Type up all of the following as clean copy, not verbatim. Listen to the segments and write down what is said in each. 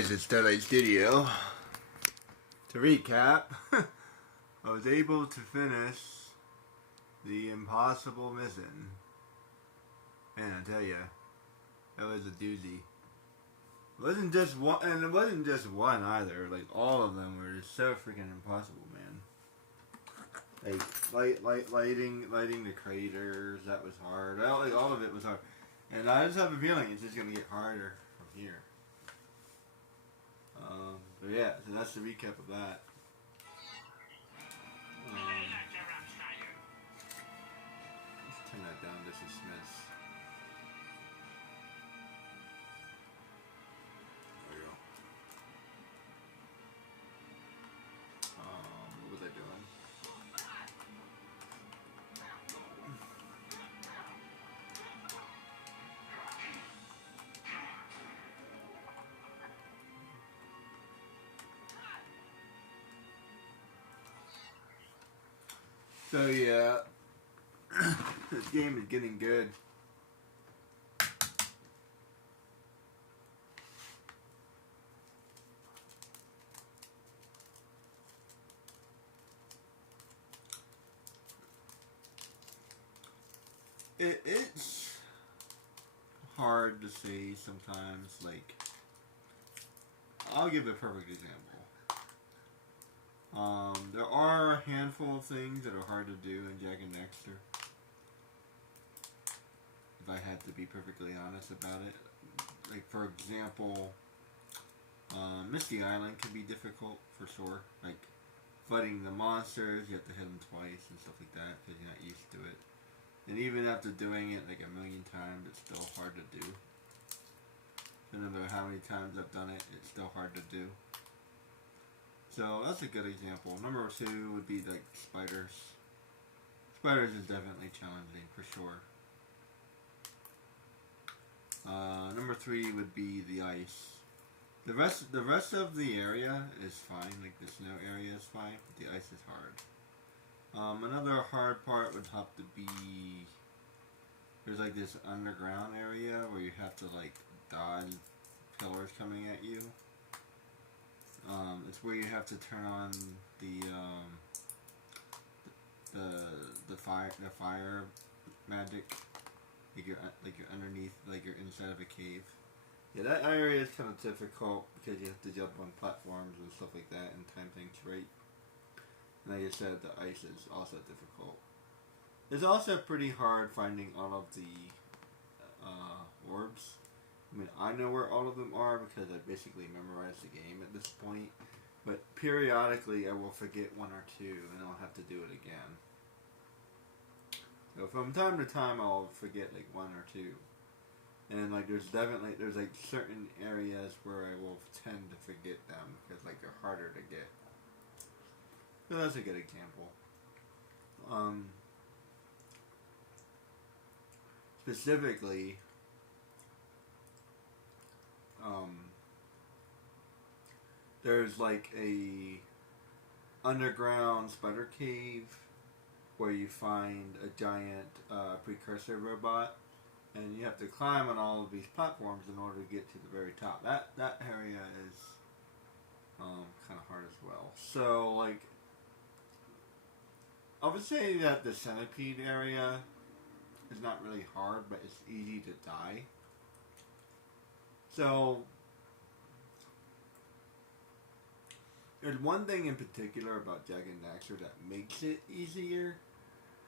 guys, it's Starlight Studio. To recap, I was able to finish the Impossible Mission. Man, I tell ya, that was a doozy. It wasn't just one, and it wasn't just one either. Like, all of them were just so freaking impossible, man. Like, lighting the craters, that was hard. Like, all of it was hard. And I just have a feeling it's just gonna get harder from here. But yeah, so that's the recap of that. Let's turn that down just a smidge. There we go. What was I doing? So yeah, this game is getting good. It's hard to say sometimes. Like, I'll give a perfect example. There are a handful of things that are hard to do in Jak and Daxter. If I had to be perfectly honest about it. Like, for example, Misty Island can be difficult for sure. Like, fighting the monsters, you have to hit them twice and stuff like that because you're not used to it. And even after doing it like a million times, it's still hard to do. No matter how many times I've done it, it's still hard to do. So that's a good example. Number 2 would be like spiders. Spiders is definitely challenging for sure. Number 3 would be the ice. The rest of the area is fine. Like the snow area is fine, but the ice is hard. Another hard part would have to be there's like this underground area where you have to like dodge pillars coming at you. It's where you have to turn on the fire magic. Like you're underneath, like you're inside of a cave. Yeah, that area is kind of difficult because you have to jump on platforms and stuff like that and time things right. And like I said, the ice is also difficult. It's also pretty hard finding all of the orbs. I mean, I know where all of them are because I basically memorized the game at this point. But periodically I will forget 1 or 2 and I'll have to do it again. So from time to time I'll forget like 1 or 2. And like there's like certain areas where I will tend to forget them because like they're harder to get. So that's a good example. Specifically, there's like a underground spider cave where you find a giant precursor robot, and you have to climb on all of these platforms in order to get to the very top. That area is kind of hard as well. So like, I would say that the centipede area is not really hard, but it's easy to die. So there's one thing in particular about Jak and Daxter that makes it easier,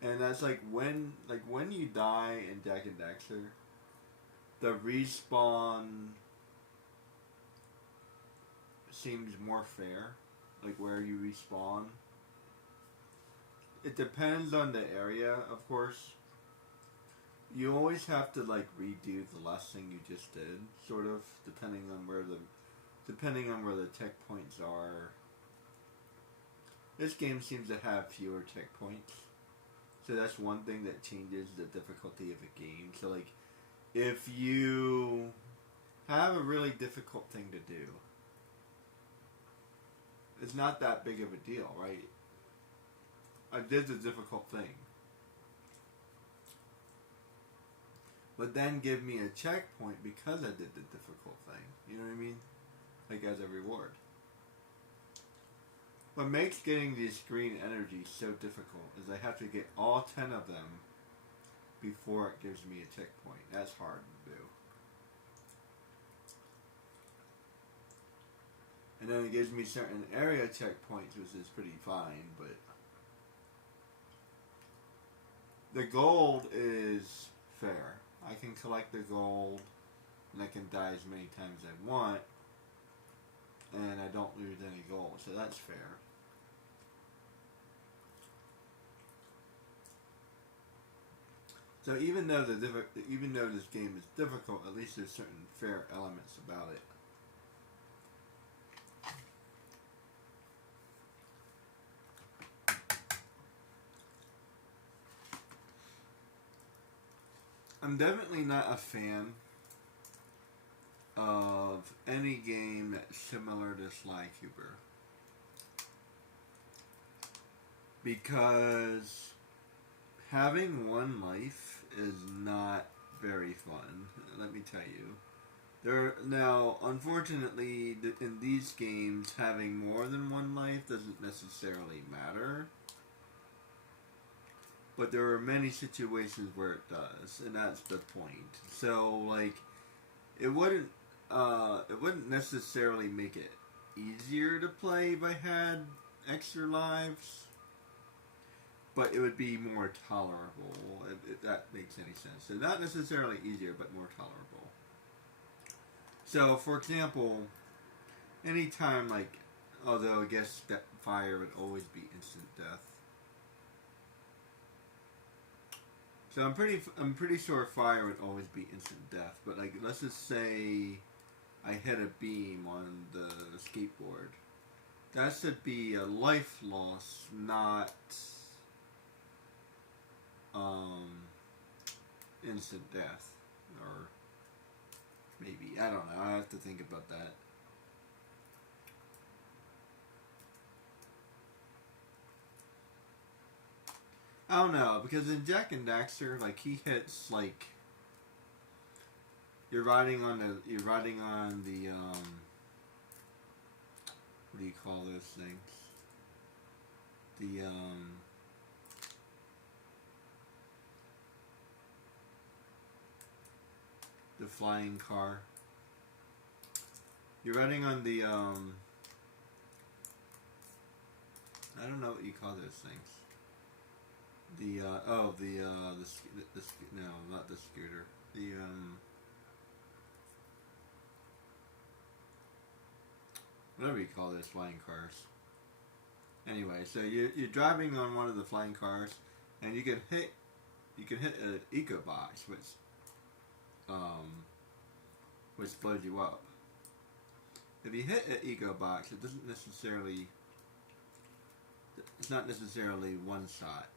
and that's like when you die in Jak and Daxter, the respawn seems more fair. Like where you respawn. It depends on the area, of course. You always have to like redo the last thing you just did, sort of, depending on where the checkpoints are. This game seems to have fewer checkpoints, so that's one thing that changes the difficulty of a game. So like, if you have a really difficult thing to do, it's not that big of a deal, right? I did the difficult thing. But then give me a checkpoint because I did the difficult thing. You know what I mean? like as a reward. What makes getting these green energies so difficult is I have to get all 10 of them before it gives me a checkpoint. That's hard to do. And then it gives me certain area checkpoints, which is pretty fine, but the gold is fair. I can collect the gold, and I can die as many times as I want, and I don't lose any gold, so that's fair. So even though this game is difficult, at least there's certain fair elements about it. I'm definitely not a fan of any game that's similar to Sly Cooper, because having one life is not very fun, let me tell you. Now, unfortunately, in these games, having more than one life doesn't necessarily matter. But there are many situations where it does, and that's the point. So, like, it wouldn't necessarily make it easier to play if I had extra lives, but it would be more tolerable, if that makes any sense. So not necessarily easier, but more tolerable. So, for example, anytime, like, although I guess that fire would always be instant death. So I'm pretty sure fire would always be instant death, but like let's just say I hit a beam on the skateboard. That should be a life loss, not instant death, or maybe, I don't know. I have to think about that. I don't know, because in Jak and Daxter, like, he hits, like, you're riding on the, what do you call those things? The flying car. You're riding on the, I don't know what you call those things. No, not the scooter. Whatever you call those flying cars. Anyway, so you're driving on one of the flying cars, and you can hit an eco box, which blows you up. If you hit an eco box, it's not necessarily one shot.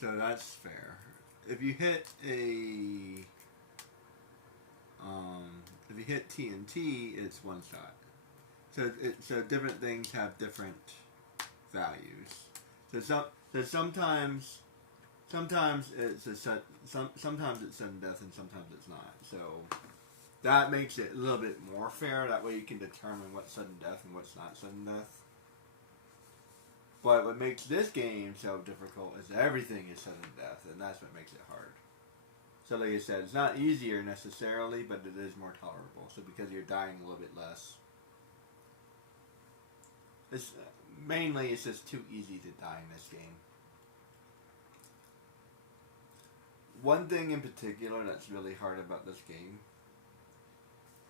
So that's fair. If you hit TNT, it's one shot. So different things have different values. So sometimes it's sometimes it's sudden death and sometimes it's not. So that makes it a little bit more fair. That way you can determine what's sudden death and what's not sudden death. But what makes this game so difficult is everything is sudden death, and that's what makes it hard. So like I said, it's not easier necessarily, but it is more tolerable. So because you're dying a little bit less. It's just too easy to die in this game. One thing in particular that's really hard about this game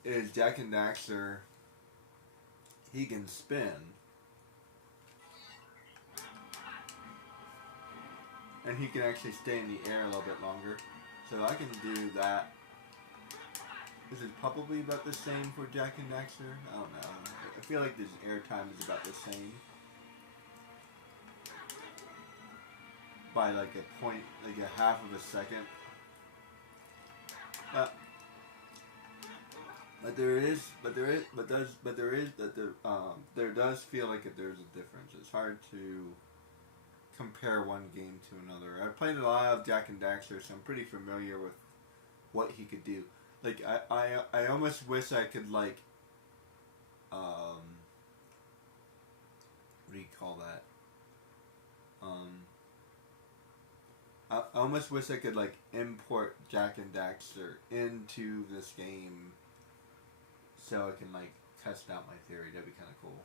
is Jak and Daxter, he can spin. And he can actually stay in the air a little bit longer. So I can do that. This is probably about the same for Jak and Daxter. I don't know. I feel like this air time is about the same. By like a point, like a half of a second. There does feel like there's a difference. It's hard to compare one game to another. I've played a lot of Jak and Daxter, so I'm pretty familiar with what he could do. Like I almost wish I could like what do you call that? I almost wish I could like import Jak and Daxter into this game so I can like test out my theory. That'd be kind of cool.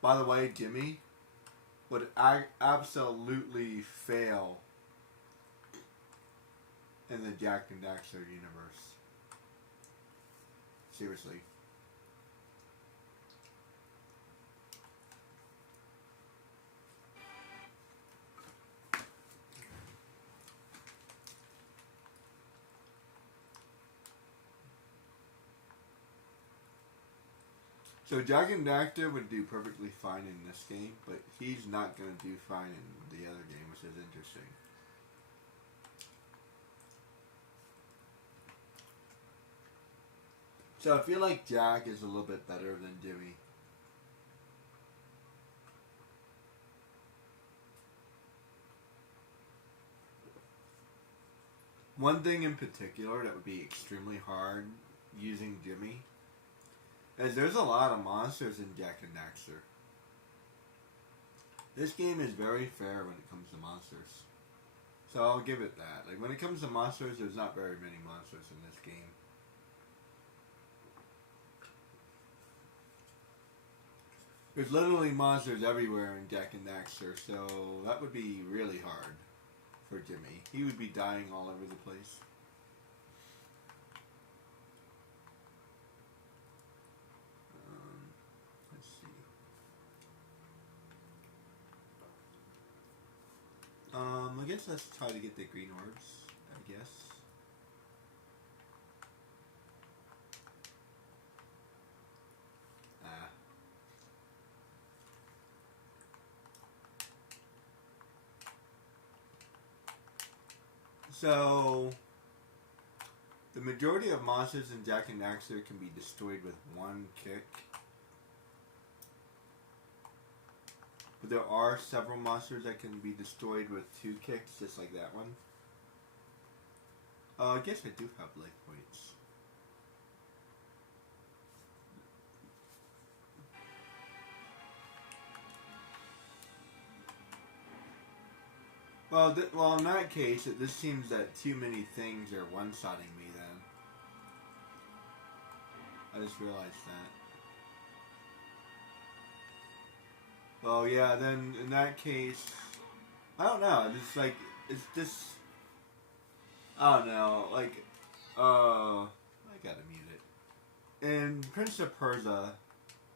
By the way, Jimmy would absolutely fail in the Jak and Daxter universe. Seriously. So Jak and Daxter would do perfectly fine in this game, but he's not going to do fine in the other game, which is interesting. So I feel like Jak is a little bit better than Jimmy. One thing in particular that would be extremely hard using Jimmy is there's a lot of monsters in Jak and Daxter. This game is very fair when it comes to monsters. So I'll give it that. Like when it comes to monsters, there's not very many monsters in this game. There's literally monsters everywhere in Jak and Daxter, so that would be really hard for Jimmy. He would be dying all over the place. Let's see. I guess let's try to get the green orbs, I guess. So, the majority of monsters in Jak and Daxter can be destroyed with one kick. But there are several monsters that can be destroyed with two kicks, just like that one. I guess I do have life points. Well, in that case, it just seems that too many things are one-shotting me then. I just realized that. Well, yeah, then in that case, I don't know, it's just, I don't know, like, I gotta mute it. In Prince of Persia,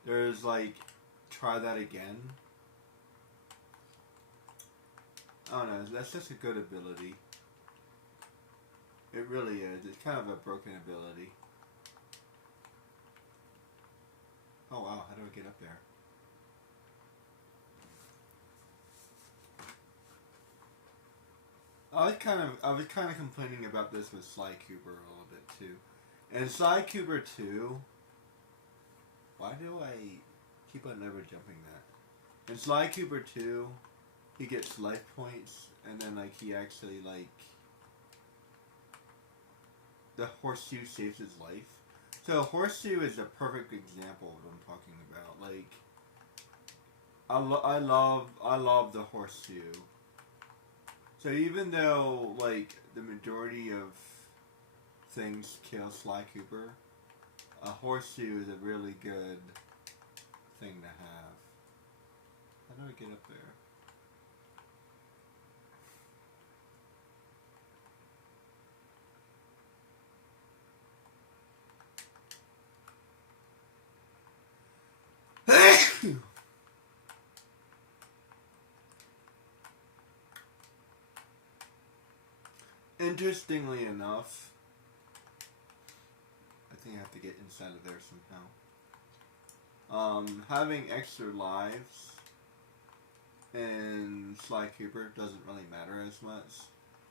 there's like, try that again. I don't know, that's just a good ability. It really is. It's kind of a broken ability. Oh wow, how do I get up there? I was kind of complaining about this with Sly Cooper a little bit too. And Sly Cooper 2, why do I keep on never jumping that? In Sly Cooper 2, he gets life points, and then like he actually like the horseshoe saves his life. So horseshoe is a perfect example of what I'm talking about. Like I love the horseshoe. So even though like the majority of things kill Sly Cooper, a horseshoe is a really good thing to have. How do I get up there? Interestingly enough, I think I have to get inside of there somehow. Having extra lives in Sly Cooper doesn't really matter as much.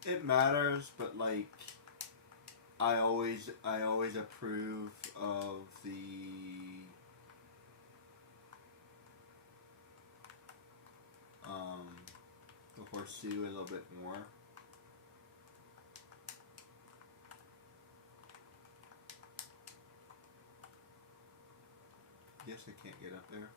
It matters, but like I always approve of the pursue a little bit more. Guess I can't get up there.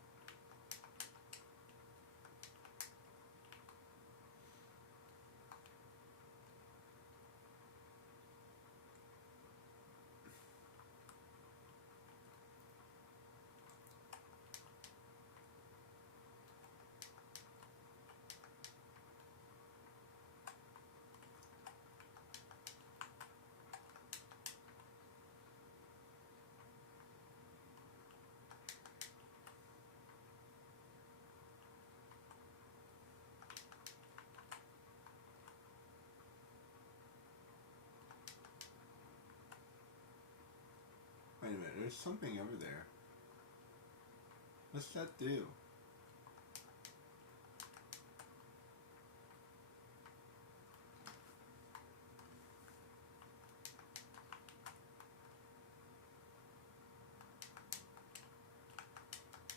Wait a minute, there's something over there. What's that do?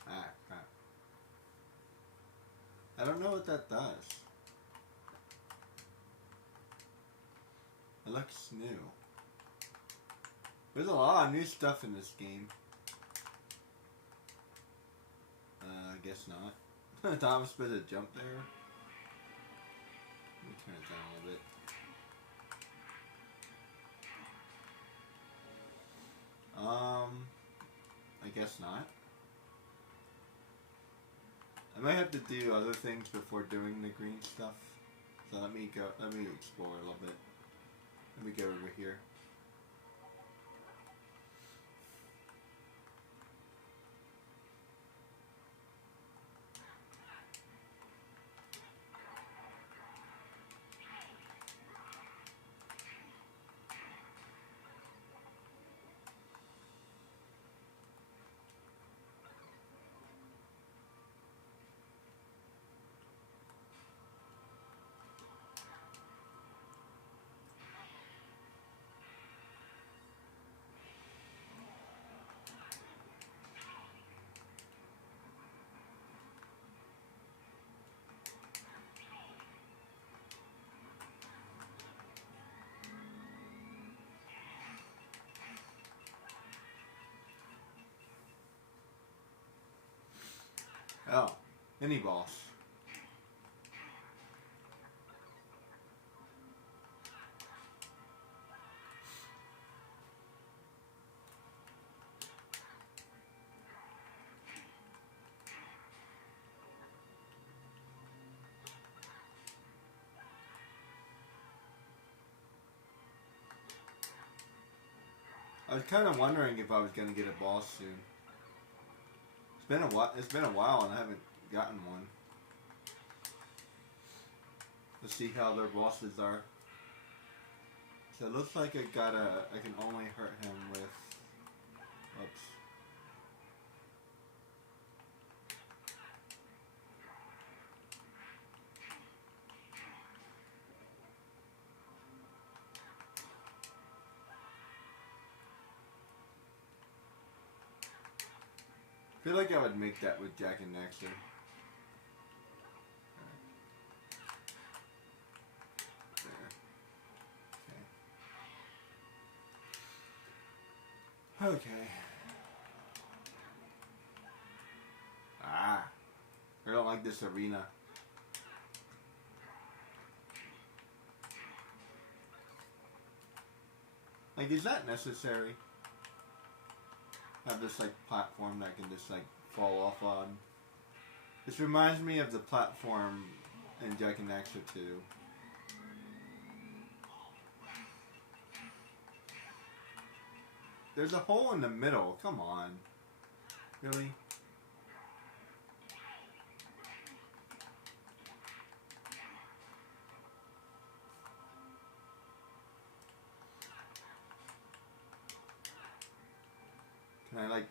Ah, crap. I don't know what that does. It looks new. There's a lot of new stuff in this game. I guess not. I thought I was supposed to jump there. Let me turn it down a little bit. I guess not. I might have to do other things before doing the green stuff. So let me explore a little bit. Let me go over here. Oh, mini boss. I was kind of wondering if I was going to get a boss soon. It's been a while and I haven't gotten one. Let's see how their bosses are. So it looks like I can only hurt him with, oops. I feel like I would make that with Jak and Daxter. There. Okay. Ah. I don't like this arena. Like, is that necessary? Have this like platform that can just like fall off on. This reminds me of the platform in Jak and Daxter 2. There's a hole in the middle. Come on. Really? Can I like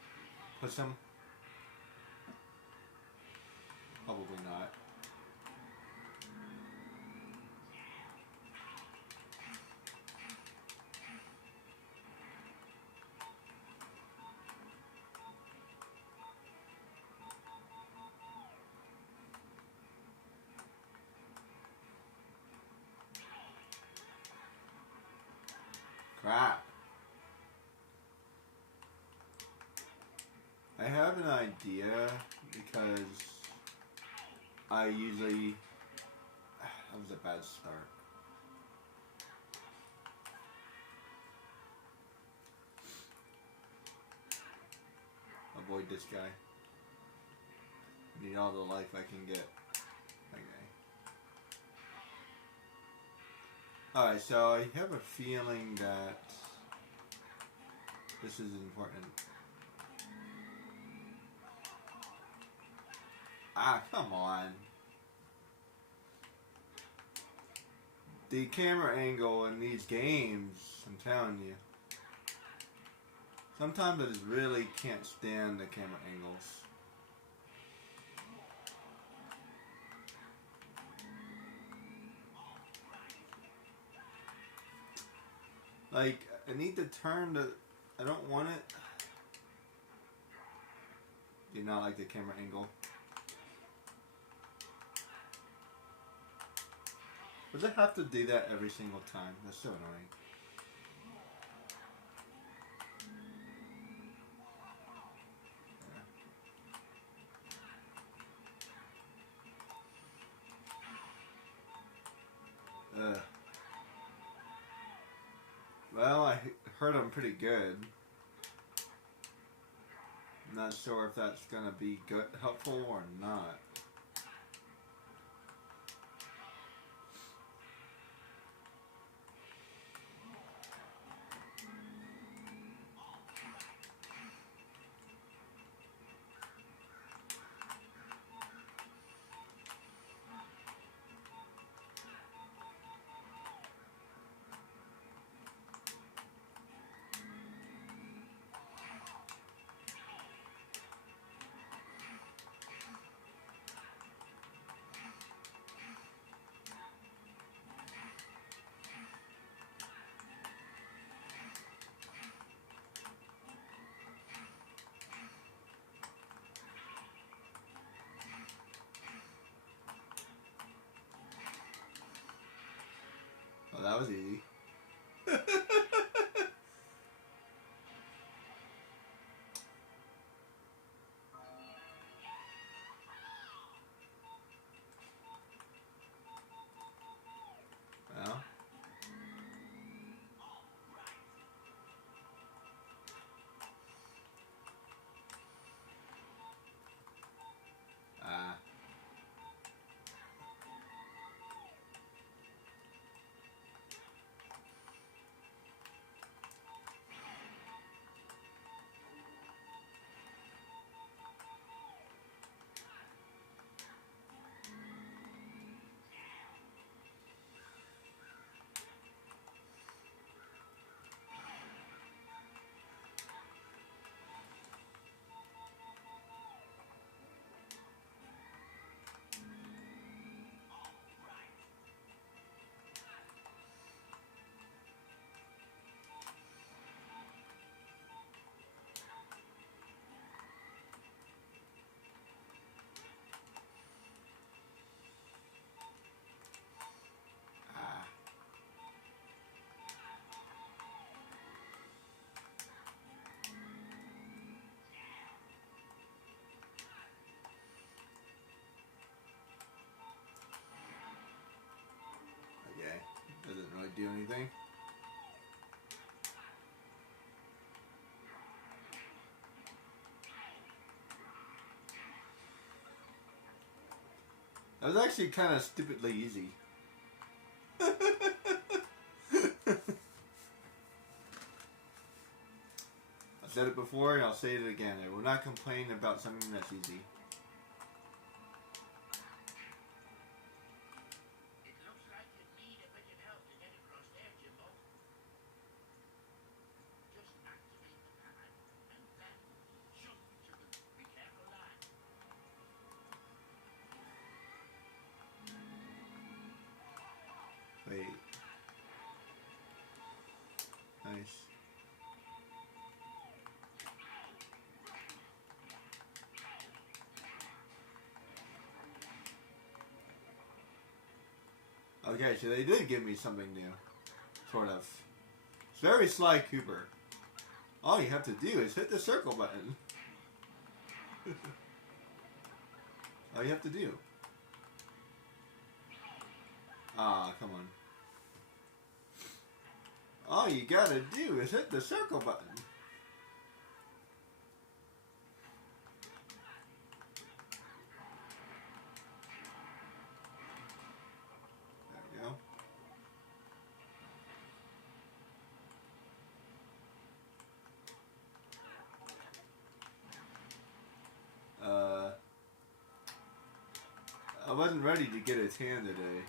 push him? Probably not. Crap. I have an idea because I usually... That was a bad start. Avoid this guy. Need all the life I can get. Okay. Alright, so I have a feeling that this is important. Ah, come on. The camera angle in these games, I'm telling you. Sometimes I just really can't stand the camera angles. Like, I need to turn the... I don't want it. Do not like the camera angle. Does it have to do that every single time? That's so annoying. Ugh. Well, I heard I'm pretty good. I'm not sure if that's gonna be good, helpful or not. Oh, that was easy. Well. Ah. Ah. Okay. Doesn't really do anything. That was actually kind of stupidly easy. I said it before and I'll say it again. I will not complain about something that's easy. It looks like you need a bit of help to get across there, Jimbo. Just activate the pad and then jump to the... Be careful, lad. Wait. Nice. Okay, so they did give me something new. Sort of. It's very Sly Cooper. All you have to do is hit the circle button. All you have to do. Ah, come on. All you gotta do is hit the circle button. There we go. I wasn't ready to get a tan today.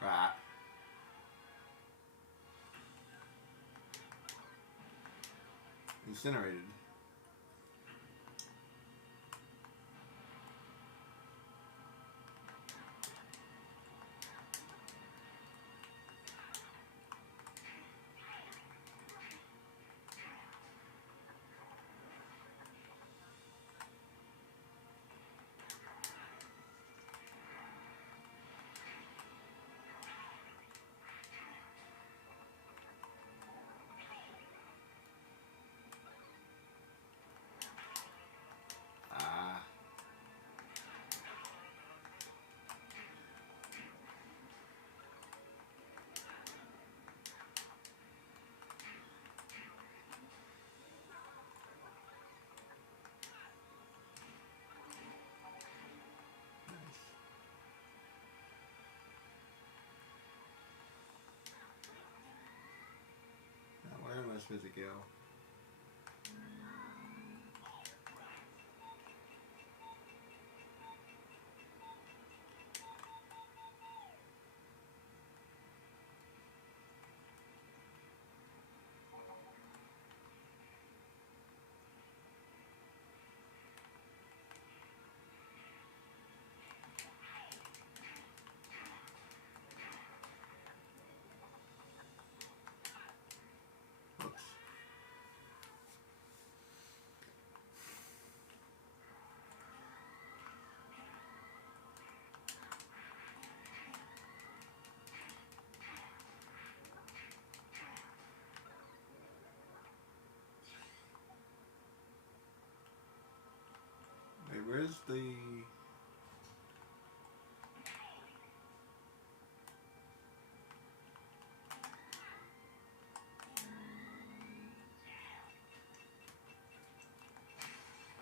Ah. Incinerated. Ah. Now, where am I supposed to go? Oops. Wait, where's the...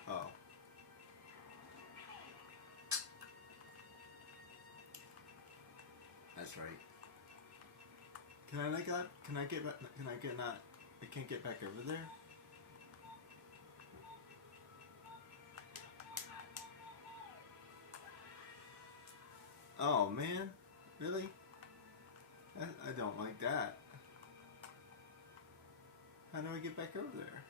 Oh. That's right. Can I get back? Can I get not? I can't get back over there? Oh man, really? I don't like that. How do I get back over there?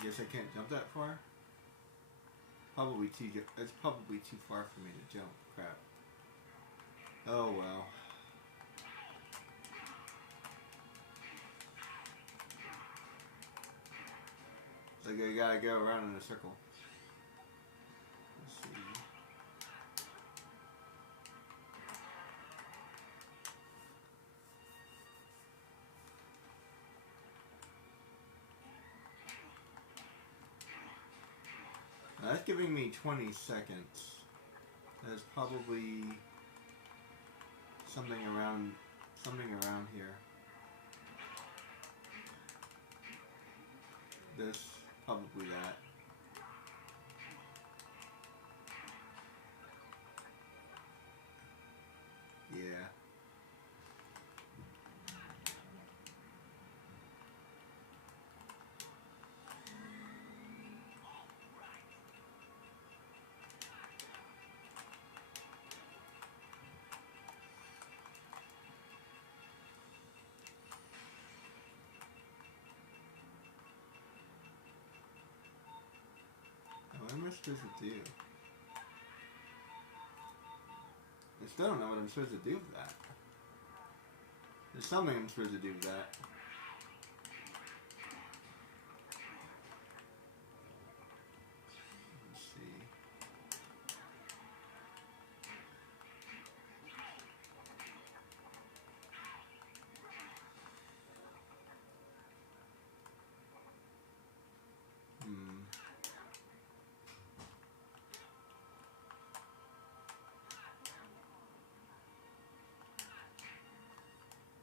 I guess I can't jump that far? Probably too. It's probably too far for me to jump. Crap. Oh well. Like I gotta go around in a circle. Let's see. Now that's giving me 20 seconds. That's probably something around here. this, probably that. Yeah. What am I supposed to do? I still don't know what I'm supposed to do with that. There's something I'm supposed to do with that. Let's see.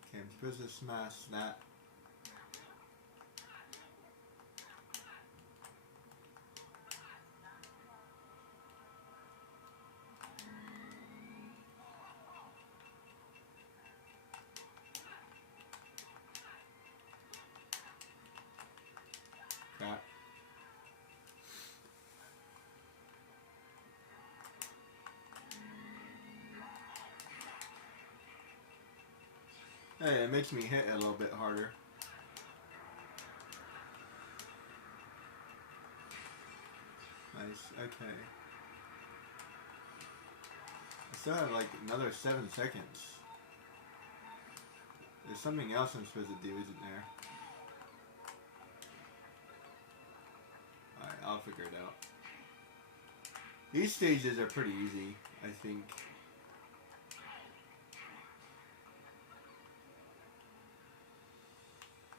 Okay, I'm supposed to smash that. Crap. Hey, it makes me hit a little bit harder. Nice, okay. I still have like another 7 seconds. There's something else I'm supposed to do, isn't there? Alright, I'll figure it out. These stages are pretty easy, I think.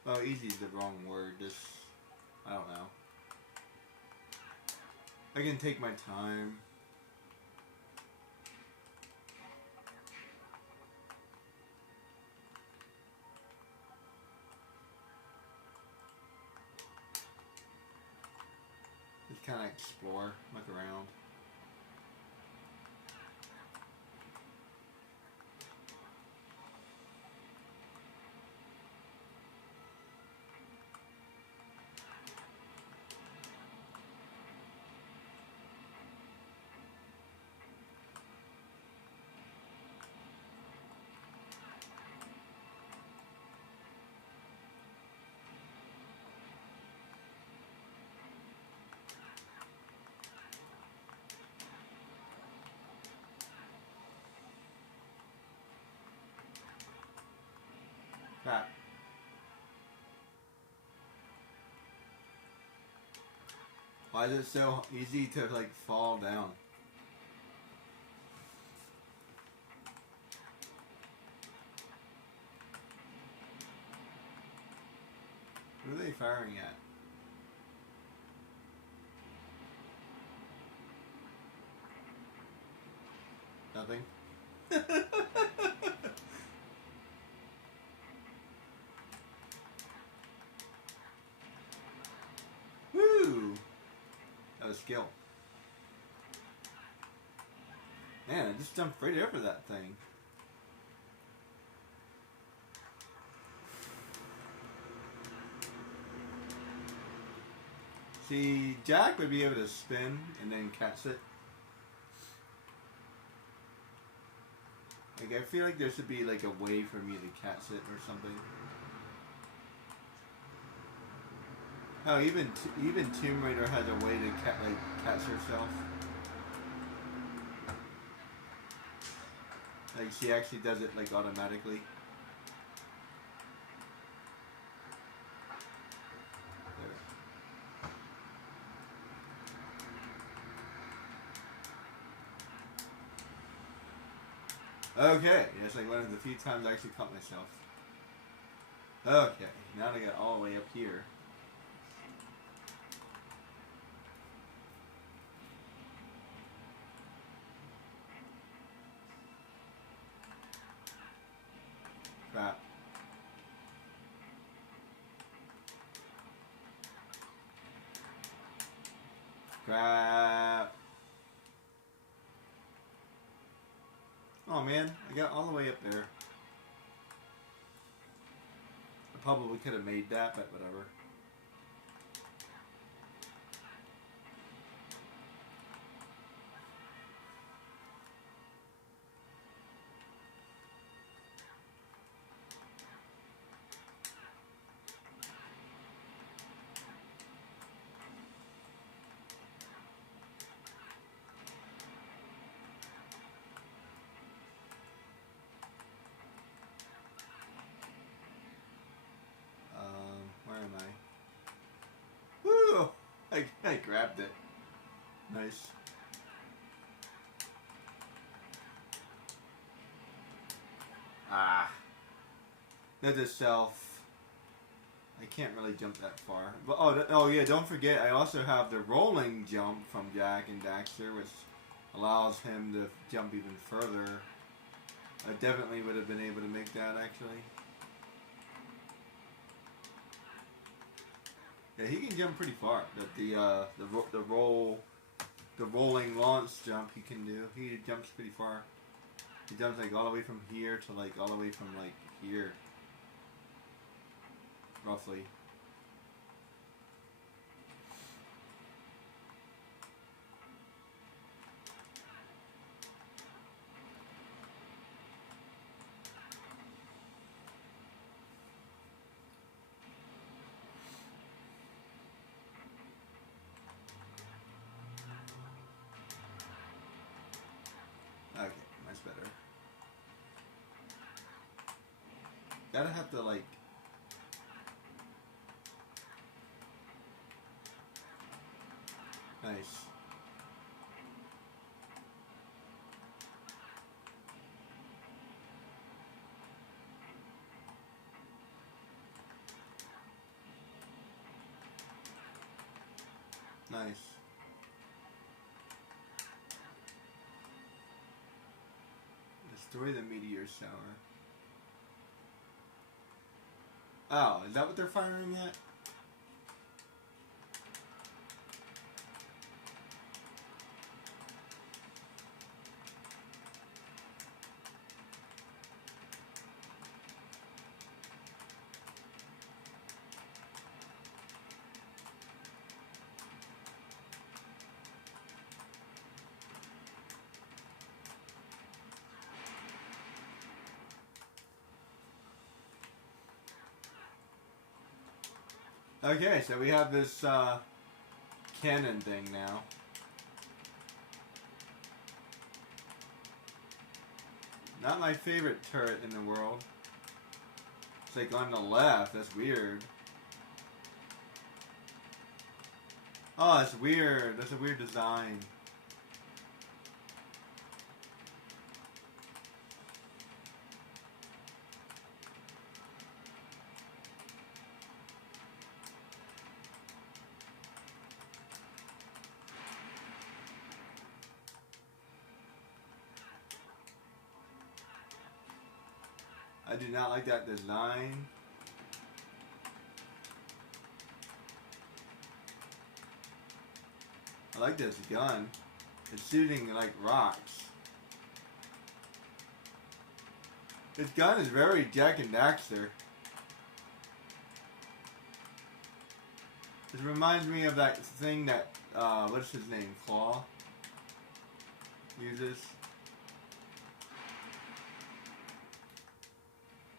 Well, easy is the wrong word. Just, I don't know. I can take my time. Just kind of explore, look around. Crap. Why is it so easy to like fall down? Who are they firing at? Nothing. Woo! That was skill. Man, I just jumped right over that thing. See, Jack would be able to spin and then catch it. Like, I feel like there should be like a way for me to catch it or something. Oh, even Tomb Raider has a way to catch herself. Like, she actually does it like automatically. Okay, that's like one of the few times I actually caught myself. Okay, now I got all the way up here. Crap. Crap. Oh man, I got all the way up there. I probably could have made that, but whatever. Where am I? Woo! I grabbed it. Nice. Ah. That is self. I can't really jump that far. But oh yeah, don't forget I also have the rolling jump from Jak and Daxter, which allows him to jump even further. I definitely would have been able to make that actually. Yeah, he can jump pretty far. The rolling launch jump he can do. He jumps pretty far. He jumps like all the way from here to like all the way from like here, roughly. Okay, much better. Gotta have to like. Nice. Nice. Destroy the meteor shower. Oh, is that what they're firing at? Okay, so we have this cannon thing now. Not my favorite turret in the world. It's like on the left, that's weird. Oh, that's weird. That's a weird design. I do not like that design. I like this gun. It's shooting like rocks. This gun is very Jak and Daxter. It reminds me of that thing that, what's his name, Claw uses.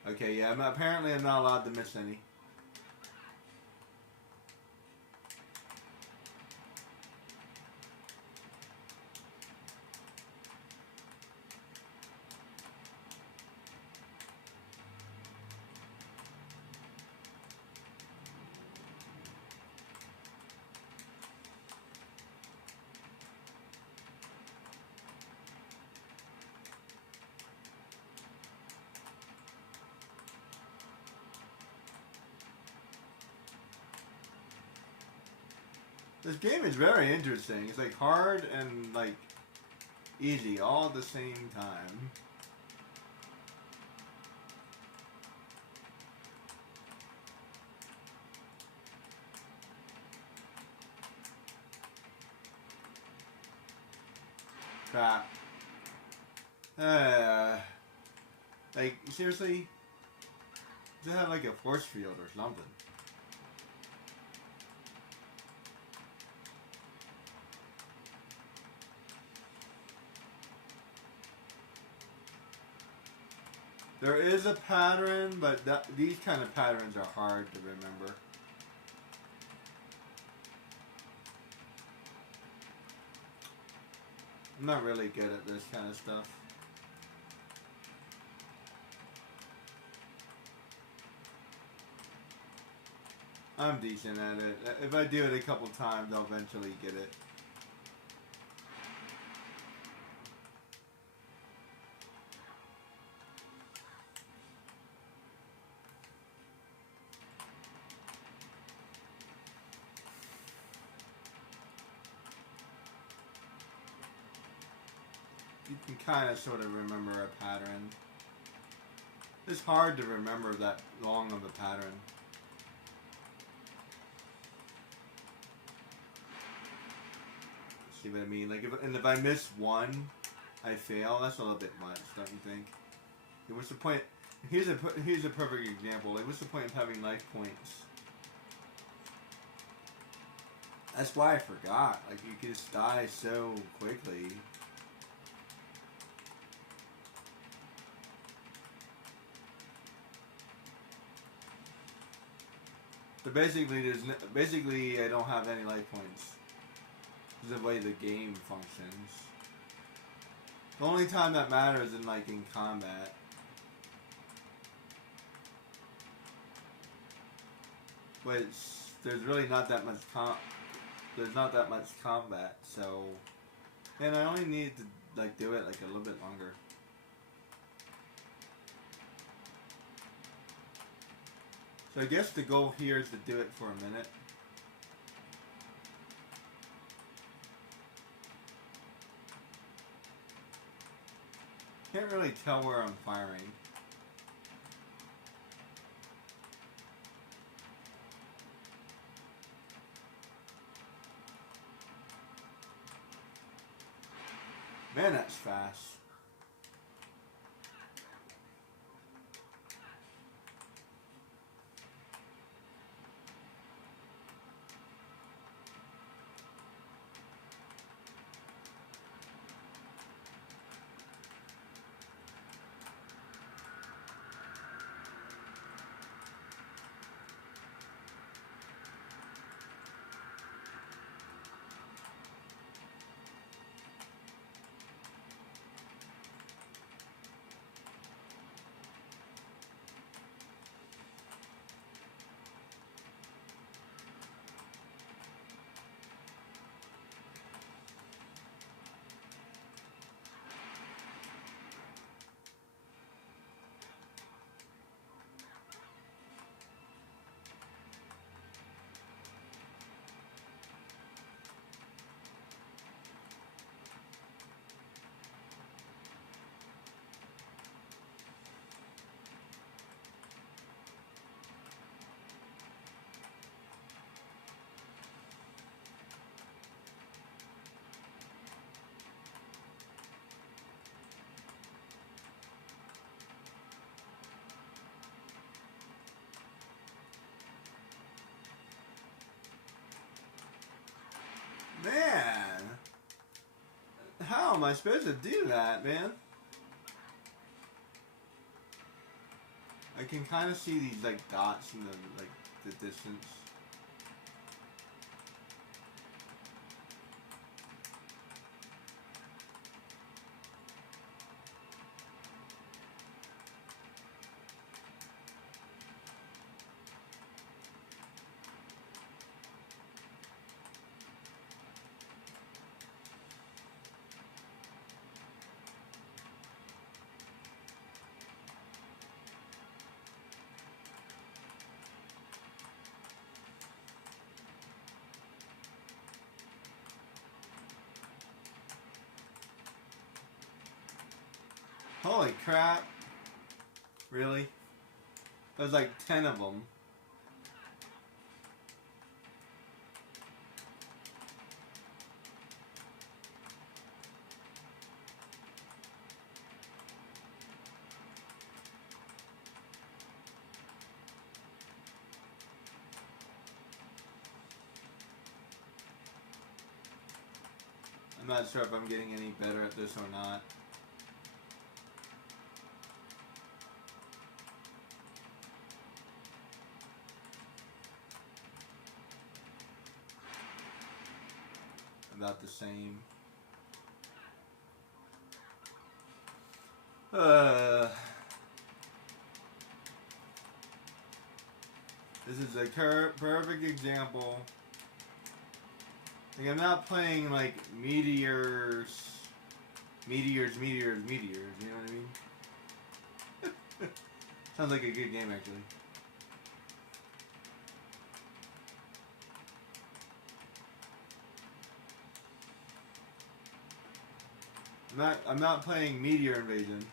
Okay, yeah, apparently I'm not allowed to miss any. This game is very interesting. It's like hard and like easy all at the same time. Crap. Like, seriously? They have like a force field or something. There is a pattern, but these kind of patterns are hard to remember. I'm not really good at this kind of stuff. I'm decent at it. If I do it a couple times, I'll eventually get it. You can kind of sort of remember a pattern. It's hard to remember that long of a pattern. See what I mean? Like, if I miss one, I fail. That's a little bit much, don't you think? What's the point? Here's a perfect example. Like, what's the point of having life points? That's why I forgot. Like, you can just die so quickly. So basically I don't have any life points. This is the way the game functions. The only time that matters is like in combat. But there's really not that much there's not that much combat, so and I only need to like do it like a little bit longer. So I guess the goal here is to do it for a minute. Can't really tell where I'm firing. Man, that's fast. Man, how am I supposed to do that, man? I can kind of see these like dots in the distance. Holy crap. Really? There's like 10 of them. not sure if I'm getting any better at this or not. About the same. This is a perfect example. Like, I'm not playing like meteors. You know what I mean? Sounds like a good game, actually. I'm not playing Meteor Invasion.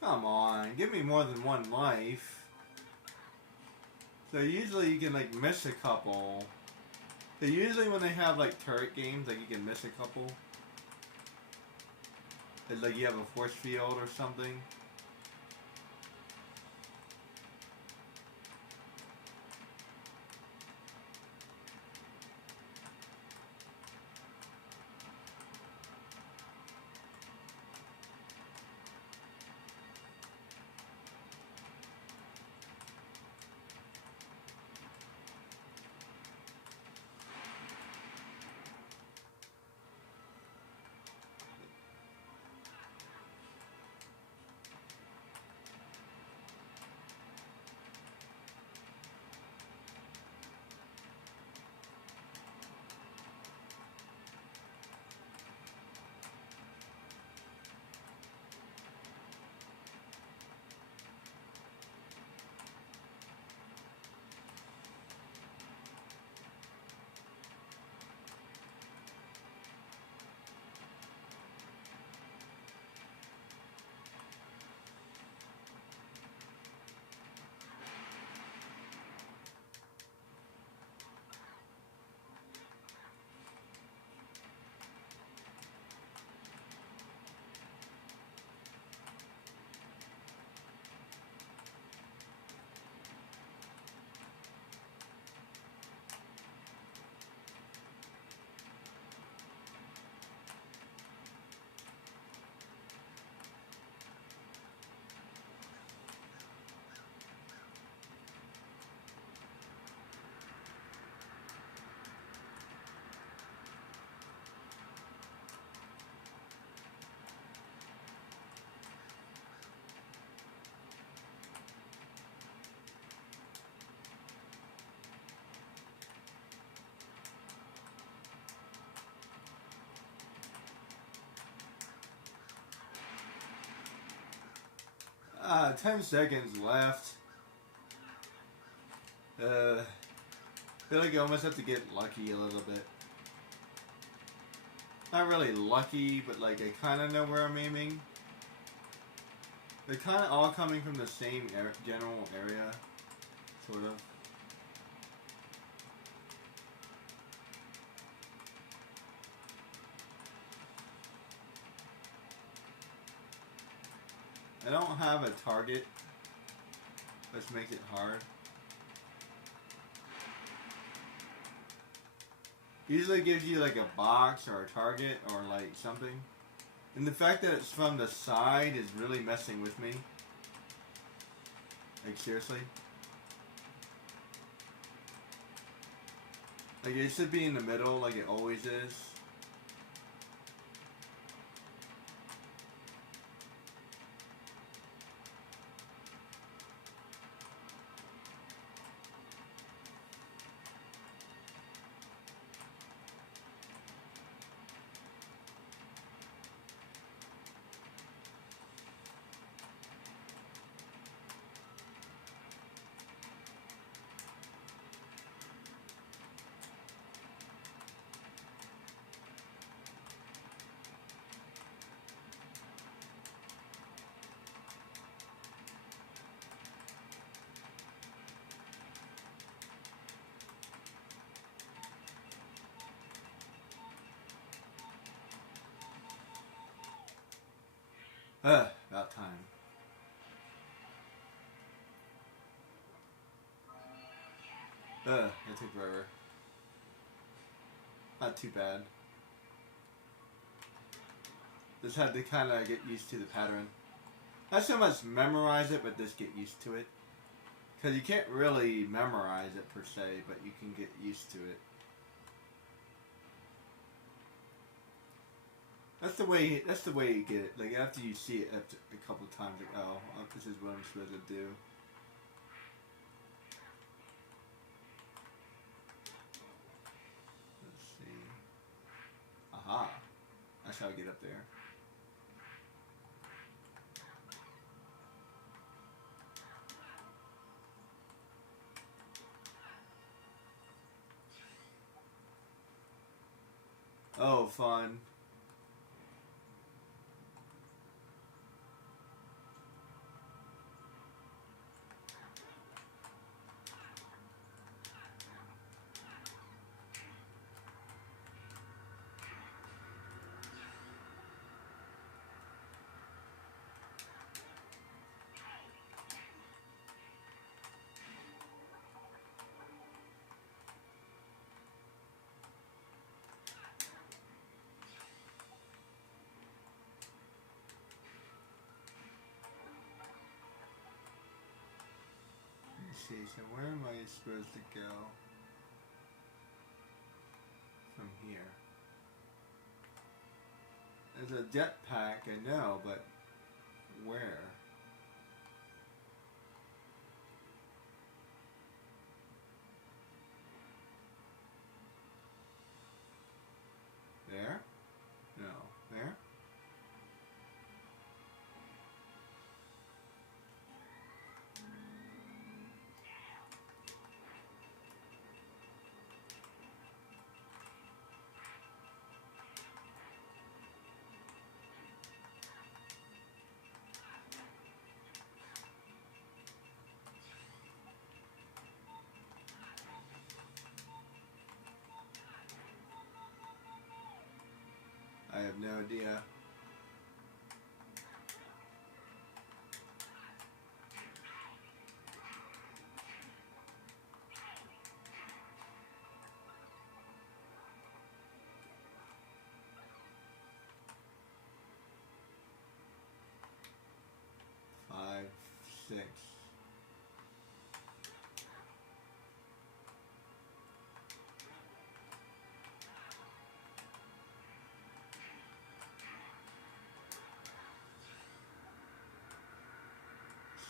Come on, give me more than one life. So usually you can like miss a couple. So usually when they have like turret games, like you can miss a couple. It's like you have a force field or something. Ah, 10 seconds left. Feel like I almost have to get lucky a little bit. Not really lucky, but like I kind of know where I'm aiming. They're kind of all coming from the same general area, sort of. I don't have a target, which makes it hard. Usually gives you like a box or a target or like something. And the fact that it's from the side is really messing with me. Like seriously. Like it should be in the middle like it always is. About time. It took forever. Not too bad. Just had to kind of get used to the pattern. Not so much memorize it, but just get used to it. Because you can't really memorize it per se, but you can get used to it. That's the way you get it. Like after you see it a couple of times, like, oh, this is what I'm supposed to do. Let's see. Aha. That's how I get up there. Oh, fun. Let's see, so where am I supposed to go from here? There's a jetpack, I know, but where? There? No. There? I have no idea. Five, six.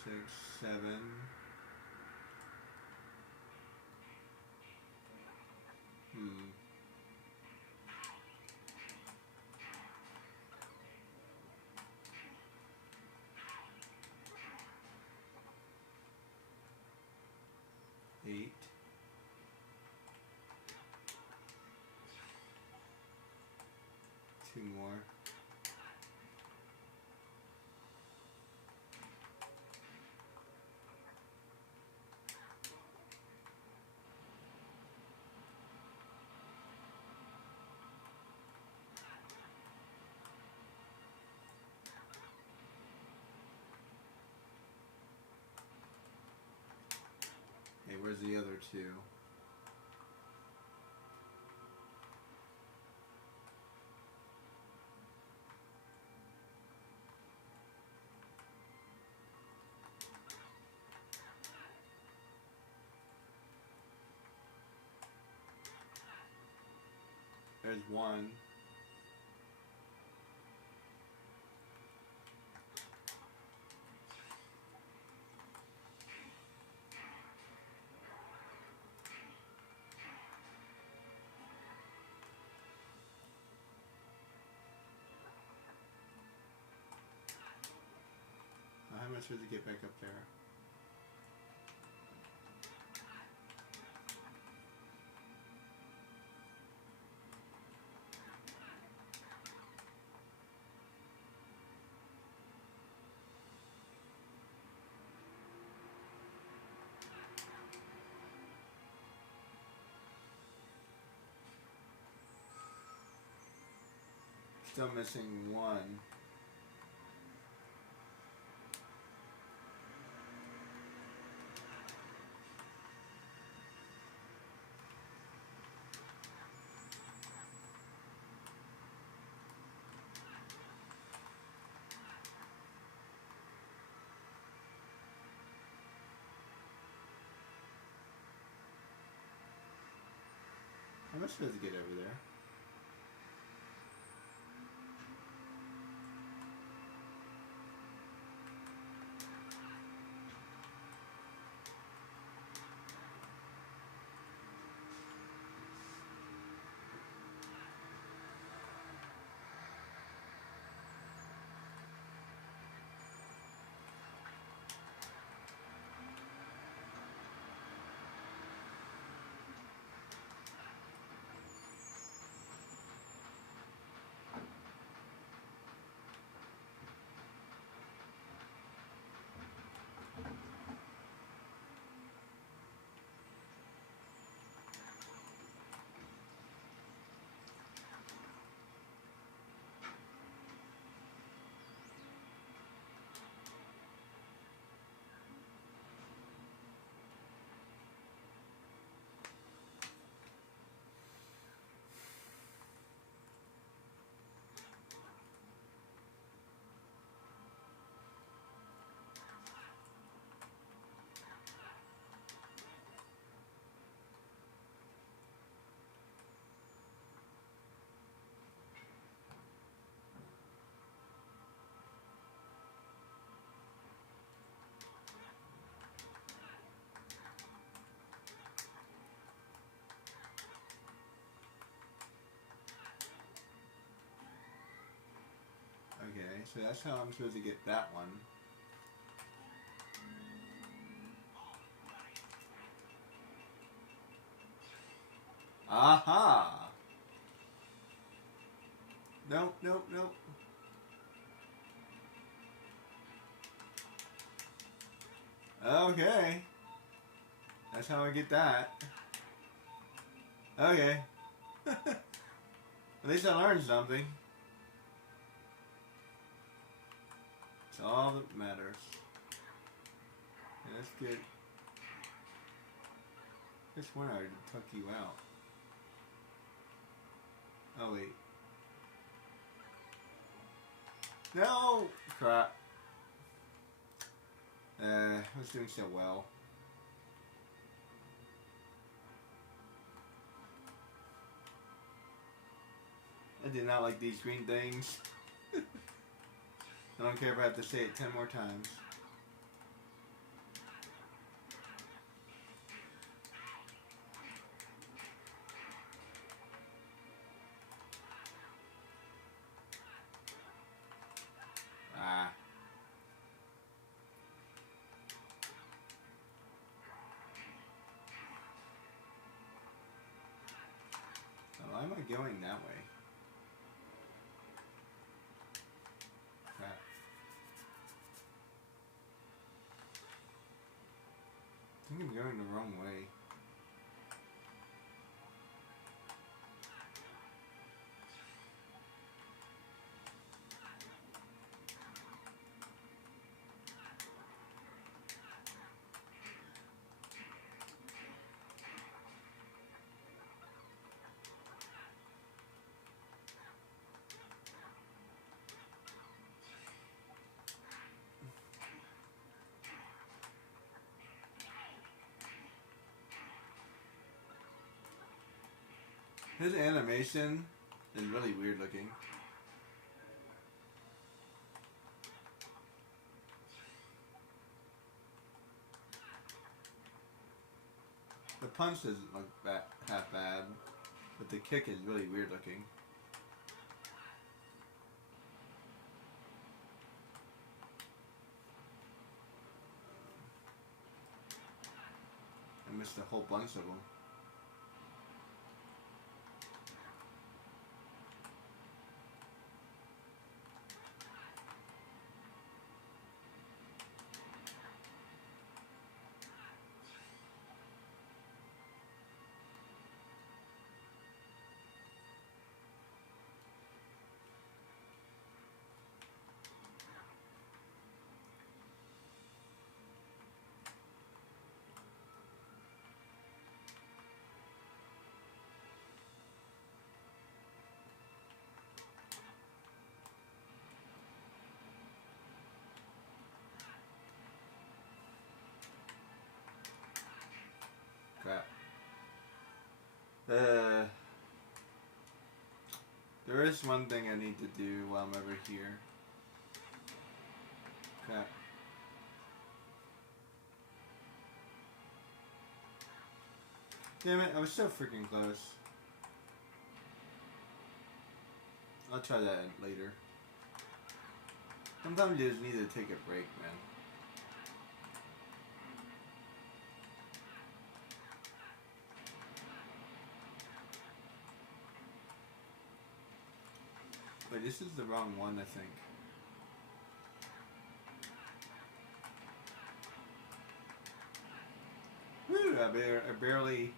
Six, seven. Hmm. Eight. Two more. Hey, where's the other two? There's one. How am I supposed to get back up there? Still missing one. we're supposed to get over there. Okay, so that's how I'm supposed to get that one. Aha! Nope, nope, nope. Okay. That's how I get that. Okay. At least I learned something. It's all that matters. Okay, let's get... Which one I took you out? Oh wait. No! Crap. I was doing so well. I did not like these green things. I don't care if I have to say it 10 more times. Ah. Why am I going that way? Crap. I think I'm going the wrong way. His animation is really weird looking. The punch doesn't look half bad, but the kick is really weird looking. I missed a whole bunch of them. Crap. is one thing I need to do while I'm over here. Crap. Damn it, I was so freaking close. I'll try that later. Sometimes you just need to take a break, man. Wait, this is the wrong one, I think. Woo, I barely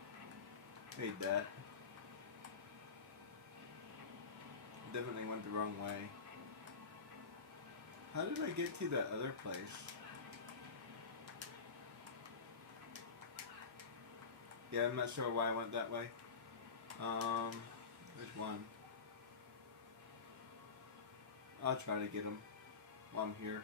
made that. Definitely went the wrong way. How did I get to that other place? Yeah, I'm not sure why I went that way. There's one. I'll try to get him while I'm here.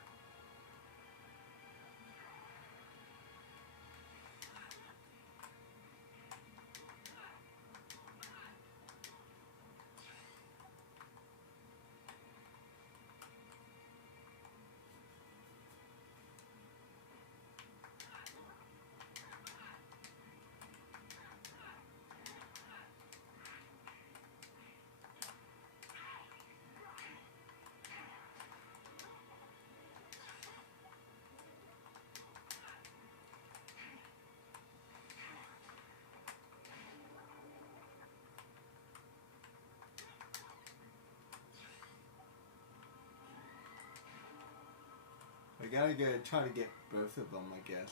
I gotta try to get both of them, I guess.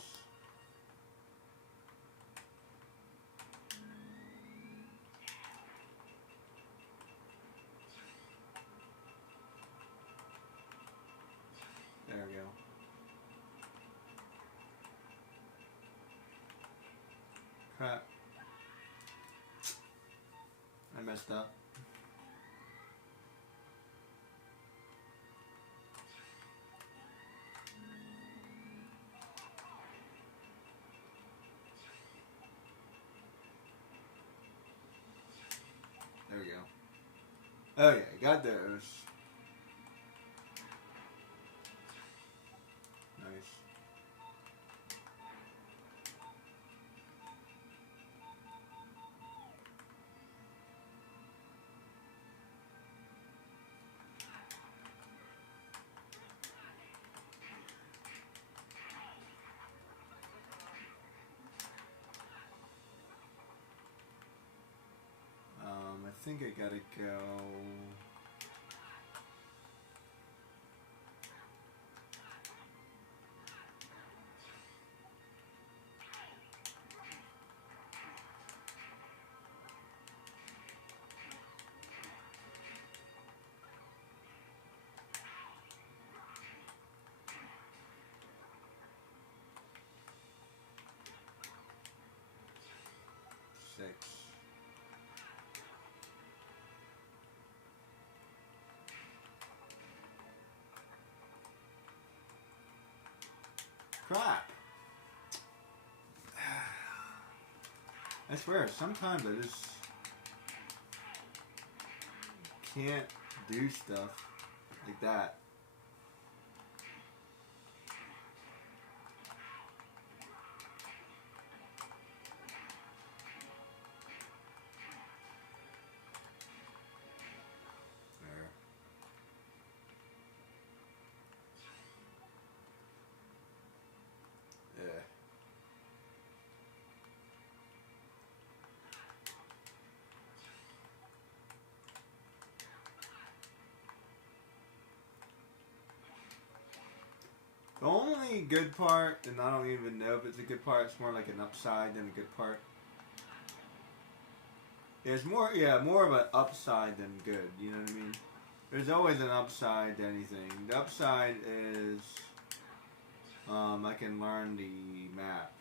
There we go. Crap. I messed up. There we go. Oh yeah, got those. Nice. I think I gotta go. Six. Crap. I swear, sometimes I just can't do stuff like that. There. Yeah. The only good part, and I don't even know if it's a good part, it's more like an upside than a good part. It's more, yeah, more of an upside than good, you know what I mean? There's always an upside to anything. The upside is, I can learn the map.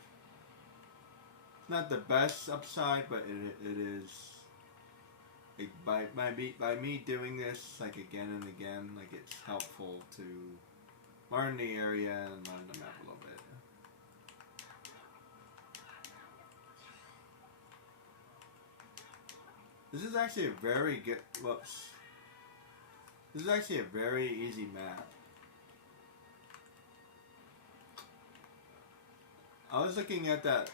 It's not the best upside, but it is, like, by me doing this, like, again and again, like, it's helpful to learn the area and learn the map a little bit. This is actually a very good, whoops. This is actually a very easy map. I was looking at that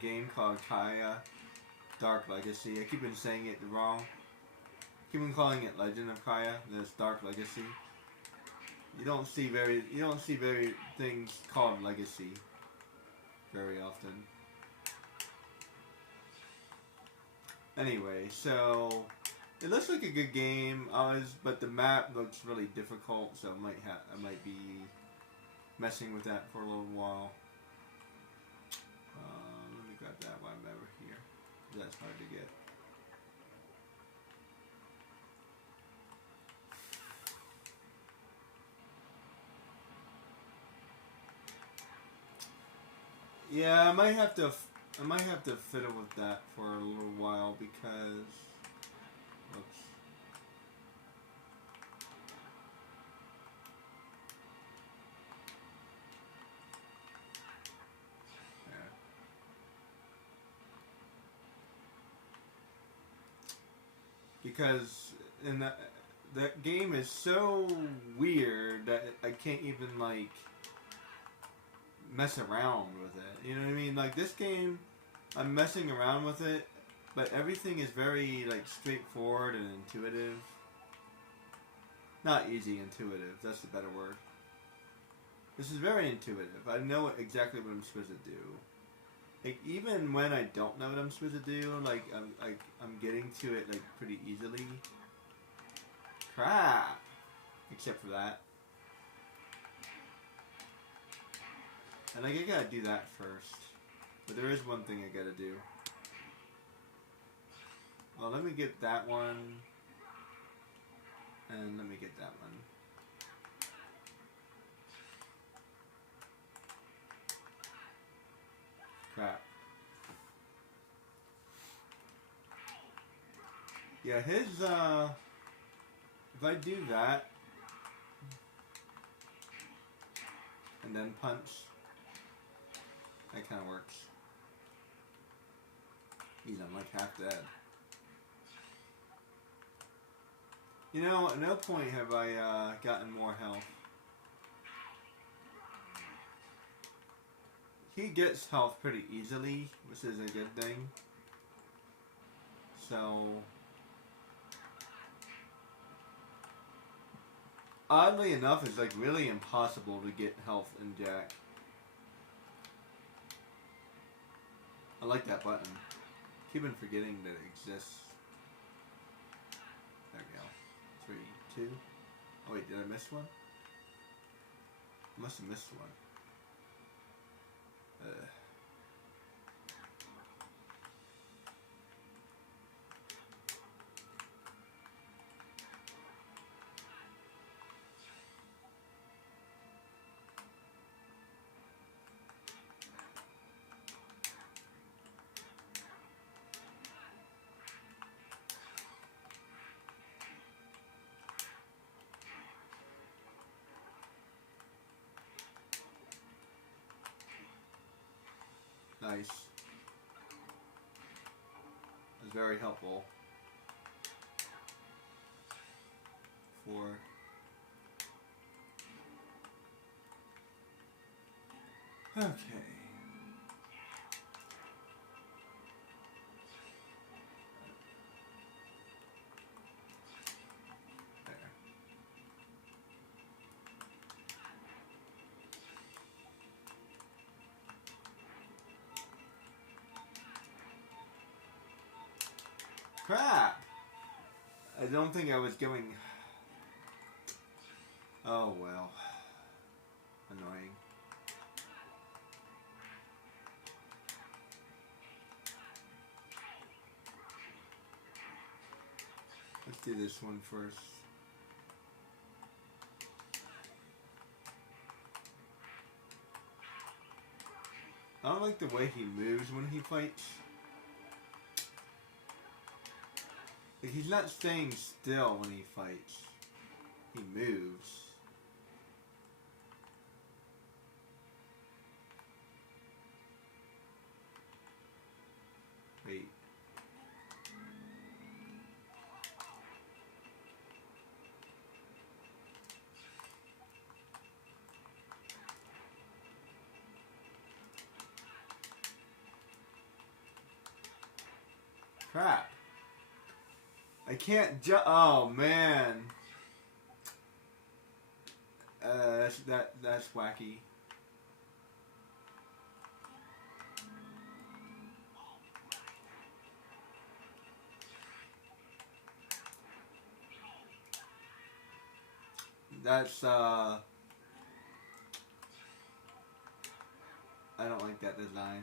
game called Kaya Dark Legacy. I keep on saying it wrong. Keep on calling it Legend of Kaya. There's Dark Legacy. You don't see very things called Legacy very often. Anyway, so it looks like a good game. But the map looks really difficult, so I might be messing with that for a little while. Let me grab that while I'm over here. That's hard to get. Yeah, I might have to fiddle with that for a little while because. Oops. There. Because in that game is so weird that I can't even like mess around with it. You know what I mean? Like this game, I'm messing around with it, but everything is very like straightforward and intuitive. Not easy, intuitive. That's the better word. This is very intuitive. I know exactly what I'm supposed to do. Like even when I don't know what I'm supposed to do, like I'm getting to it like pretty easily. Crap. Except for that. And I gotta do that first. But there is one thing I gotta do. Well, let me get that one. And let me get that one. Crap. Yeah, his, if I do that, and then punch, that kind of works. Geez, I'm like half dead. You know, at no point have I gotten more health. He gets health pretty easily, which is a good thing. So, oddly enough, it's like really impossible to get health in Jack. I like that button. Keep on forgetting that it exists. There we go. 3, 2. Oh wait, did I miss one? I must have missed one. Nice. That's very helpful. 4. Okay. There. Crap! I don't think I was going... Oh well. Annoying. Let's do this one first. I don't like the way he moves when he fights. Like he's not staying still when he fights. He moves. Wait. Crap. I can't oh man. That's wacky. That's I don't like that design.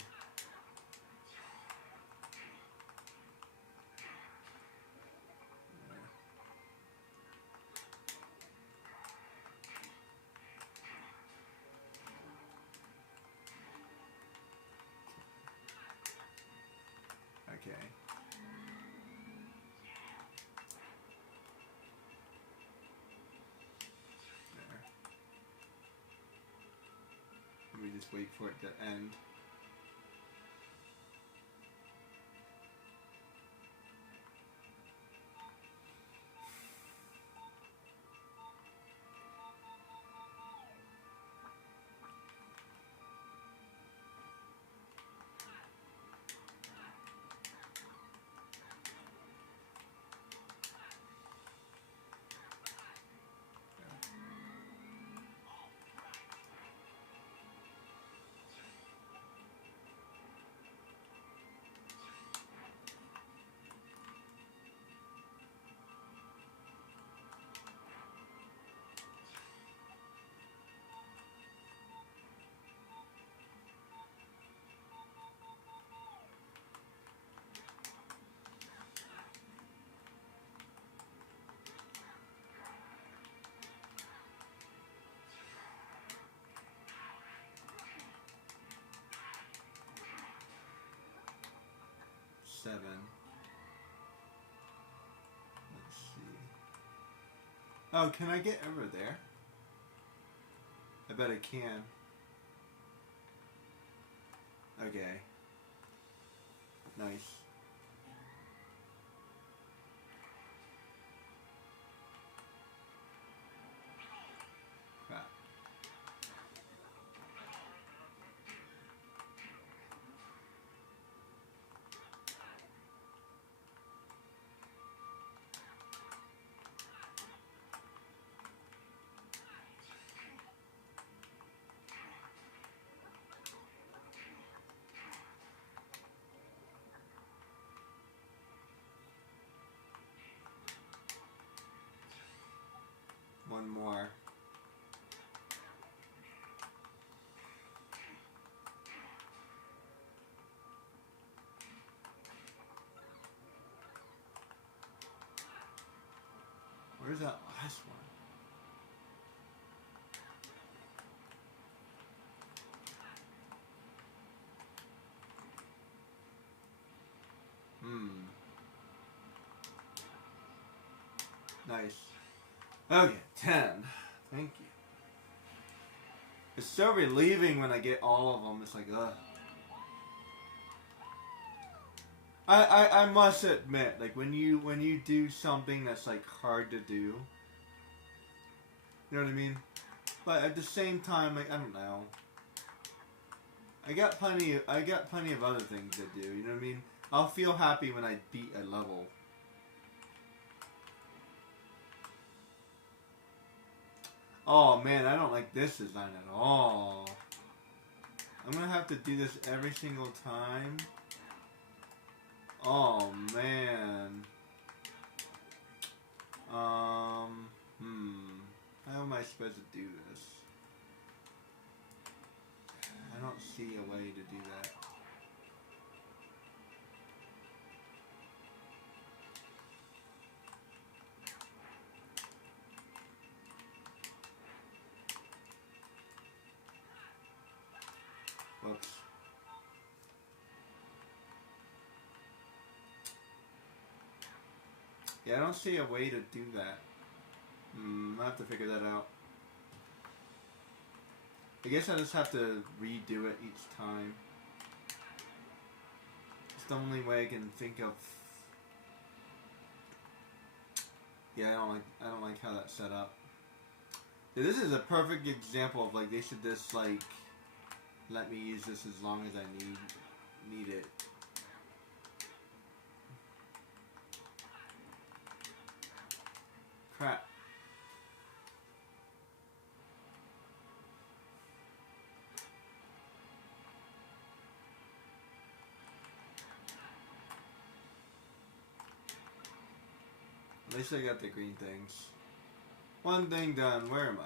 Okay. There. Let me just wait for it to end. Seven. Let's see. Oh, can I get over there? I bet I can. Okay. Nice. Crap. One more. Where's that last one? Nice. Okay, 10. Thank you. It's so relieving when I get all of them. It's like, ugh. I must admit, like when you do something that's like hard to do, you know what I mean? But at the same time, like I don't know. I got plenty of other things to do. You know what I mean? I'll feel happy when I beat a level. Oh man, I don't like this design at all. I'm gonna have to do this every single time. Oh man. How am I supposed to do this? I don't see a way to do that. Whoops. Yeah, I don't see a way to do that. I'll have to figure that out. I guess I just have to redo it each time. It's the only way I can think of. Yeah, I don't like how that's set up. Yeah, this is a perfect example of like they should just like let me use this as long as I need it. At least I got the green things. One thing done. Where am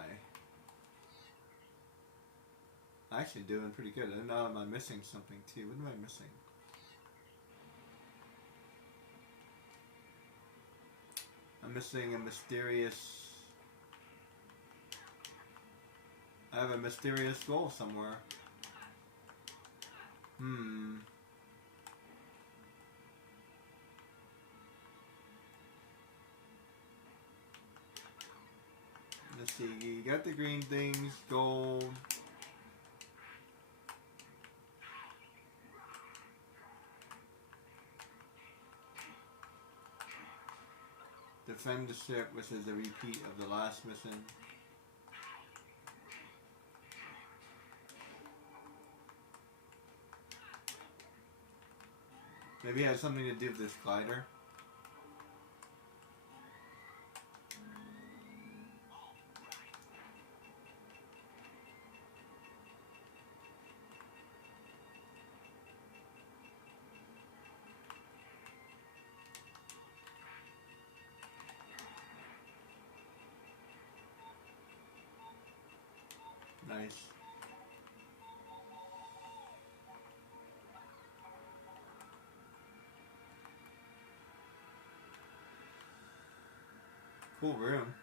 I? Actually doing pretty good. And now am I missing something too? What am I missing? I'm missing a mysterious... I have a mysterious goal somewhere. Let's see, you got the green things, gold. Defend the ship, which is a repeat of the last mission. Maybe it has something to do with this glider. Nice. Cool room.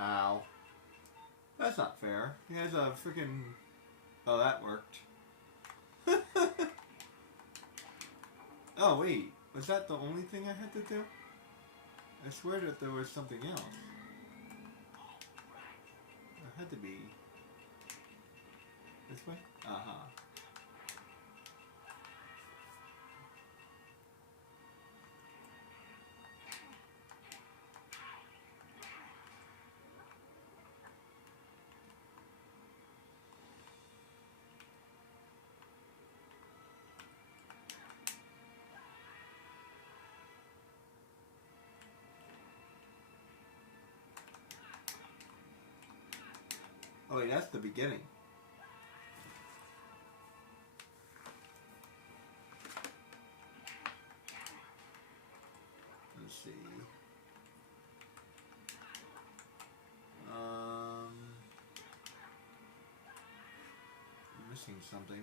Ow. That's not fair. He has a freaking... Oh, that worked. Oh, wait. Was that the only thing I had to do? I swear that there was something else. It had to be... This way? Uh-huh. Oh wait, that's the beginning. Let's see. I'm missing something.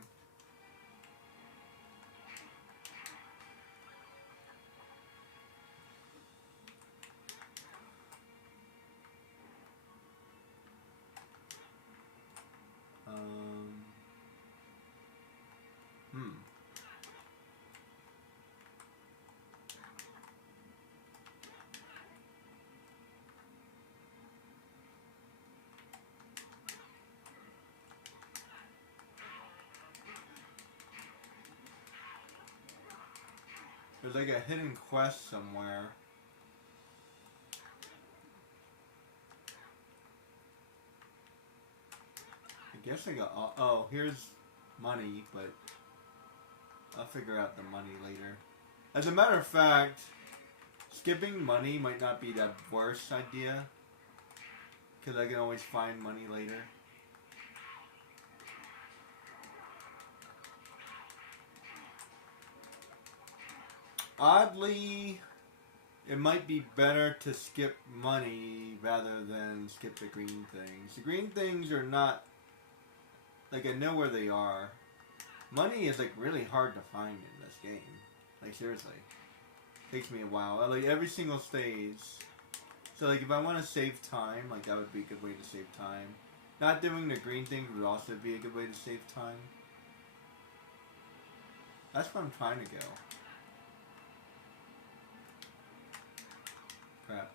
There's like a hidden quest somewhere. I guess I got all, oh, here's money, but I'll figure out the money later. As a matter of fact, skipping money might not be the worst idea, because I can always find money later. Oddly, it might be better to skip money rather than skip the green things. The green things are not, like, I know where they are. Money is like really hard to find in this game. Like, seriously. Takes me a while. Like, every single stage. So, like, if I want to save time, like, that would be a good way to save time. Not doing the green things would also be a good way to save time. That's where I'm trying to go. Crap.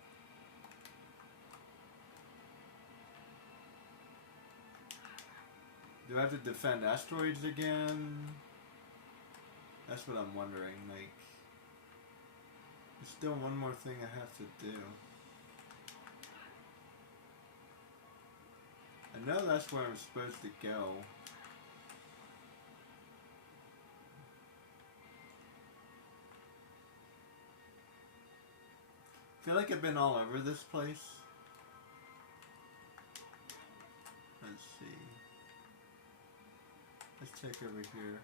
Do I have to defend asteroids again? That's what I'm wondering. Like, there's still one more thing I have to do. I know that's where I'm supposed to go. I feel like I've been all over this place. Let's see. Let's check over here.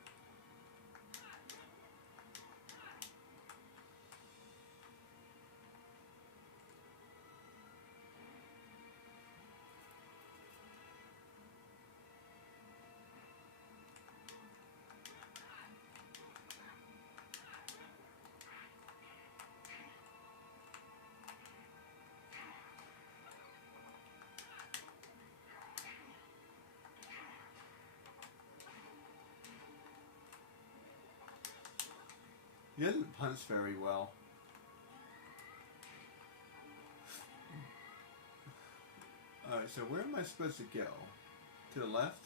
He doesn't punch very well. Alright, so where am I supposed to go? To the left?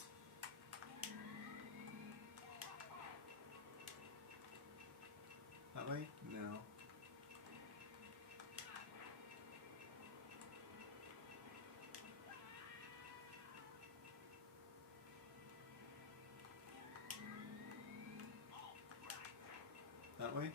That way? No. That way?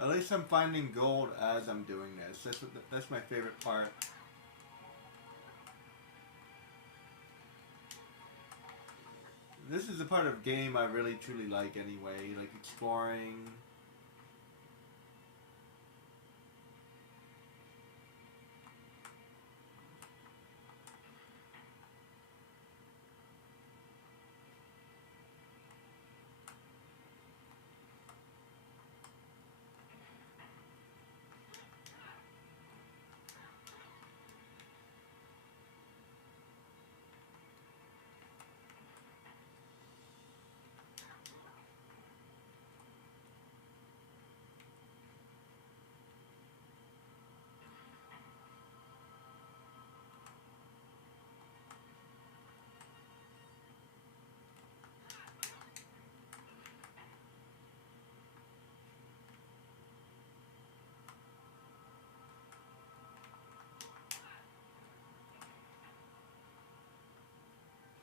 At least I'm finding gold as I'm doing this. That's my favorite part. This is the part of game I really truly like anyway, like exploring.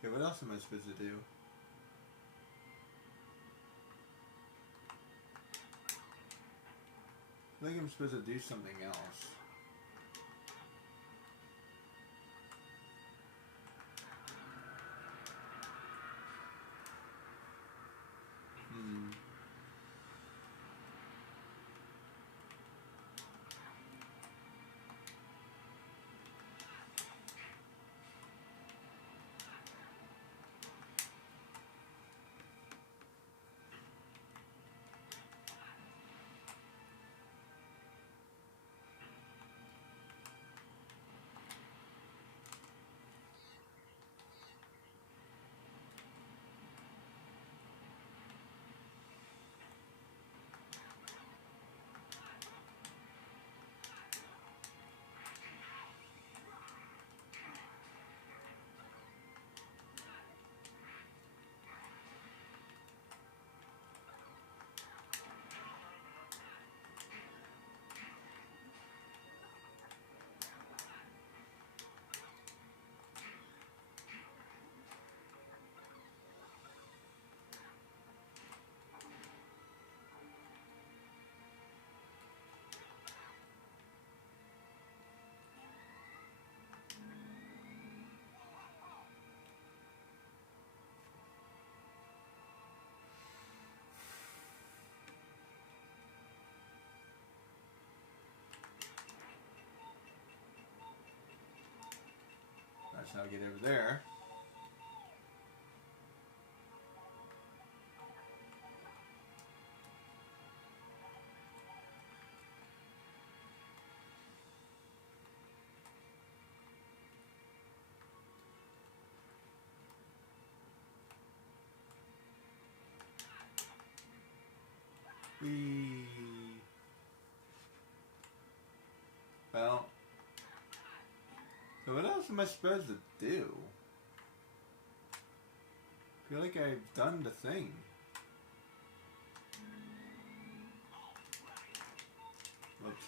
Okay, what else am I supposed to do? I think I'm supposed to do something else. how I get over there. Whee. Well, so what else am I supposed to do? I feel like I've done the thing. Whoops.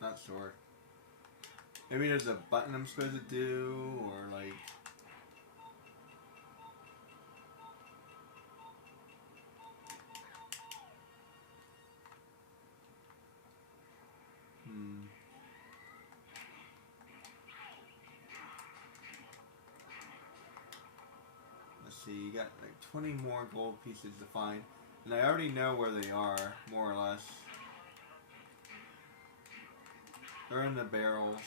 Not sure. Maybe there's a button I'm supposed to do, or like... Let's see, you got like 20 more gold pieces to find. And I already know where they are, more or less. They're in the barrels.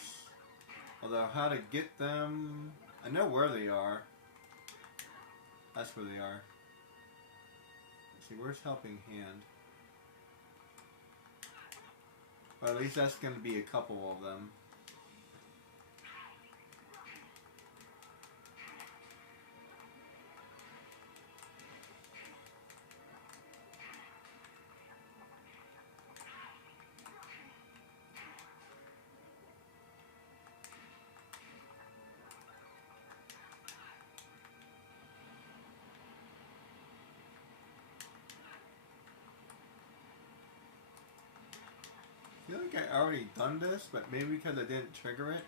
Although how to get them... I know where they are. That's where they are. Let's see, where's Helping Hand? Well, at least that's going to be a couple of them. I feel like I already done this, but maybe because I didn't trigger it.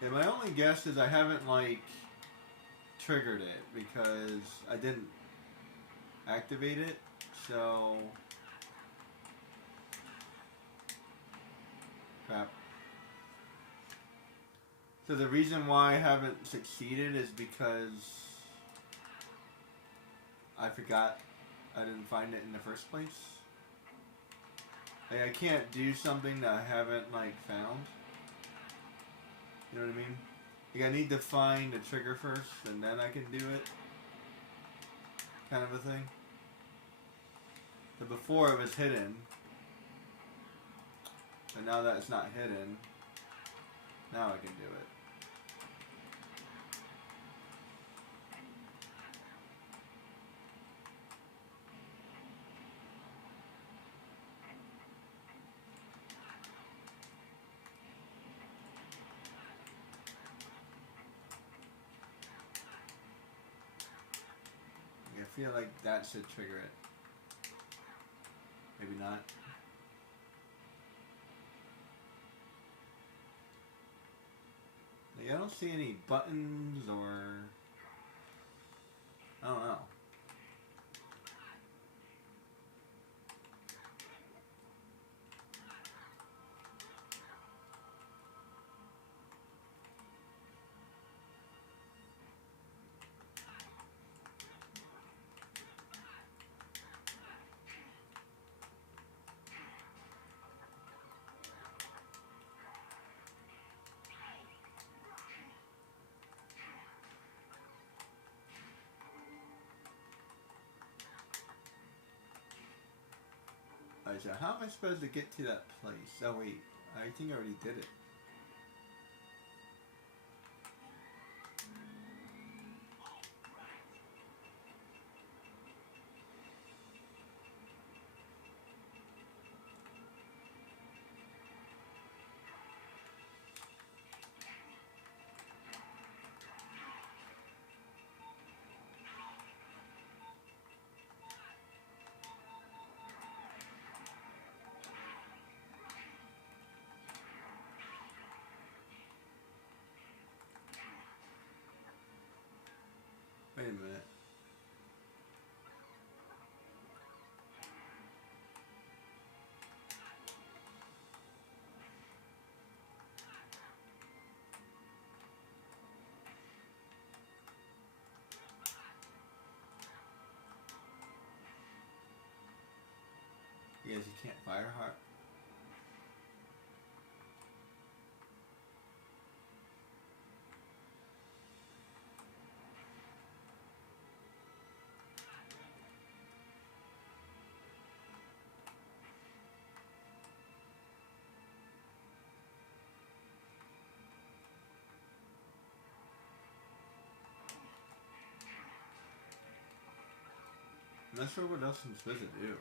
And my only guess is I haven't like triggered it because I didn't activate it, so crap. So the reason why I haven't succeeded is because I forgot I didn't find it in the first place. Like I can't do something that I haven't like found. You know what I mean? Like I need to find the trigger first and then I can do it. Kind of a thing. But before it was hidden. And now that it's not hidden, now I can do it. I feel like that should trigger it. Maybe not. Like, I don't see any buttons or... I don't know. Alright, so how am I supposed to get to that place? Oh wait, I think I already did it. is you can't fire heart. I'm not sure what else I'm supposed to do.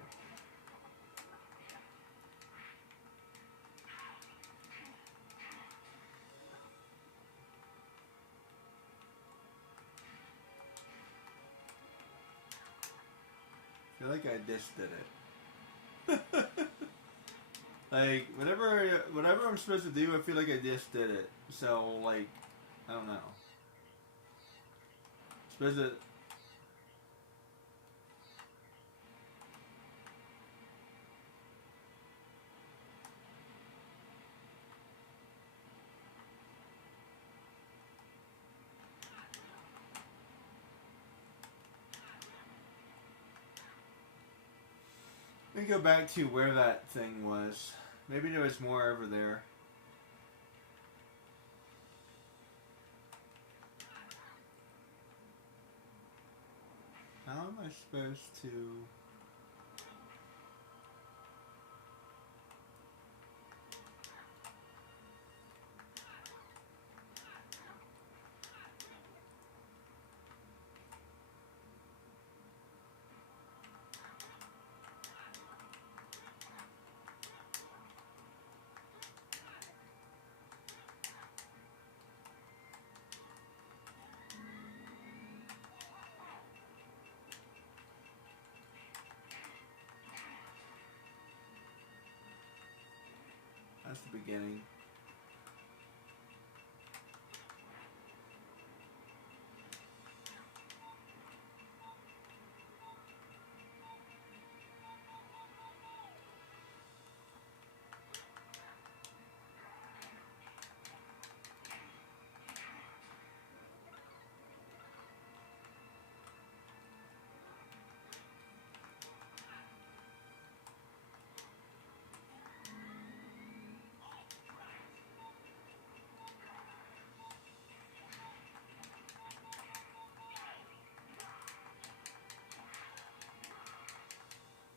I feel like I just did it. Like, whatever I'm supposed to do, I feel like I just did it. So, like, I don't know. Supposed to... Let me go back to where that thing was. Maybe there was more over there. How am I supposed to... That's the beginning.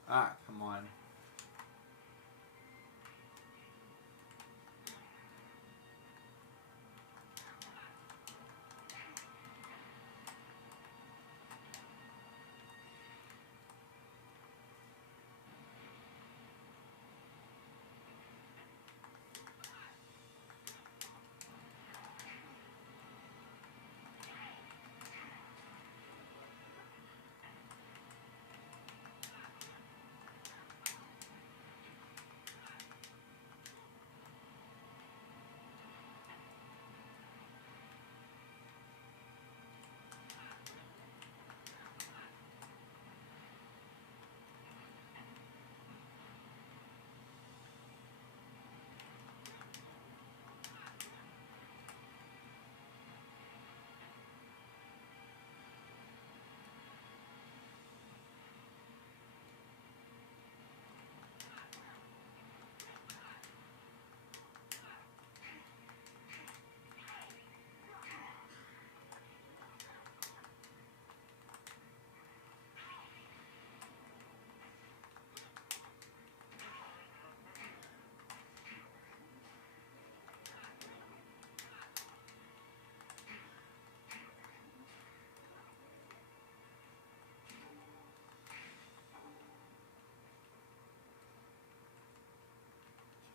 Ah, come on.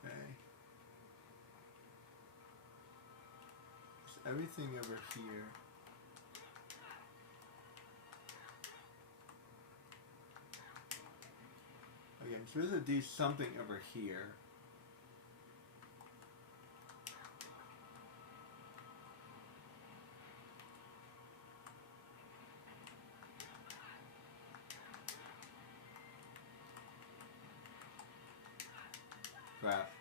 Okay. Is everything over here? Okay, I'm supposed to do something over here. Crap.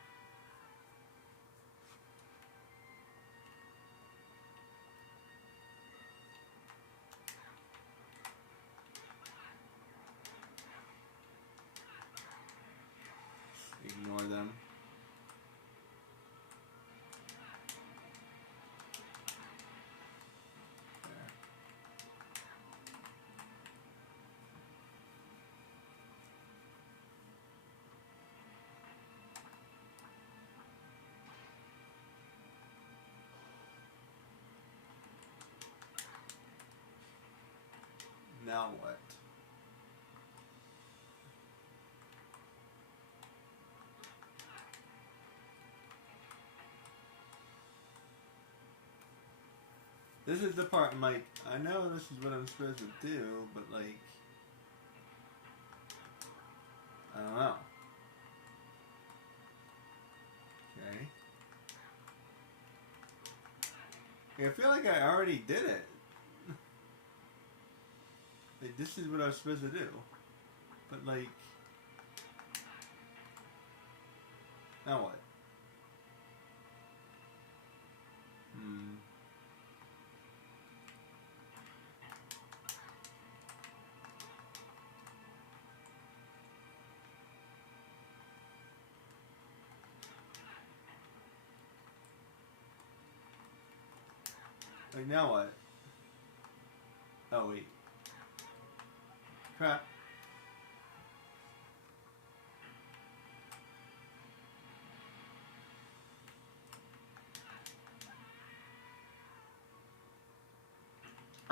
Now what? This is the part I'm like, I know this is what I'm supposed to do, but like, I don't know. Okay. I feel like I already did it. Like, this is what I was supposed to do. But like, now what? Like, now what? Oh, wait. Crap.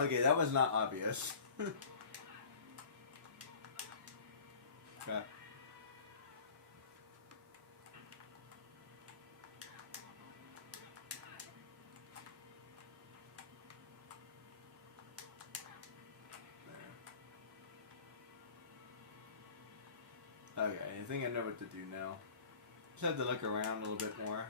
Okay, that was not obvious. Crap. There. Okay, I think I know what to do now. Just have to look around a little bit more.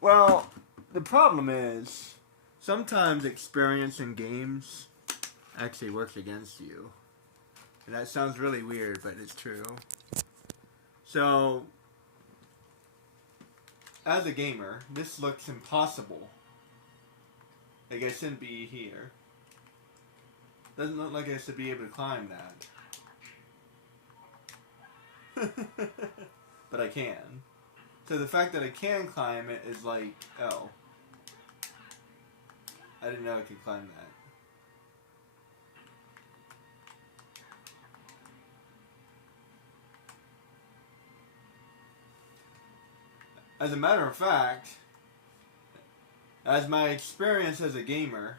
Well, the problem is, sometimes experience in games actually works against you. And that sounds really weird, but it's true. So, as a gamer, this looks impossible. Like, I shouldn't be here. Doesn't look like I should be able to climb that. But I can. So the fact that I can climb it is like, oh. I didn't know I could climb that. As a matter of fact, as my experience as a gamer,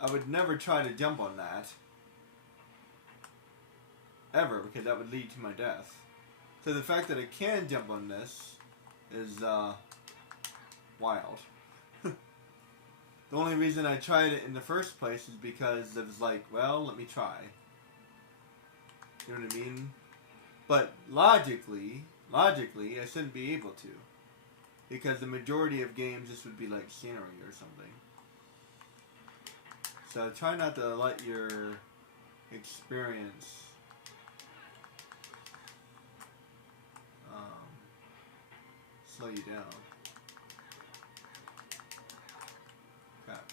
I would never try to jump on that. Ever, because that would lead to my death. So the fact that I can jump on this is wild. The only reason I tried it in the first place is because it was like, well, let me try. You know what I mean? But logically, I shouldn't be able to. Because the majority of games, this would be like scenery or something. So try not to let your experience slow you down. Crap.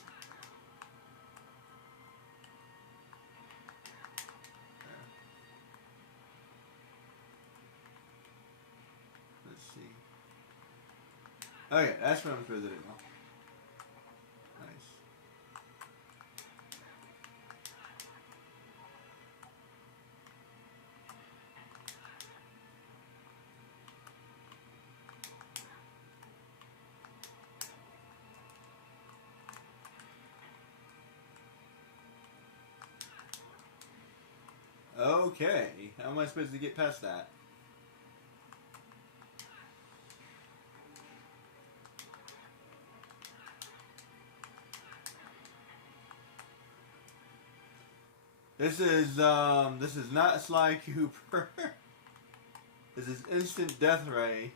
There. Let's see. Okay, that's what I'm supposed to do now. Nice. Okay, how am I supposed to get past that? This is not Sly Cooper. This is Instant Death Ray.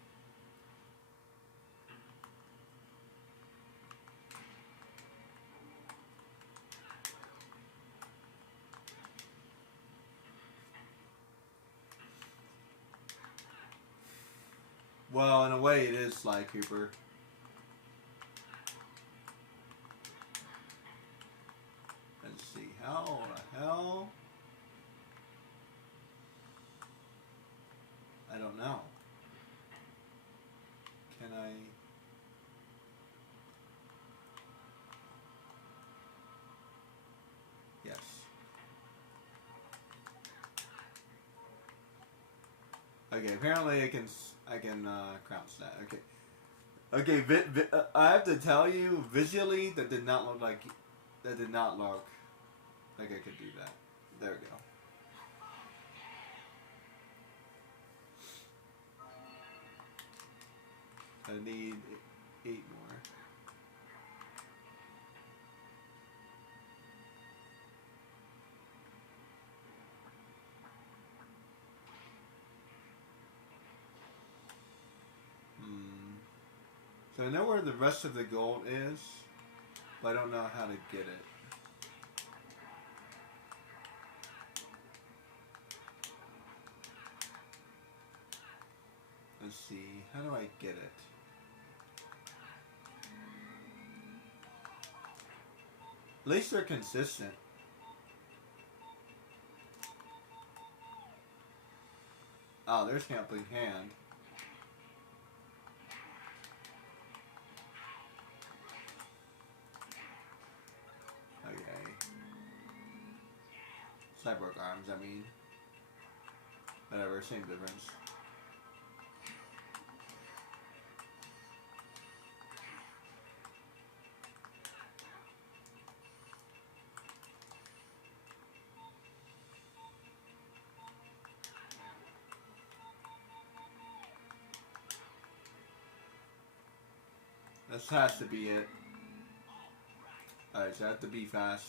Well, in a way, it is Sly Cooper. Let's see, how the hell? I don't know. Can I? Yes. Okay, apparently I can crouch that. Okay. Okay, I have to tell you, visually, that did not look like I could do that. There we go. I need 8 more. So I know where the rest of the gold is, but I don't know how to get it. Let's see, how do I get it? At least they're consistent. Oh, there's Helping Hand. Okay. Cyborg Arms, I mean. Whatever, same difference. This has to be it. Alright, so I have to be fast.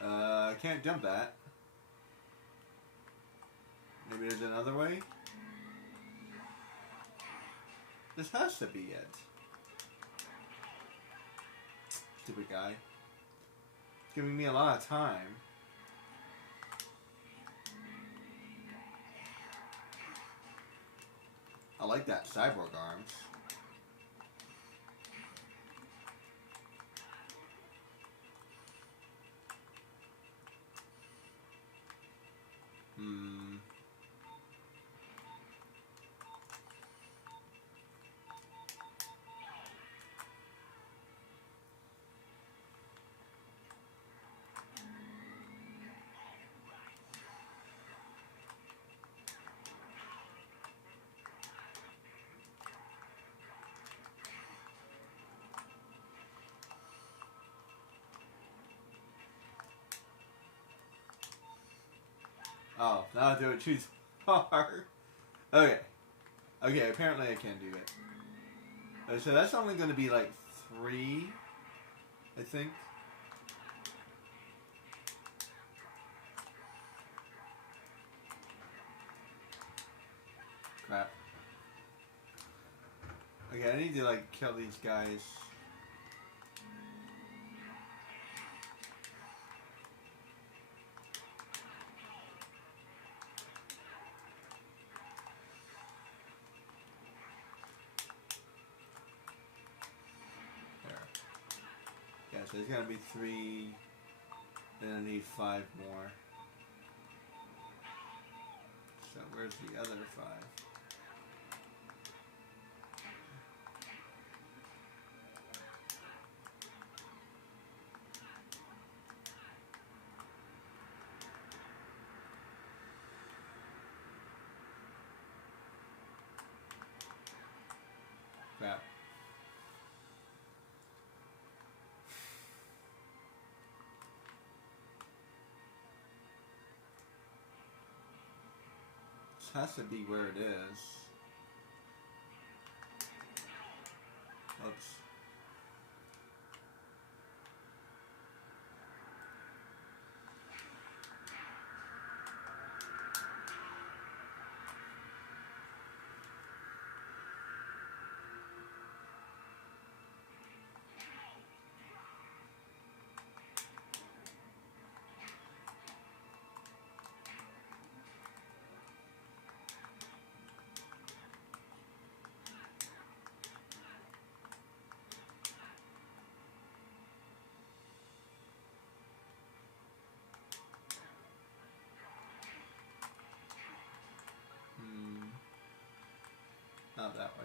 I can't jump that. Maybe there's another way? This has to be it. Stupid guy. It's giving me a lot of time. I like that Cyborg Arms. Oh, now I do it too hard. Okay. Okay, apparently I can do it. So that's only going to be like 3, I think. Crap. Okay, I need to like kill these guys. So there's gonna be 3, then I need 5 more. So where's the other 5? Crap. This has to be where it is. Oops. Not that way.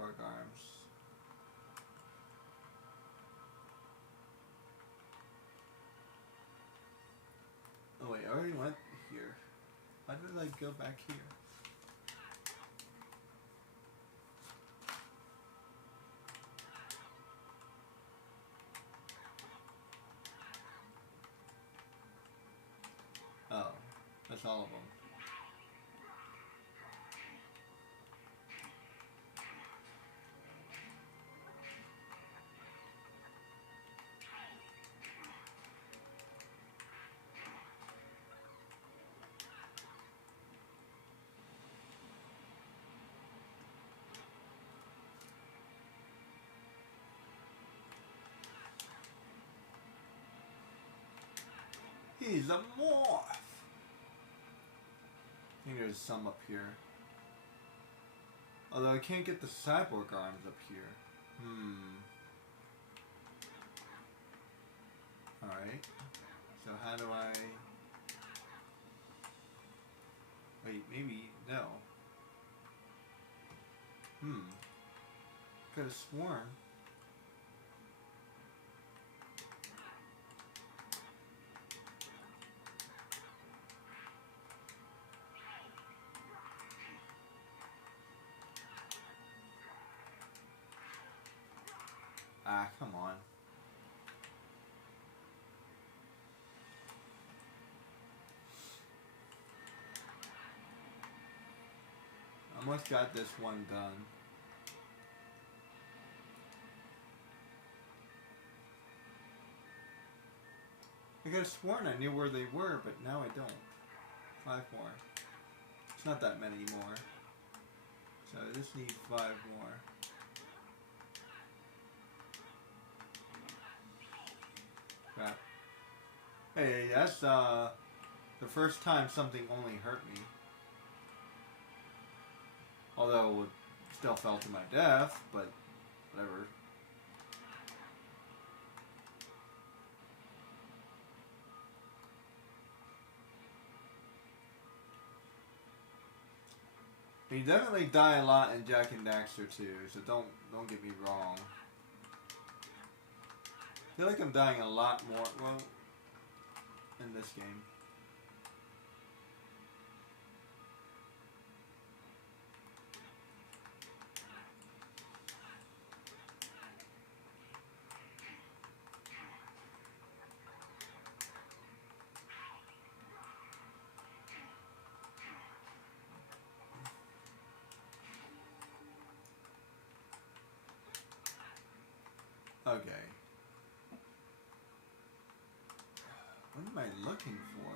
cyborg arms. Oh wait, I already went here. Why did I go back here? Oh, that's all of them. He's a morph! I think there's some up here. Although I can't get the cyborg arms up here. Alright. So how do I... Wait, maybe... No. Could have sworn. Ah, come on. Almost got this one done. I could have sworn I knew where they were, but now I don't. 5 more. It's not that many more. So I just need 5 more. Crap. Hey, that's the first time something only hurt me. Although it still fell to my death, but whatever. You definitely die a lot in Jak and Daxter too, so don't get me wrong. I feel like I'm dying a lot more, well, in this game. Okay. What am I looking for?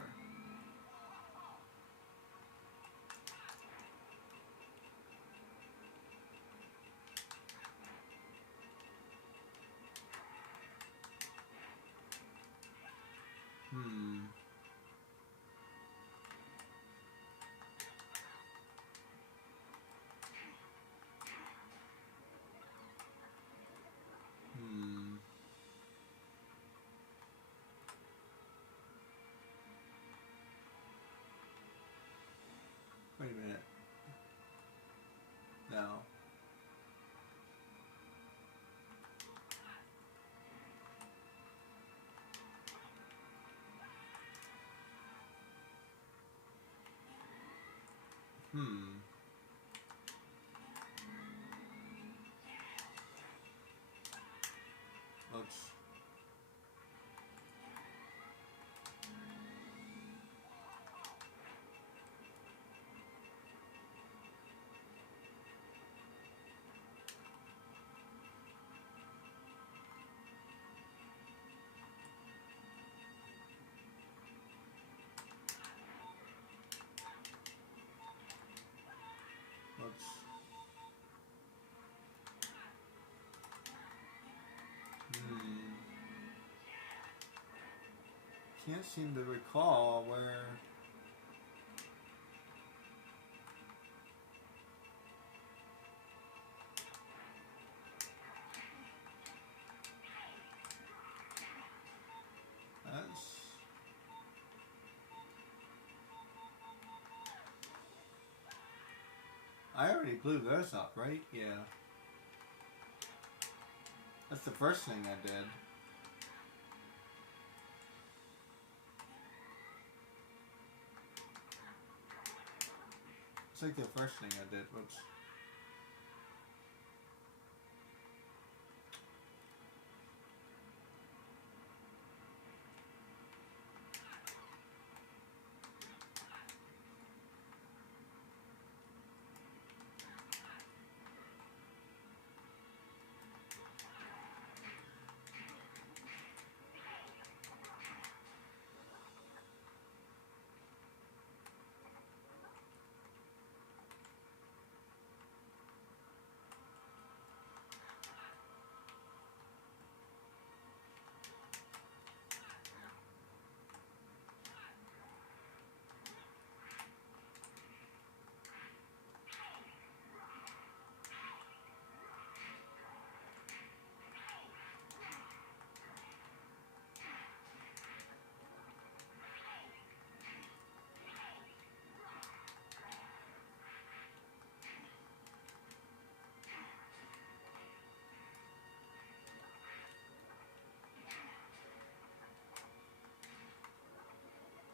Wait a minute. No. Oops. Oops. Can't seem to recall where... That's... I already blew those up, right? Yeah. That's the first thing I did. It's like the first thing I did. Whoops.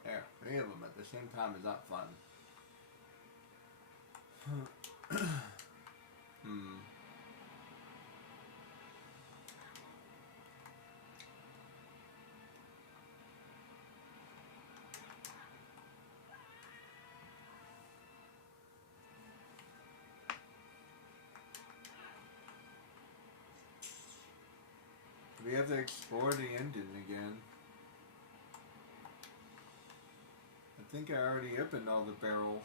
There, 3 of them at the same time is not fun. Hmm. We have to explore the engine again. I think I already opened all the barrels.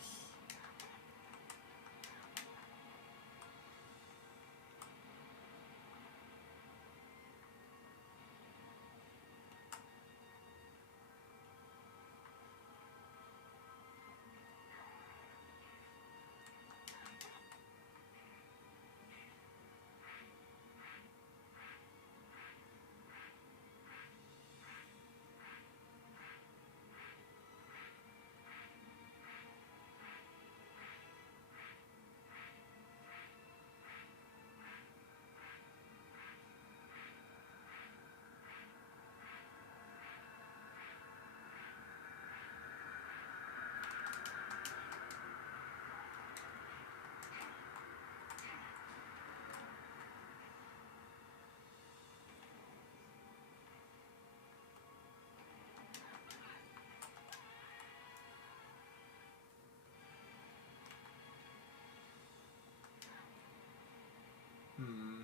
Hmm.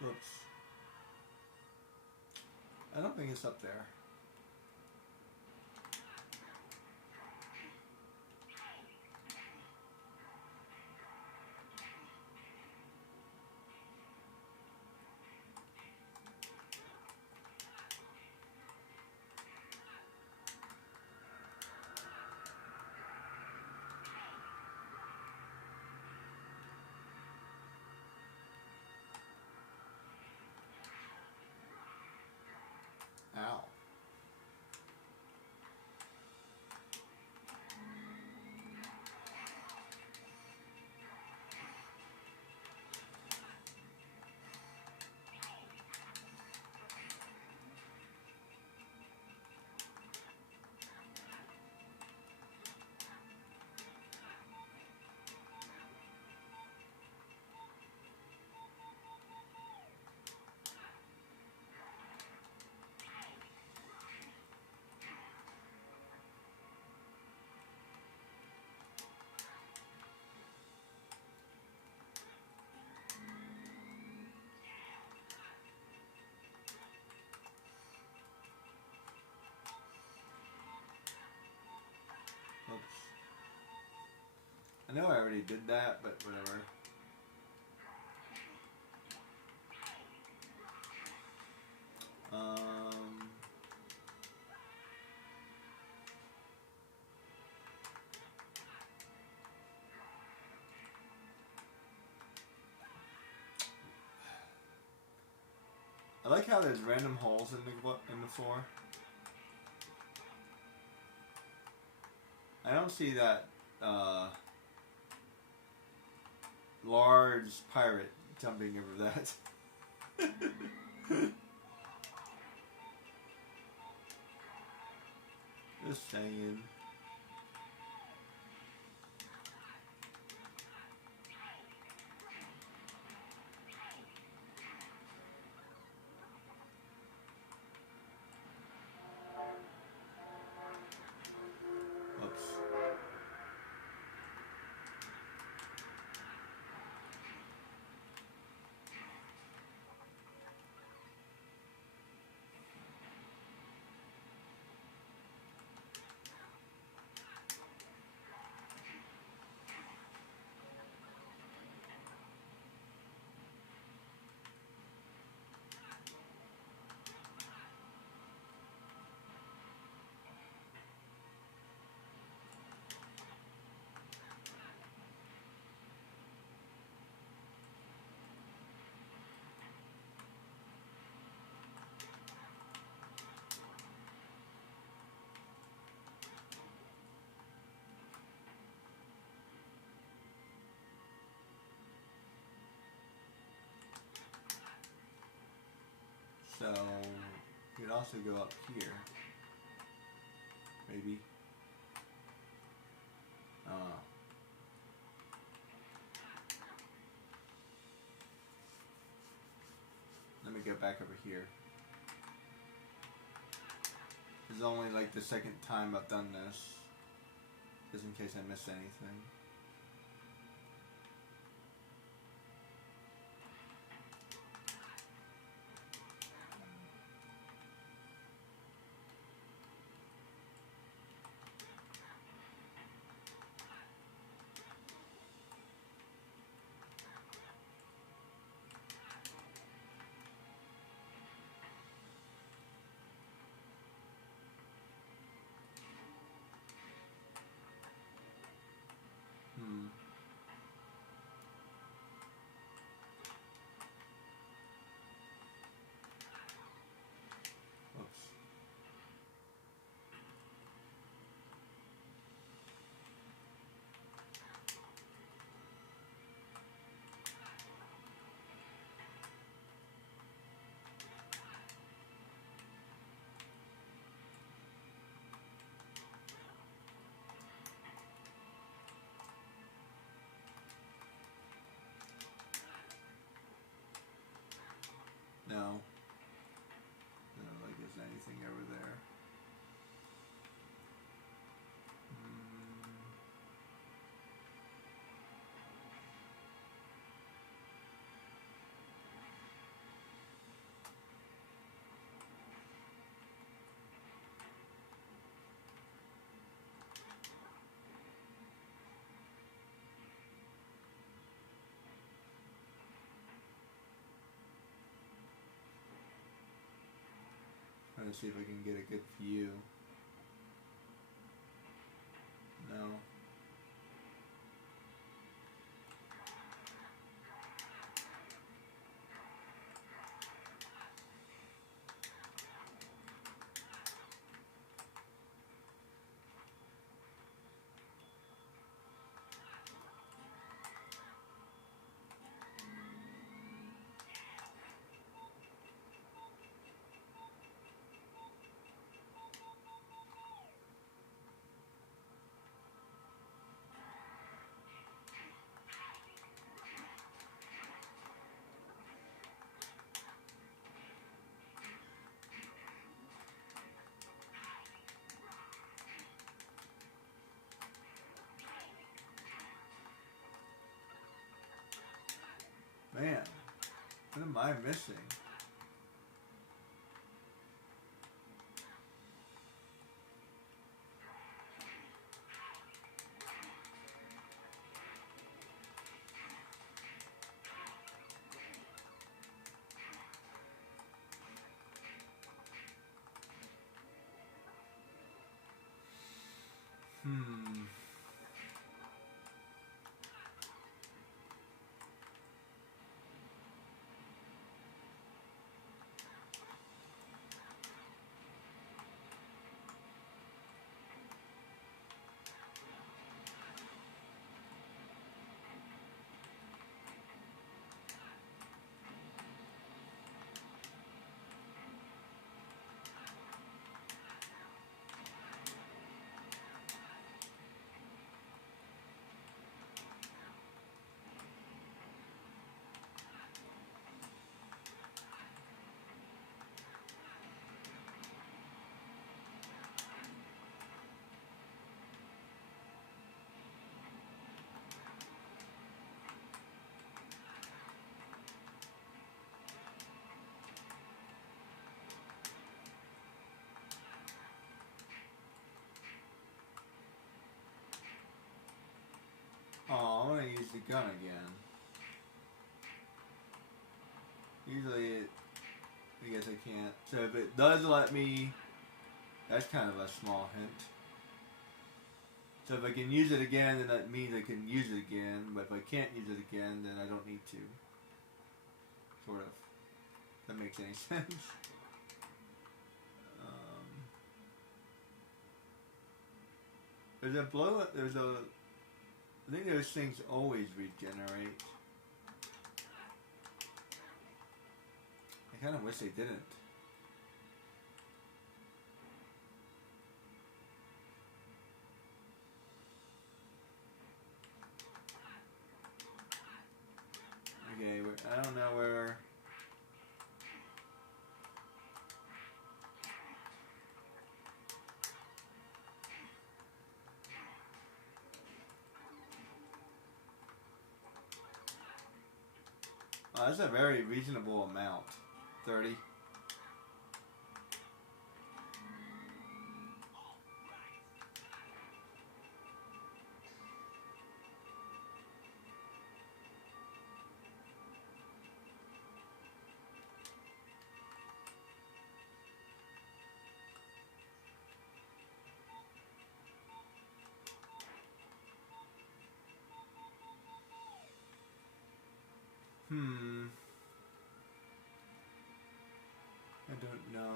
Oops. I don't think it's up there. Ow. already did that, but whatever. I like how there's random holes in the floor. I don't see that large pirate jumping over that. Just saying. Oops. So, you could also go up here. Maybe. Let me get back over here. This is only like the second time I've done this. Just in case I missed anything. Oops. No. No, like there's anything over there. Trying to see if I can get a good view. No. Man, what am I missing? gun again. Usually, I guess I can't. So if it does let me, that's kind of a small hint. So if I can use it again, then that means I can use it again. But if I can't use it again, then I don't need to. Sort of. If that makes any sense. There's a blow. There's a. I think those things always regenerate. I kind of wish they didn't. Okay, I don't know where. That's a very reasonable amount. 30. I don't know.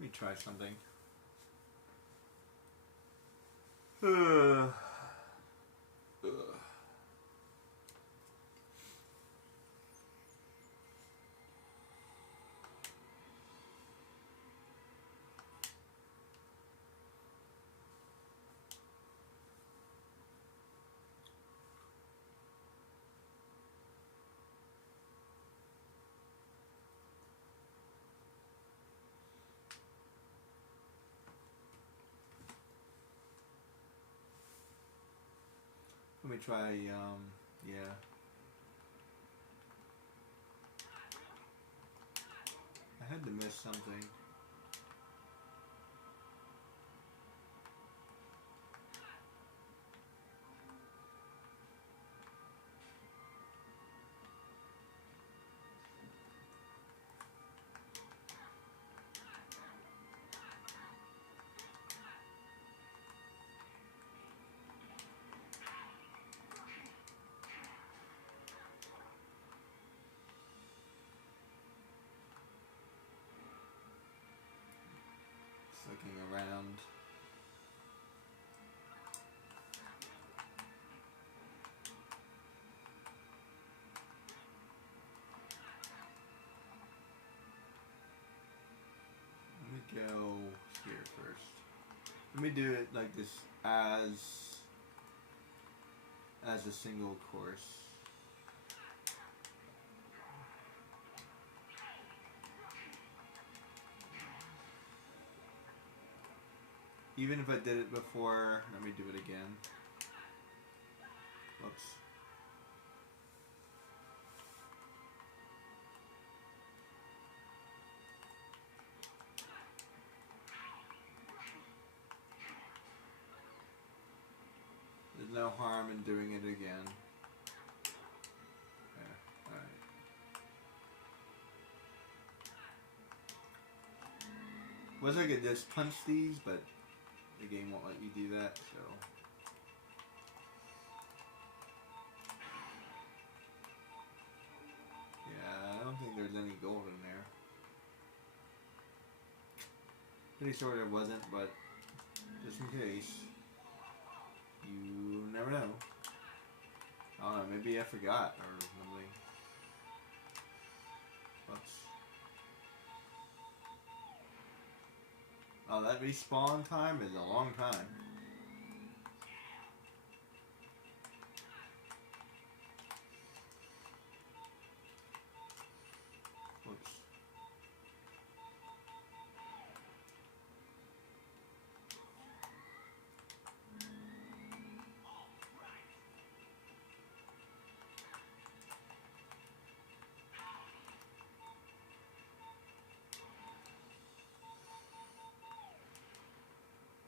Let me try something. Let me try, yeah. I had to miss something. Looking around. Let me go here first. Let me do it like this as a single course. Even if I did it before, let me do it again. Whoops. There's no harm in doing it again. There, alright. Wish I could just punch these, but the game won't let you do that, so. Yeah, I don't think there's any gold in there. Pretty sure there wasn't, but just in case. You never know. I don't know, maybe I forgot or something. Whoops. Oh, that respawn time is a long time. Whoops.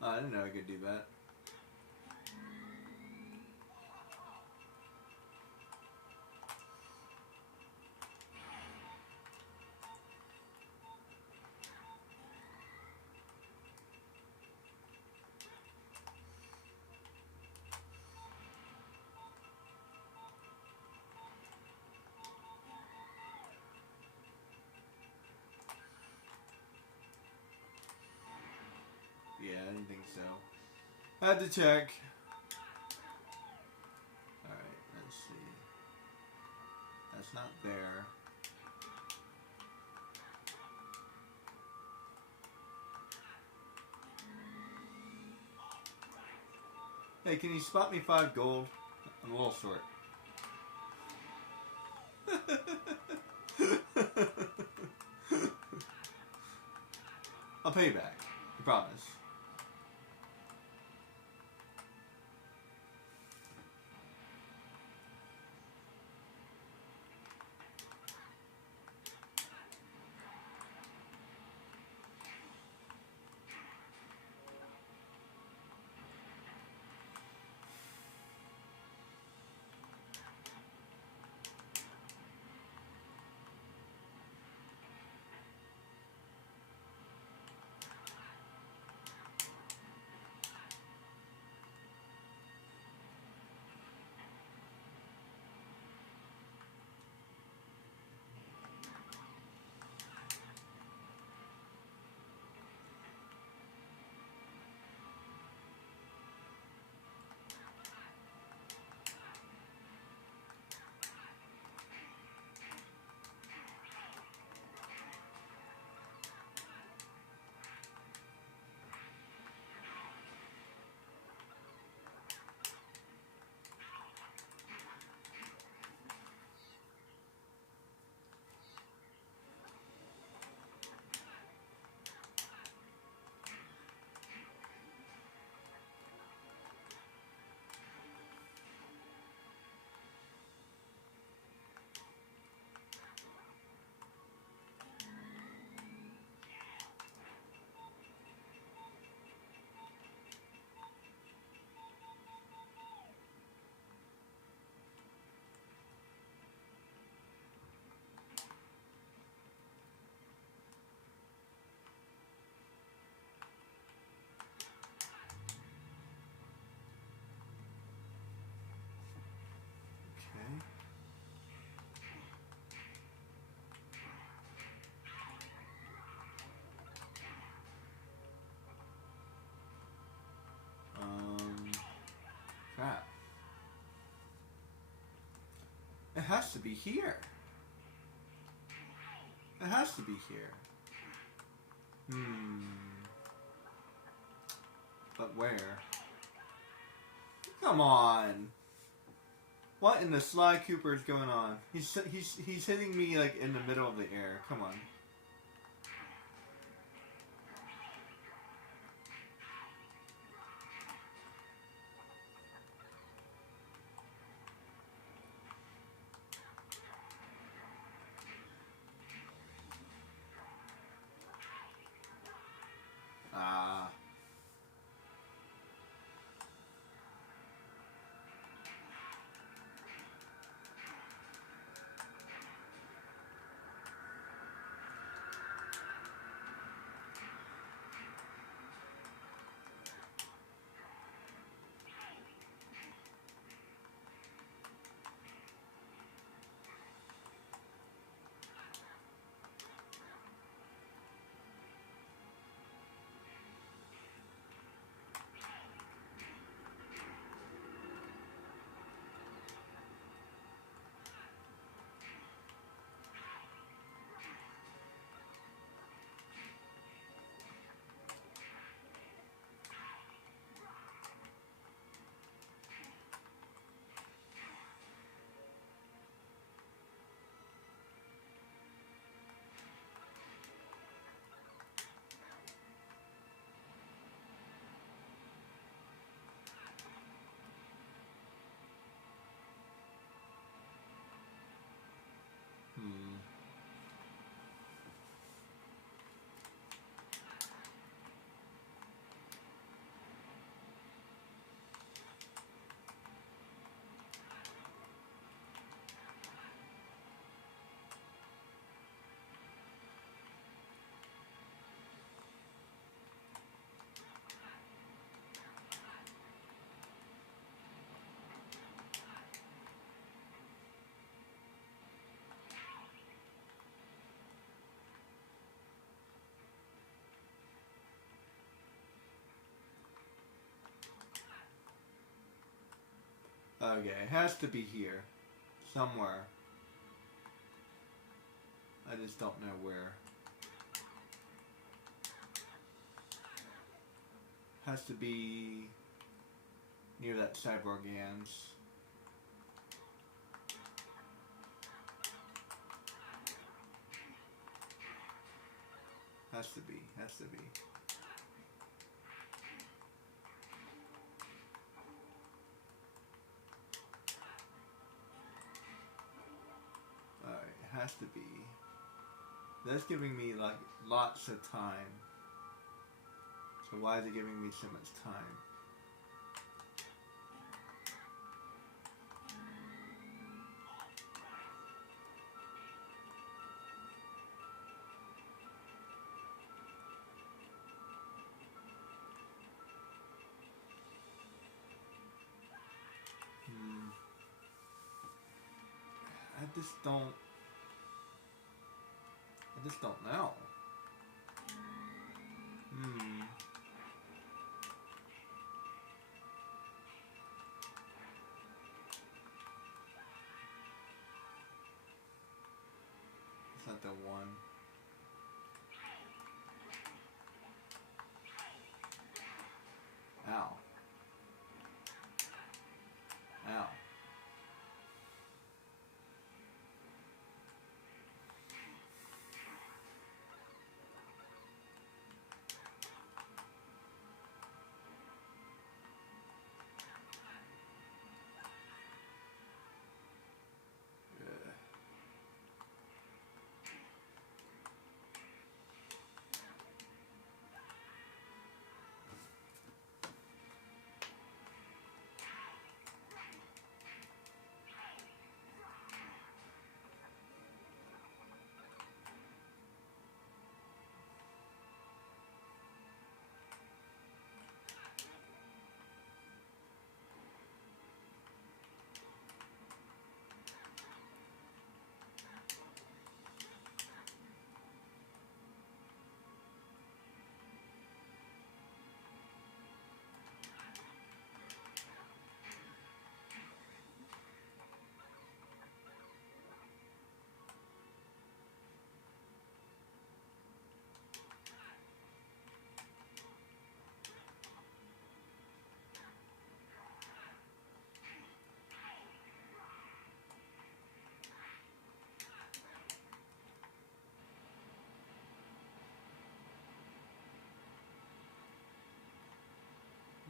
Oh, I didn't know I could do that. Yeah, I didn't think so. I had to check. Alright, let's see. That's not there. Hey, can you spot me 5 gold? I'm a little short. I'll pay you back. I promise. Okay. Crap. It has to be here. It has to be here. But where? Come on. What in the Sly Cooper is going on? He's hitting me like in the middle of the air. Come on. Ah. Okay, it has to be here. Somewhere. I just don't know where. Has to be near that cyborg Gans. Has to be. Has to be. Alright, it has to be. That's giving me like lots of time. So why is it giving me so much time? I just don't know. It's not the one. Ow. Ow.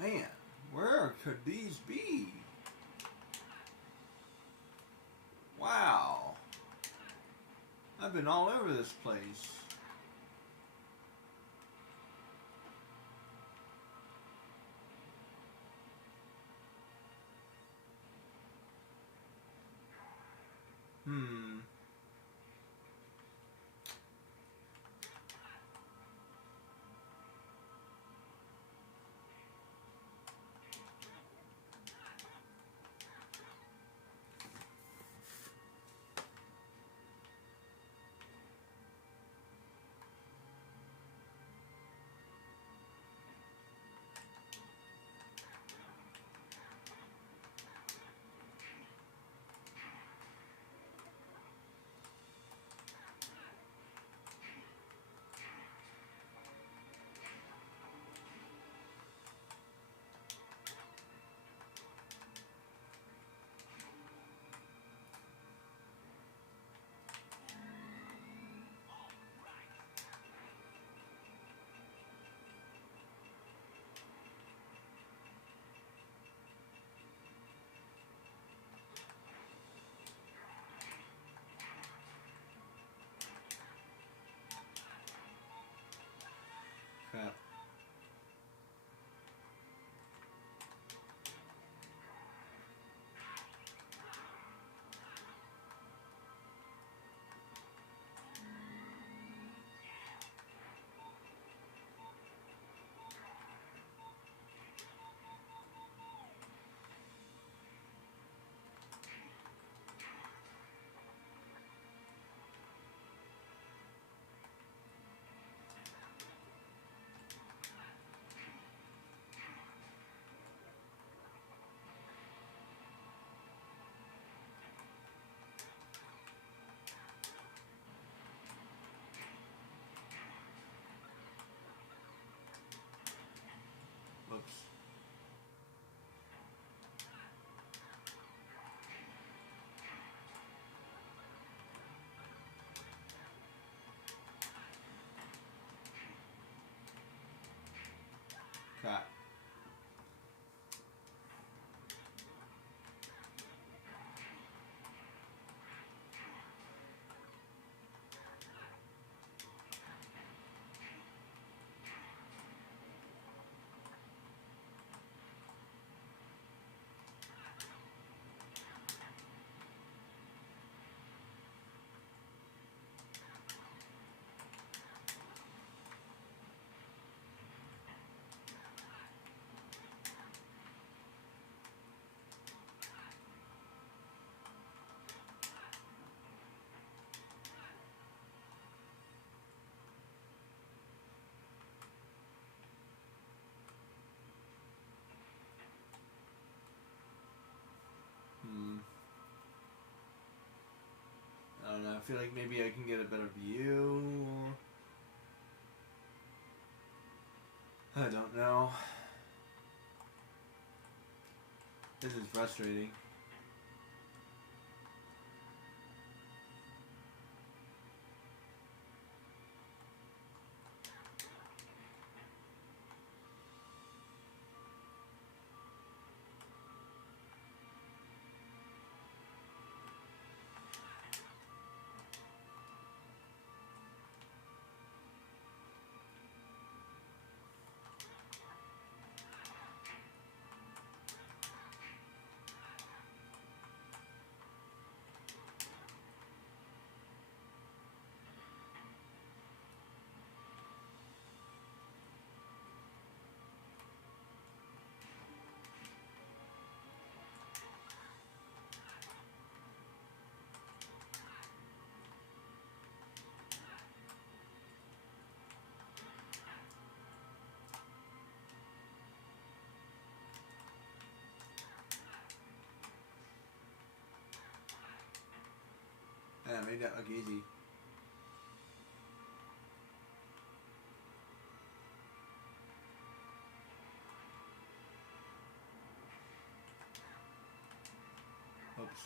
Man, where could these be? Wow. I've been all over this place. feel like maybe I can get a better view. I don't know. This is frustrating. Yeah, made that look easy. Oops.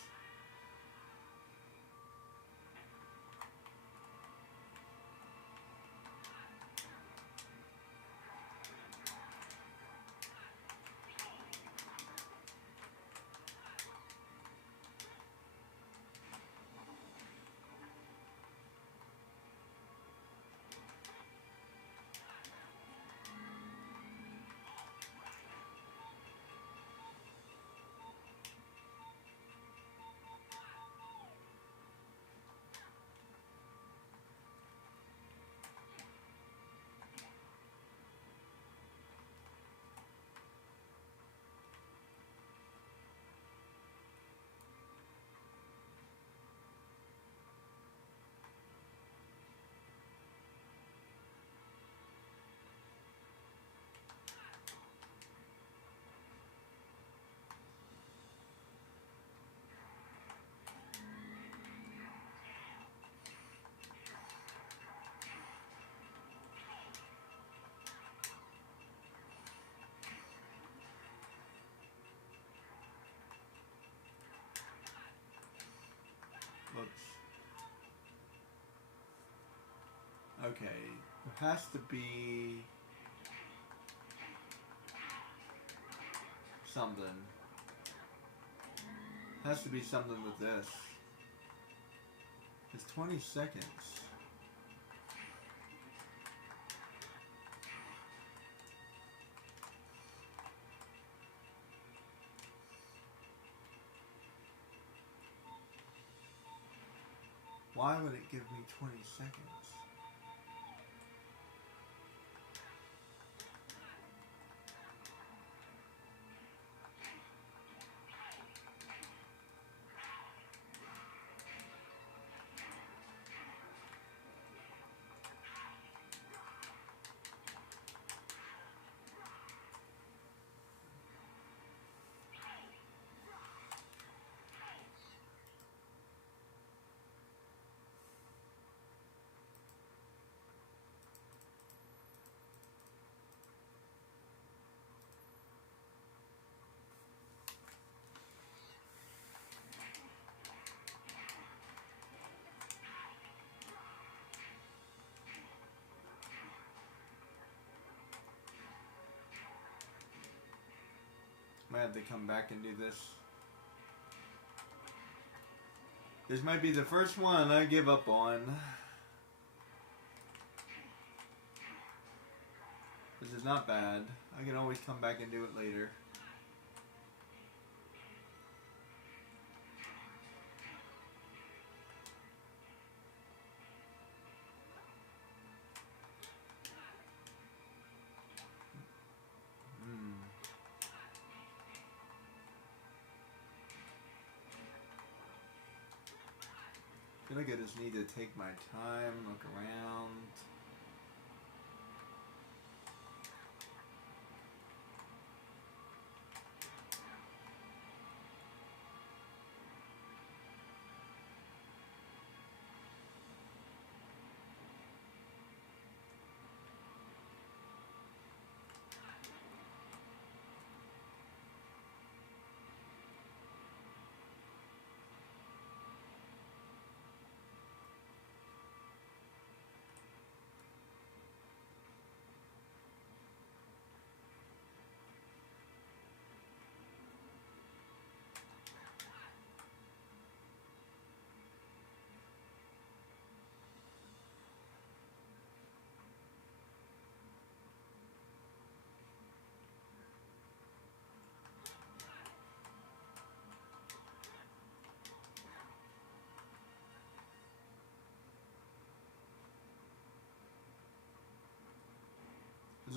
Oops. Okay, there has to be something. Has to be something with this. It's 20 seconds. Why would it give me 20 seconds? Might have to come back and do this. This might be the first one I give up on. This is not bad. I can always come back and do it later. I feel like I just need to take my time, look around.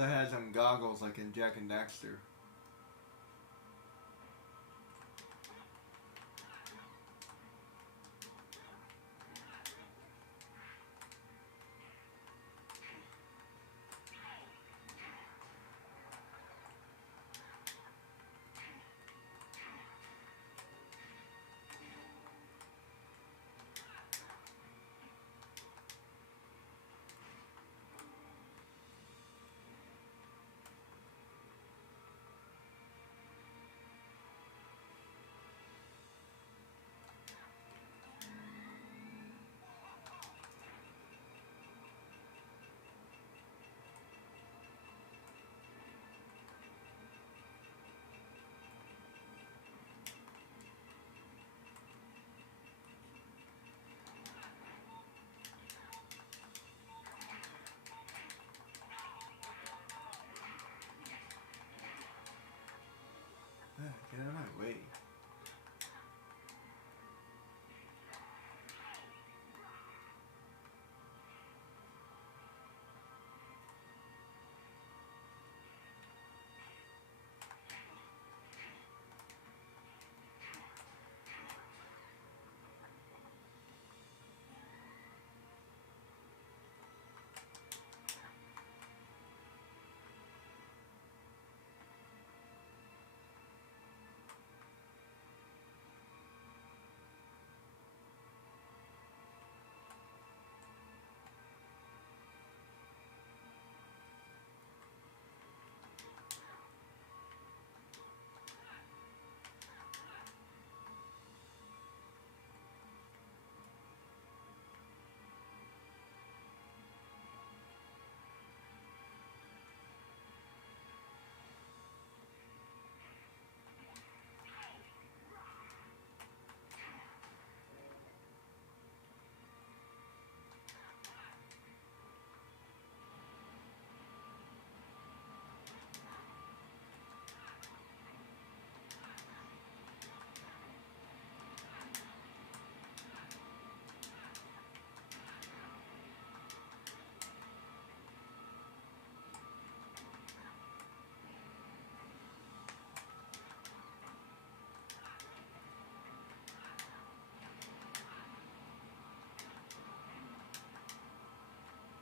I had some goggles like in Jack and Daxter. Get out of my way.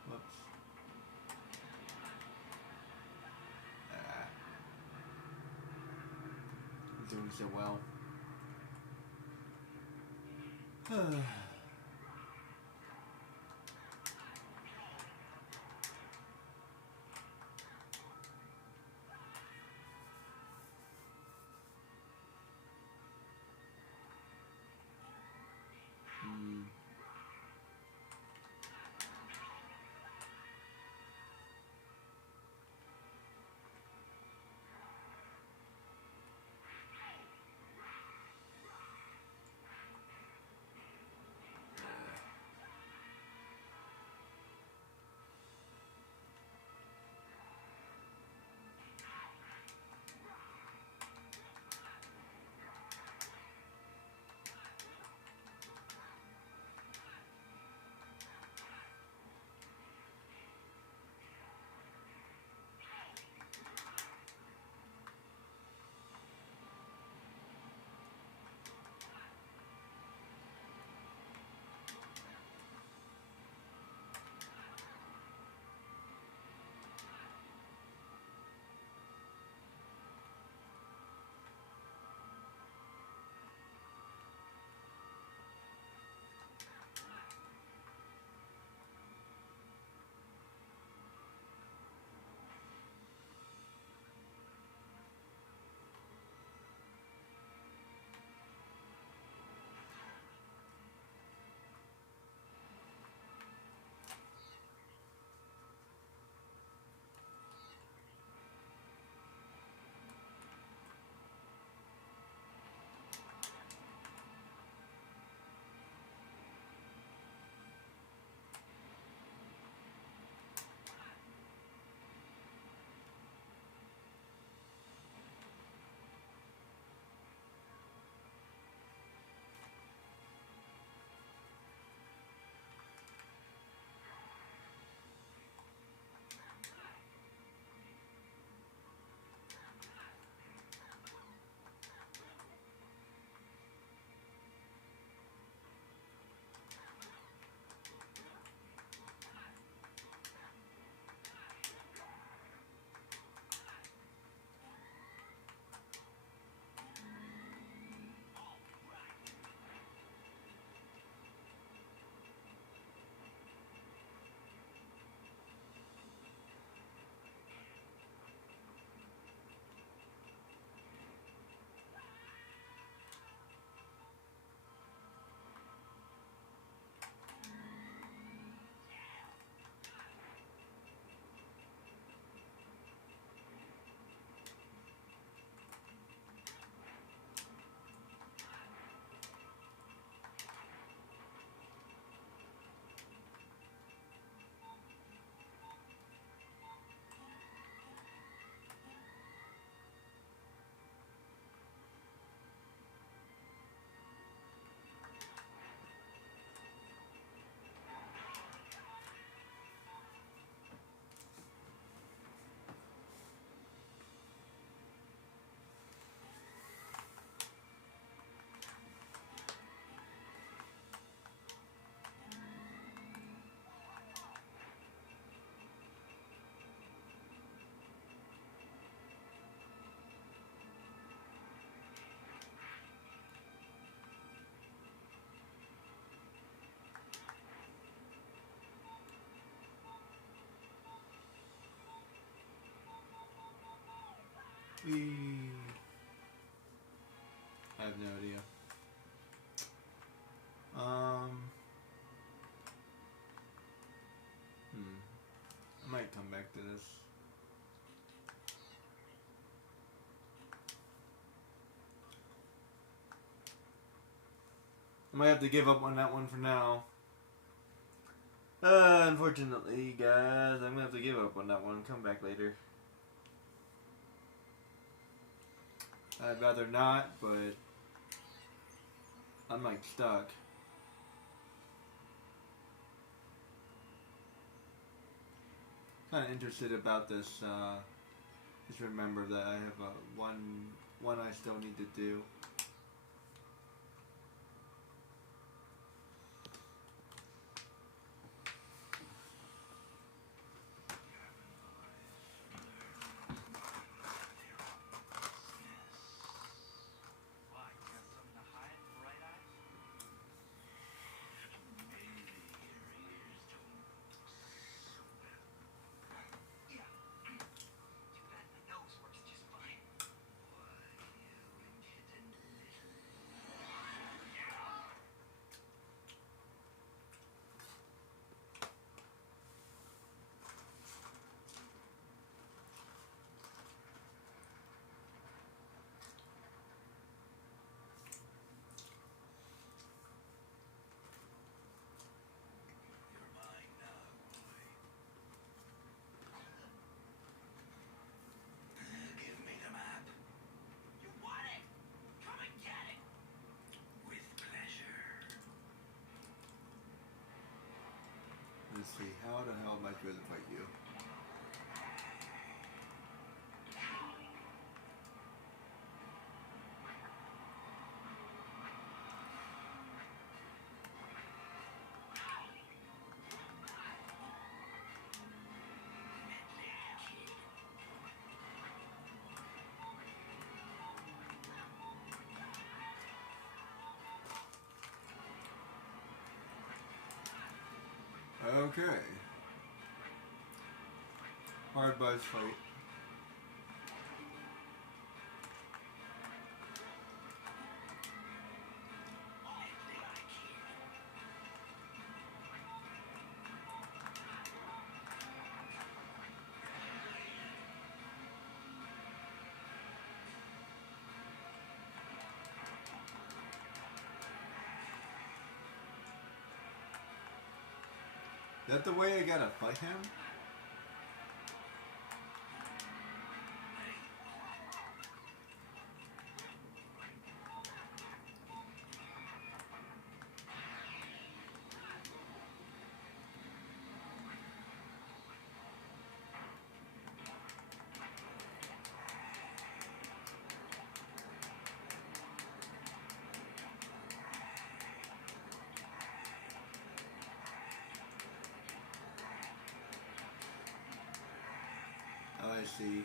Whoops. Doing so well. Whee. I have no idea. I might come back to this. I might have to give up on that one for now. Unfortunately, guys, I'm gonna have to give up on that one. Come back later. I'd rather not, but I'm like stuck. Kind of interested about this. Just remember that I have one I still need to do. Why, you got something to hide, bright eyes? Maybe your ears don't swell. Yeah. Too bad my nose works just fine. Why, you impudent little... You're mine now, boy. Give me the map. You want it? Come and get it. With pleasure. Let's see, how the hell am I supposed to fight you? Okay. Hard buzz fight. Is that the way I gotta fight him? Oh, I see.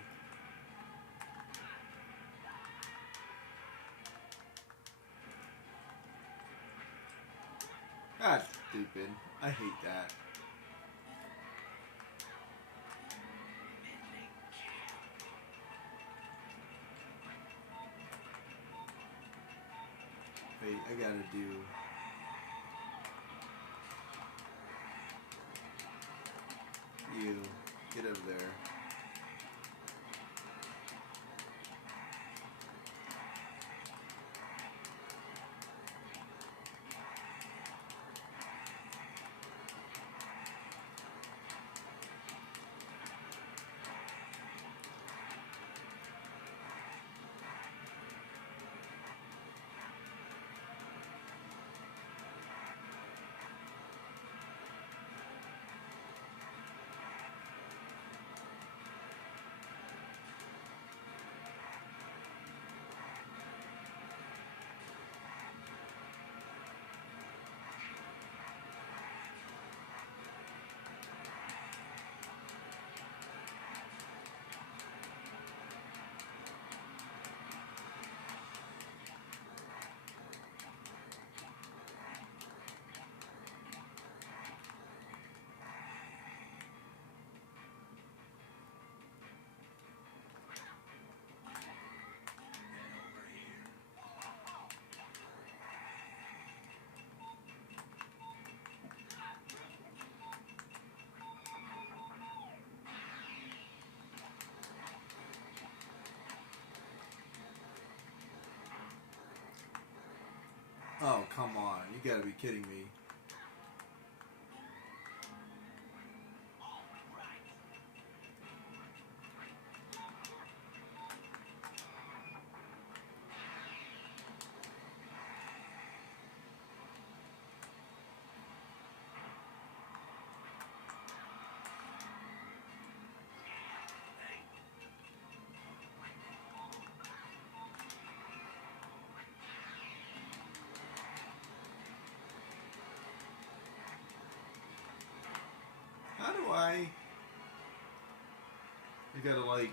That's stupid. I hate that. Wait, I gotta do... You. Get over there. Oh, come on. You gotta be kidding me. How do I... You gotta like...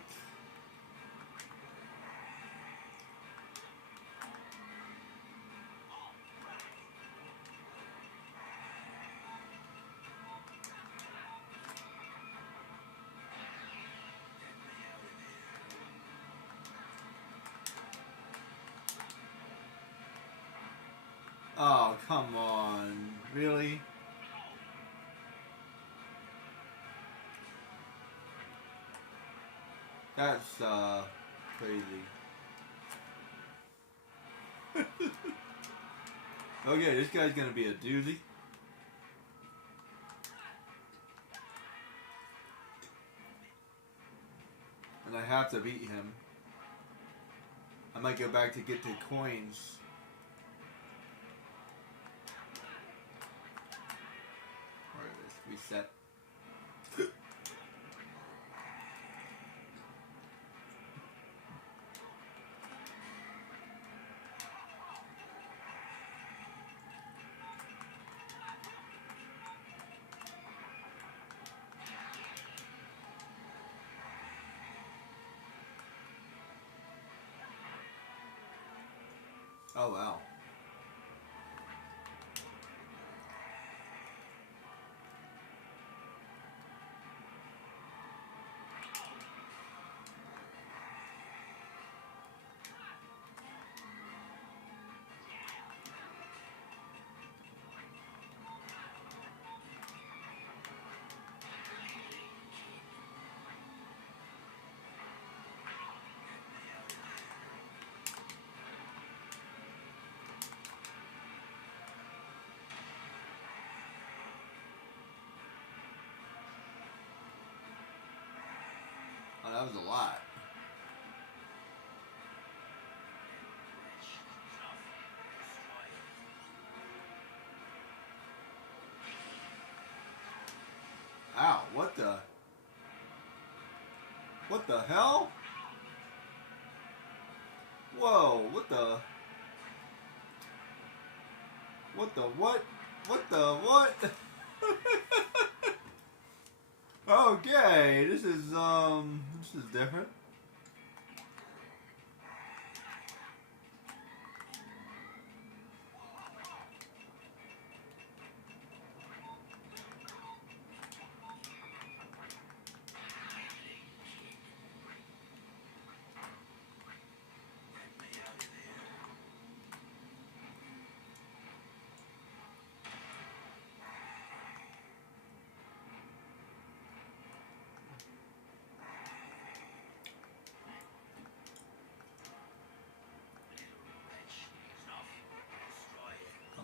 Oh, come on. Really? That's, crazy. Okay, this guy's gonna be a doozy. And I have to beat him. I might go back to get the coins. Or let's reset. Oh wow. Oh, that was a lot. Ow, what the? What the hell? Whoa, what the? What the what? What the what? Okay, this is different.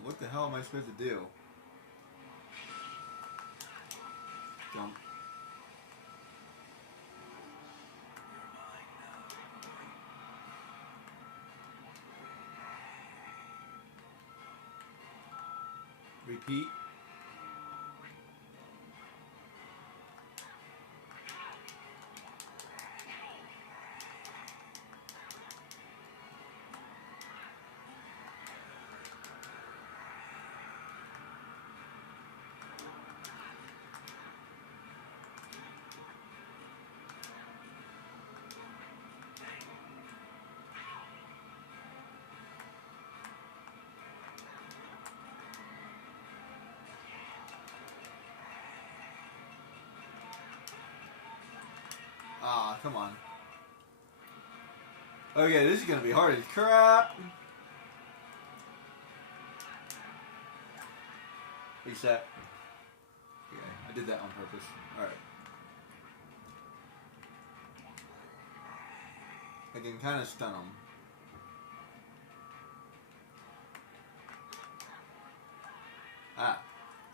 What the hell am I supposed to do? Jump. Repeat. Ah, come on. Okay, this is gonna be hard as crap. Reset. Okay, I did that on purpose. Alright. I can kind of stun him.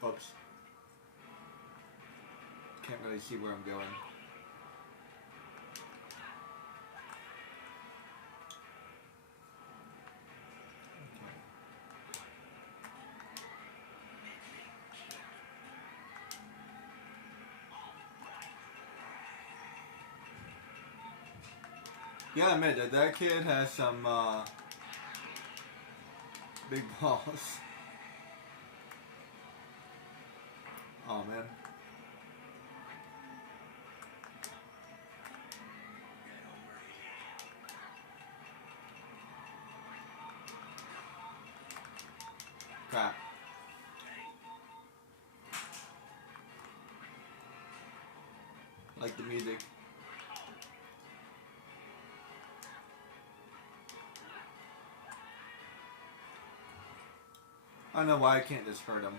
Oops. Can't really see where I'm going. Yeah, I admit that kid has some big balls. Oh man. Crap. Like the music. I don't know why I can't just hurt him.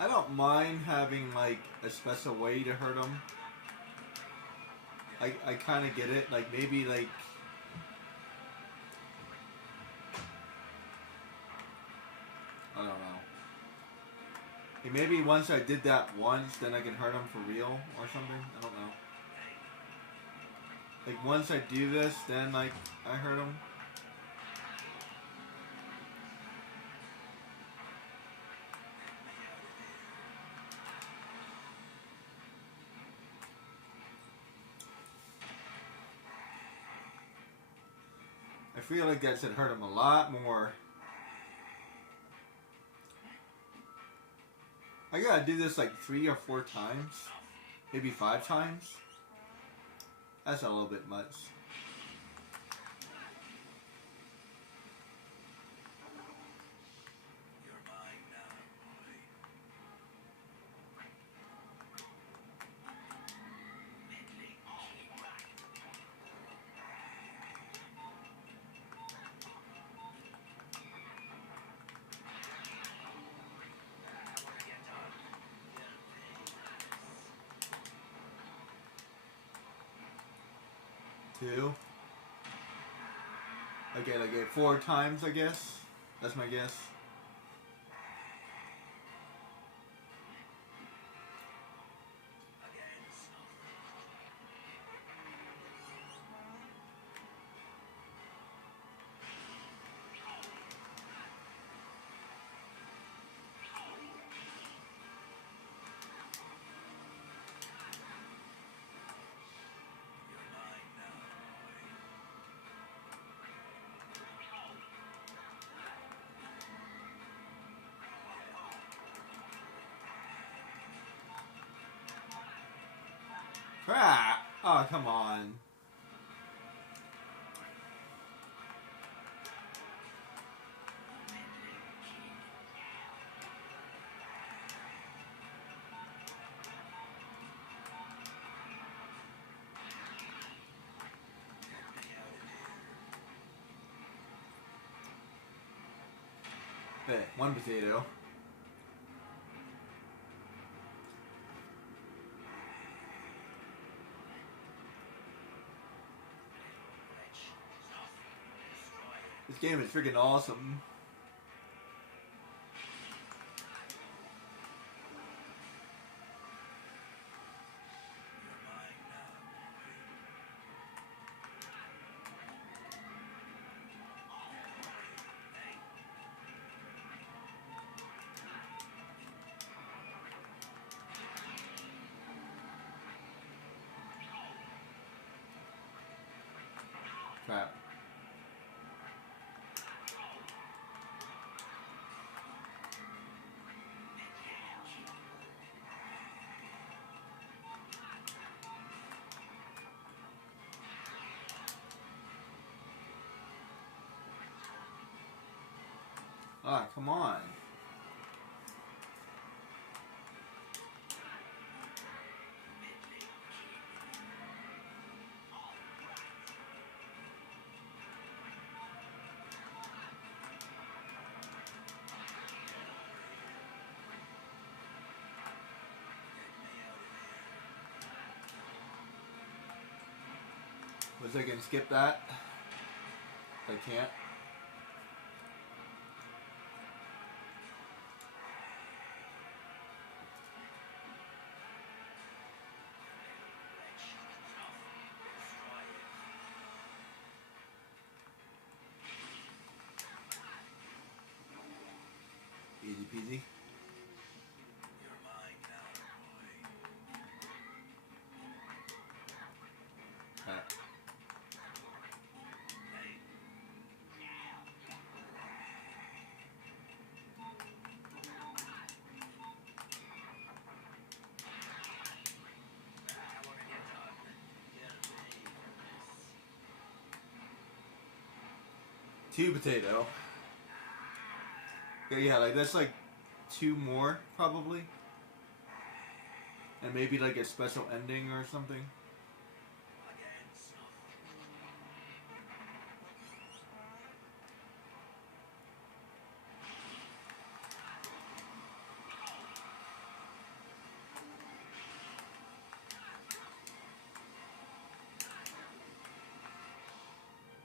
I don't mind having like a special way to hurt him. I kind of get it. Like maybe like I don't know. Hey, maybe once I did that once, then I can hurt him for real or something. I don't know. Like once I do this, then like I hurt him. I feel like that should hurt him a lot more. I gotta do this like 3 or 4 times. Maybe 5 times. That's a little bit much. You're mine now, boy. Medley all right. Two. Okay, like 4 times, I guess. That's my guess. Crap! Oh, come on. Hey, 1 potato. This game is freaking awesome. Crap. Ah, come on. Was I gonna skip that? I can't. 2 potato. Yeah, like that's like 2 more probably, and maybe like a special ending or something.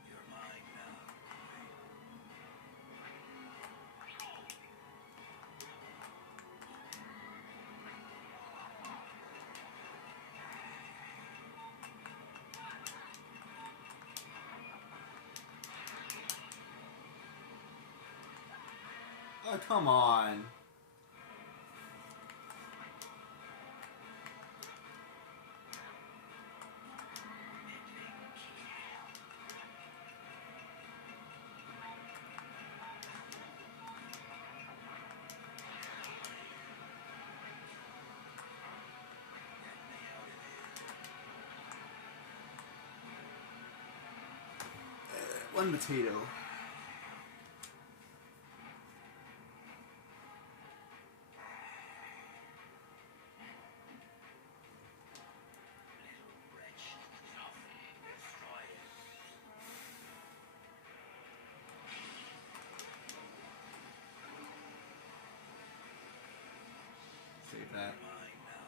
You're mine now. Oh, come on. One potato. Little wretch. Enough. Destroy it. Save that. Mine now.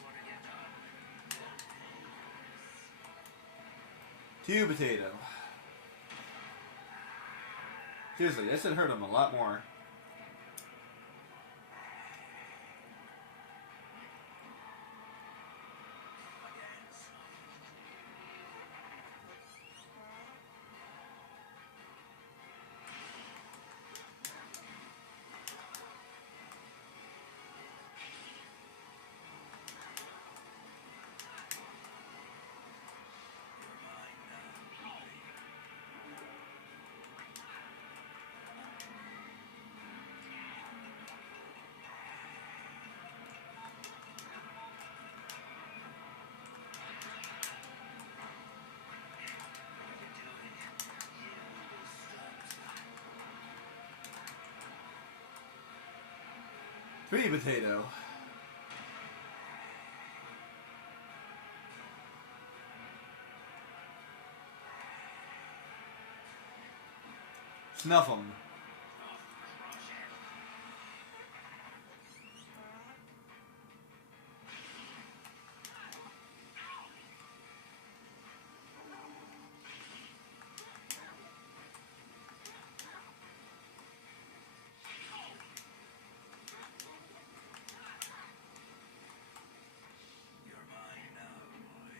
What have you done? 2 potato. Seriously, this would hurt him a lot more. Three potato. Snuff 'em. You're mine now, boy.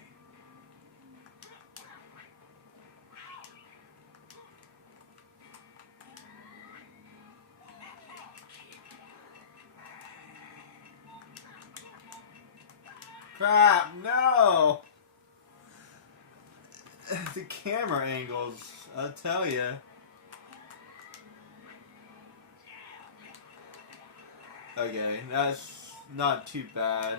Crap, no! The camera angles, I'll tell you. Okay, that's not too bad.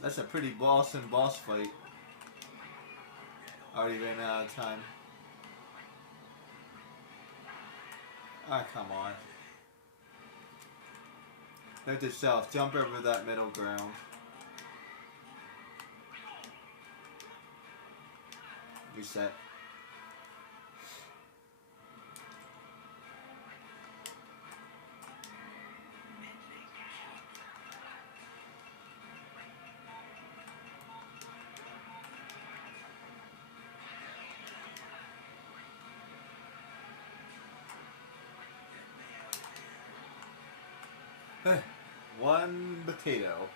That's a pretty boss fight. Already ran out of time. Ah, come on. Note to self, jump over that middle ground. Reset. One potato.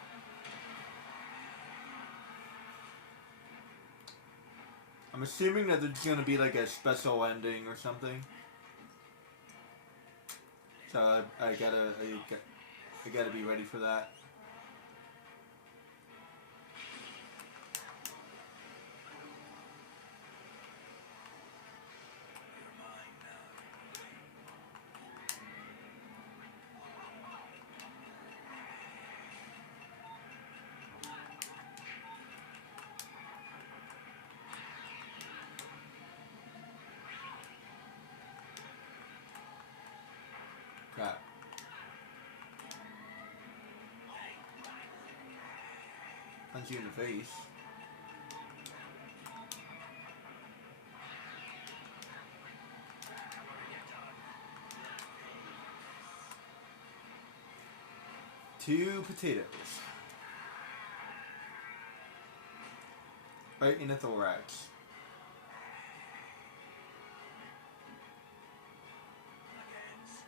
I'm assuming that there's gonna be like a special ending or something. So I gotta be ready for that. You're mine now. Crap. Punch you in the face. Two potatoes. Right in the thorax. Against.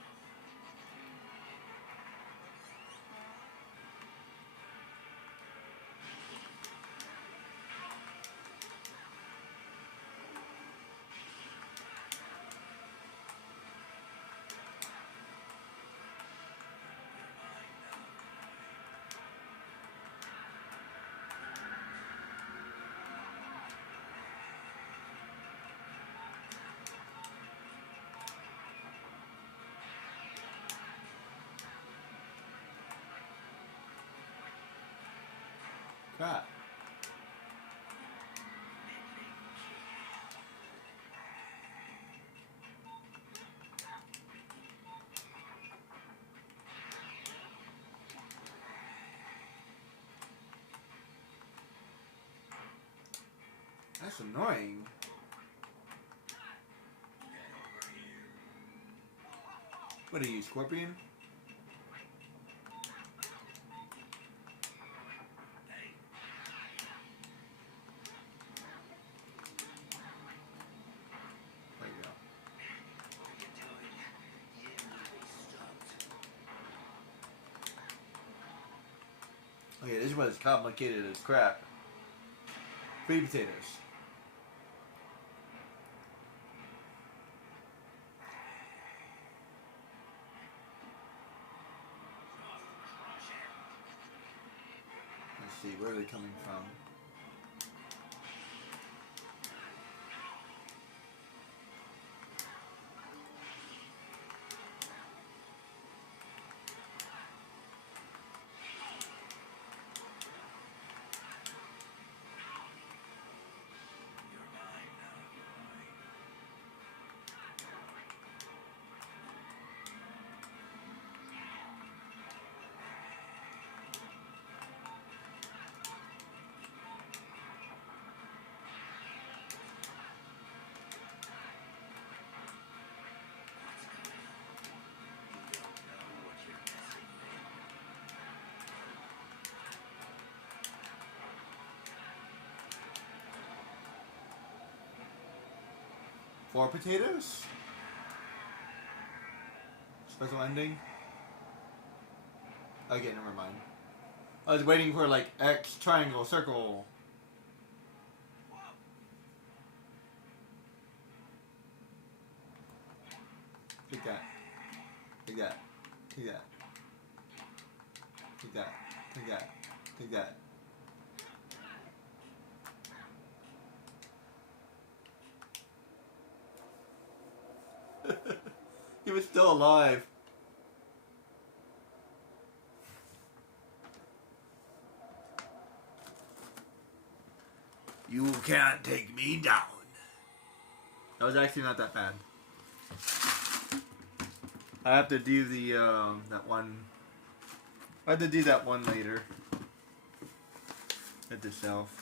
Crap. That's annoying. What are you, Scorpion? There you go. Okay, this one is complicated as crap. 3 potatoes. Let's see, where are they coming from? You're mine now, boy. You don't know what you're missing, man. 4 potatoes? Special ending? Okay, never mind. I was waiting for like X, triangle, circle. Take that. Take that. Take that. Take that. Take that. Take that. He was still alive. You can't take me down. That was actually not that bad. I have to do the that one. I have to do that one later. At the shelf.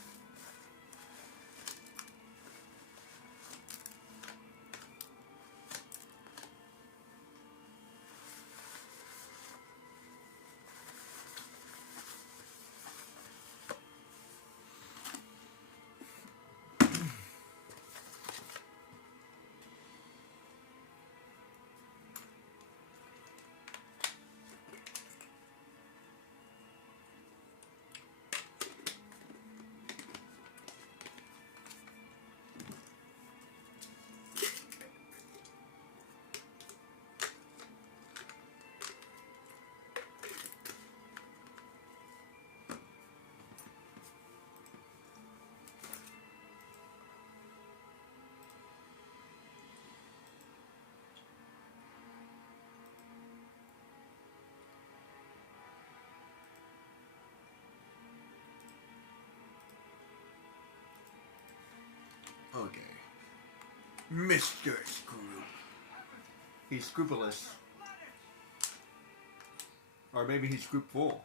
Mr. Scroop. He's scrupulous. Or maybe he's scroopful.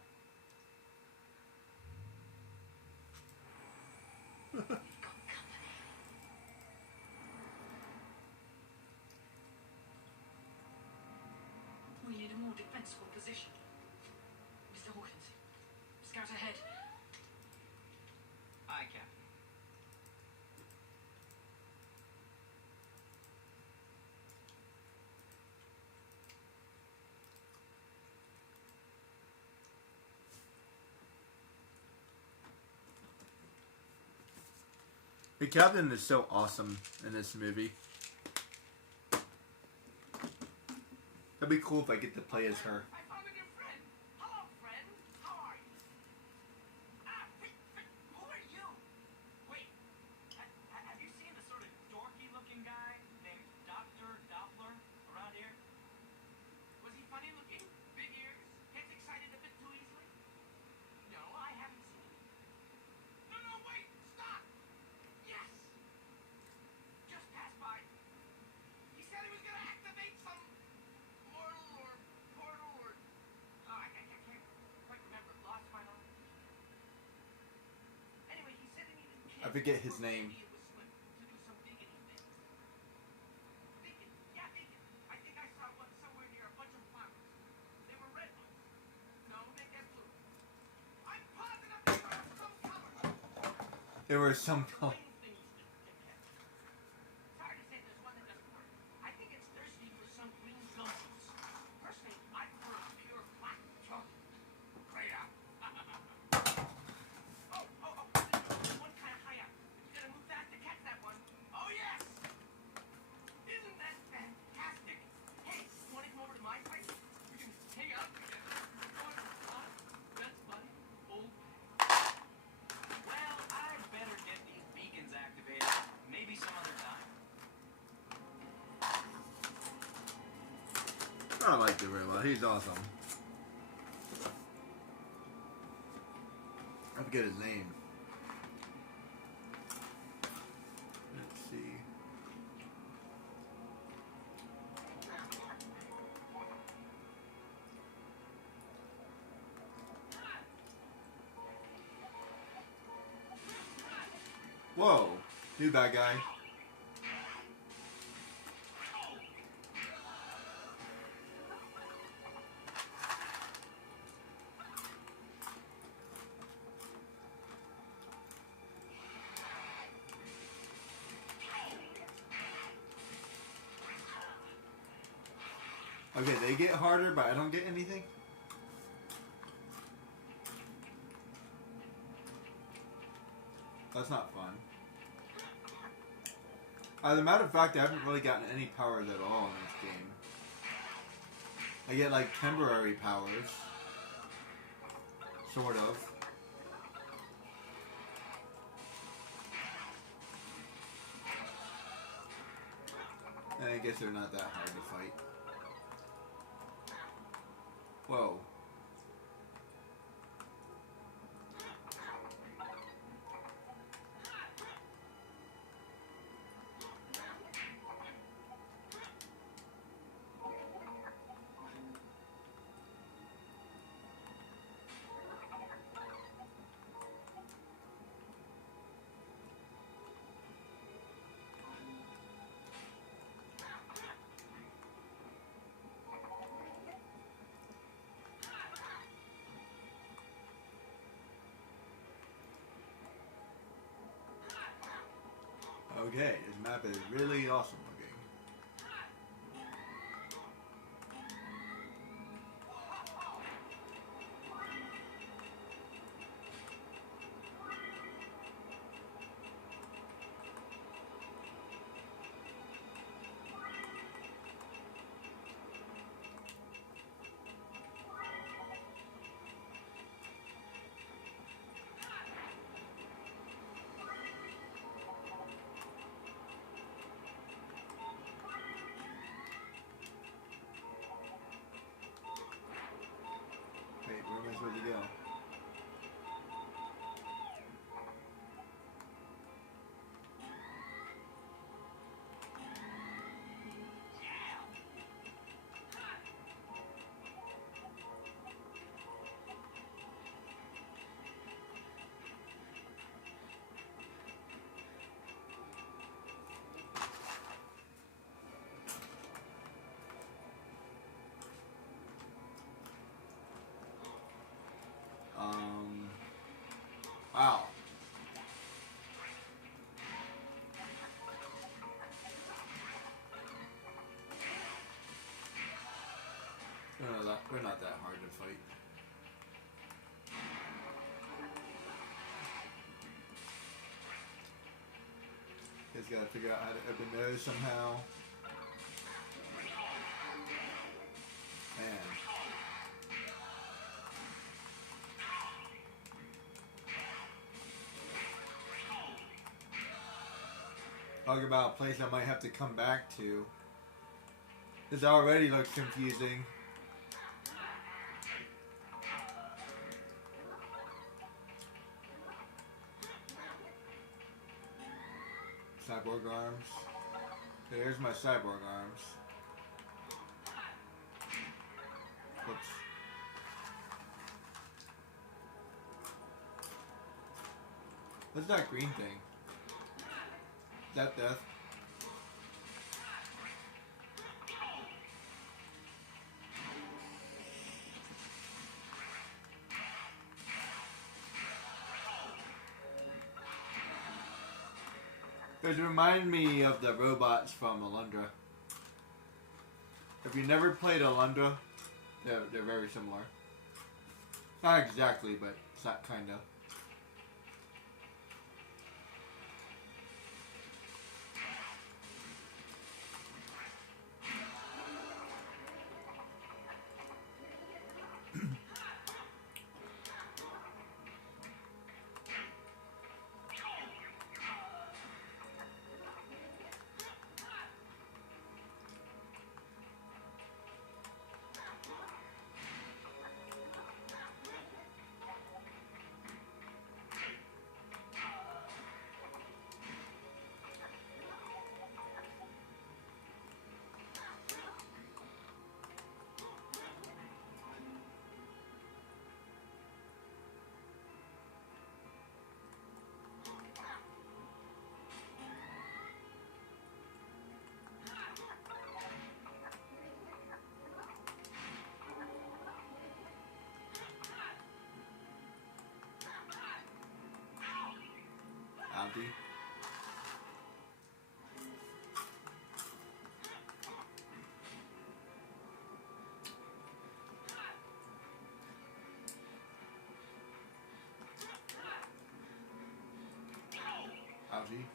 We need a more defensible position. Mr. Hawkins, scout ahead. Aye, Captain. The captain is so awesome in this movie. That'd be cool if I get to play as her. I found a new friend. Hello, friend. How are you? Who are you? Wait, have you seen the sort of dorky-looking guy named Dr. Doppler around here? Was he funny-looking? Big ears? Gets excited a bit too easily? No, I haven't seen him. No, wait! Stop! Yes! Just passed by. He said he was gonna activate some mortal or portal or... Oh, I can't quite remember. Lost my mind. Anyway, he said he needed kids. I forget his name. Maybe it was Slim to do some digging thing. Digging? Yeah, digging. I think I saw one somewhere near a bunch of flowers. They were red ones. No, they get blue. I'm positive they were some color. There were some color. Green things to catch. Sorry to say there's one that doesn't work. I think it's thirsty for some green gummies. Personally, I prefer a pure black chocolate. Great out. There's one kind of high up. You gotta move fast to catch that one. Oh, yes! Isn't that fantastic? Hey, you wanna come over to my place? We can hang out together. That's fun. Old. Well, I'd better get these beacons activated. Maybe some other time. I like him very well. He's awesome. I forget his name. Let's see. Whoa, new bad guy. Okay, they get harder, but I don't get anything. That's not fun. As a matter of fact, I haven't really gotten any powers at all in this game. I get like temporary powers. Sort of. And I guess they're not that hard to fight. Whoa. Okay, this map is really awesome looking. They're not that hard to fight. Just gotta figure out how to open those somehow. Man. Talk about a place I might have to come back to. This already looks confusing. Cyborg arms. Okay, here's my cyborg arms. Whoops. What's that green thing? Is that death? It reminded me of the robots from Alundra. If you never played Alundra, they're very similar. Not exactly, but it's that kind of. Auntie. Auntie.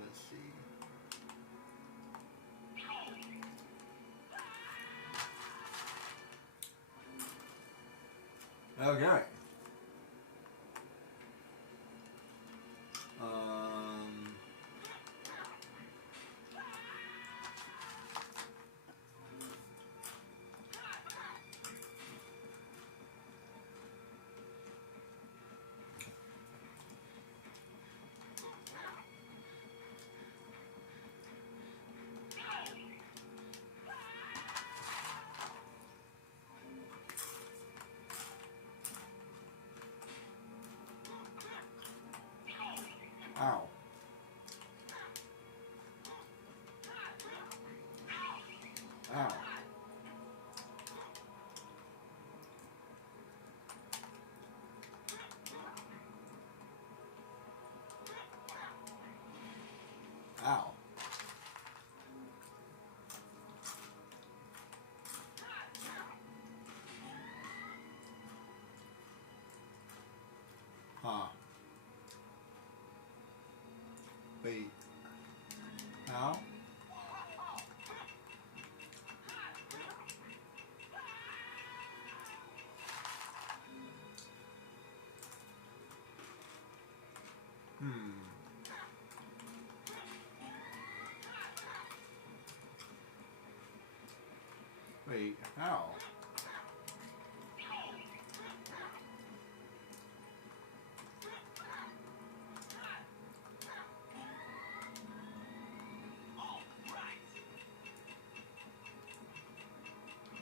Let's see. Okay. Ow. Ow. Ow. Huh. Wait. How? Wait, how?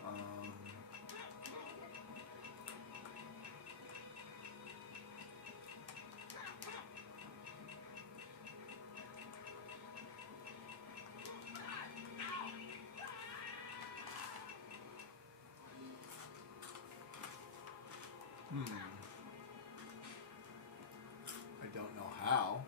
Um... I don't know how.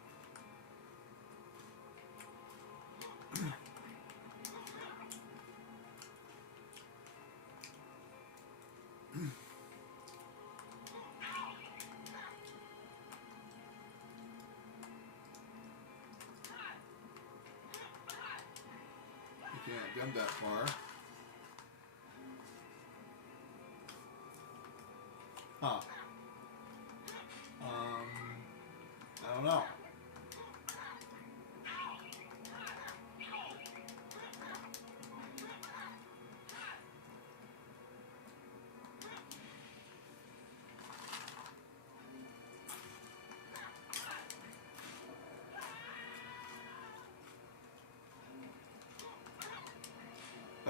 Can't jump that far. Huh. I don't know.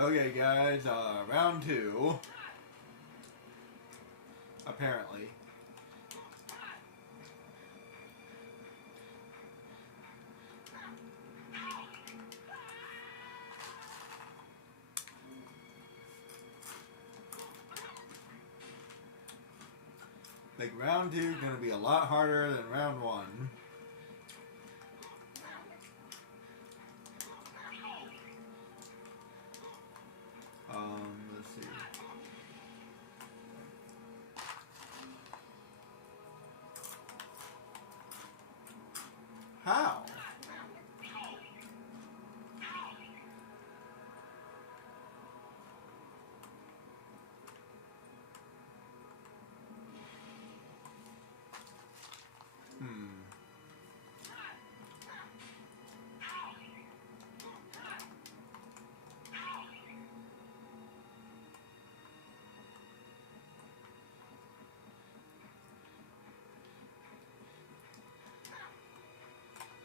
Okay, guys, round 2. Apparently. Like, round 2 is going to be a lot harder than round 1. Let's see. How?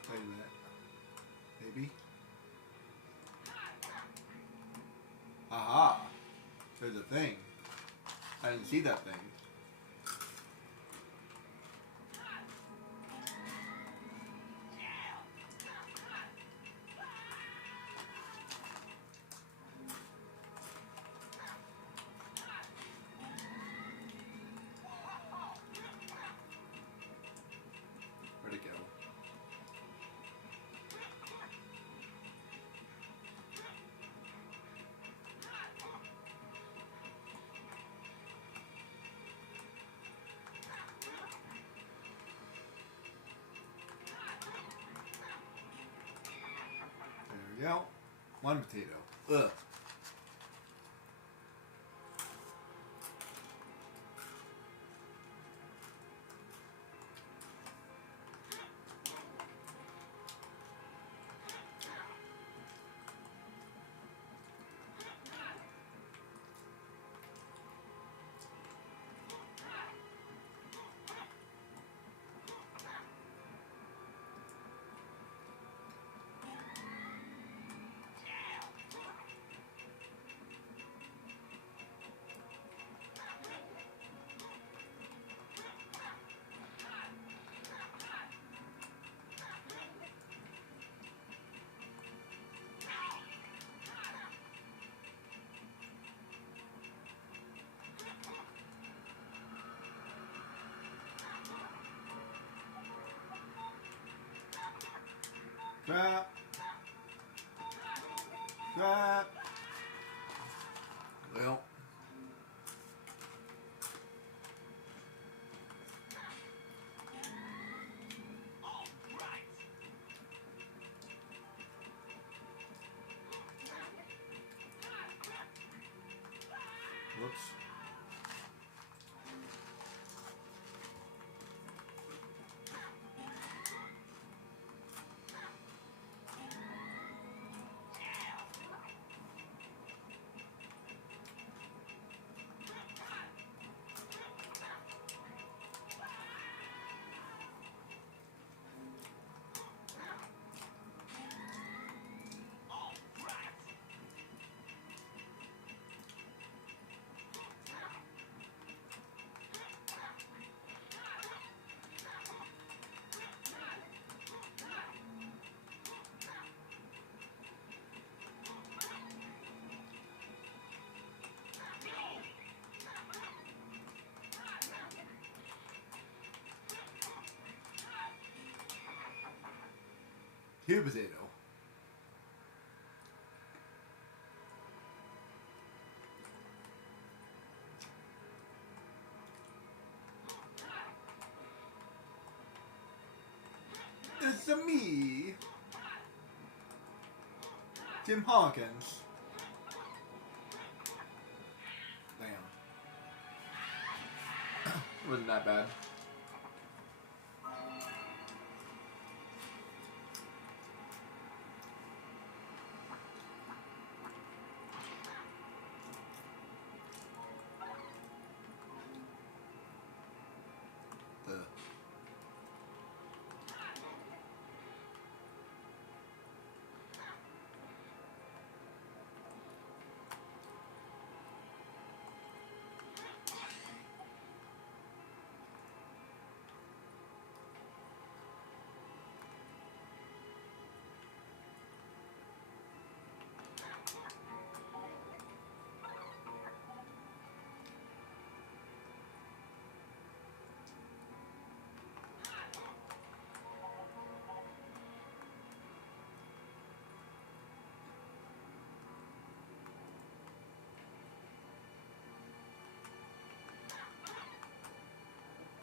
Wait a minute. Maybe? Aha! There's a thing. I didn't see that thing. Where'd it go? There we go. 1 potato. Ugh. Trap. Trap. Well. All right. Whoops. All right. Two potato. It's a me. Jim Hawkins. Damn. Wasn't that bad.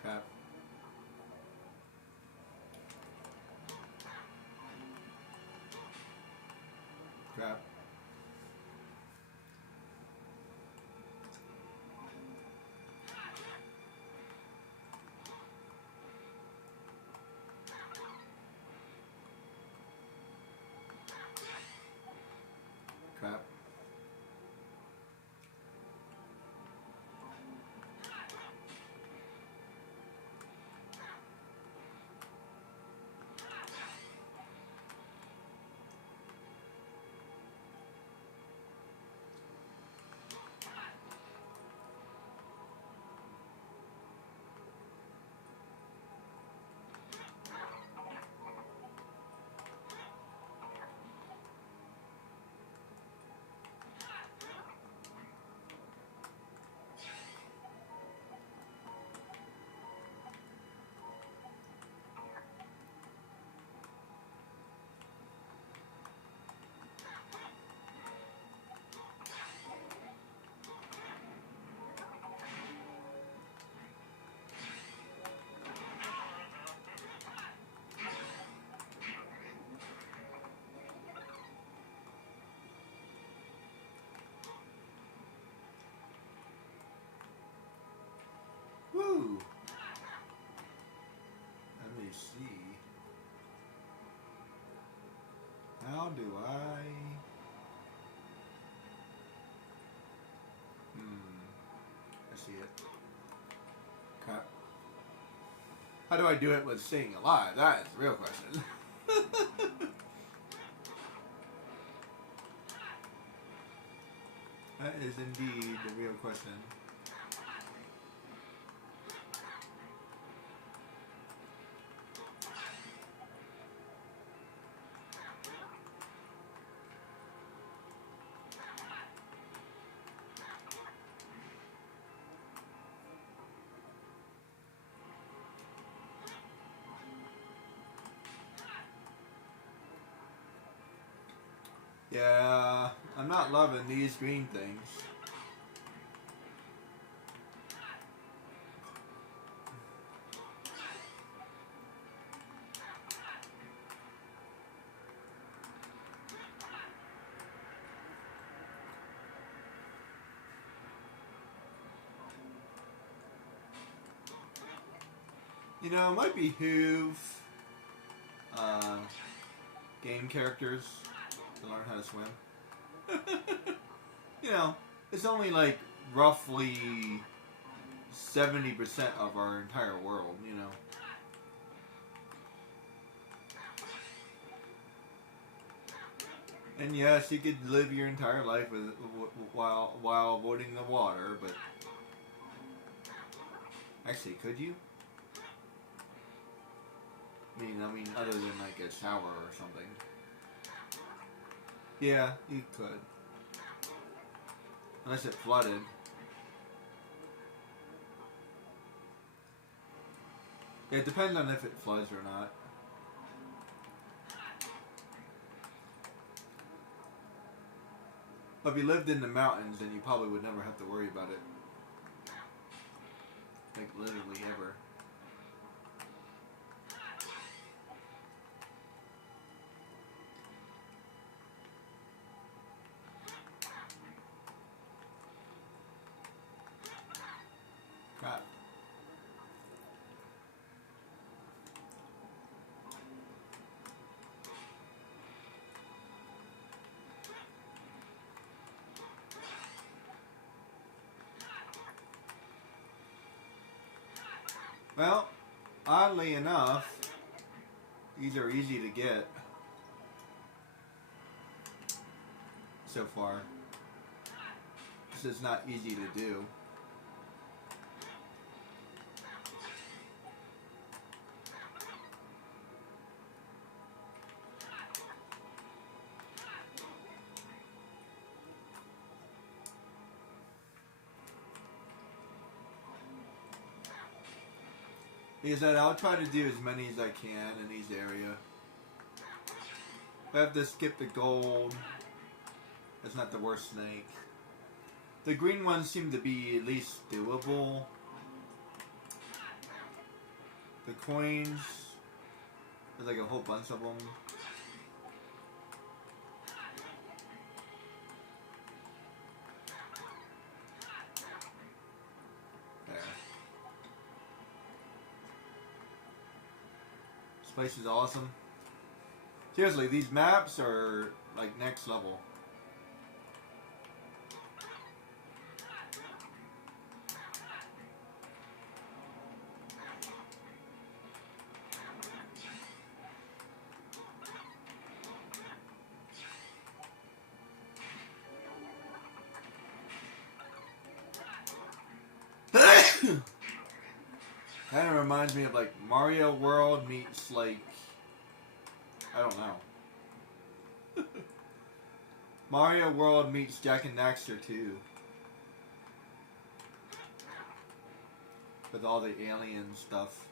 Crap. Crap. Crap. Woo! Let me see. How do I... I see it. Crap. How do I do it with staying alive? That is the real question. That is indeed the real question. Yeah, I'm not loving these green things. You know, it might behoove game characters to learn how to swim. You know, it's only like roughly 70% of our entire world, you know. And yes, you could live your entire life while avoiding the water, but actually, could you? I mean, other than like a shower or something. Yeah, you could. Unless it flooded. Yeah, it depends on if it floods or not. But if you lived in the mountains, then you probably would never have to worry about it. Like, literally ever. Well, oddly enough, these are easy to get so far. This is not easy to do. Because I'll try to do as many as I can in each area. If I have to skip the gold, that's not the worst snake. The green ones seem to be at least doable. The coins, there's like a whole bunch of them. There. This place is awesome. Seriously, these maps are like next level. Kind of reminds me of like Mario World meets like, I don't know. Mario World meets Jack and Daxter 2. With all the alien stuff.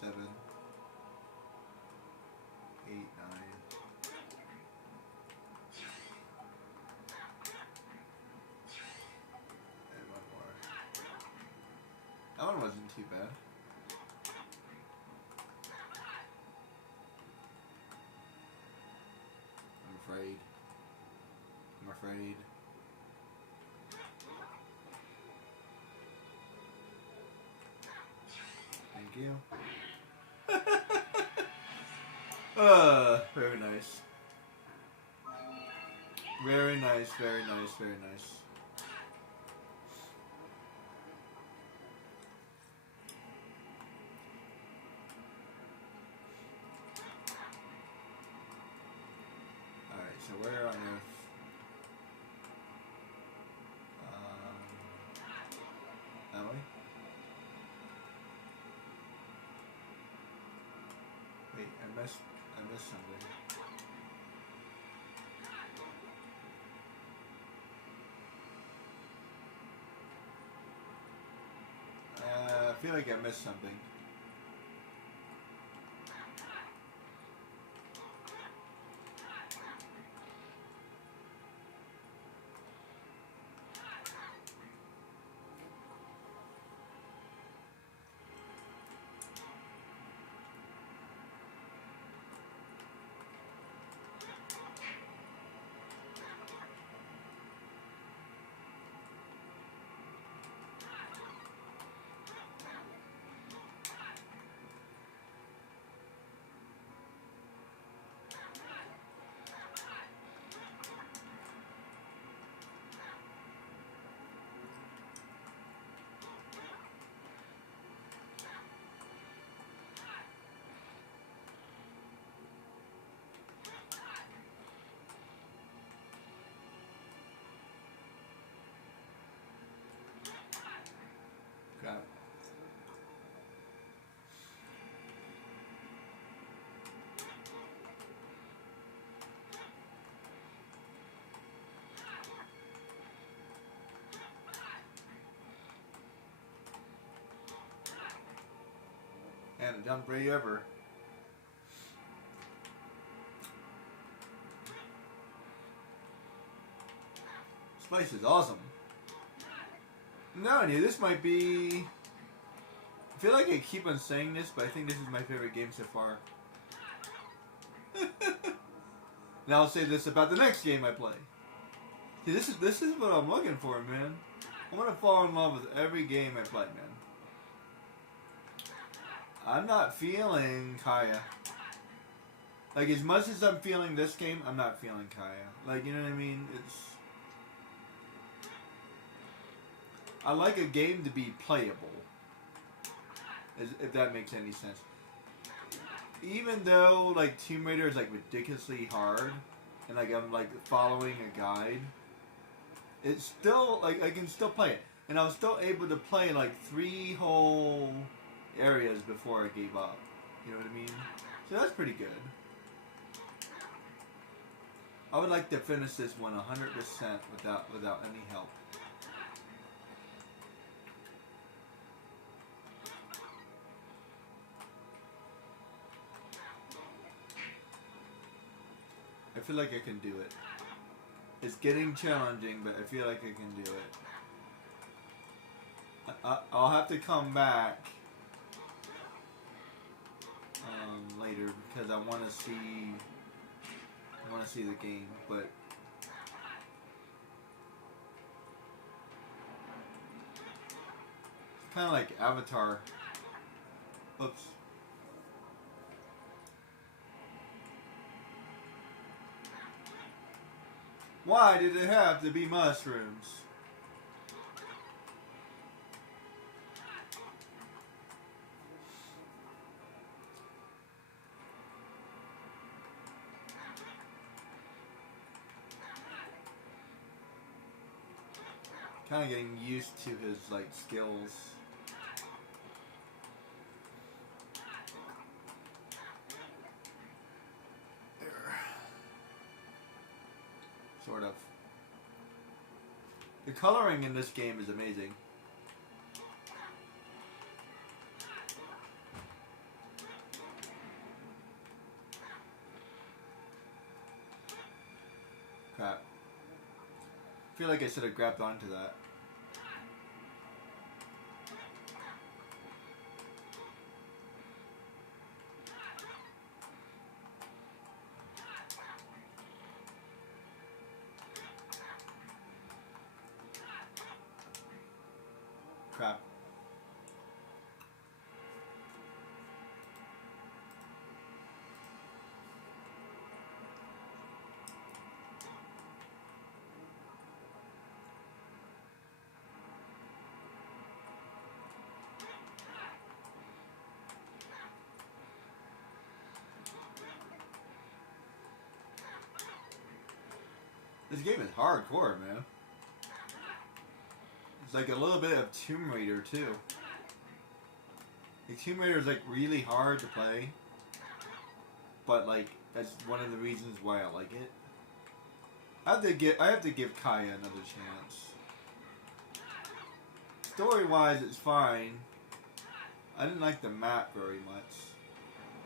Seven, 8, 9. And one more. That one wasn't too bad. I'm afraid. Thank you. Very nice. Very nice, very nice, very nice. Alright, so where on earth? That way? Wait, I missed something. I feel like I missed something. Crap. And jump right over. This place is awesome. No, I knew this might be feel like I keep on saying this, but I think this is my favorite game so far. And I'll say this about the next game I play. See, this is what I'm looking for, man. I want to fall in love with every game I play, man. I'm not feeling Kaya. Like, as much as I'm feeling this game, I'm not feeling Kaya. Like, you know what I mean? I like a game to be playable. If that makes any sense. Even though, like, Tomb Raider is, like, ridiculously hard, and, like, I'm, like, following a guide, it's still, like, I can still play it. And I was still able to play, like, 3 whole areas before I gave up. You know what I mean? So that's pretty good. I would like to finish this one 100% without any help. I feel like I can do it. It's getting challenging, but I feel like I can do it. I'll have to come back later because I want to see the game, but it's kind of like Avatar. Oops. Why did it have to be mushrooms? Kind of getting used to his, like, skills. Sort of. The coloring in this game is amazing. Crap. I feel like I should have grabbed onto that. Crap. This game is hardcore, man. It's like a little bit of Tomb Raider too. Like, Tomb Raider is like really hard to play, but like that's one of the reasons why I like it. I have to give Kaya another chance. Story-wise, it's fine. I didn't like the map very much.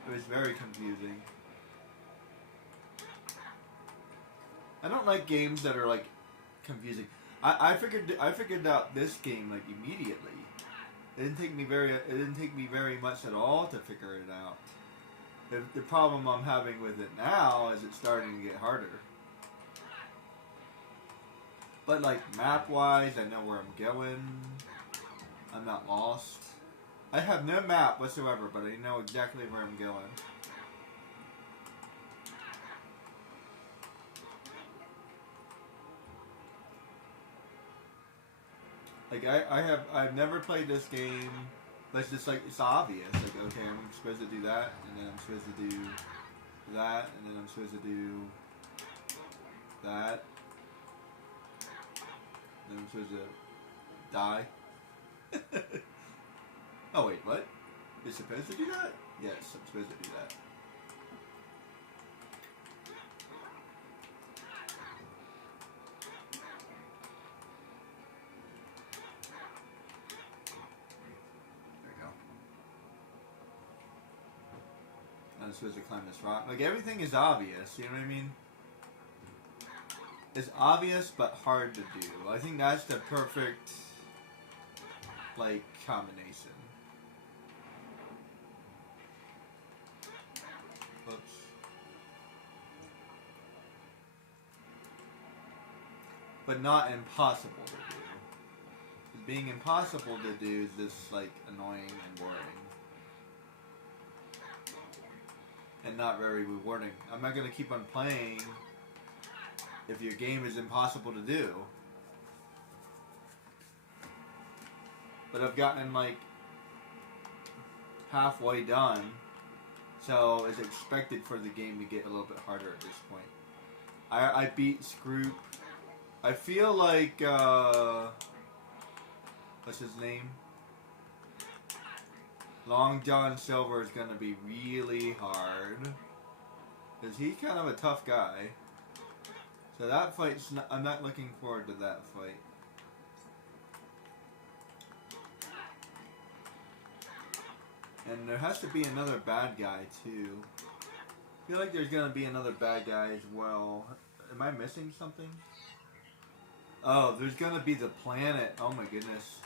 It was very confusing. I don't like games that are like confusing. I figured out this game like immediately. It didn't take me very much at all to figure it out. The problem I'm having with it now is it's starting to get harder. But like map wise, I know where I'm going. I'm not lost. I have no map whatsoever, but I know exactly where I'm going. Like I've never played this game, but it's just like it's obvious. Like, okay, I'm supposed to do that, and then I'm supposed to do that, and then I'm supposed to do that. And then I'm supposed to die. Oh wait, what? You're supposed to do that? Yes, I'm supposed to do that. I'm supposed to climb this rock. Like, everything is obvious, you know what I mean? It's obvious, but hard to do. I think that's the perfect, like, combination. but not impossible to do. Being impossible to do is just like annoying and boring. And not very rewarding. I'm not gonna keep on playing if your game is impossible to do. But I've gotten like halfway done, so it's expected for the game to get a little bit harder at this point. I beat Scroop. I feel like what's his name? Long John Silver is gonna be really hard because he's kind of a tough guy. So that fight's not, I'm not looking forward to that fight. And there has to be another bad guy too. I feel like there's gonna be another bad guy as well. Am I missing something? Oh, there's gonna be the planet. Oh my goodness.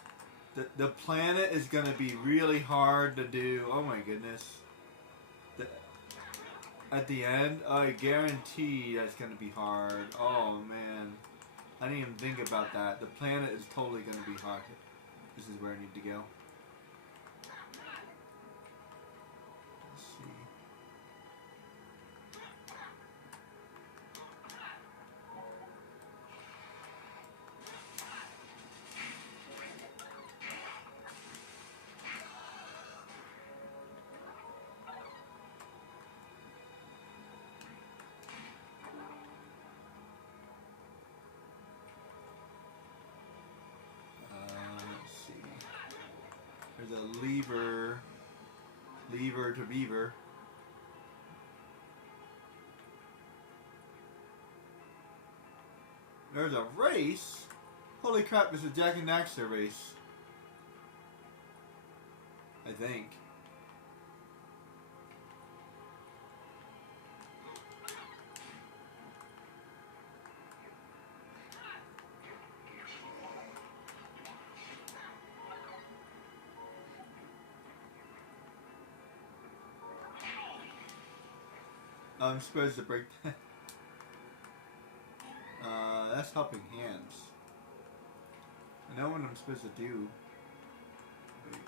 The planet is gonna be really hard to do. Oh my goodness. At the end, I guarantee that's gonna be hard. Oh man. I didn't even think about that. The planet is totally gonna be hard. This is where I need to go. There's a lever to beaver. There's a race? Holy crap, there's a Jak and Daxter race. I think. I'm supposed to break that. That's helping hands. I know what I'm supposed to do. Wait.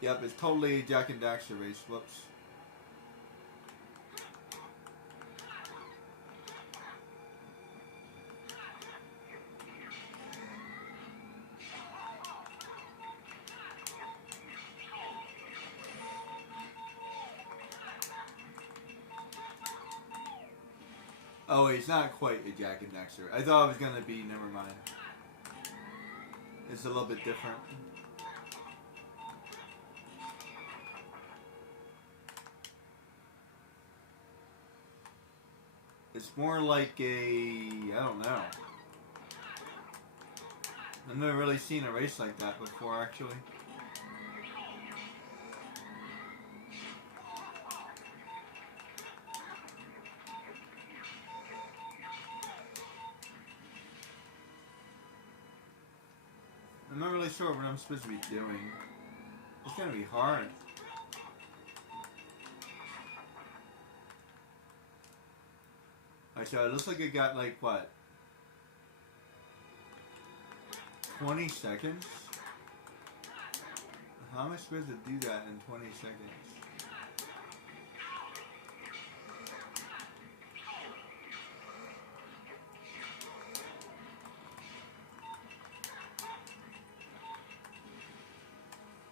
Yep, it's totally Jak and Daxter race. Whoops. Oh, he's not quite a Jak and Daxter. I thought it was gonna be. Never mind. It's a little bit different. It's more like a. I don't know. I've never really seen a race like that before, actually. I'm not really sure what I'm supposed to be doing. It's gonna be hard. Alright, so it looks like it got like what? 20 seconds? How am I supposed to do that in 20 seconds?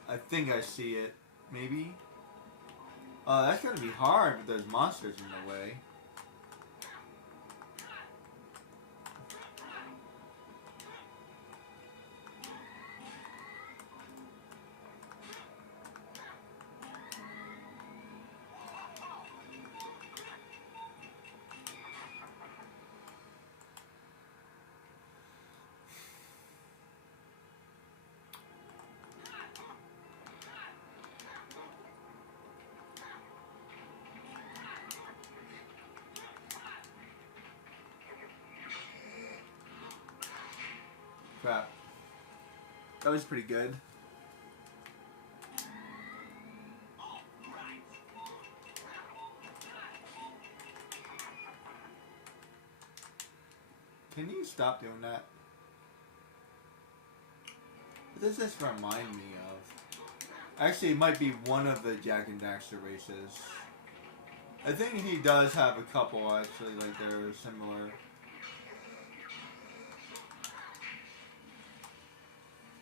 I think I see it. Maybe? That's gonna be hard with those monsters in the way. Crap. That was pretty good. Can you stop doing that? What does this remind me of? Actually, it might be one of the Jak and Daxter races. I think he does have a couple, actually, like they're similar.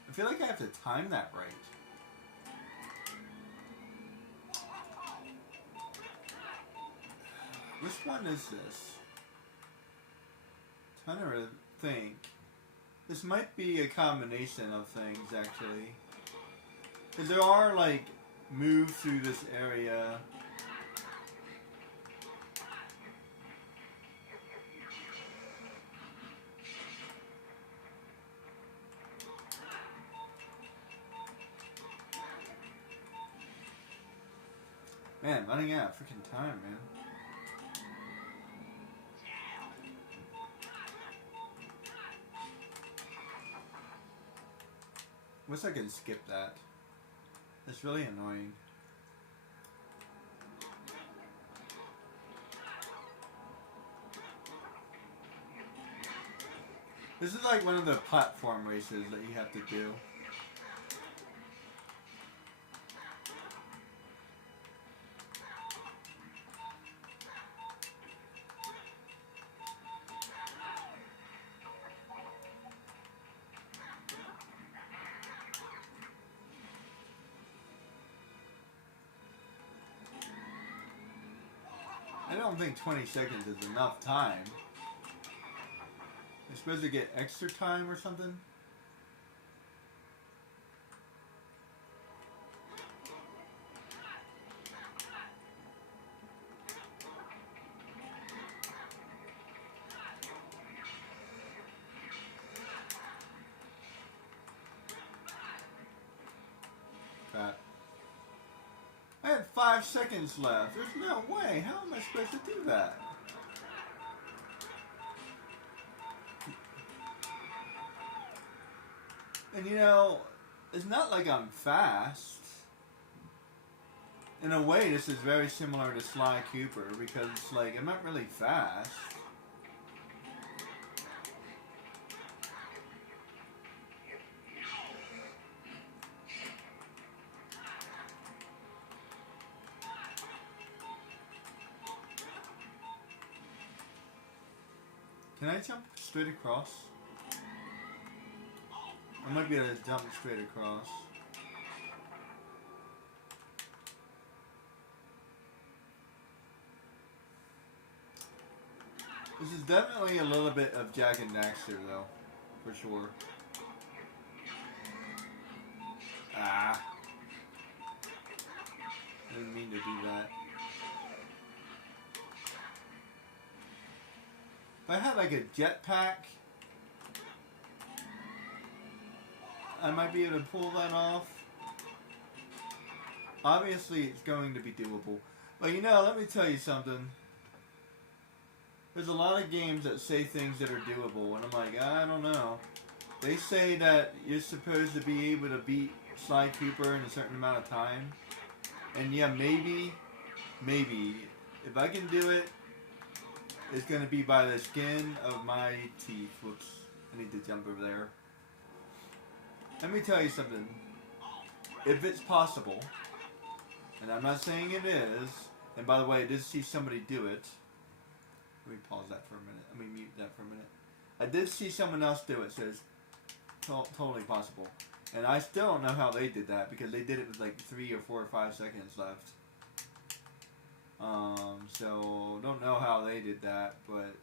I feel like I have to time that right. Which one is this? I'm trying to think. This might be a combination of things, actually. Because there are, like, moves through this area. Man, running out of freaking time, man. Wish I could skip that. It's really annoying. This is like one of the platform races that you have to do. I don't think 20 seconds is enough time. You're supposed to get extra time or something? Crap. I had 5 seconds left. There's no way. How am I supposed to do that? And you know, it's not like I'm fast. In a way, this is very similar to Sly Cooper because it's like, I'm not really fast. Can I jump straight across? I might be able to jump straight across. This is definitely a little bit of Jak and Daxter though, for sure. Ah. I didn't mean to do that. If I had like a jetpack, I might be able to pull that off. Obviously, it's going to be doable. But you know, let me tell you something. There's a lot of games that say things that are doable, and I'm like, I don't know. They say that you're supposed to be able to beat Sly Cooper in a certain amount of time. And yeah, maybe, if I can do it, it's going to be by the skin of my teeth. Whoops, I need to jump over there. Let me tell you something. If it's possible, and I'm not saying it is, and by the way, I did see somebody do it. Let me pause that for a minute. Let me mute that for a minute. I did see someone else do it, so it's totally possible. And I still don't know how they did that, because they did it with like 3 or 4 or 5 seconds left. So, don't know how they did that, but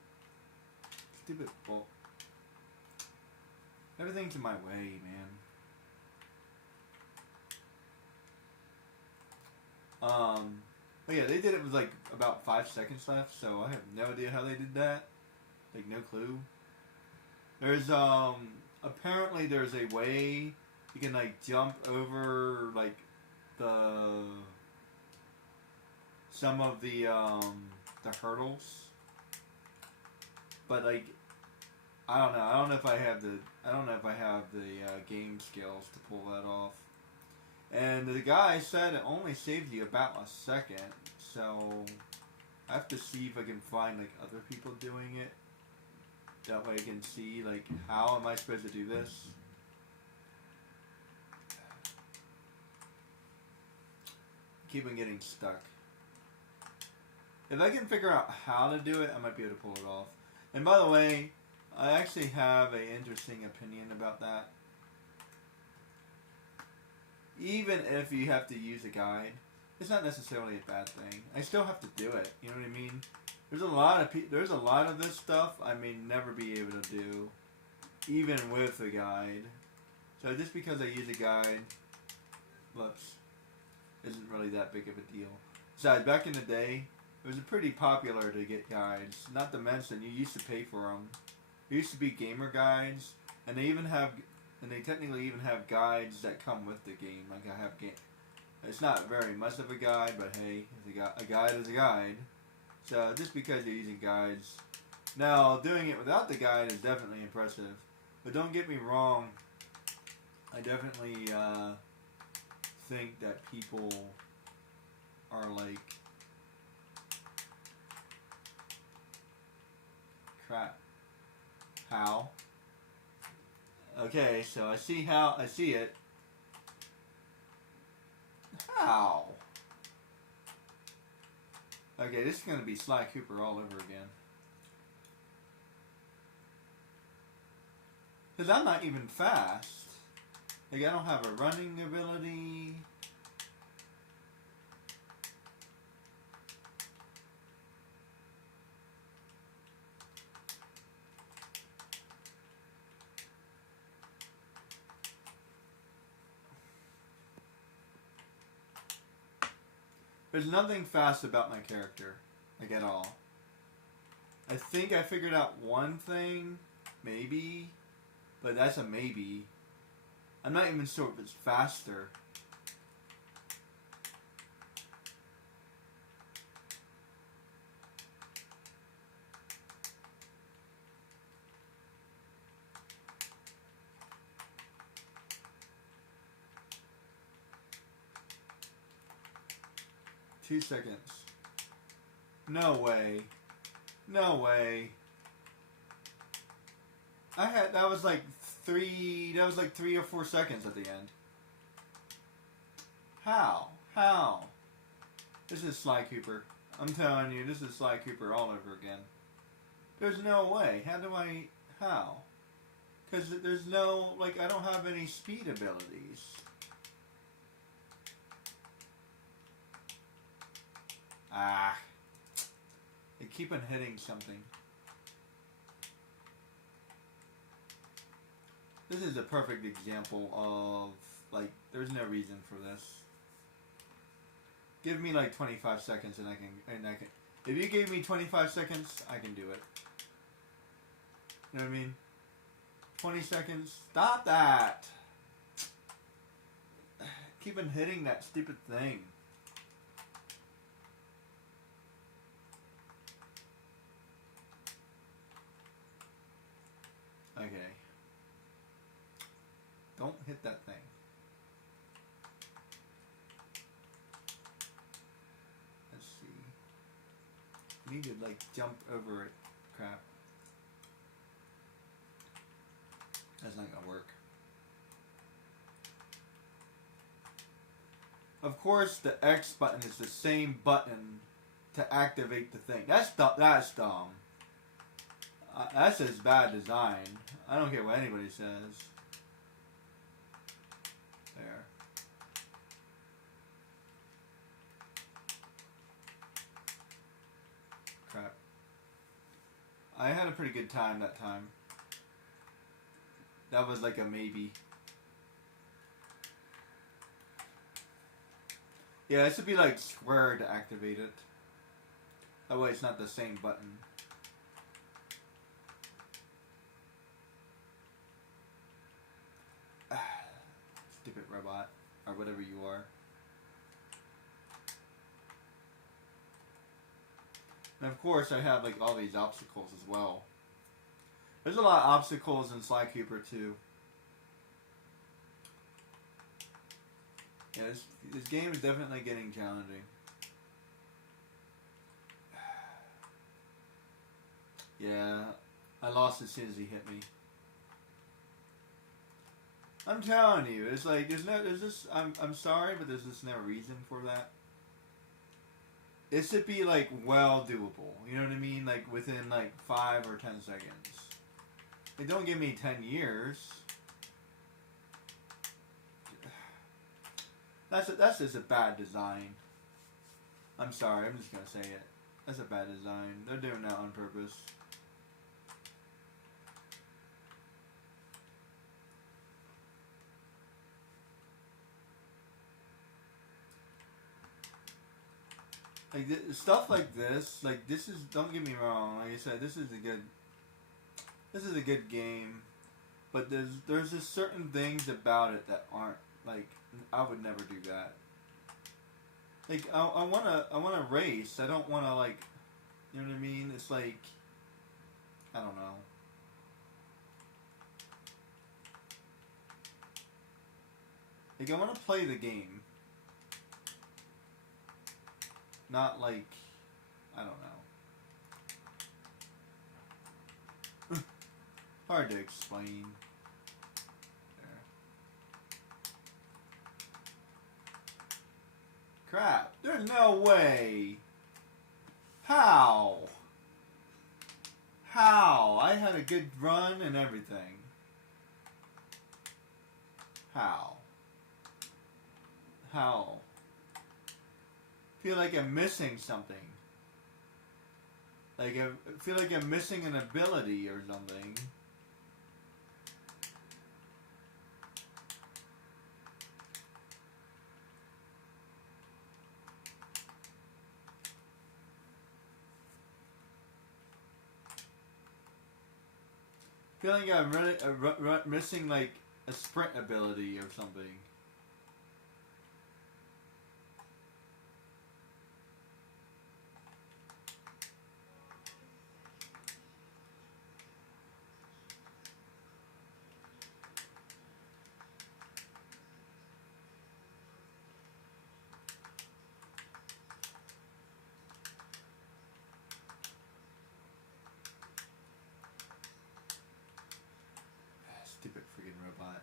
stupid bull. Everything's in my way, man. But yeah, they did it with like about 5 seconds left, so I have no idea how they did that. Like, no clue. There's, apparently there's a way you can like jump over like some of the hurdles. But like, I don't know. I don't know if I have the. I don't know if I have the game skills to pull that off. And the guy said it only saved you about a second, so I have to see if I can find like other people doing it. That way I can see like how am I supposed to do this. Keep on getting stuck. If I can figure out how to do it, I might be able to pull it off. And by the way, I actually have an interesting opinion about that. Even if you have to use a guide, it's not necessarily a bad thing. I still have to do it. You know what I mean? There's a lot of this stuff I may never be able to do, even with a guide. So just because I use a guide, whoops, isn't really that big of a deal. Besides, back in the day, it was pretty popular to get guides. Not to mention, you used to pay for them. There used to be gamer guides, and they technically even have guides that come with the game. Like I have game. It's not very much of a guide, but hey, a guide is a guide. So just because you're using guides, now doing it without the guide is definitely impressive. But don't get me wrong, I definitely think that people are like crap. How? Okay, so I see it. How? Okay, this is going to be Sly Cooper all over again. Because I'm not even fast. Like, I don't have a running ability. There's nothing fast about my character, like at all. I think I figured out one thing, maybe, but that's a maybe. I'm not even sure if it's faster. Two seconds. No way. No way. That was like 3 or 4 seconds at the end. How? How? This is Sly Cooper. I'm telling you, this is Sly Cooper all over again. There's no way. How? Because there's no, like, I don't have any speed abilities. Ah. They keep on hitting something. This is a perfect example of, like, there's no reason for this. Give me like 25 seconds and I can, if you gave me 25 seconds, I can do it. You know what I mean? 20 seconds. Stop that! Keep on hitting that stupid thing. Okay. Don't hit that thing. Let's see. I need to like jump over it. Crap. That's not gonna work. Of course, the X button is the same button to activate the thing. That's dumb. That's just bad design. I don't care what anybody says. There. Crap. I had a pretty good time that time. That was like a maybe. Yeah, it should be like square to activate it. That way it's not the same button. Stupid robot. Or whatever you are. And of course I have like all these obstacles as well. There's a lot of obstacles in Sly Cooper too. Yeah, this game is definitely getting challenging. Yeah, I lost as soon as he hit me. I'm telling you, it's like there's this. I'm sorry, but there's just no reason for that. It should be like well doable. You know what I mean? Like within like 5 or 10 seconds. Like, don't give me 10 years. That's just a bad design. I'm sorry, I'm just gonna say it. That's a bad design. They're doing that on purpose. Like stuff like this, this is. Don't get me wrong. Like I said, this is a good game, but there's just certain things about it that aren't like. I would never do that. Like I wanna race. I don't wanna like, you know what I mean? It's like, I don't know. Like I wanna play the game. Not like, I don't know. Hard to explain. There. Crap. There's no way. How? How? I had a good run and everything. How? How? Feel like I'm missing something. Like I feel like I'm missing an ability or something. Feel like I'm really missing like a sprint ability or something. Stupid freaking robot.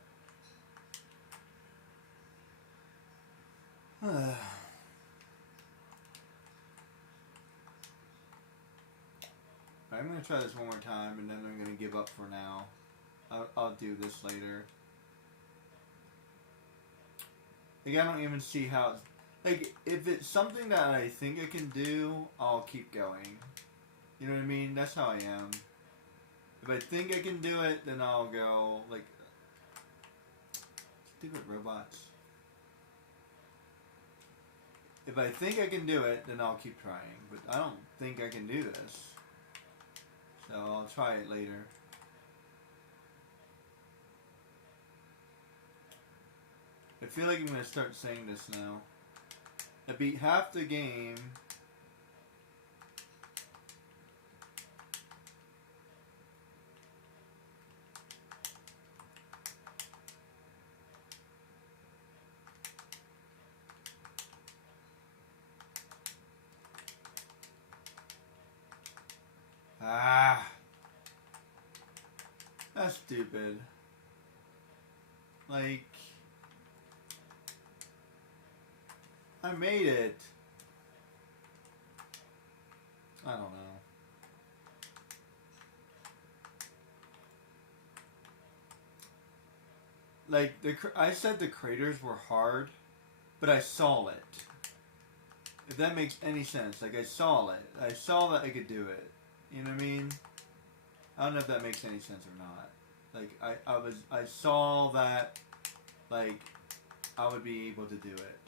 I'm gonna try this one more time and then I'm gonna give up for now. I'll do this later. Like I don't even see how it's, like if it's something that I think I can do, I'll keep going. You know what I mean? That's how I am. If I think I can do it, then I'll go. Like stupid robots. If I think I can do it, then I'll keep trying. But I don't think I can do this. So I'll try it later. I feel like I'm going to start saying this now. I beat half the game. Ah. That's stupid. Like, I made it. I don't know. Like, I said the craters were hard, but I saw it. If that makes any sense. Like, I saw it. I saw that I could do it. You know what I mean? I don't know if that makes any sense or not. Like, I saw that, like, I would be able to do it.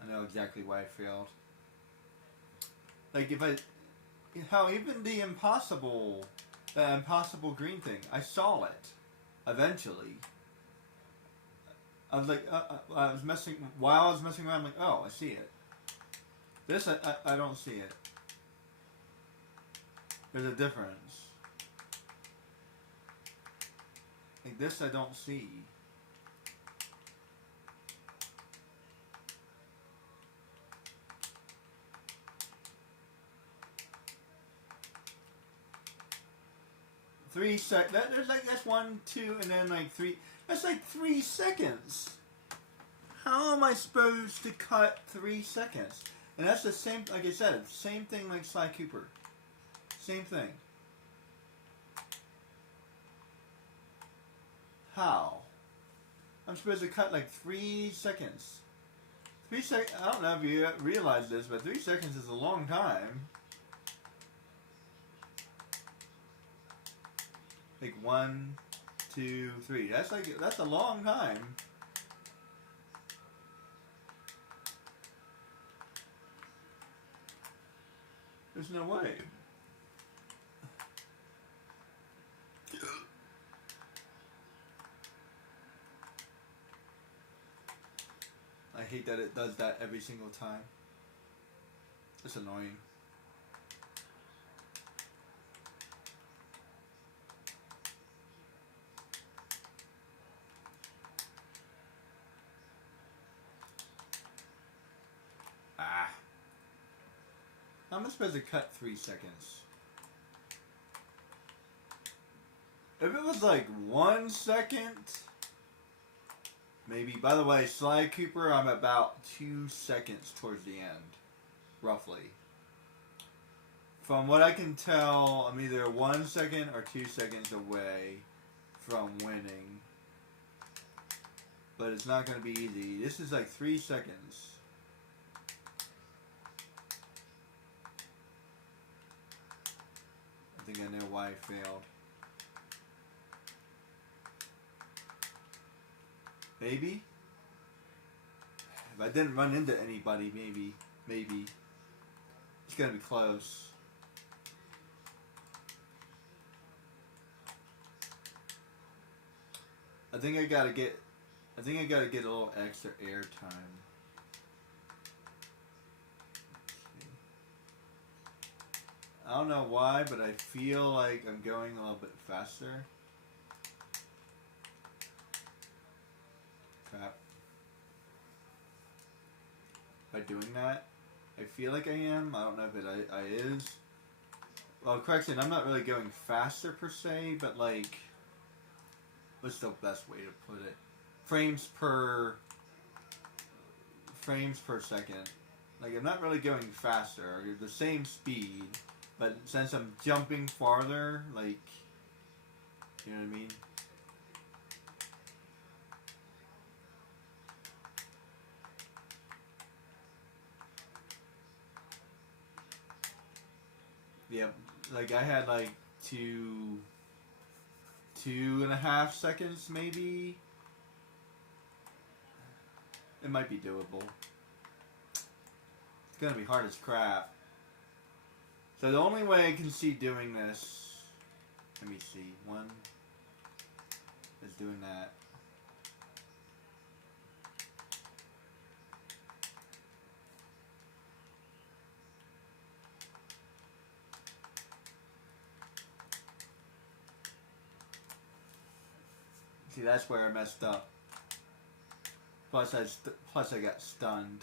I know exactly why I failed. Like, how even the impossible green thing, I saw it, eventually. I was like, while I was messing around, I'm like, oh, I see it. This, I don't see it. There's a difference. Like this I don't see. There's like that's 1, 2, and then like 3. That's like 3 seconds. How am I supposed to cut 3 seconds? And that's the same, like I said, same thing like Sly Cooper. Same thing. How? I'm supposed to cut like 3 seconds. 3 seconds. I don't know if you realize this, but 3 seconds is a long time. Like 1, 2, 3. That's a long time. There's no way. I hate that it does that every single time. It's annoying. How am I supposed to cut 3 seconds? If it was like 1 second, maybe. By the way, Sly Cooper, I'm about 2 seconds towards the end, roughly. From what I can tell, I'm either 1 second or 2 seconds away from winning. But it's not going to be easy. This is like 3 seconds. I think I know why I failed. Maybe? If I didn't run into anybody, maybe. It's gonna be close. I think I gotta get a little extra air time. I don't know why, but I feel like I'm going a little bit faster. Crap. By doing that, I feel like I am. I don't know if I is. Well, correction, I'm not really going faster per se, but like, what's the best way to put it? Frames per second. Like, I'm not really going faster, or the same speed. But since I'm jumping farther, like, you know what I mean? Yeah, like I had like 2.5 seconds maybe. It might be doable. It's gonna be hard as crap. So the only way I can see doing this, let me see, 1 is doing that. See, that's where I messed up. Plus I got stunned.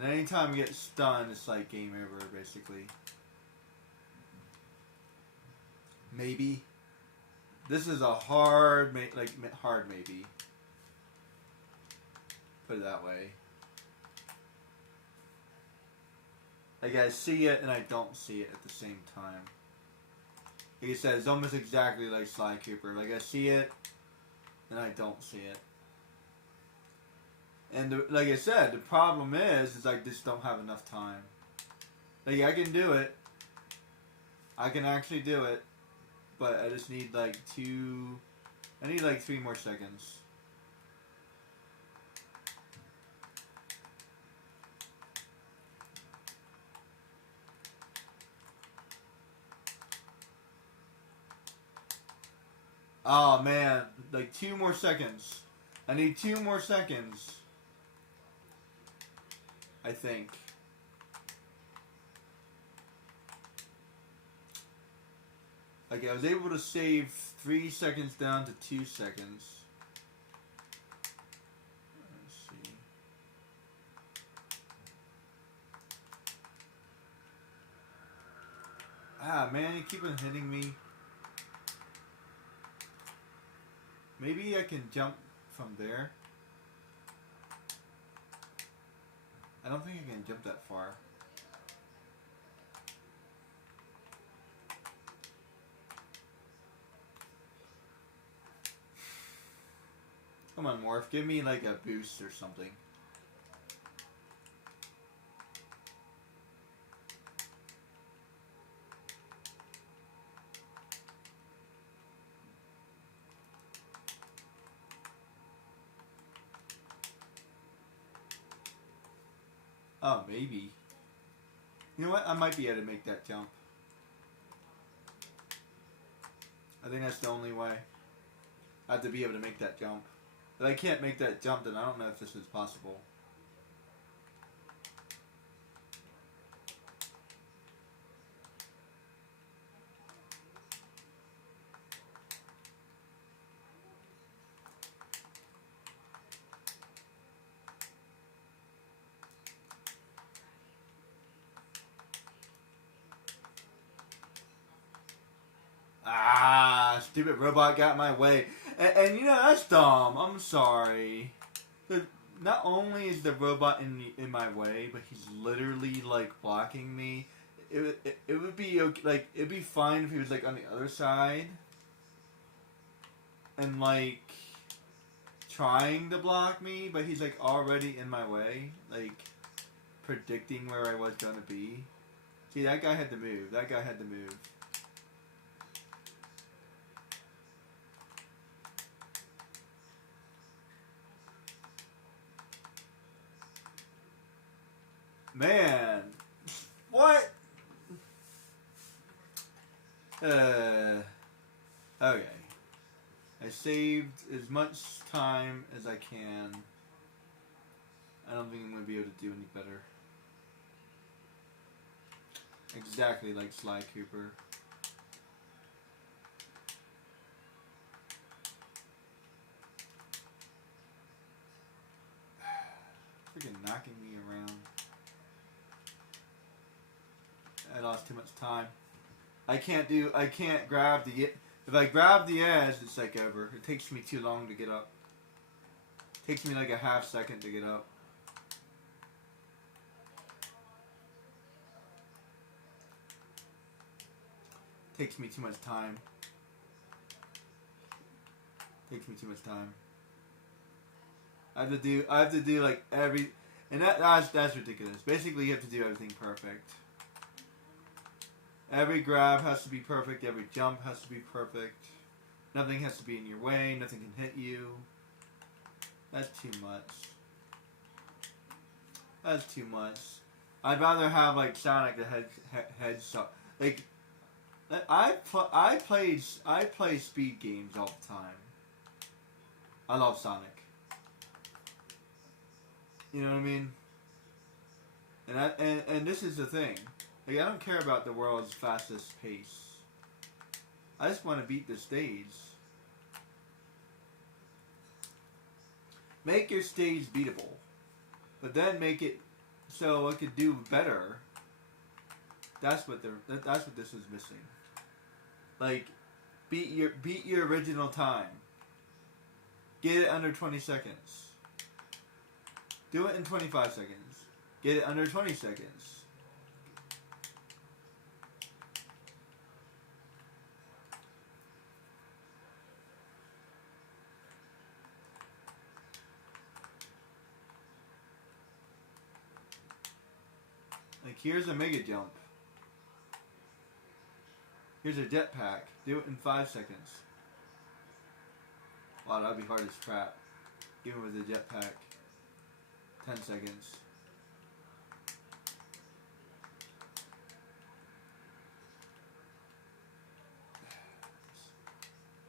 And anytime you get stunned, it's like game over, basically. Maybe. This is a hard maybe. Put it that way. Like I see it and I don't see it at the same time. Like I said, it's almost exactly like Sly Cooper. Like I see it and I don't see it. And like I said, the problem is I just don't have enough time. Like I can do it. I can actually do it. But I just need like 3 more seconds. Oh man, like 2 more seconds. I need 2 more seconds. I think. Like I was able to save 3 seconds down to 2 seconds. Let's see. Ah, man, you keep on hitting me. Maybe I can jump from there. I don't think I can jump that far. Come on, Morph. Give me like a boost or something. Oh, maybe. You know what? I might be able to make that jump. I think that's the only way. I have to be able to make that jump. If I can't make that jump, then I don't know if this is possible. Ah, stupid robot got in my way. And you know, that's dumb. I'm sorry. Not only is the robot in my way, but he's literally like blocking me. It would be okay, like it'd be fine if he was like on the other side and like trying to block me, but he's like already in my way, like predicting where I was gonna be. See, that guy had to move. That guy had to move. Man, what? Okay. I saved as much time as I can. I don't think I'm going to be able to do any better. Exactly like Sly Cooper. Freaking knocking me around. I lost too much time. I can't grab the, if I grab the edge, it's like over. It takes me too long to get up. It takes me like a half second to get up. It takes me too much time. It takes me too much time. I have to do like every, and that's ridiculous. Basically, you have to do everything perfect. Every grab has to be perfect. Every jump has to be perfect. Nothing has to be in your way. Nothing can hit you. That's too much. That's too much. I'd rather have like Sonic the Hedgehog. Like I play speed games all the time. I love Sonic. You know what I mean? And this is the thing. Like, I don't care about the world's fastest pace. I just want to beat the stage. Make your stage beatable, but then make it so it could do better. That's what this is missing. Like, beat your original time. Get it under 20 seconds. Do it in 25 seconds. Get it under 20 seconds. Like, here's a mega jump. Here's a jetpack. Do it in 5 seconds. Wow, that'd be hard as crap. Even with a jetpack. 10 seconds.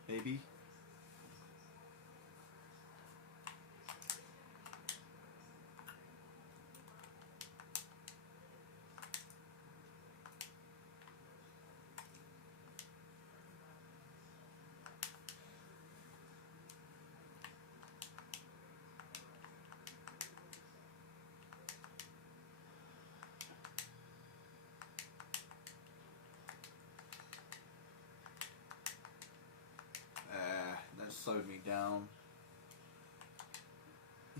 Maybe. slowed me down.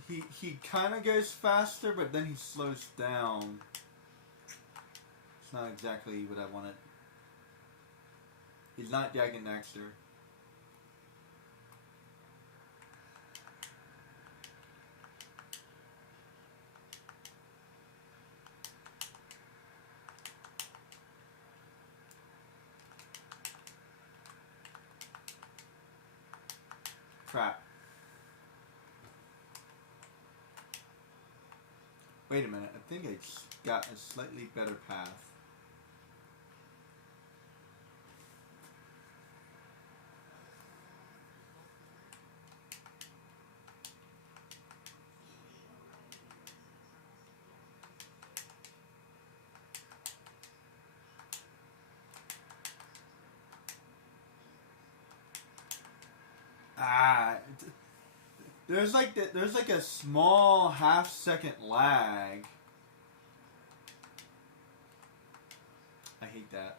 He kind of goes faster, but then he slows down. It's not exactly what I wanted. He's not Jack and Daxter. Crap. Wait a minute, I think I got a slightly better path. There's like a small half-second lag. I hate that.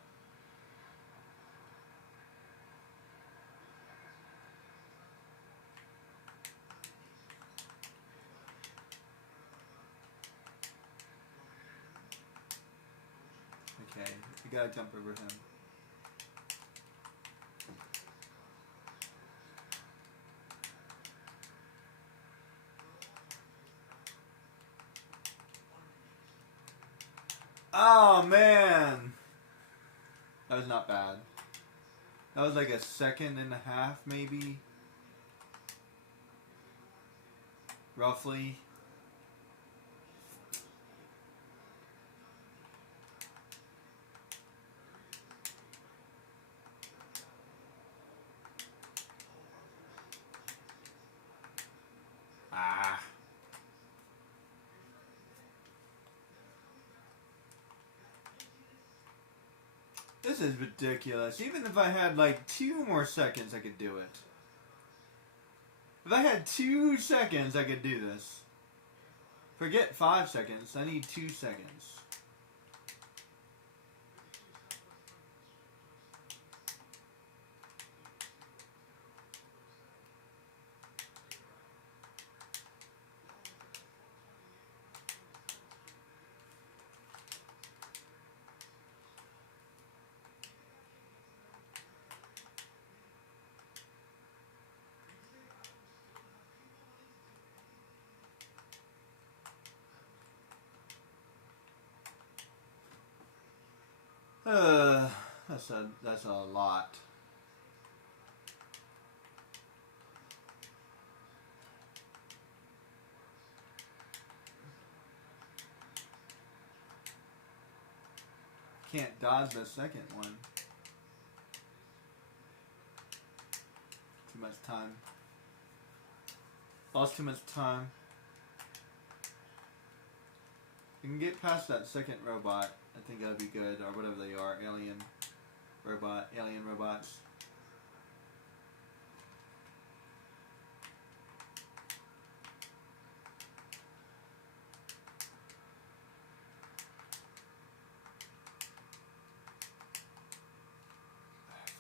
Okay, we gotta jump over him. Oh man, that was not bad. That was like a second and a half, maybe, roughly. Ah. This is ridiculous. Even if I had like 2 more seconds, I could do it. If I had 2 seconds, I could do this. Forget 5 seconds. I need 2 seconds. That's a lot. Can't dodge the second one. Too much time. Lost too much time. You can get past that second robot. I think that'd be good, or whatever they are, alien robots.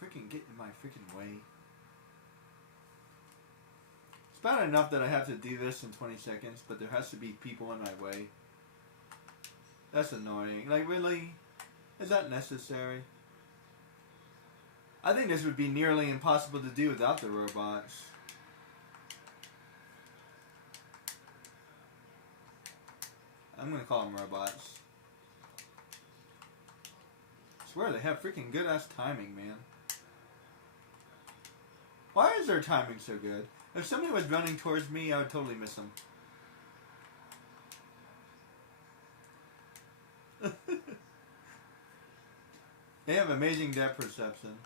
Freaking get in my freaking way. It's bad enough that I have to do this in 20 seconds, but there has to be people in my way. That's annoying. Like, really? Is that necessary? I think this would be nearly impossible to do without the robots. I'm gonna call them robots. I swear they have freaking good ass timing, man. Why is their timing so good? If somebody was running towards me, I would totally miss them. They have amazing depth perception.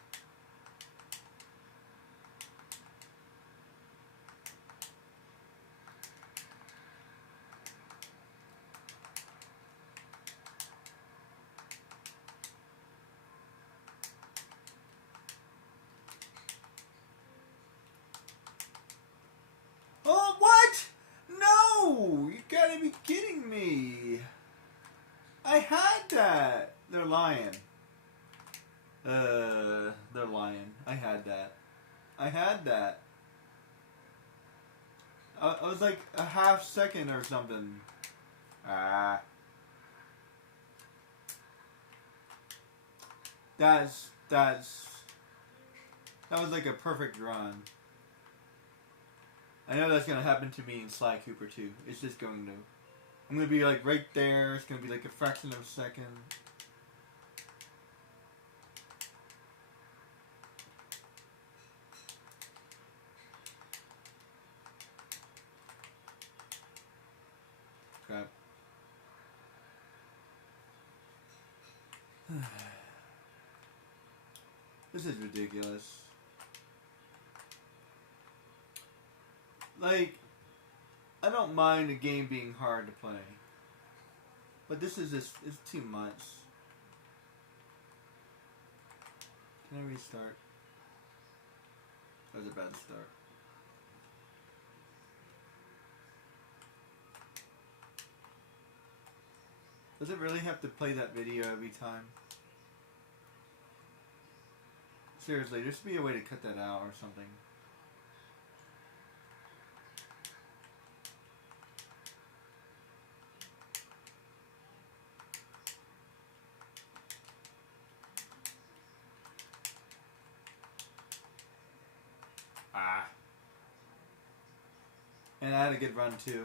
Oh, what? No! You gotta be kidding me. I had that. They're lying. They're lying. I had that. I had that. I was like a half second or something. Ah. That was like a perfect run. I know that's gonna happen to me in Sly Cooper too. It's just going to. I'm gonna be like right there. It's gonna be like a fraction of a second. Crap. This is ridiculous. Like, I don't mind a game being hard to play. But this is just, it's too much. Can I restart? That was a bad start. Does it really have to play that video every time? Seriously, there should be a way to cut that out or something. Ah. And I had a good run too.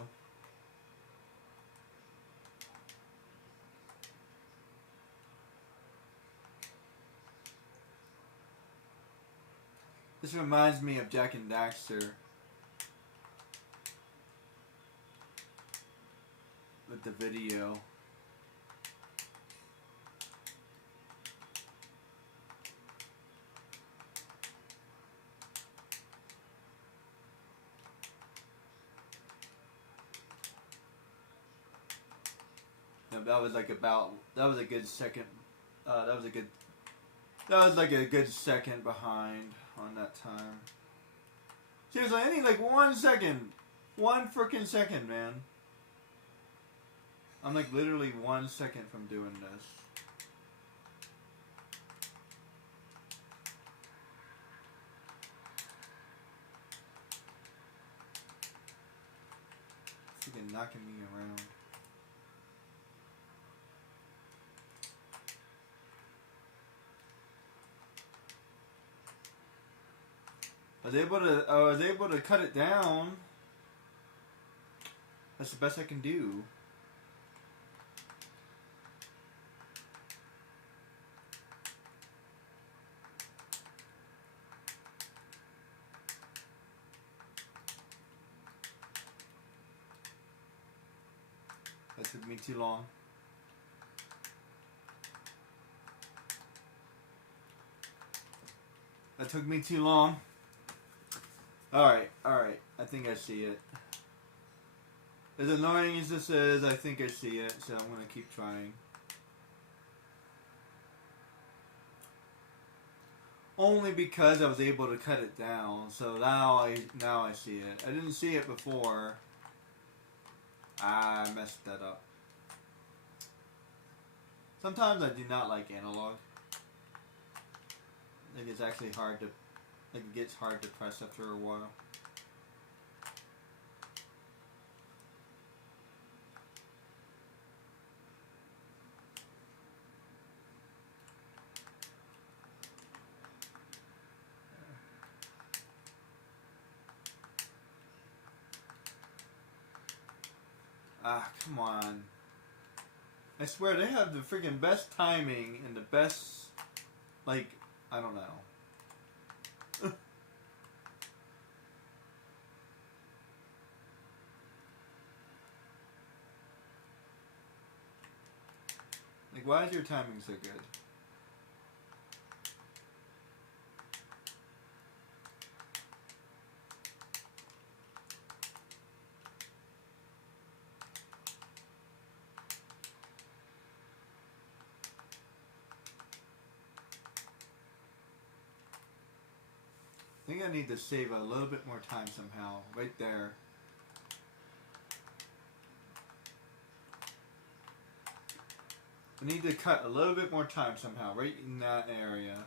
This reminds me of Jack and Daxter. With the video. No, that was like about, that was a good second, that was like a good second behind on that time. Seriously, I need like 1 second. 1 frickin' second, man. I'm like literally 1 second from doing this. Freaking knocking me around. I was able to cut it down. That's the best I can do. That took me too long. That took me too long. Alright. I think I see it. As annoying as this is, I think I see it, so I'm going to keep trying. Only because I was able to cut it down, so now I see it. I didn't see it before. I messed that up. Sometimes I do not like analog. Like it's actually hard to, like it gets hard to press after a while. Ah, come on. I swear they have the freaking best timing and the best, like, I don't know. Like, why is your timing so good? I think I need to save a little bit more time somehow. Right there. I need to cut a little bit more time somehow. Right in that area.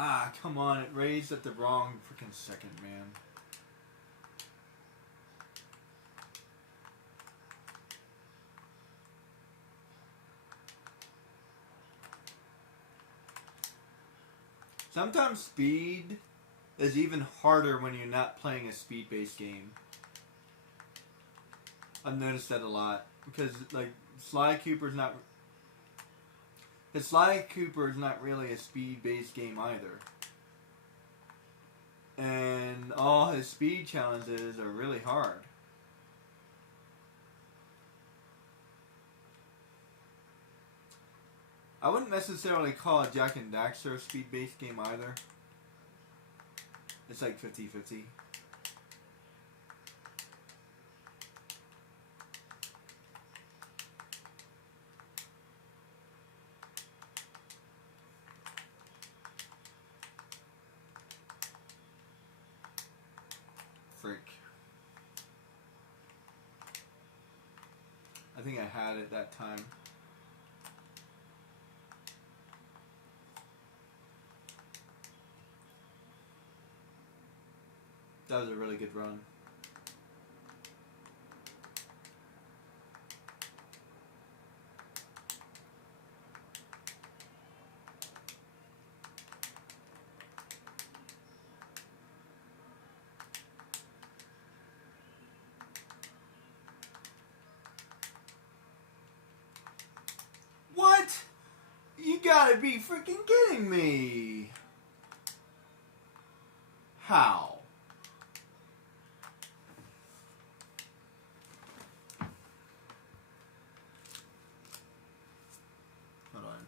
Ah, come on, it raised at the wrong freaking second, man. Sometimes speed is even harder when you're not playing a speed-based game. I've noticed that a lot because like Sly Cooper's not really a speed-based game either, and all his speed challenges are really hard. I wouldn't necessarily call Jak and Daxter a speed-based game either. It's like 50-50. Frick. I think I had it that time. That was a really good run. What? You gotta be freaking kidding me! How? Hold on.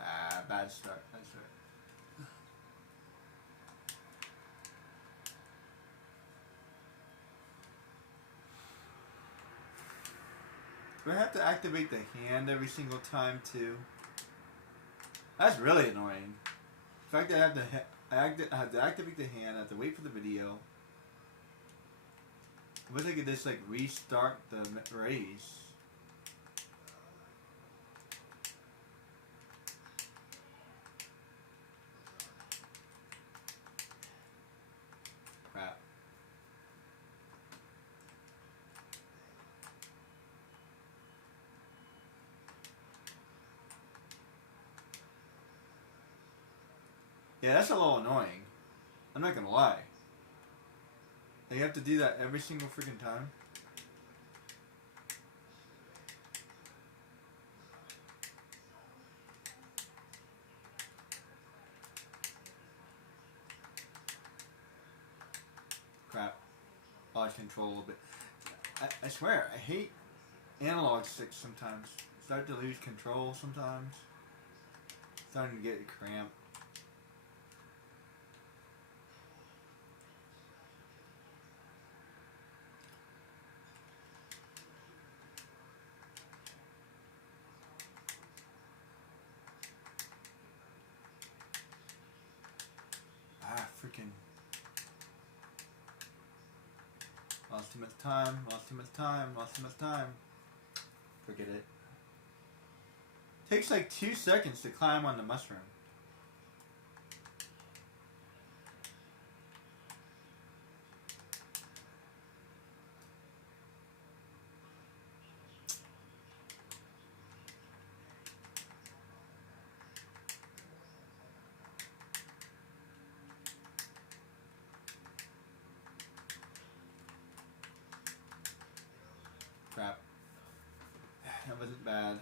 Ah, bad start. Bad start. Do I have to activate the hand every single time too? That's really annoying. The fact that I have to activate the hand, I have to wait for the video. I wish I could just like restart the race. Crap. Yeah, that's a little annoying. I'm not gonna lie. You have to do that every single freaking time. Crap. Lost control a little bit. I swear, I hate analog sticks sometimes. Start to lose control sometimes. Starting to get a cramp. Freaking lost too much time, lost too much time, lost too much time. Forget it. Takes like 2 seconds to climb on the mushroom. Crap. That wasn't bad.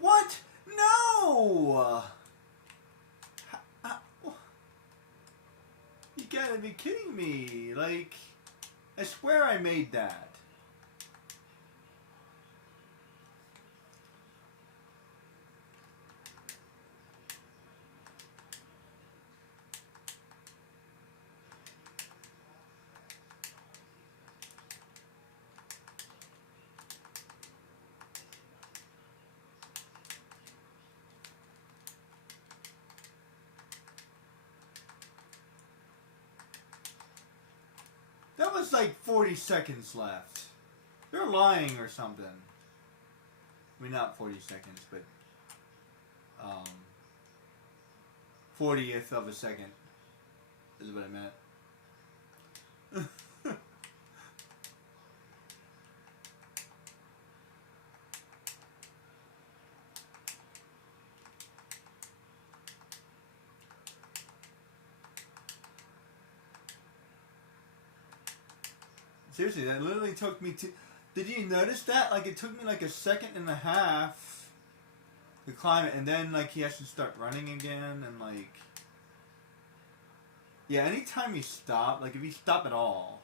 What? No! You gotta be kidding me. Like, I swear I made that. That was like 40 seconds left. They're lying or something. I mean, not 40 seconds, but 40th of a second is what I meant. Seriously, that literally took me to... Did you notice that? Like, it took me like a second and a half to climb it, and then, like, he has to start running again, and, like... Yeah, anytime you stop, like, if you stop at all,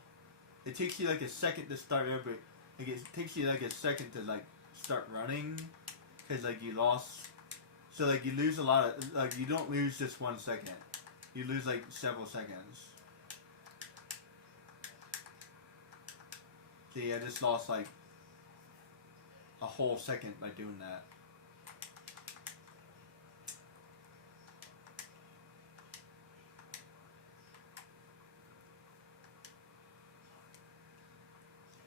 it takes you, like, a second to start over. Like, it takes you, like, a second to, like, start running, because, like, you lost... So, like, you lose a lot of... Like, you don't lose just 1 second. You lose, like, several seconds. See, I just lost like a whole second by doing that.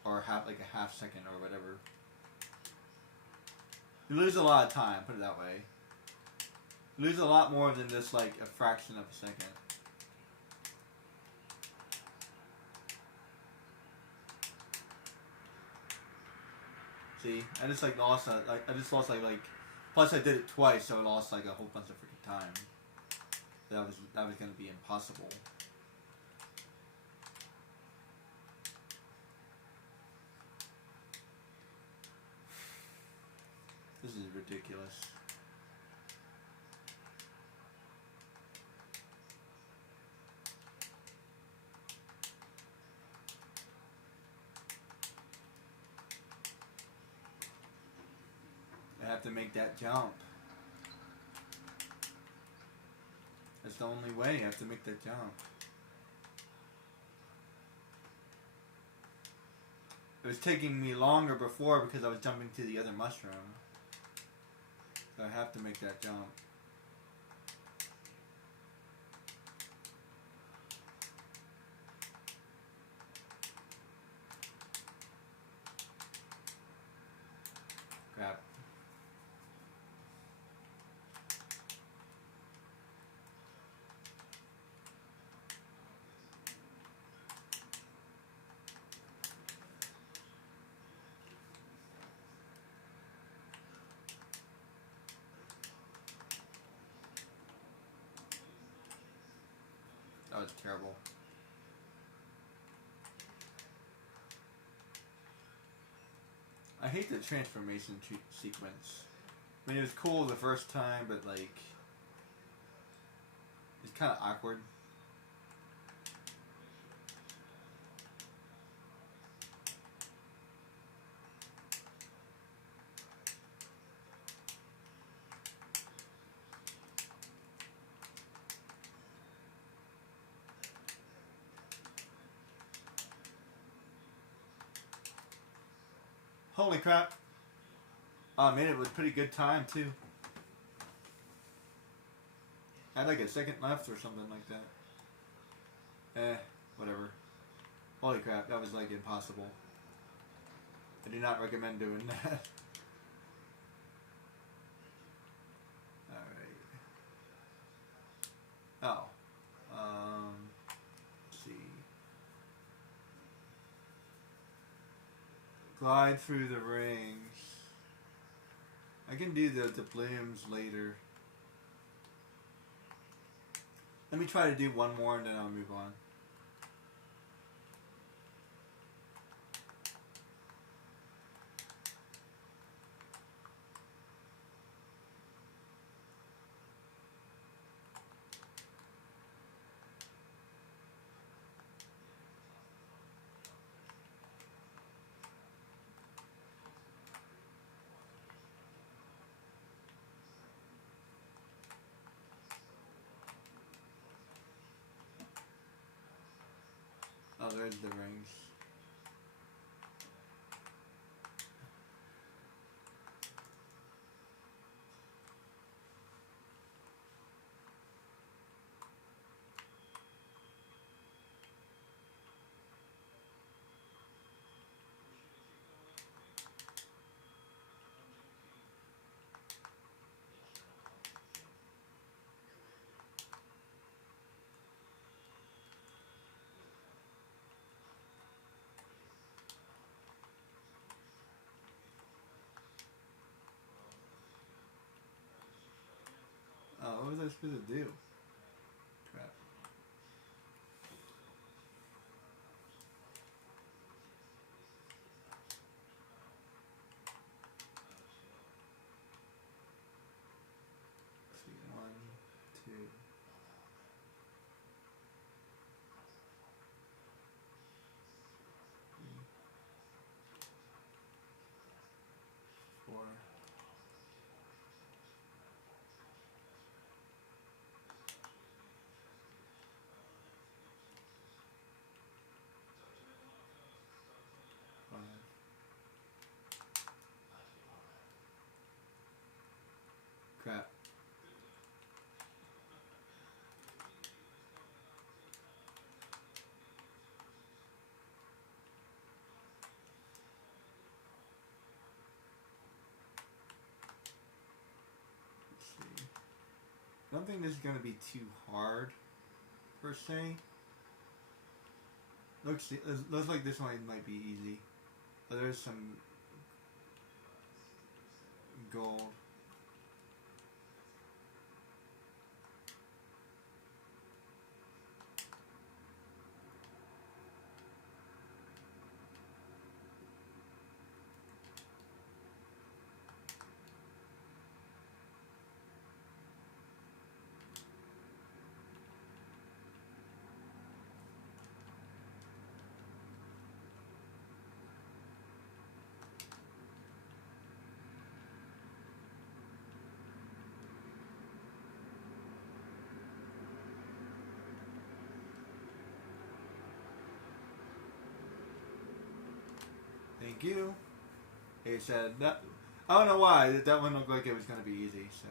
Or like a half second or whatever. You lose a lot of time, put it that way. You lose a lot more than just like a fraction of a second. See, I just like lost I just lost like plus I did it twice, so I lost like a whole bunch of freaking time. That was gonna be impossible. This is ridiculous. I have to make that jump. That's the only way. I have to make that jump. It was taking me longer before because I was jumping to the other mushroom. So I have to make that jump. Crap. That was terrible. I hate the transformation sequence. I mean, it was cool the first time, but like, it's kind of awkward. Holy crap. Oh, I made it with pretty good time, too. I had like a second left or something like that. Whatever. Holy crap, that was like impossible. I do not recommend doing that. Alright. Oh. Let's see. Glide through the rings. I can do the blooms later. Let me try to do one more and then I'll move on. Oh, there's the rings. Oh, what was I supposed to do? Crap. Let's see, 1, 2, 3, 4. Crap. Let's see. I don't think this is gonna be too hard, per se. Looks like this one might be easy. But there's some gold. Thank you. He said that. I don't know why that one looked like it was gonna be easy. So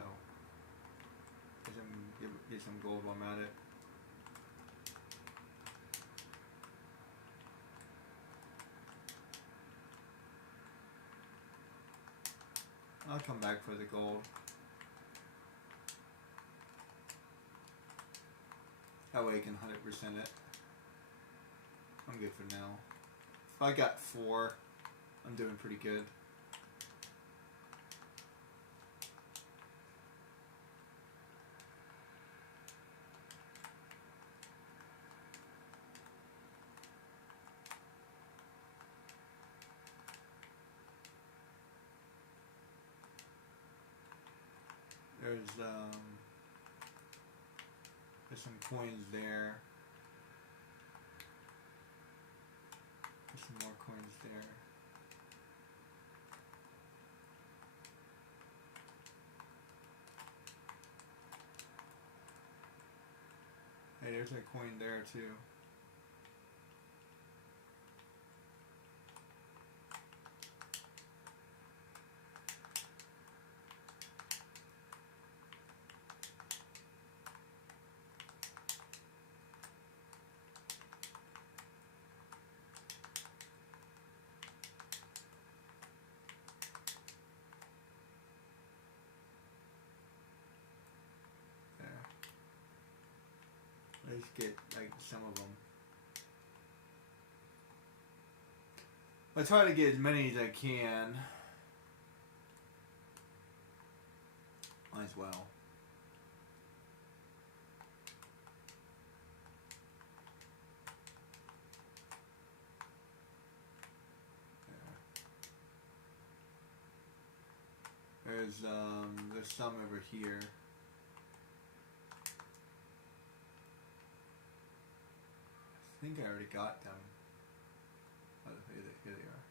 get some gold while I'm at it. I'll come back for the gold. That way I can 100% it. I'm good for now. If I got 4, I'm doing pretty good. There's some coins there. There's some more coins there. Hey, there's a coin there too. Let's get like some of them. I try to get as many as I can. Might as well. There's some over here. I think I already got them. Oh, here they are.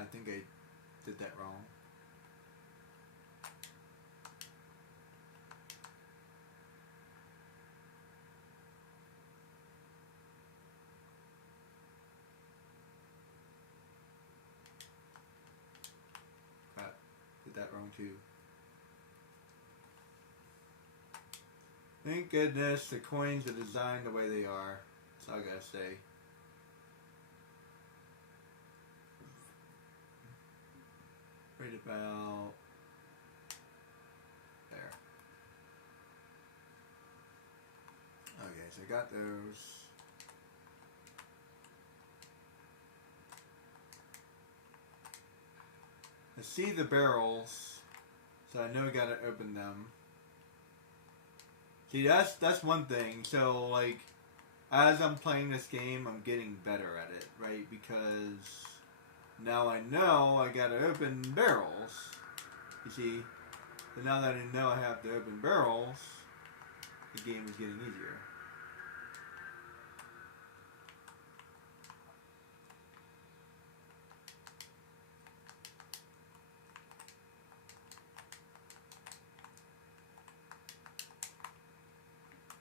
I think I did that wrong. Crap, did that wrong too. Thank goodness the coins are designed the way they are. That's all I gotta say. Right about there. Okay, so I got those. I see the barrels, so I know I gotta open them. See, that's one thing. So, like, as I'm playing this game, I'm getting better at it, right? Because now I know I gotta open barrels. You see? So now that I know I have to open barrels, the game is getting easier.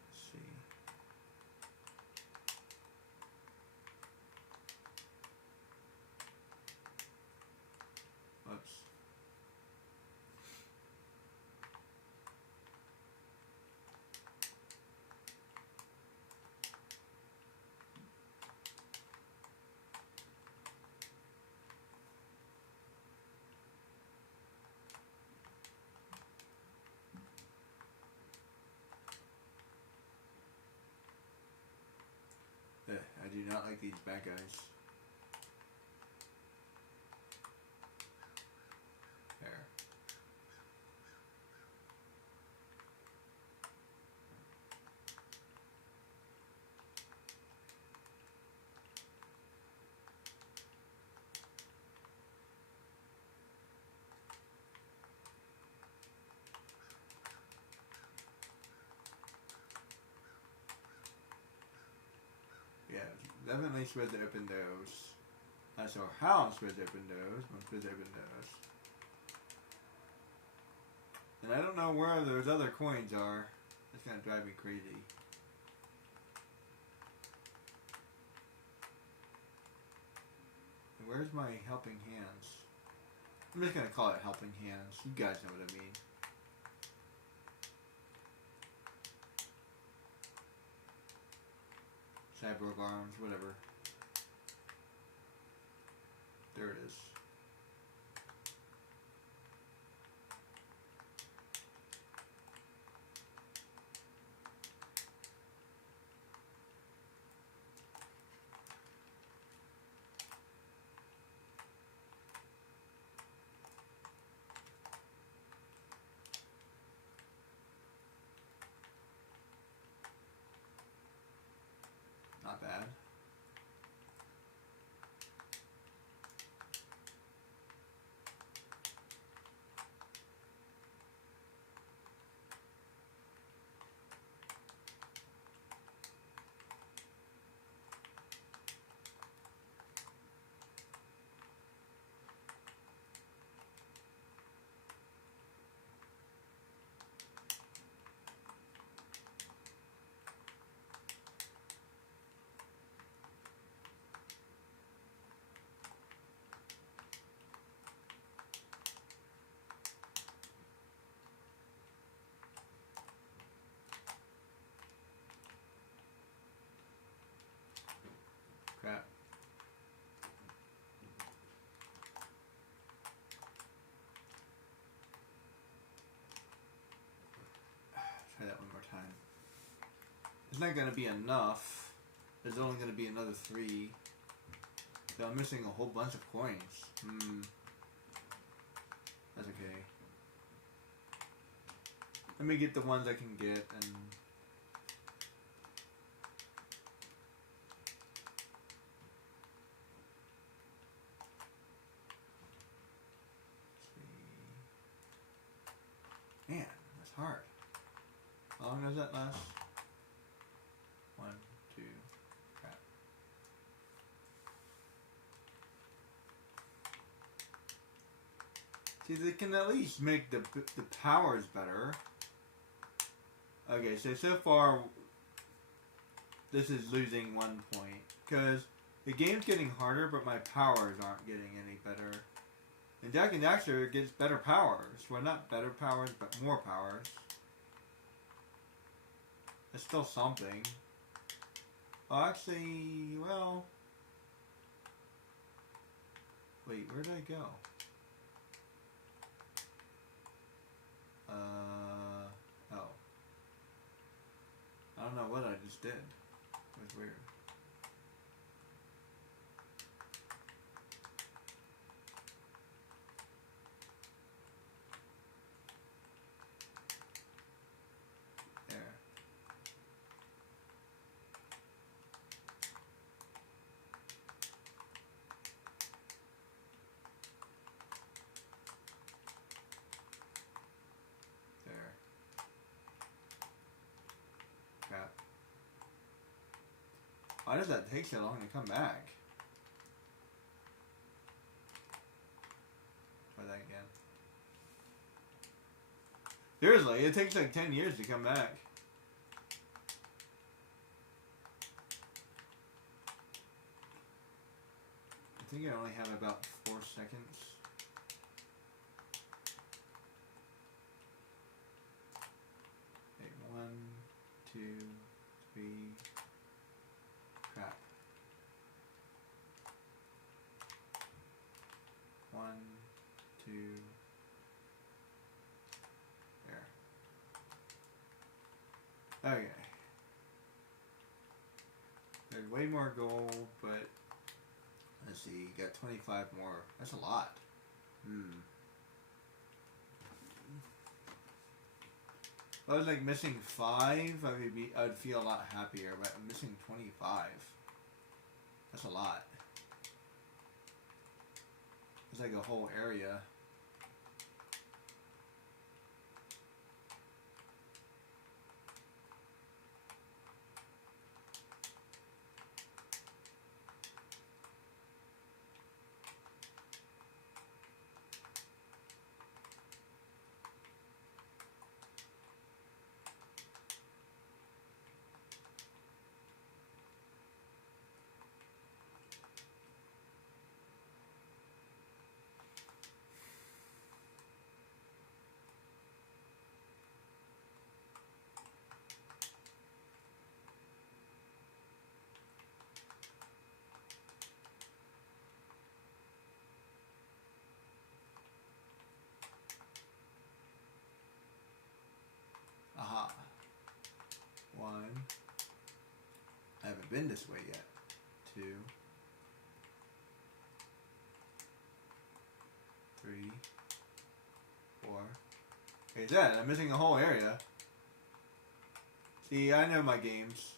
Let's see. Whoops. I do not like these bad guys. There. Yeah, definitely supposed to open those. I saw how I'm supposed to open those. I'm supposed to open those. And I don't know where those other coins are. That's gonna drive me crazy. And where's my helping hands? I'm just gonna call it helping hands. You guys know what I mean. Cyborg arms, whatever. There it is. Not bad. Crap. Try that one more time. It's not gonna be enough. There's only gonna be another 3. So I'm missing a whole bunch of coins. That's okay. Let me get the ones I can get and... Man, that's hard. How long does that last? 1, 2, crap. See, they can at least make the powers better. Okay, so far, this is losing 1 point. Because the game's getting harder, but my powers aren't getting any better. And Jak and Daxter gets better powers. Well, not better powers, but more powers. It's still something. Oh, actually, well... Wait, where did I go? Oh. I don't know what I just did. It was weird. There. There. Crap. Why does that take so long to come back? Try that again. Seriously, it takes like 10 years to come back. I think I only have about 4 seconds. Okay, 1, 2, 3. Crap. 1, 2. There. Okay. There's way more gold, but let's see, you got 25 more. That's a lot. If I was like missing 5, I would feel a lot happier, but I'm missing 25. That's a lot. It's like a whole area. Aha. 1. I haven't been this way yet. 2. 3. 4. Okay, that. I'm missing a whole area. See, I know my games.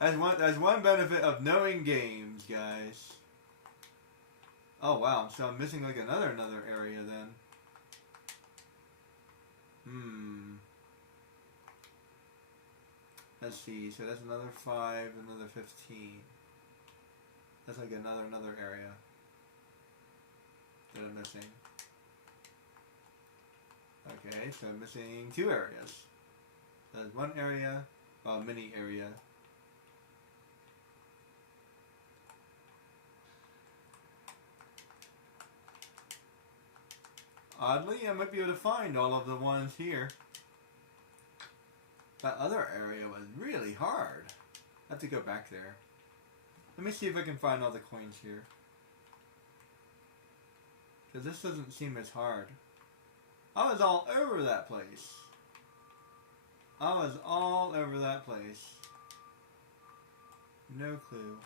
That's one benefit of knowing games, guys. Oh wow, so I'm missing like another area then. Let's see, so that's another 5, another 15. That's like another area that I'm missing. Okay, so I'm missing 2 areas. There's one area, well, mini area. Oddly, I might be able to find all of the ones here. That other area was really hard. I have to go back there. Let me see if I can find all the coins here. Because this doesn't seem as hard. I was all over that place. I was all over that place. No clue.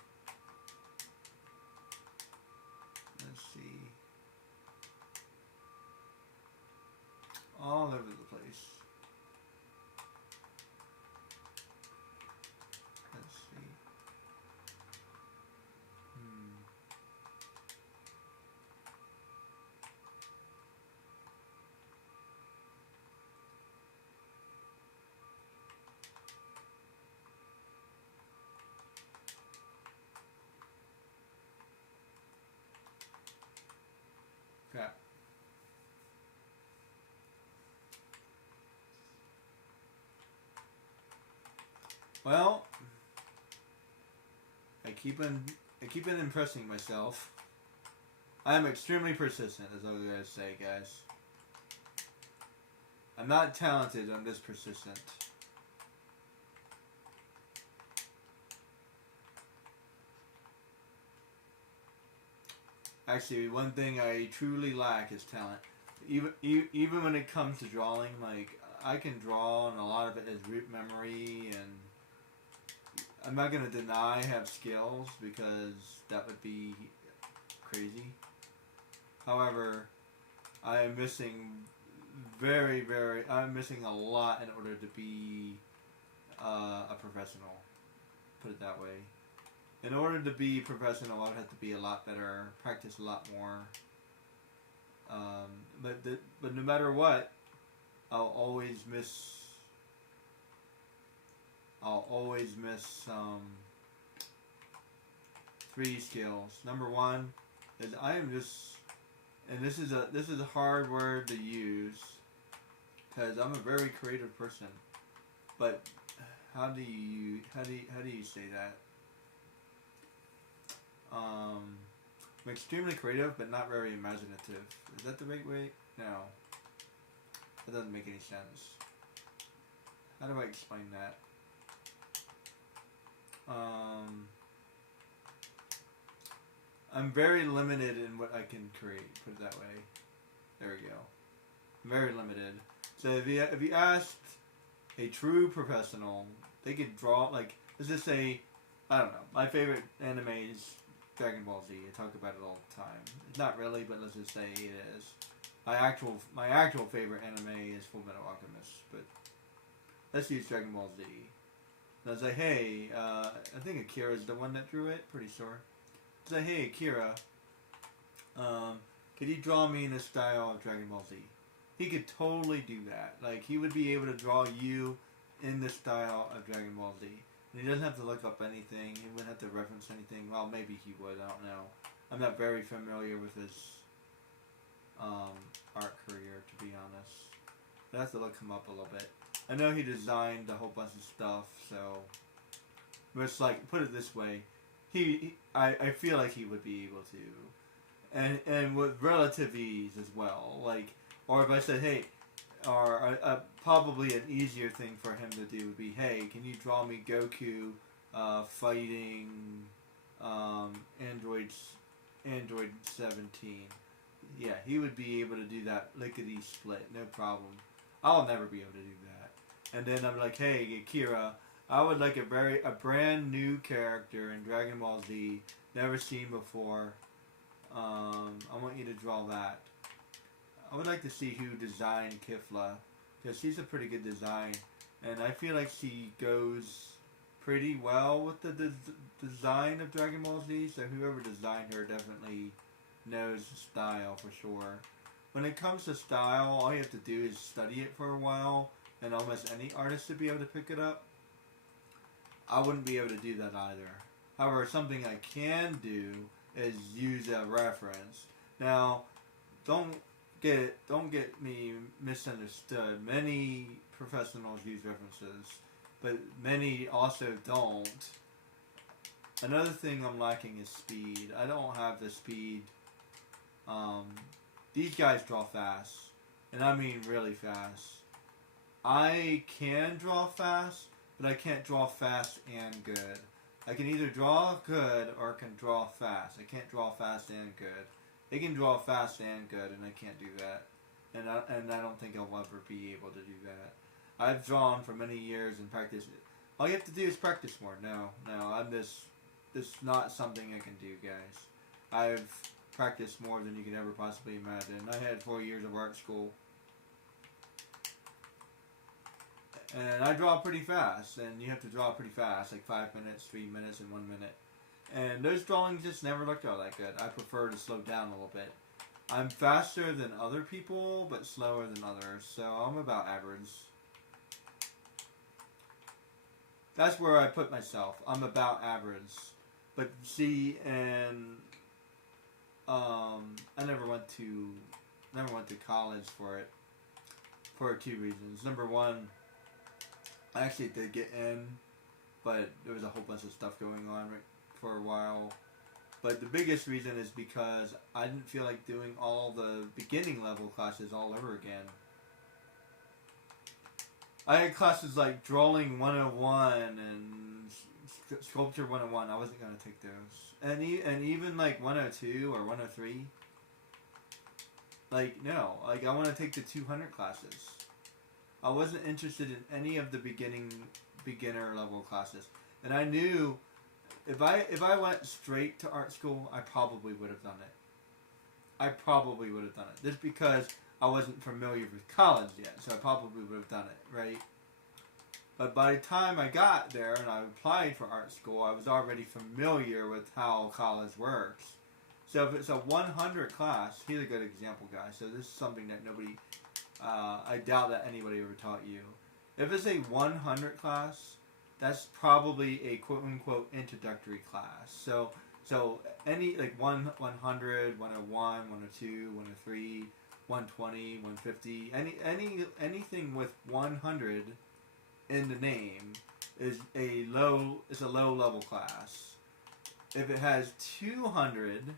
Let's see. All over the place. Let's see. Well, I keep on impressing myself. I am extremely persistent, as I was gonna say, guys. I'm not talented. I'm just persistent. Actually, one thing I truly lack is talent. Even when it comes to drawing, like I can draw, and a lot of it is root memory, and I'm not gonna deny I have skills because that would be crazy. However, I am missing I'm missing a lot in order to be a professional. Put it that way. In order to be professional, I'd have to be a lot better, practice a lot more. But no matter what, I'll always miss three skills. Number one is I am just, and this is a hard word to use because I'm a very creative person. But how do you say that? I'm extremely creative, but not very imaginative. Is that the right way? No. That doesn't make any sense. How do I explain that? I'm very limited in what I can create. Put it that way. There we go. I'm very limited. So if you asked a true professional, they could draw, like, let's just say, I don't know, my favorite anime is Dragon Ball Z. I talk about it all the time. It's not really, but let's just say it is. My actual favorite anime is Fullmetal Alchemist, but let's use Dragon Ball Z. And I was like, hey, I think Akira's the one that drew it, pretty sure. I was like, hey, Akira, could you draw me in the style of Dragon Ball Z? He could totally do that. Like, he would be able to draw you in the style of Dragon Ball Z. And he doesn't have to look up anything. He wouldn't have to reference anything. Well, maybe he would. I don't know. I'm not very familiar with his art career, to be honest. I'd have to look him up a little bit. I know he designed a whole bunch of stuff, so... But it's like, put it this way. I feel like he would be able to. And with relative ease as well. Like, or if I said, hey... Or probably an easier thing for him to do would be, hey, can you draw me Goku fighting Android 17? Yeah, he would be able to do that lickety split, no problem. I'll never be able to do that. And then I'm like, hey, Akira, I would like a brand new character in Dragon Ball Z, never seen before. I want you to draw that. I would like to see who designed Kifla, because she's a pretty good design, and I feel like she goes pretty well with the design of Dragon Ball Z, so whoever designed her definitely knows the style for sure. When it comes to style, all you have to do is study it for a while, and almost any artist should be able to pick it up. I wouldn't be able to do that either. However, something I can do is use a reference. Now, don't get me misunderstood. Many professionals use references, but many also don't. Another thing I'm lacking is speed. I don't have the speed. These guys draw fast, and I mean really fast. I can draw fast, but I can't draw fast and good. I can either draw good or can draw fast. I can't draw fast and good. They can draw fast and good, and I can't do that. And I don't think I'll ever be able to do that. I've drawn for many years and practiced. All you have to do is practice more. No, I'm this is not something I can do, guys. I've practiced more than you could ever possibly imagine. I had 4 years of art school. And I draw pretty fast, and you have to draw pretty fast, like 5 minutes, 3 minutes, and 1 minute. And those drawings just never looked all that good. I prefer to slow down a little bit. I'm faster than other people, but slower than others, so I'm about average. That's where I put myself. I'm about average. But see, and I never went to college for it, for 2 reasons. Number one, I actually did get in but there was a whole bunch of stuff going on for a while. But the biggest reason is because I didn't feel like doing all the beginning level classes all over again. I had classes like Drawing 101 and Sculpture 101. I wasn't going to take those. And even like 102 or 103. Like, no. Like, I want to take the 200 classes. I wasn't interested in any of the beginner level classes. And I knew if I went straight to art school, I probably would have done it. Just because I wasn't familiar with college yet, so I probably would have done it, right? But by the time I got there and I applied for art school, I was already familiar with how college works. So if it's a 100 class, here's a good example, guys. So this is something that nobody, I doubt that anybody ever taught you. If it's a 100 class, that's probably a quote-unquote introductory class. So any, like 100, 101, 102, 103, 120, 150, anything with 100 in the name is a low level class. If it has 200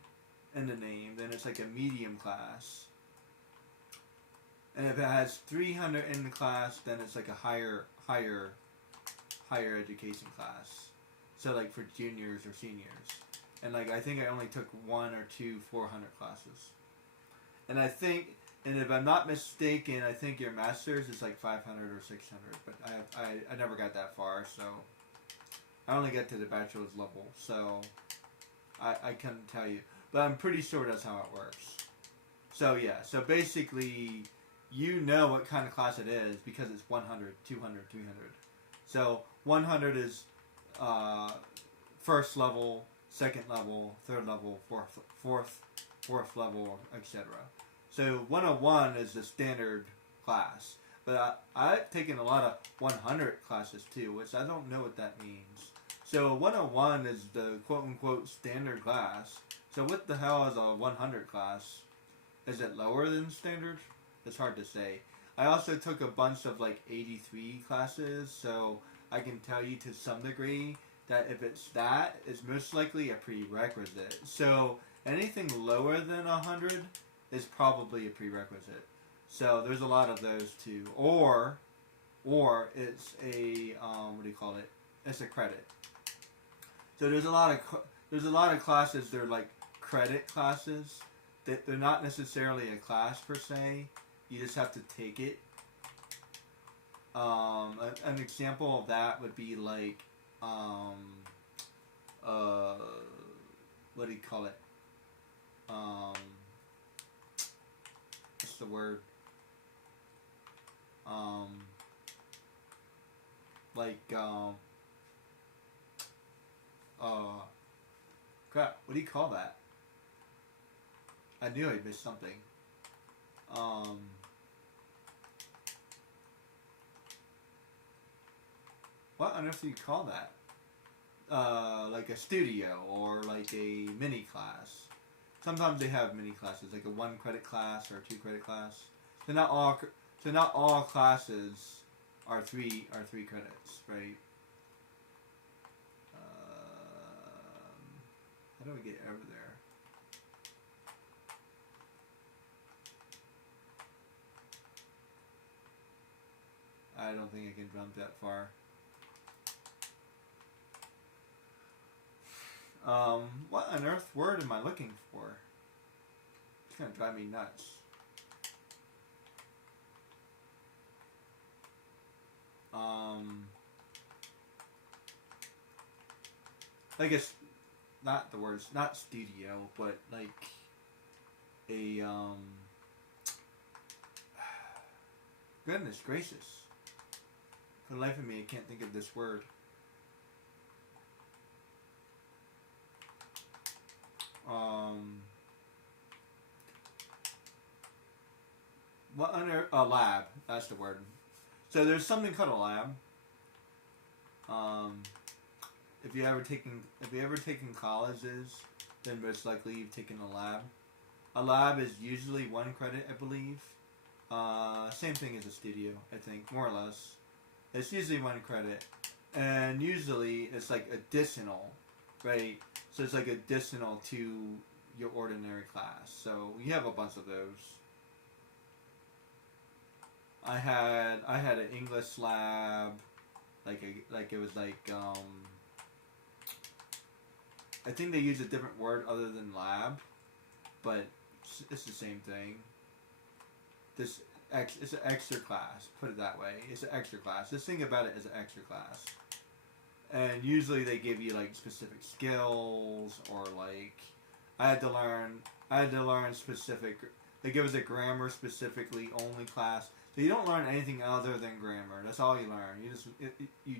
in the name, then it's like a medium class. And if it has 300 in the class, then it's like a higher education class. So like for juniors or seniors. And like I think I only took 1 or 2 400 classes. And if I'm not mistaken, I think your master's is like 500 or 600, but I never got that far, so I only get to the bachelor's level, so I couldn't tell you. But I'm pretty sure that's how it works. So yeah, so basically you know what kind of class it is because it's 100, 200, 300. So 100 is first level, second level, third level, fourth level, etc. So 101 is the standard class. But I've taken a lot of 100 classes too, which I don't know what that means. So 101 is the quote-unquote standard class. So what the hell is a 100 class? Is it lower than standard? It's hard to say. I also took a bunch of like 83 classes, so I can tell you to some degree that if it's that, it's most likely a prerequisite. So anything lower than 100 is probably a prerequisite. So there's a lot of those too. Or it's a what do you call it? It's a credit. So there's a lot of classes. They're like credit classes. They're not necessarily a class per se. You just have to take it. An example of that would be like what do you call it? What's the word? Crap, what do you call that? I knew I missed something. What on earth do you call that? Like a studio or like a mini class. Sometimes they have mini classes, like a 1 credit class or a 2 credit class. So not all classes are three credits, right? How do we get over there? I don't think I can jump that far. What on earth word am I looking for? It's gonna drive me nuts. I guess not the words, not studio, but like a goodness gracious. For the life of me, I can't think of this word. What under a lab? That's the word. So there's something called a lab. If you ever taken colleges, then most likely you've taken a lab. A lab is usually 1 credit, I believe. Same thing as a studio, I think, more or less. It's usually 1 credit. and usually it's like additional, right? So it's like additional to your ordinary class. So you have a bunch of those. I had an English lab, like it was like I think they use a different word other than lab, but it's the same thing. It's an extra class. Put it that way. It's an extra class. Just think about it as an extra class. And usually they give you like specific skills, or like I had to learn specific. They give us a grammar specifically only class. So you don't learn anything other than grammar. That's all you learn. You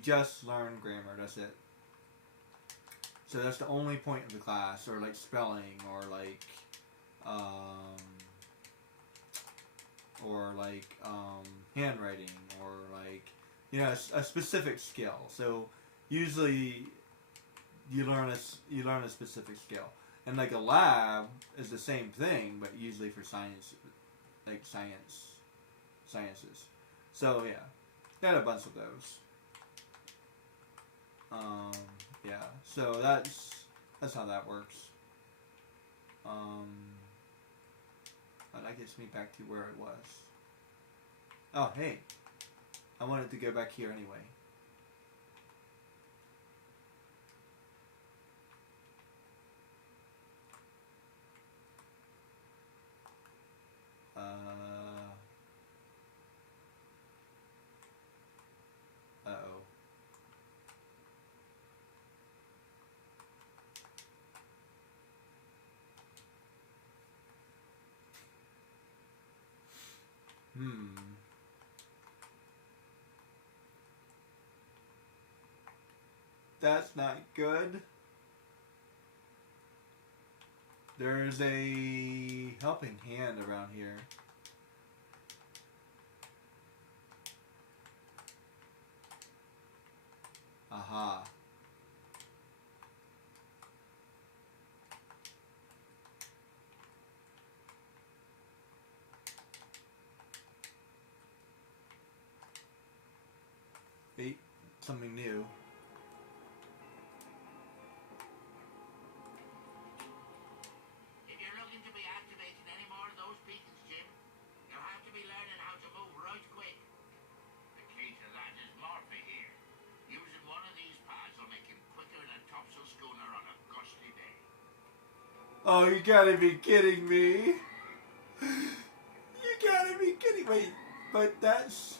just learn grammar. That's it. So that's the only point of the class, or like spelling, or like handwriting, or like a specific skill. So usually you learn a specific skill, and like a lab is the same thing, but usually for sciences. So yeah, got a bunch of those. Yeah, so that's how that works. But that gets me back to where it was. Oh, hey, I wanted to go back here anyway. Uh-oh. That's not good. There's a helping hand around here. Aha. Wait, something new. If you're looking to be activating any more of those beacons, Jim, you'll have to be learning how to move right quick. The key to that is Morphy here. Using one of these pads will make him quicker than a topsail schooner on a gusty day. Oh, you gotta be kidding me. You gotta be kidding me. But that's...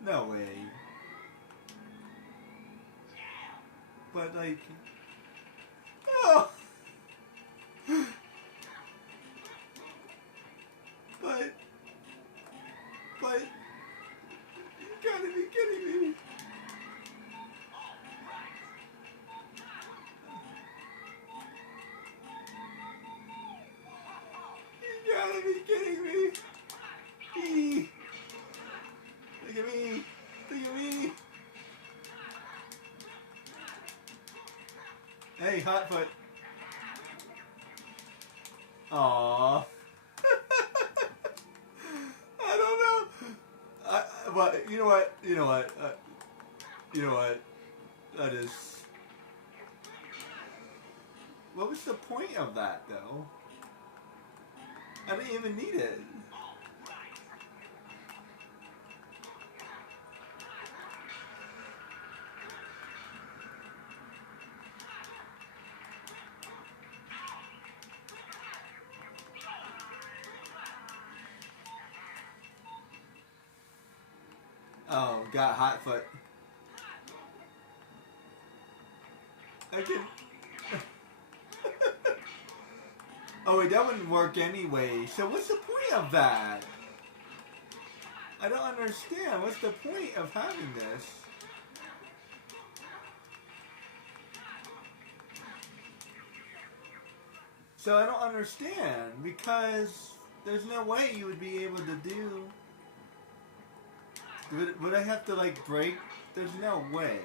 No way. But like... Oh! But... You gotta be kidding me. You gotta be kidding me. Eee. Look at me. Look at me. Hey, Hotfoot. Aww. I don't know. But you know what? You know what? That is. What was the point of that, though? I didn't even need it. Oh, got Hotfoot. I can. Oh wait, that wouldn't work anyway. So what's the point of that? I don't understand. What's the point of having this? So I don't understand, because there's no way you would be able to do... Would I have to like break? There's no way.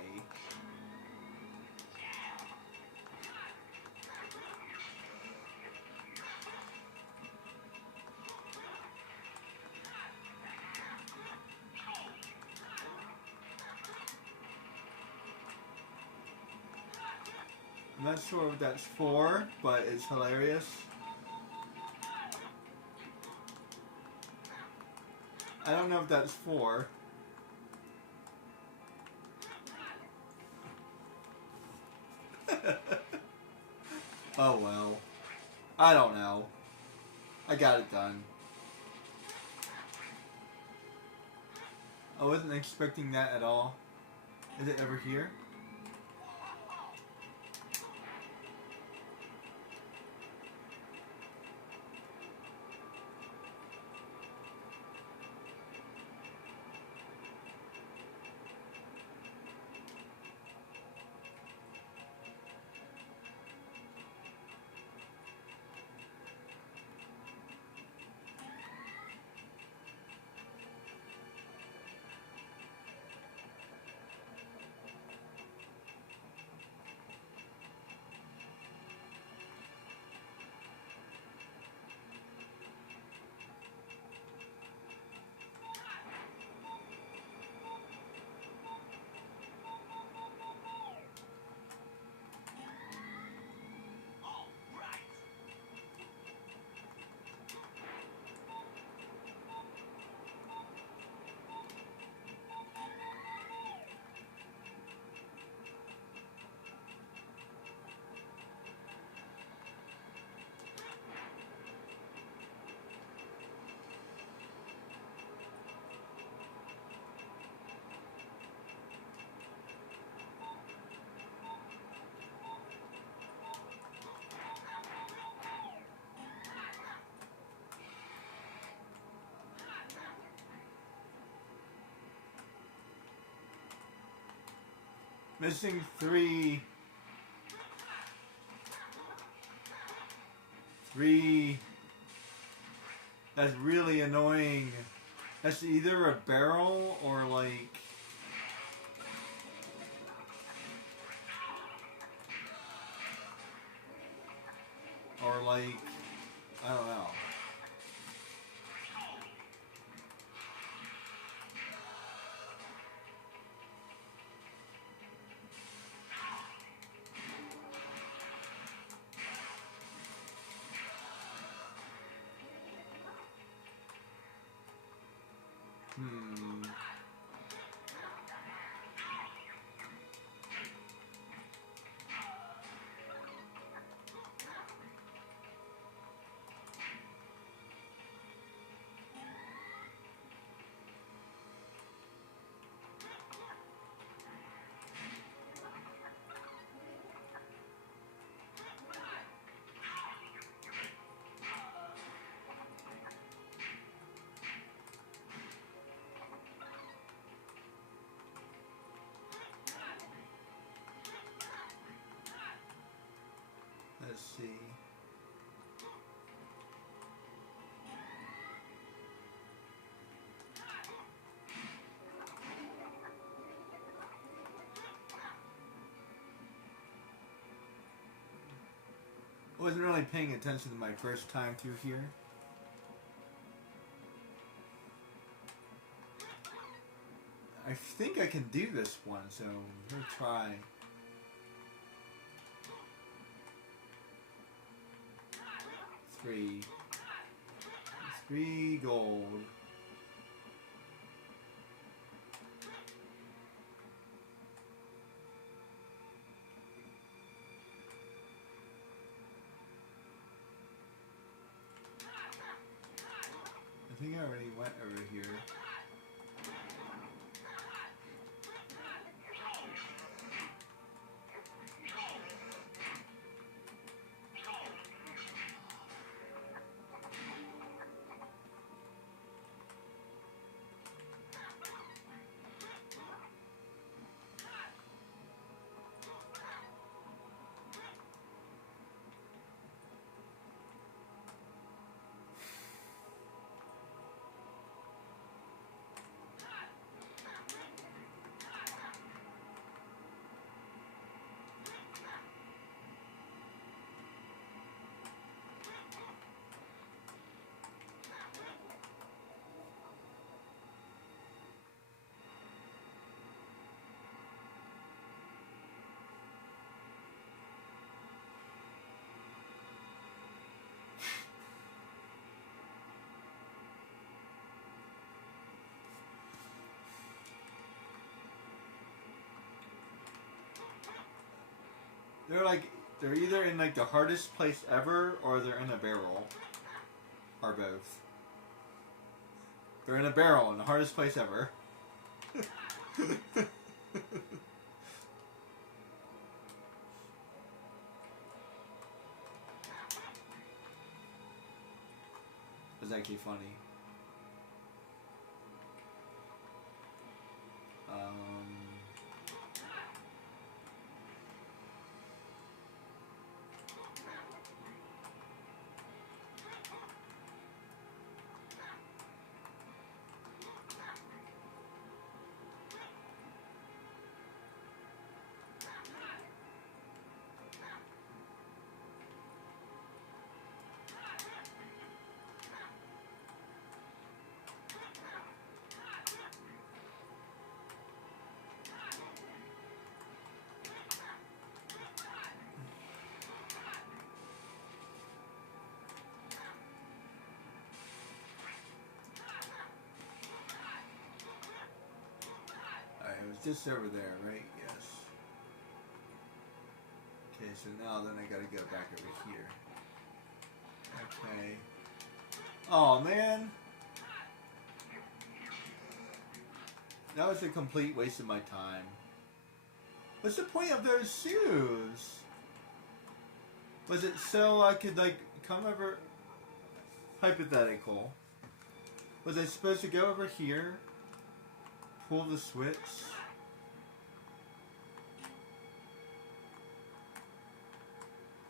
I'm not sure if that's 4, but it's hilarious. I don't know if that's 4. Oh well. I don't know. I got it done. I wasn't expecting that at all. Is it ever here? All right. Missing 3. 3. That's really annoying. That's either a barrel or like... Or like... I don't know. Let's see. I wasn't really paying attention to my first time through here. I think I can do this one, so we'll try. Three gold. I think I already went over here. they're either in like the hardest place ever or they're in a barrel. Or both. They're in a barrel in the hardest place ever. It's actually funny. Alright, it was just over there, right? Yes. Okay, so now then I gotta go back over here. Okay. Oh man! That was a complete waste of my time. What's the point of those shoes? Was it so I could like come over? Hypothetical. Was I supposed to go over here? Pull the switch?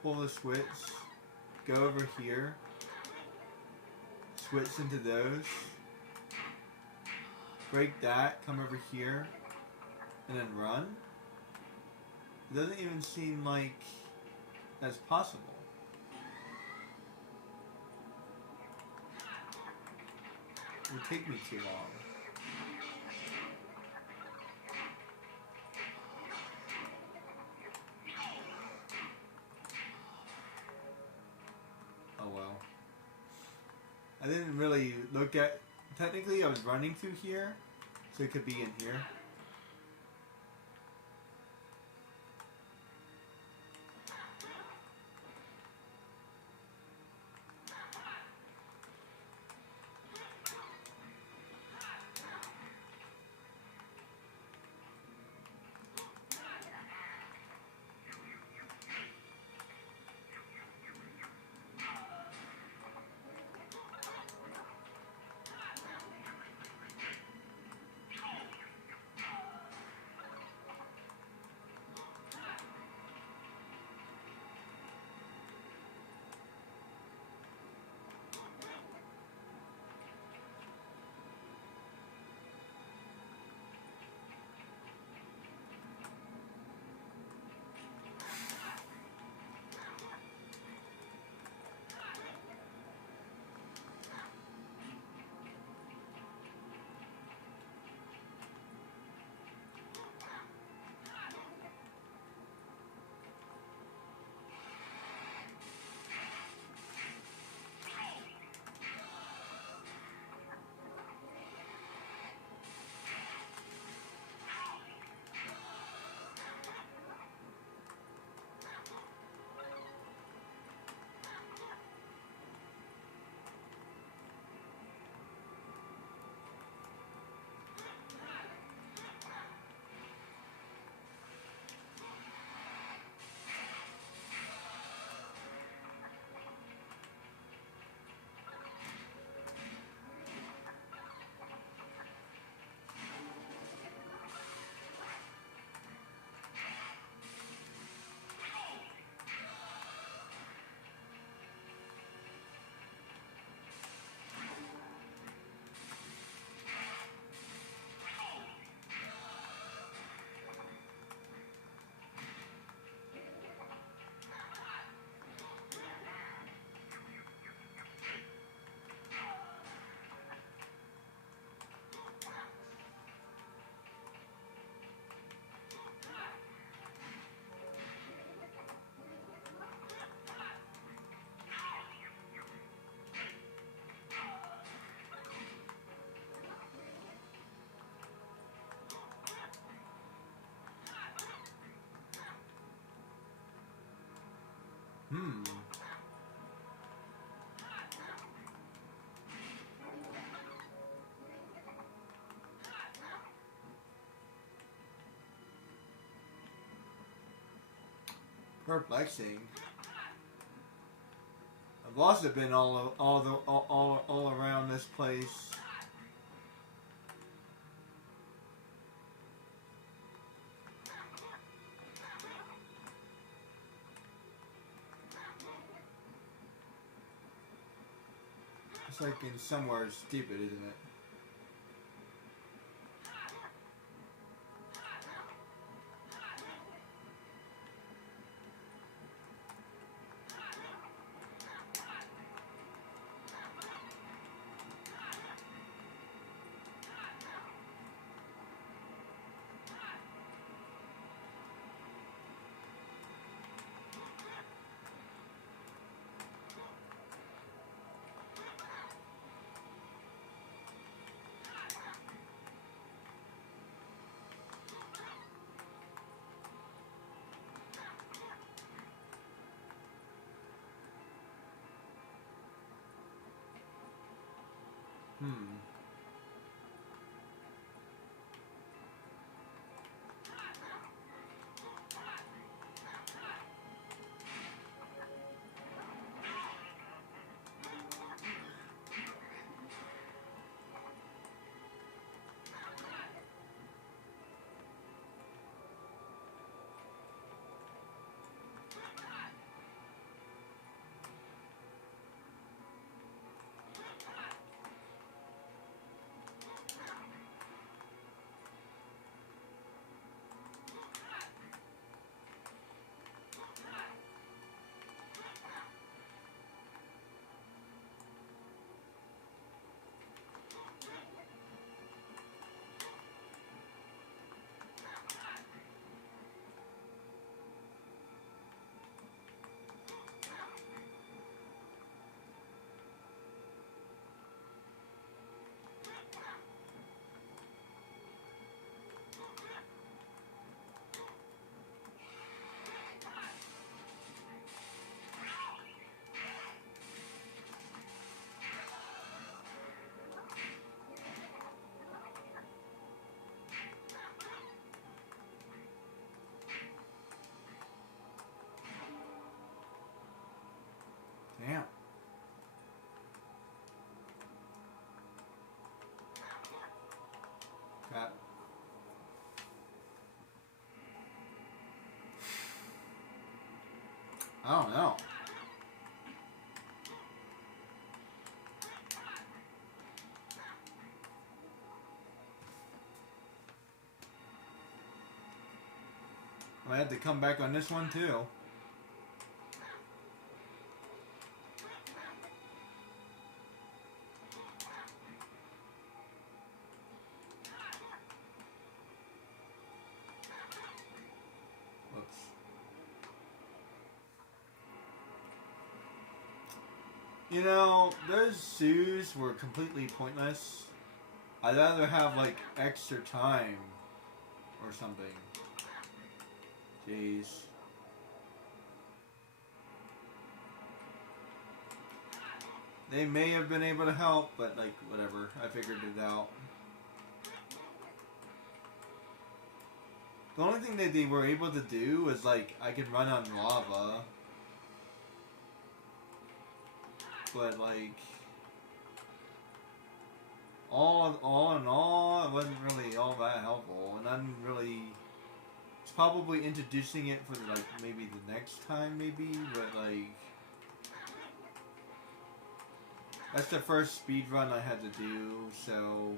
Pull the switch? Go over here? Switch into those? Break that, come over here, and then run? It doesn't even seem like that's possible. It would take me too long. Oh well. I didn't really look at... Technically I was running through here, so it could be in here. perplexing. I've also been all around this place. It's like in somewhere stupid, isn't it? Hmm. Damn. Crap. I don't know. I had to come back on this one too. Whoops. You know, those zoos were completely pointless. I'd rather have like extra time or something. Jeez. They may have been able to help, but like whatever. I figured it out. The only thing that they were able to do was like I could run on lava. But like all in all, it wasn't really all that helpful, and I'm really. It's probably introducing it for like maybe the next time, maybe, but like that's the first speed run I had to do, so.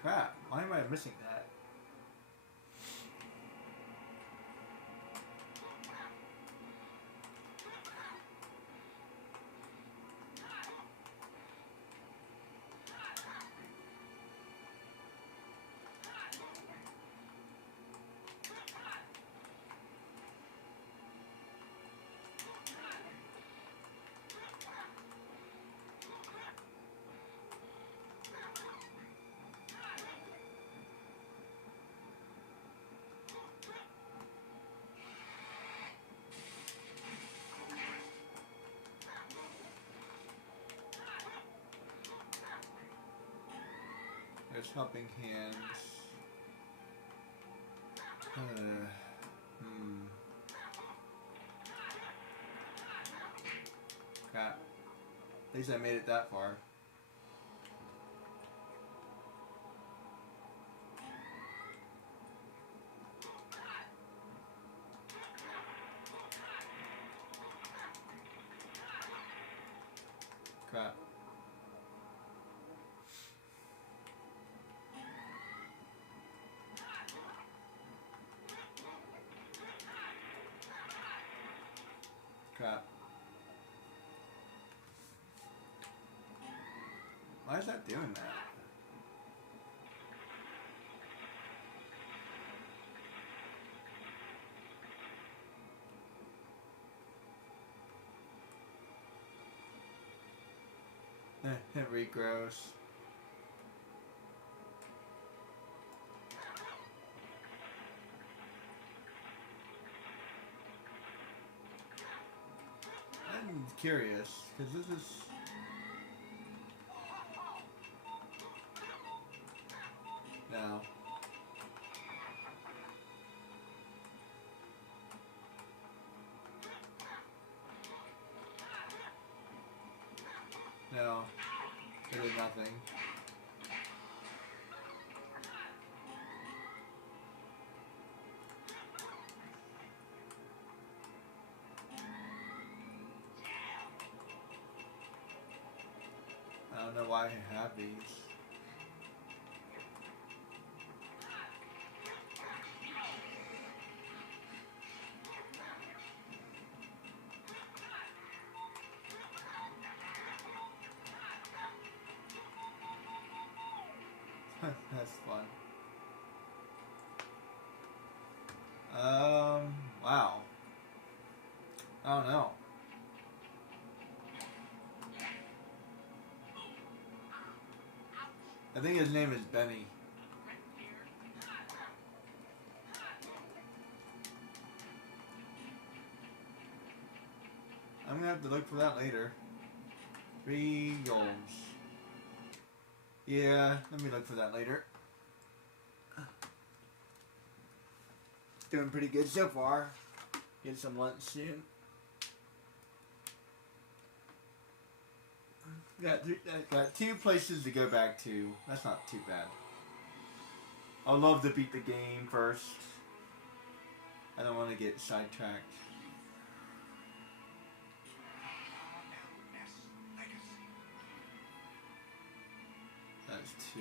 Crap, why am I missing that? There's helping hands. Crap. At least I made it that far. Crap. Crap. Why is that doing that? It regrows. I'm curious, because this is... No. No. It did nothing. I don't know why I have these. That's fun. Wow. I don't know. I think his name is Benny. I'm gonna have to look for that later. 3 goals. Yeah, let me look for that later. Doing pretty good so far. Get some lunch soon. Got 2 places to go back to. That's not too bad. I'd love to beat the game first. I don't want to get sidetracked. That's 2.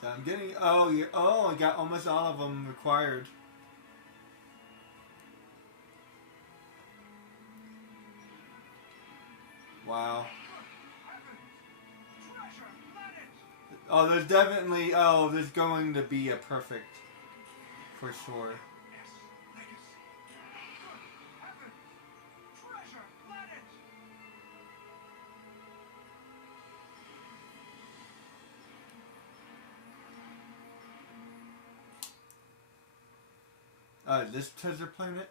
So I'm getting, I got almost all of them required. Wow. Oh, there's definitely, there's going to be a perfect, for sure. This treasure planet?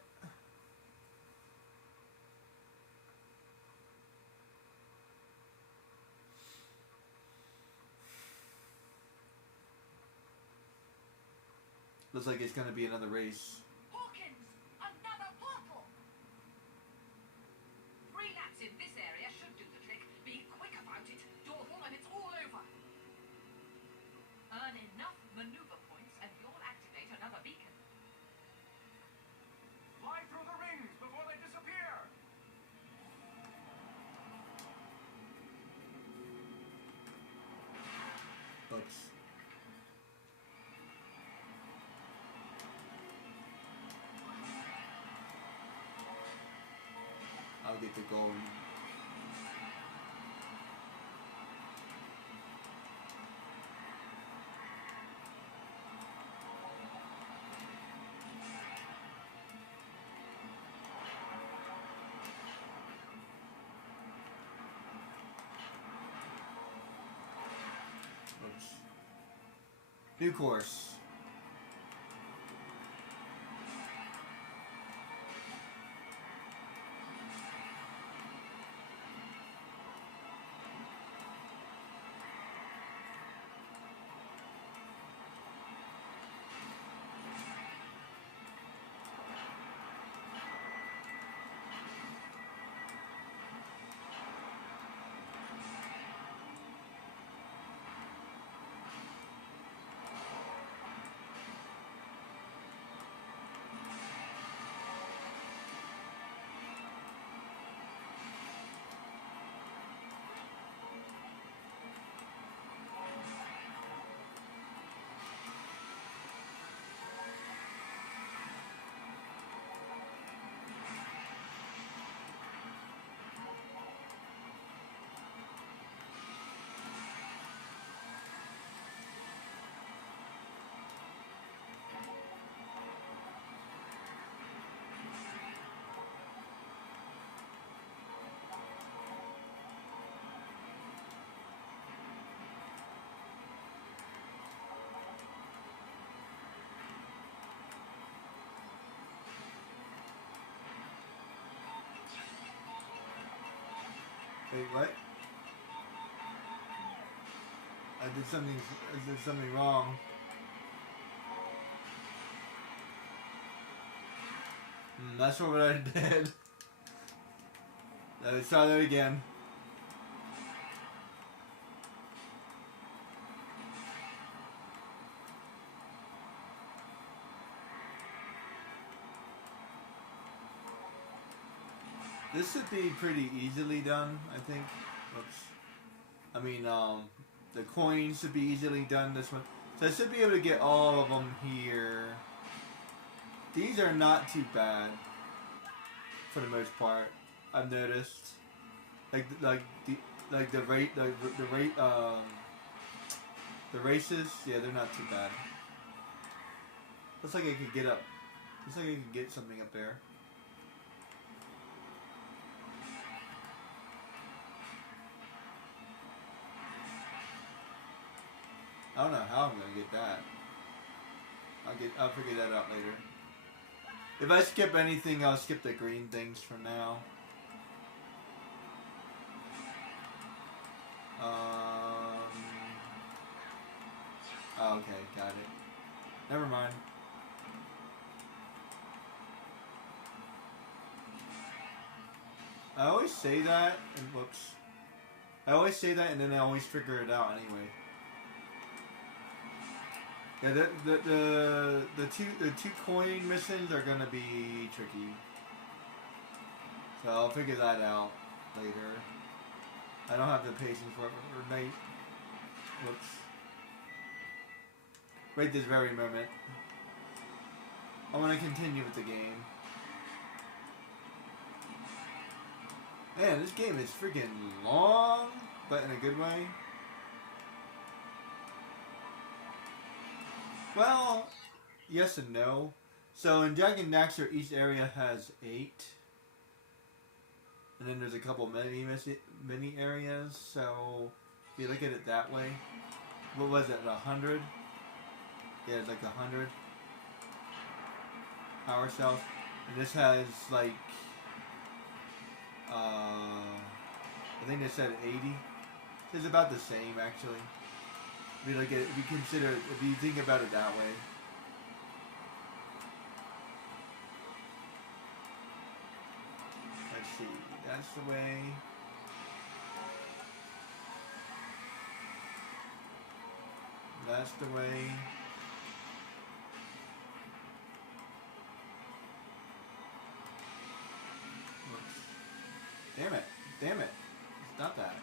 Looks like it's gonna be another race. Hawkins! Another portal! 3 laps in this area should do the trick. Be quick about it, Dorval, and it's all over. Earn enough maneuver points and you'll activate another beacon. Fly through the rings before they disappear! Oops. I'll get the goal. New course. Wait, what? I did something wrong. That's not what I did. Let's try that again. This should be pretty easily done, I think. Oops. I mean, the coins should be easily done this one. So I should be able to get all of them here. These are not too bad, for the most part. I've noticed, the races. Yeah, they're not too bad. Looks like I could get up. Looks like I could get something up there. I don't know how I'm gonna get that. I'll figure that out later. If I skip anything, I'll skip the green things for now. Oh, okay, got it. Never mind. I always say that, and whoops. I always say that, and then I always figure it out anyway. Yeah, the two coin missions are gonna be tricky. So I'll figure that out later. I don't have the patience for it right. Whoops. Right this very moment. I want to continue with the game. Man, this game is freaking long, but in a good way. Well, yes and no. So in Jak and Daxter, each area has 8. And then there's a couple mini areas, so if you look at it that way, what was it, 100? Yeah, it's like 100 power cells. And this has like, I think they said 80. It's about the same actually. If you look at it, if you think about it that way. Let's see, that's the way. That's the way. Whoops. Damn it. Damn it. It's not that.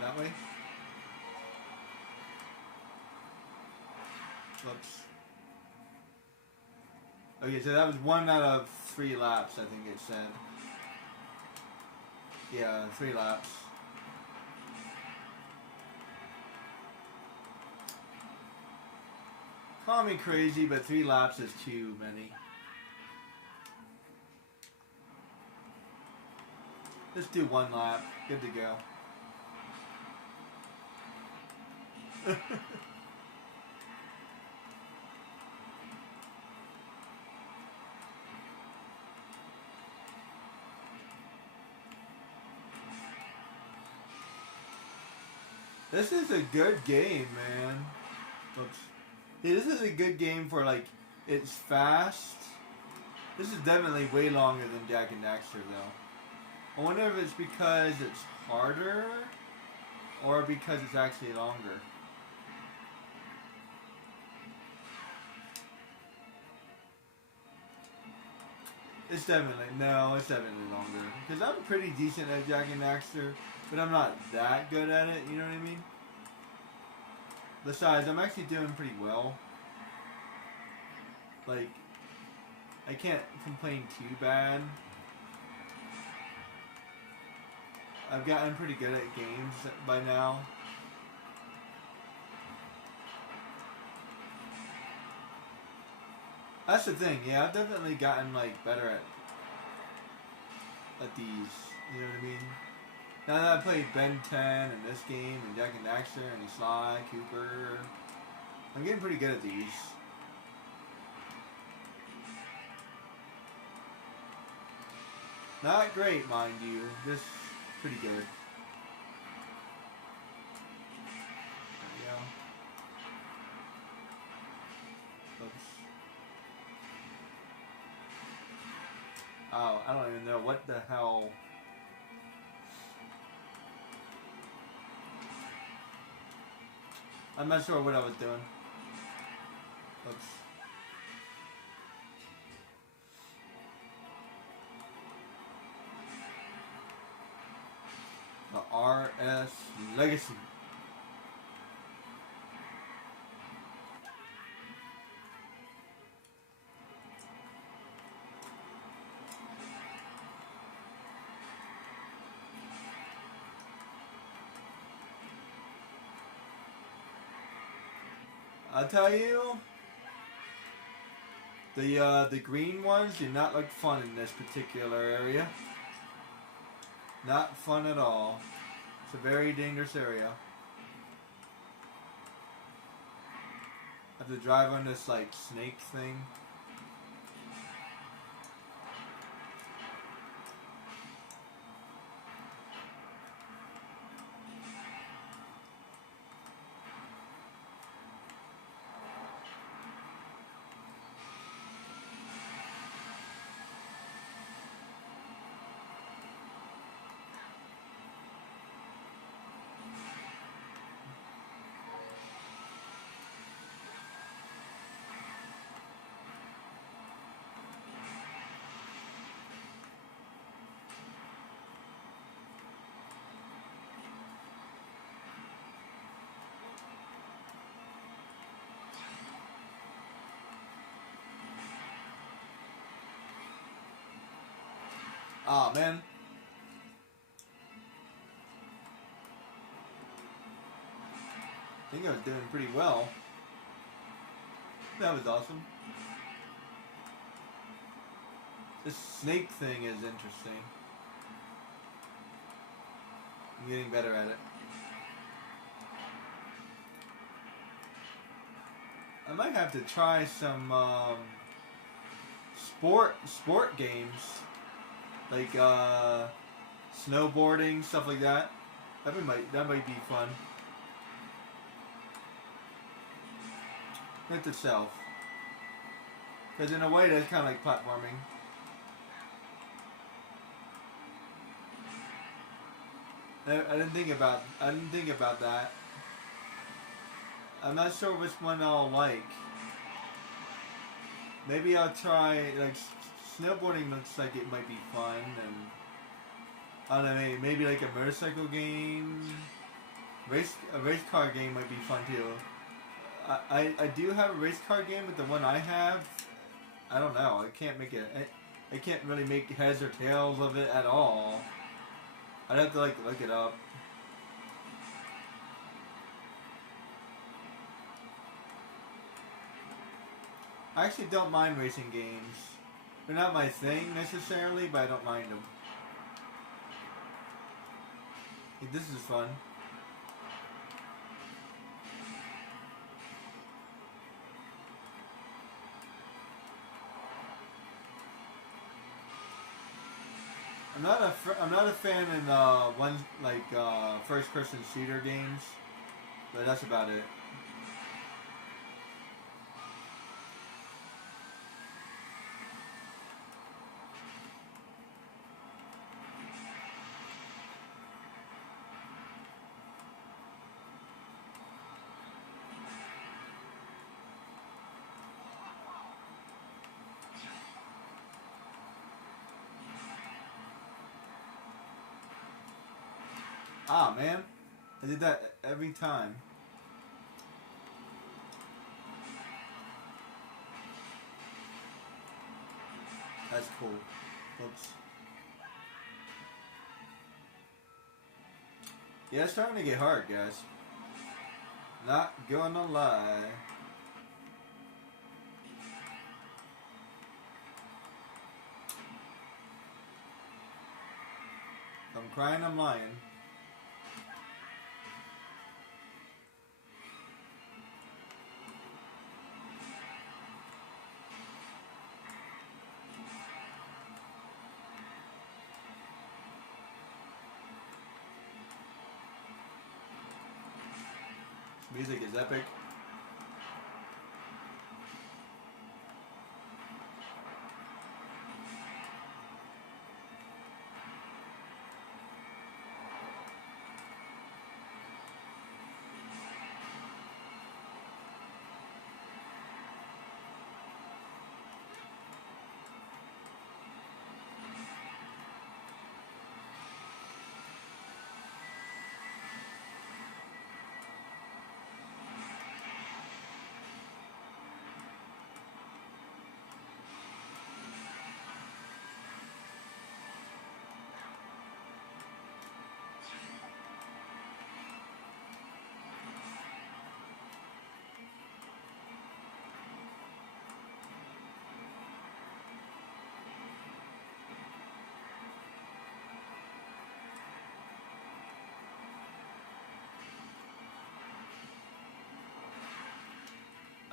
That way? Whoops. Okay, so that was 1 out of 3 laps, I think it said. Yeah, 3 laps. Call me crazy, but 3 laps is too many. Just do one lap. Good to go. This is a good game, man. Oops. Yeah, this is a good game for, like, it's fast. This is definitely way longer than Jak and Daxter, though. I wonder if it's because it's harder or because it's actually longer. It's definitely longer. Because I'm pretty decent at Jak and Daxter, but I'm not that good at it, you know what I mean? Besides, I'm actually doing pretty well. Like, I can't complain too bad. I've gotten pretty good at games by now. That's the thing, yeah, I've definitely gotten, like, better at these, you know what I mean? Now that I played Ben 10 and this game and Jak and Daxter and Sly, Cooper, I'm getting pretty good at these. Not great, mind you, just pretty good. There we go. Oops. Oh, I don't even know what the hell. I'm not sure what I was doing. Oops. The RS Legacy. I'll tell you, the green ones do not look fun in this particular area. Not fun at all. It's a very dangerous area. I have to drive on this, like, snake thing. Aw, man. I think I was doing pretty well. That was awesome. This snake thing is interesting. I'm getting better at it. I might have to try some sport games, like snowboarding, stuff like that. That might be fun. With itself, because in a way that's kind of like platforming. I didn't think about that. I'm not sure which one I'll like. Maybe I'll try, like, snowboarding looks like it might be fun, and I don't know, maybe like a motorcycle game. A race car game might be fun too. I do have a race car game, but the one I have, I don't know. I can't really make heads or tails of it at all. I'd have to, like, look it up. I actually don't mind racing games. They're not my thing necessarily, but I don't mind them. This is fun. I'm not a fan in first person shooter games, but that's about it. Ah, man. I did that every time. That's cool. Oops. Yeah, it's starting to get hard, guys. Not gonna lie. If I'm crying, I'm lying. Music is epic.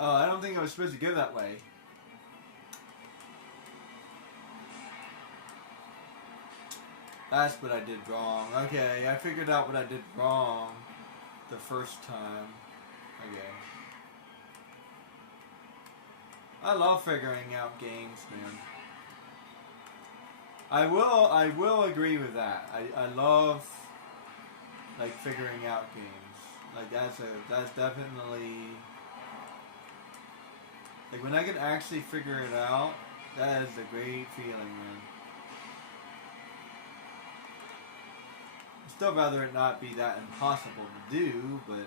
Oh, I don't think I was supposed to go that way. That's what I did wrong. Okay, I figured out what I did wrong the first time. Okay. I love figuring out games, man. I will agree with that. I love like figuring out games. Like that's definitely like when I can actually figure it out, that is a great feeling, man. I'd still rather it not be that impossible to do, but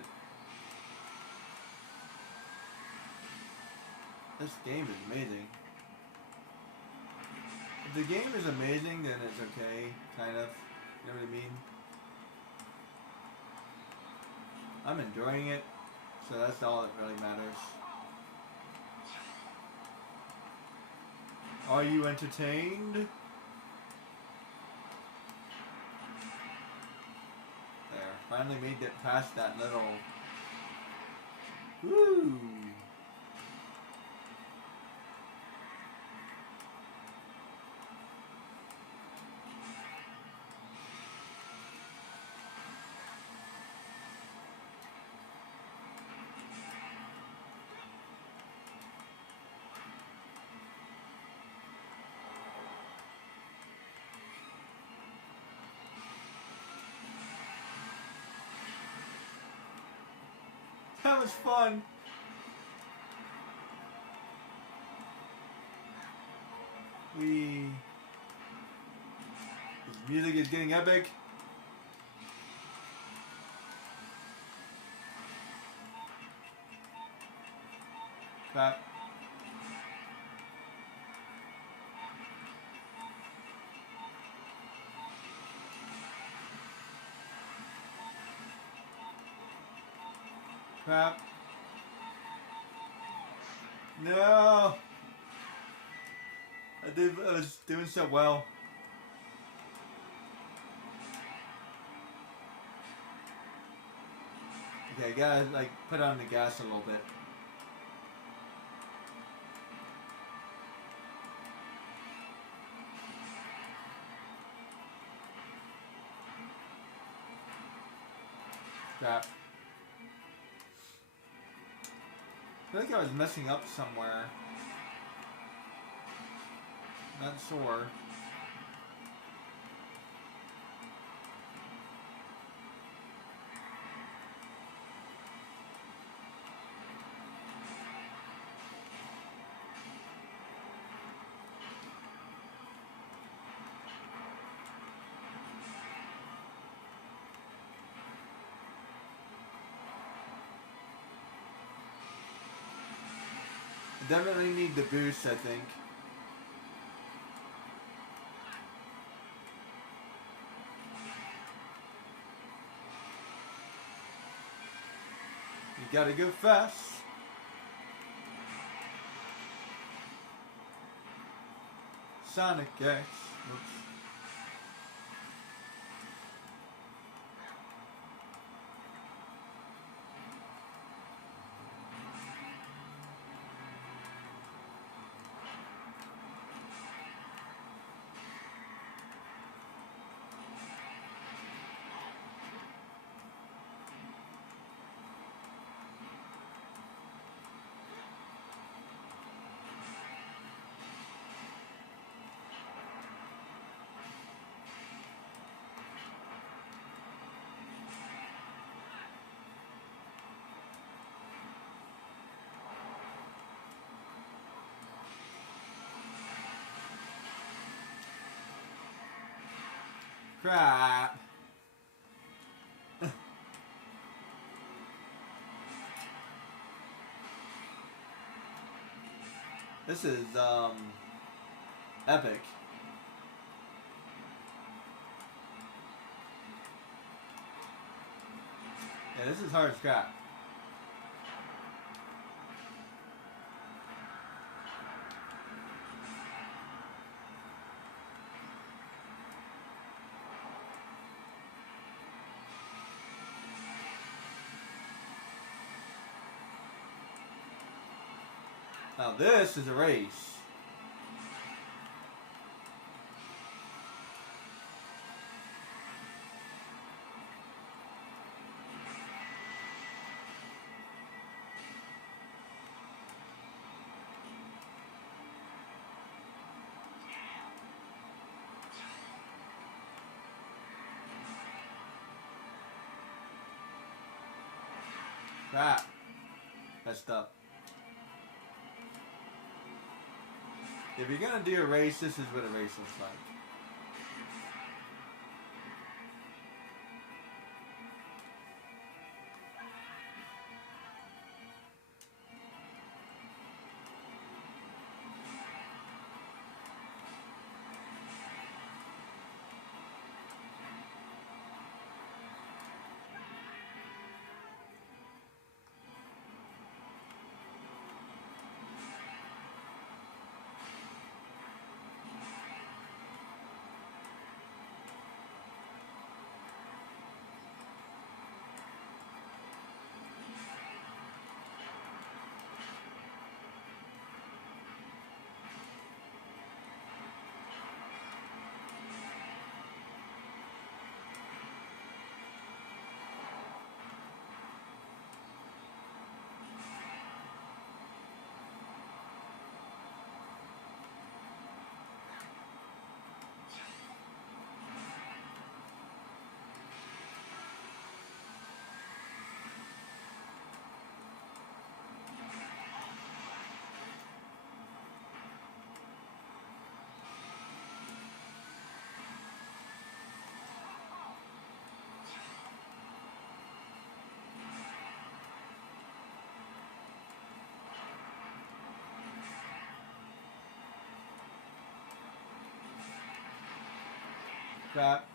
this game is amazing. If the game is amazing, then it's okay, kind of. You know what I mean? I'm enjoying it, so that's all that really matters. Are you entertained? There, finally made it past that little... Woo! That was fun. This music is getting epic. Crap. Crap. No. I was doing so well. Okay, gotta like put on the gas a little bit. Crap. I feel like I was messing up somewhere. Not sure. Definitely need the boost, I think. You gotta go fast. Sonic X. Oops. Crap. This is epic. Yeah, this is hard as crap. Now this is a race. Crap. Messed up. If you're gonna do a race, this is what a race looks like. Crap.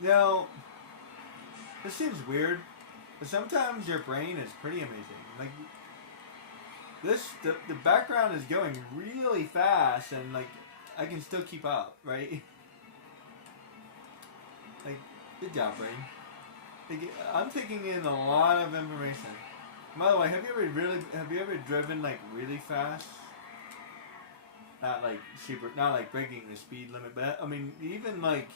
You know, this seems weird, but sometimes your brain is pretty amazing. Like, the background is going really fast, and like, I can still keep up, right? Like, good job, brain. Like, I'm taking in a lot of information. By the way, have you ever driven like really fast? Not like not like breaking the speed limit, but I mean, even like,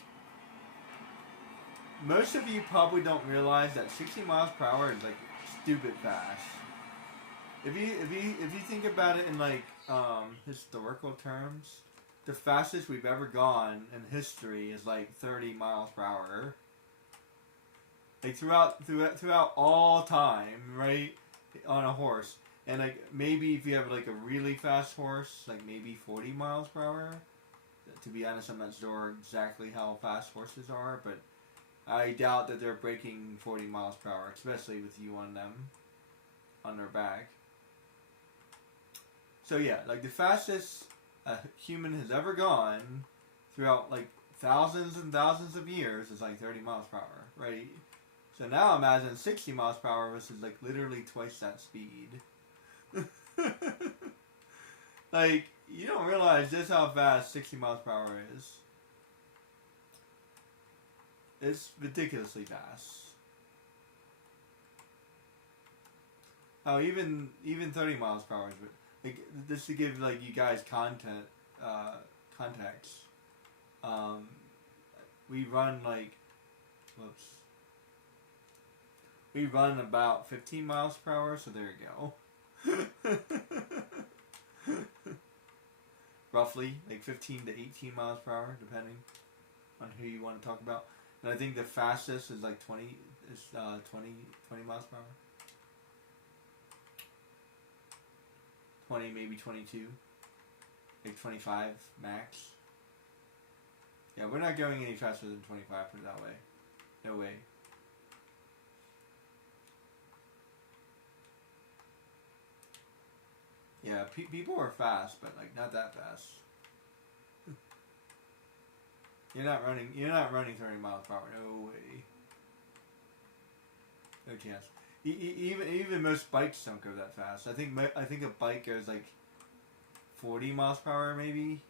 most of you probably don't realize that 60 miles per hour is like stupid fast. If you think about it in like historical terms, the fastest we've ever gone in history is like 30 miles per hour. Like throughout all time, right? On a horse. And like maybe if you have like a really fast horse, like maybe 40 miles per hour. To be honest, I'm not sure exactly how fast horses are, but I doubt that they're breaking 40 miles per hour, especially with you on them, on their back. So yeah, like the fastest a human has ever gone throughout like thousands and thousands of years is like 30 miles per hour, right? So now imagine 60 miles per hour versus like literally twice that speed. Like, you don't realize just how fast 60 miles per hour is. It's ridiculously fast. Oh, even 30 miles per hour. Like, just to give like you guys context. We run like, we run about 15 miles per hour, so there you go. Roughly, like 15 to 18 miles per hour, depending on who you want to talk about. And I think the fastest is like 20 miles per hour. 20, maybe 22. Like 25 max. Yeah, we're not going any faster than 25, put it that way. No way. Yeah, people are fast, but like not that fast. You're not running 30 miles per hour. No way. No chance. Even most bikes don't go that fast. I think a bike goes like 40 miles per hour, maybe.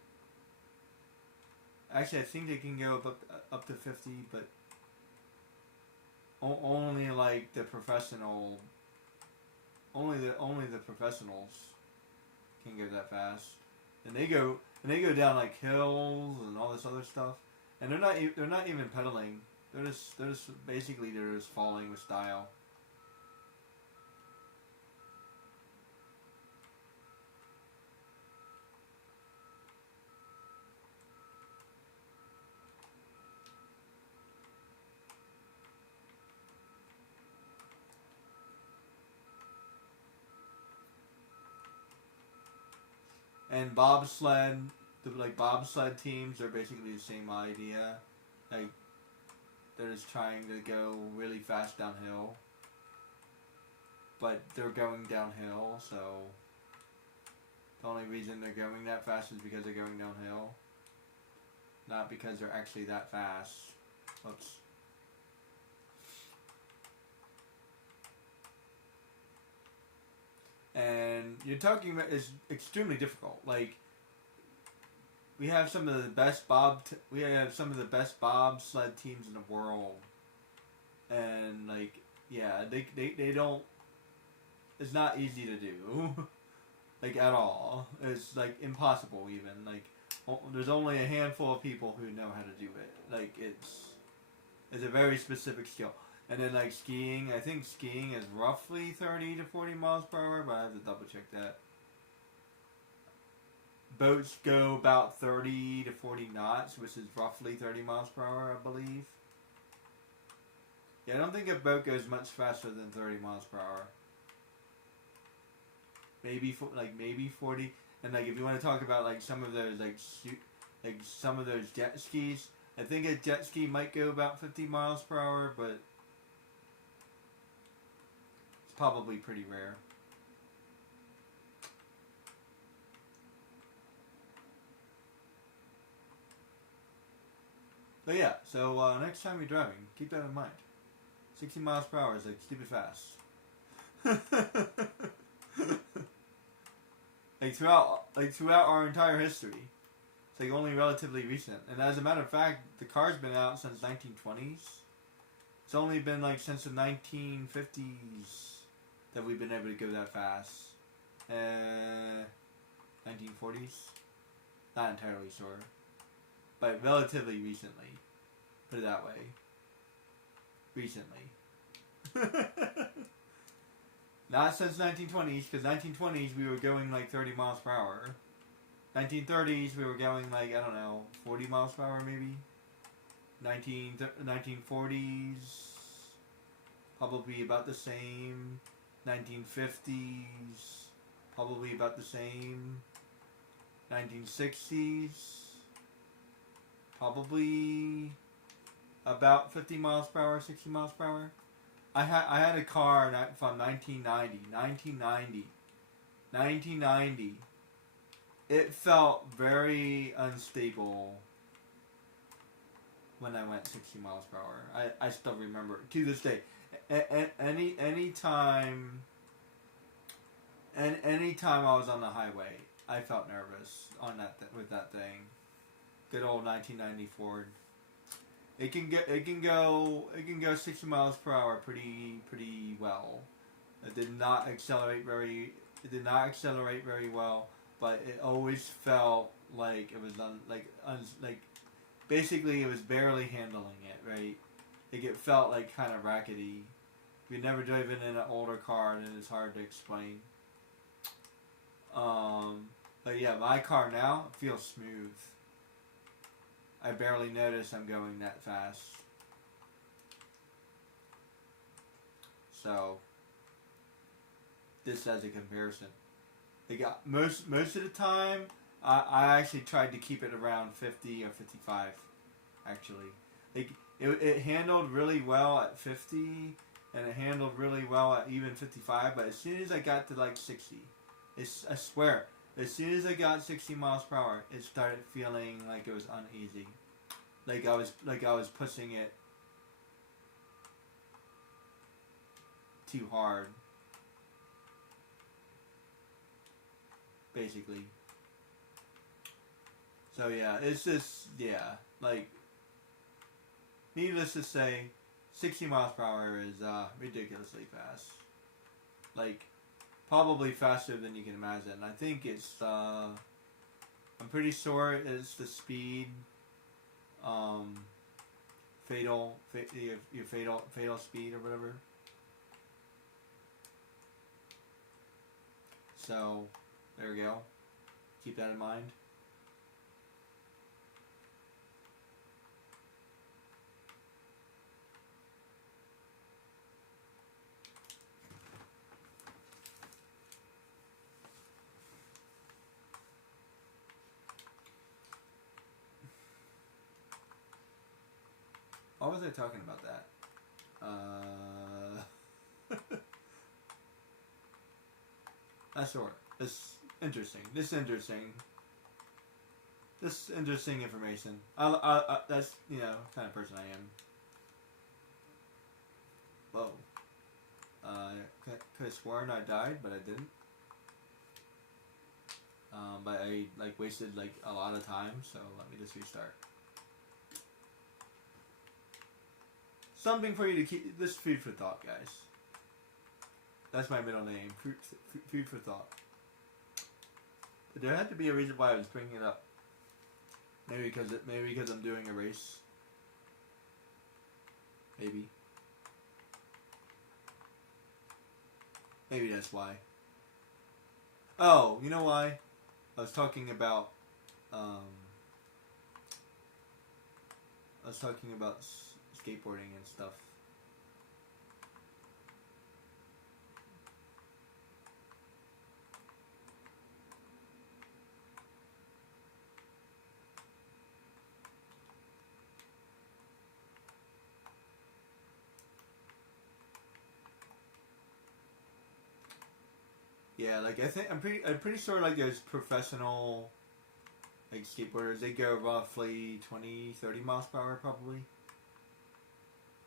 Actually, I think they can go up to 50, but only like the professional. Only the professionals can go that fast, and they go down like hills and all this other stuff, and they're not even pedaling. They're just basically falling with style. And bobsled teams are basically the same idea. Like, they're just trying to go really fast downhill. But they're going downhill, so the only reason they're going that fast is because they're going downhill. Not because they're actually that fast. Oops. And you're talking about is extremely difficult. Like, we have some of the best bobsled teams in the world, and like, yeah, they don't. It's not easy to do, like at all. It's like impossible even. Like, there's only a handful of people who know how to do it. Like, it's a very specific skill. And then like skiing, I think skiing is roughly 30 to 40 miles per hour, but I have to double check that. Boats go about 30 to 40 knots, which is roughly 30 miles per hour, I believe. Yeah, I don't think a boat goes much faster than 30 miles per hour. Maybe 40. And like if you want to talk about like some of those some of those jet skis, I think a jet ski might go about 50 miles per hour, but probably pretty rare. But yeah, so next time you're driving, keep that in mind. 60 miles per hour is like stupid fast. Like throughout our entire history, It's like only relatively recent. And as a matter of fact, the car's been out since 1920s. It's only been like since the 1950s that we've been able to go that fast. 1940s? Not entirely sure. But relatively recently. Put it that way. Recently. Not since 1920s, because 1920s we were going like 30 miles per hour. 1930s we were going like, I don't know, 40 miles per hour maybe. 1940s probably about the same. 1950s probably about the same. 1960s probably about 50 miles per hour, 60 miles per hour. I had a car from 1990. It felt very unstable when I went 60 miles per hour. I still remember to this day. Any time I was on the highway, I felt nervous on with that thing. Good old 1990 Ford. It can go 60 miles per hour pretty well. It did not accelerate very well, but it always felt like it was basically it was barely handling it, right? It felt like kind of rackety. If you've never driven in an older car, then it's hard to explain. But yeah, my car now feels smooth. I barely notice I'm going that fast. So, this as a comparison. They got most of the time, I actually tried to keep it around 50 or 55, actually. It handled really well at 50, and it handled really well at even 55, but as soon as I got to like 60, I swear, as soon as I got 60 miles per hour, it started feeling like it was uneasy. Like I was pushing it too hard. Basically. So yeah, it's just, like, needless to say, 60 miles per hour is ridiculously fast. Like, probably faster than you can imagine. I think it's, I'm pretty sure it's the speed, fatal speed or whatever. So, there we go. Keep that in mind. Why was I talking about that? That's sure. This interesting. This interesting information. That's, you know, kind of person I am. Whoa. Could have sworn I died, but I didn't. But I wasted a lot of time, so let me just restart. Something for you to keep. This food for thought, guys. That's my middle name. Food for thought. But there had to be a reason why I was bringing it up. Maybe because I'm doing a race. Maybe that's why. Oh, you know why? I was talking about skateboarding and stuff. Yeah, I'm pretty sure there's professional skateboarders. They go roughly 20-30 miles per hour probably.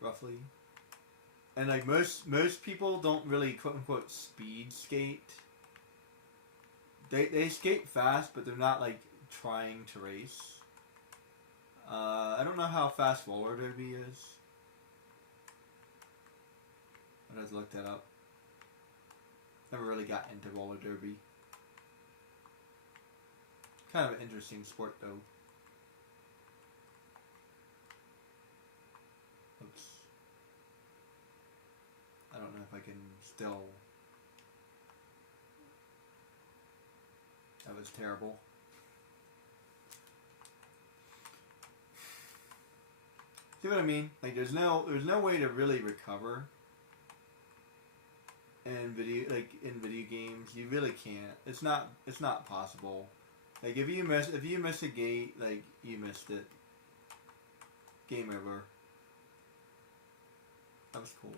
Roughly. And most people don't really quote unquote speed skate. They skate fast, but they're not trying to race. I don't know how fast roller derby is. I'd have to look that up. Never really got into roller derby. Kind of an interesting sport though. Oops. I don't know if I can still. That was terrible. See what I mean? Like there's no way to really recover in video games. You really can't. It's not possible. Like if you miss a gate, like you missed it. Game over. That was cool.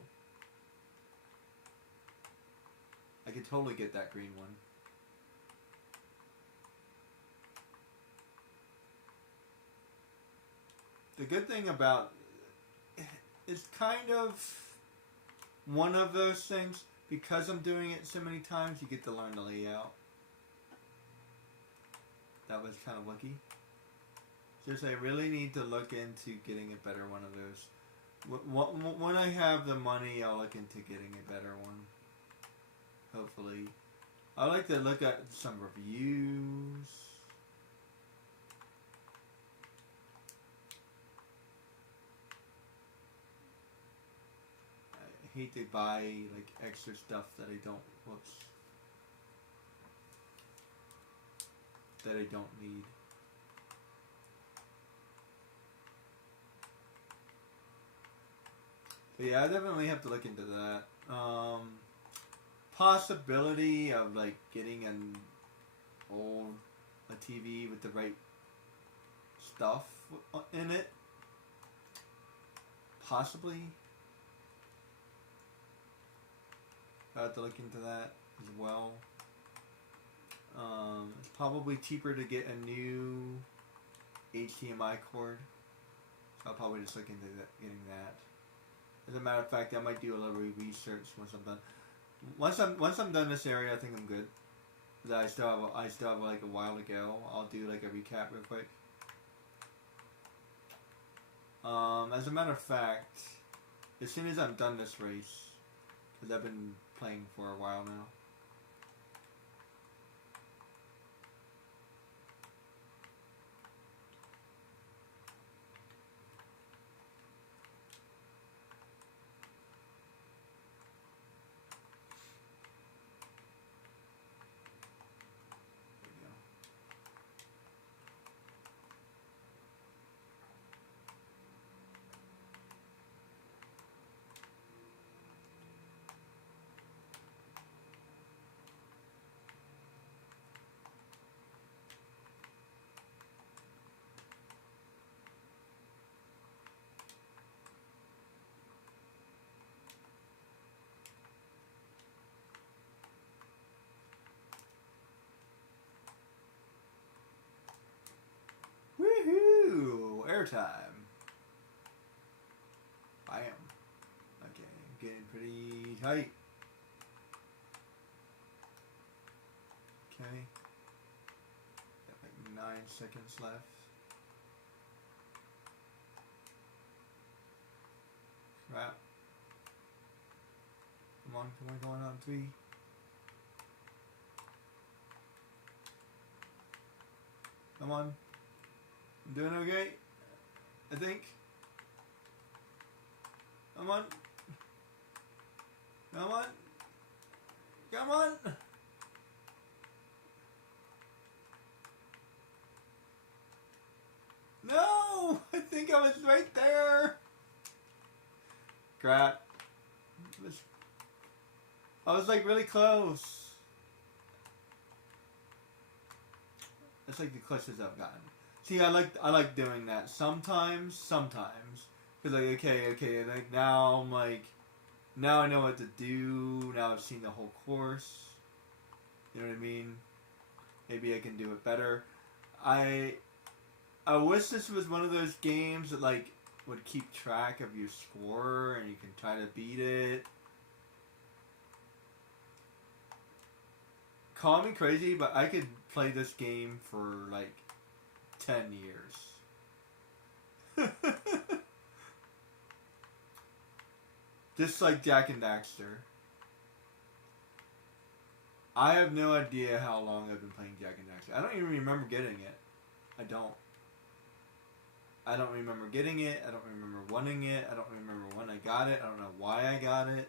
I could totally get that green one. The good thing about it's kind of one of those things, because I'm doing it so many times, you get to learn the layout. That was kind of lucky. Just I really need to look into getting a better one of those. When I have the money, I'll look into getting a better one. Hopefully. I like to look at some reviews. I hate to buy like extra stuff that I don't. Whoops. That I don't need. But yeah, I definitely have to look into that. Possibility of like getting a TV with the right stuff in it. Possibly. I have to look into that as well. It's probably cheaper to get a new HDMI cord. So I'll probably just look into getting that. As a matter of fact, I might do a little research once I'm done. Once I'm done this area, I think I'm good. But I still have like a while to go. I'll do like a recap real quick. As a matter of fact, as soon as I'm done this race, because I've been playing for a while now. Woohoo! Airtime. Bam. Okay, getting pretty tight. Okay. Got like 9 seconds left. Crap. Come on, 3. Come on. I'm doing okay, I think. Come on. Come on. Come on. No! I think I was right there. Crap. I was like really close. That's like the closest I've gotten. See, I like doing that sometimes. Cause like okay, like now I'm like, now I know what to do. Now I've seen the whole course. You know what I mean? Maybe I can do it better. I wish this was one of those games that like would keep track of your score and you can try to beat it. Call me crazy, but I could play this game for like 10 years. Just like Jak and Daxter. I have no idea how long I've been playing Jak and Daxter. I don't even remember getting it. I don't remember getting it. I don't remember wanting it. I don't remember when I got it. I don't know why I got it.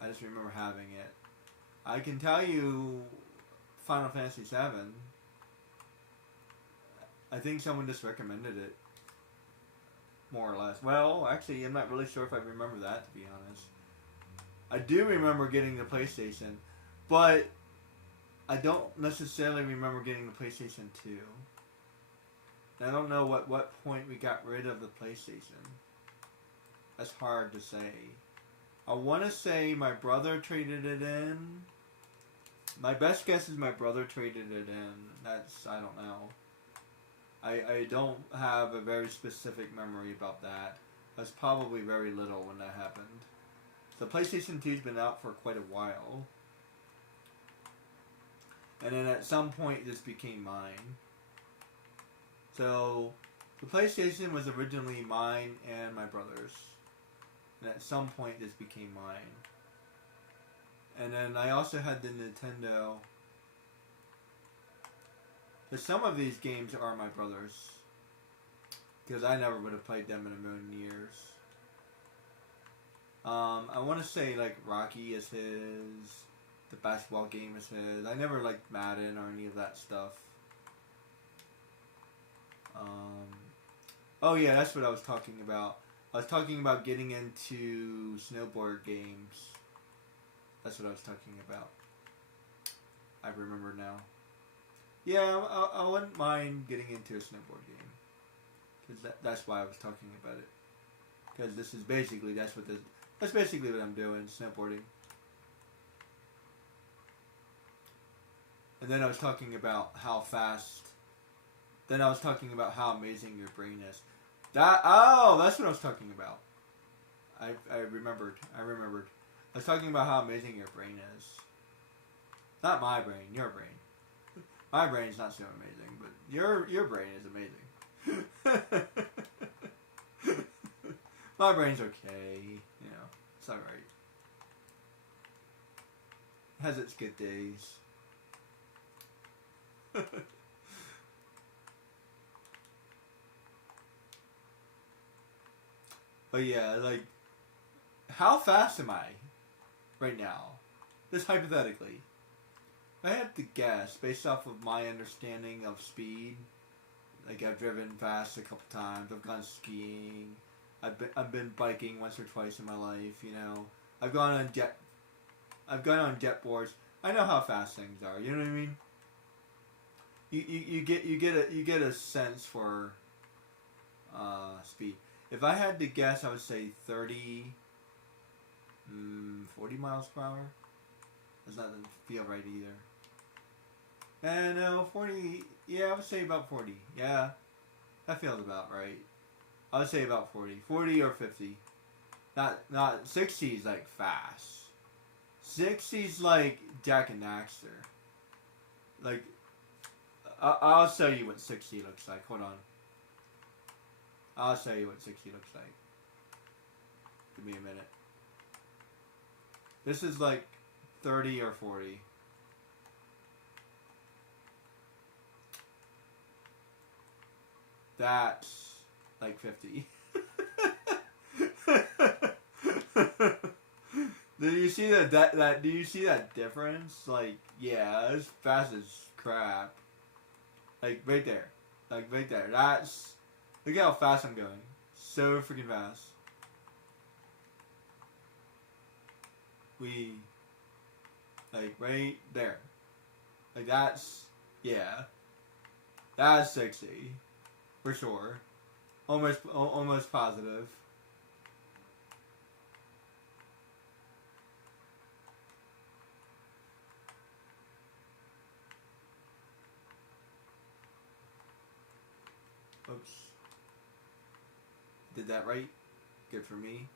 I just remember having it. I can tell you Final Fantasy VII. I think someone just recommended it. More or less. Well, actually, I'm not really sure if I remember that, to be honest. I do remember getting the PlayStation, but I don't necessarily remember getting the PlayStation 2. I don't know what point we got rid of the PlayStation. That's hard to say. I want to say my brother traded it in. My best guess is my brother traded it in. That's, I don't know. I don't have a very specific memory about that. I was probably very little when that happened. The PlayStation 2's been out for quite a while. And then at some point this became mine. So, the PlayStation was originally mine and my brother's. And at some point this became mine. And then I also had the Nintendo. But some of these games are my brother's. Because I never would have played them in a million years. I want to say like Rocky is his. The basketball game is his. I never liked Madden or any of that stuff. Oh yeah, that's what I was talking about. I was talking about getting into snowboard games. That's what I was talking about. I remember now. Yeah, I wouldn't mind getting into a snowboard game. Because that's why I was talking about it. Because this is basically, that's basically what I'm doing, snowboarding. And then I was talking about how fast. Then I was talking about how amazing your brain is. That's what I was talking about. I remembered. I was talking about how amazing your brain is. Not my brain, your brain. My brain's not so amazing, but your brain is amazing. My brain's okay, you know, it's alright. It has its good days. But yeah, like, how fast am I right now? Just hypothetically. I have to guess, based off of my understanding of speed. Like, I've driven fast a couple times, I've gone skiing, I've been biking once or twice in my life, you know. I've gone on jet boards. I know how fast things are, you know what I mean? You get a sense for speed. If I had to guess, I would say 40 miles per hour. Does not feel right either. No, 40. Yeah, I would say about 40. Yeah, that feels about right. I would say about 40. 40 or 50. Not 60 is like fast. 60 is like Jak and Daxter. Like, I'll show you what 60 looks like. Hold on. I'll show you what 60 looks like. Give me a minute. This is like 30 or 40. That's like 50. Do you see that? Do you see that difference? Like, yeah, it's fast as crap. Like right there, like right there. That's, look at how fast I'm going. So freaking fast. Like right there. Like that's, yeah. That's 60. For sure. Almost positive. Oops. Did that right? Good for me.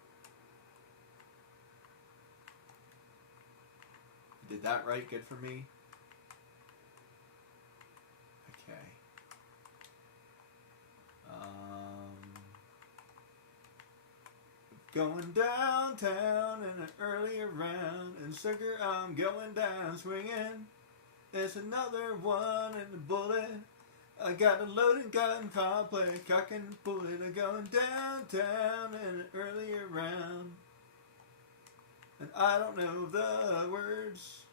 Did that right? Good for me. Okay. Going downtown in an earlier round, and sugar, I'm going down swinging. There's another one in the bullet. I got a loaded gun complex, cock and bullet. I'm going downtown in an earlier round, and I don't know the words.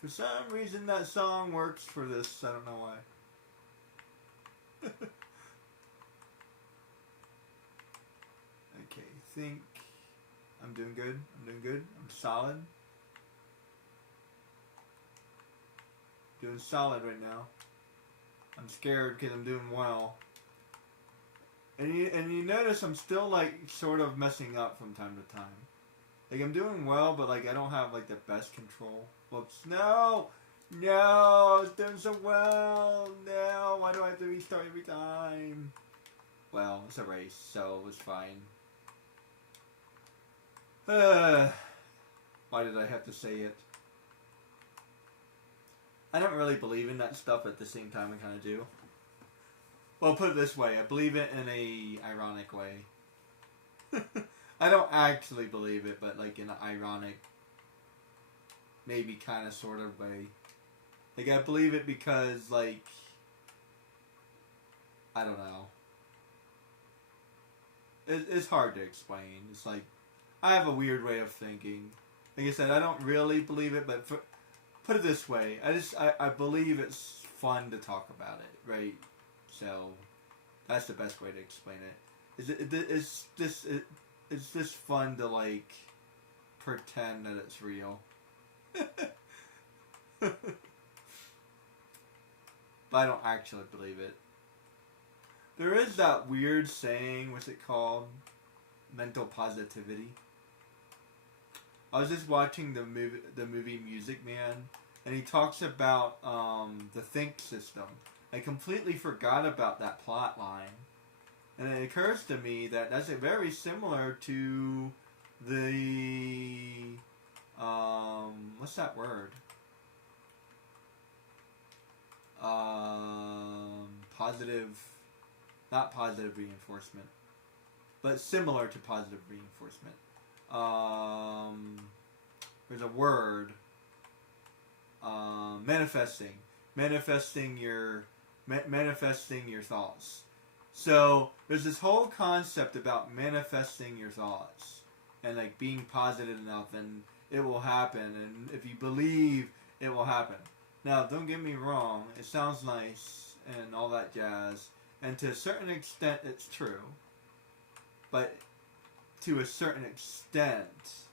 For some reason, that song works for this. I don't know why. Okay, think I'm doing good. I'm solid. Doing solid right now. I'm scared because I'm doing well. And you notice I'm still like sort of messing up from time to time. Like I'm doing well, but like I don't have like the best control. Whoops! No, I was doing so well. No, why do I have to restart every time? Well, it's a race, so it's fine. Why did I have to say it? I don't really believe in that stuff, at the same time I kind of do. Well, put it this way, I believe it in a ironic way. I don't actually believe it, but like in an ironic, maybe kind of sort of way. Like I believe it because like, I don't know. It's hard to explain. It's like, I have a weird way of thinking. Like I said, I don't really believe it, but put it this way, I believe it's fun to talk about it, right? So that's the best way to explain it. It's just fun to like pretend that it's real. But I don't actually believe it. There is that weird saying, what's it called? Mental positivity. I was just watching the movie Music Man, and he talks about the think system. I completely forgot about that plot line, and it occurs to me that that's very similar to the what's that word? Not positive reinforcement, but similar to positive reinforcement. There's a word, manifesting your thoughts. So there's this whole concept about manifesting your thoughts and like being positive enough, and it will happen, and if you believe, it will happen. Now, don't get me wrong, it sounds nice and all that jazz, and to a certain extent it's true, but to a certain extent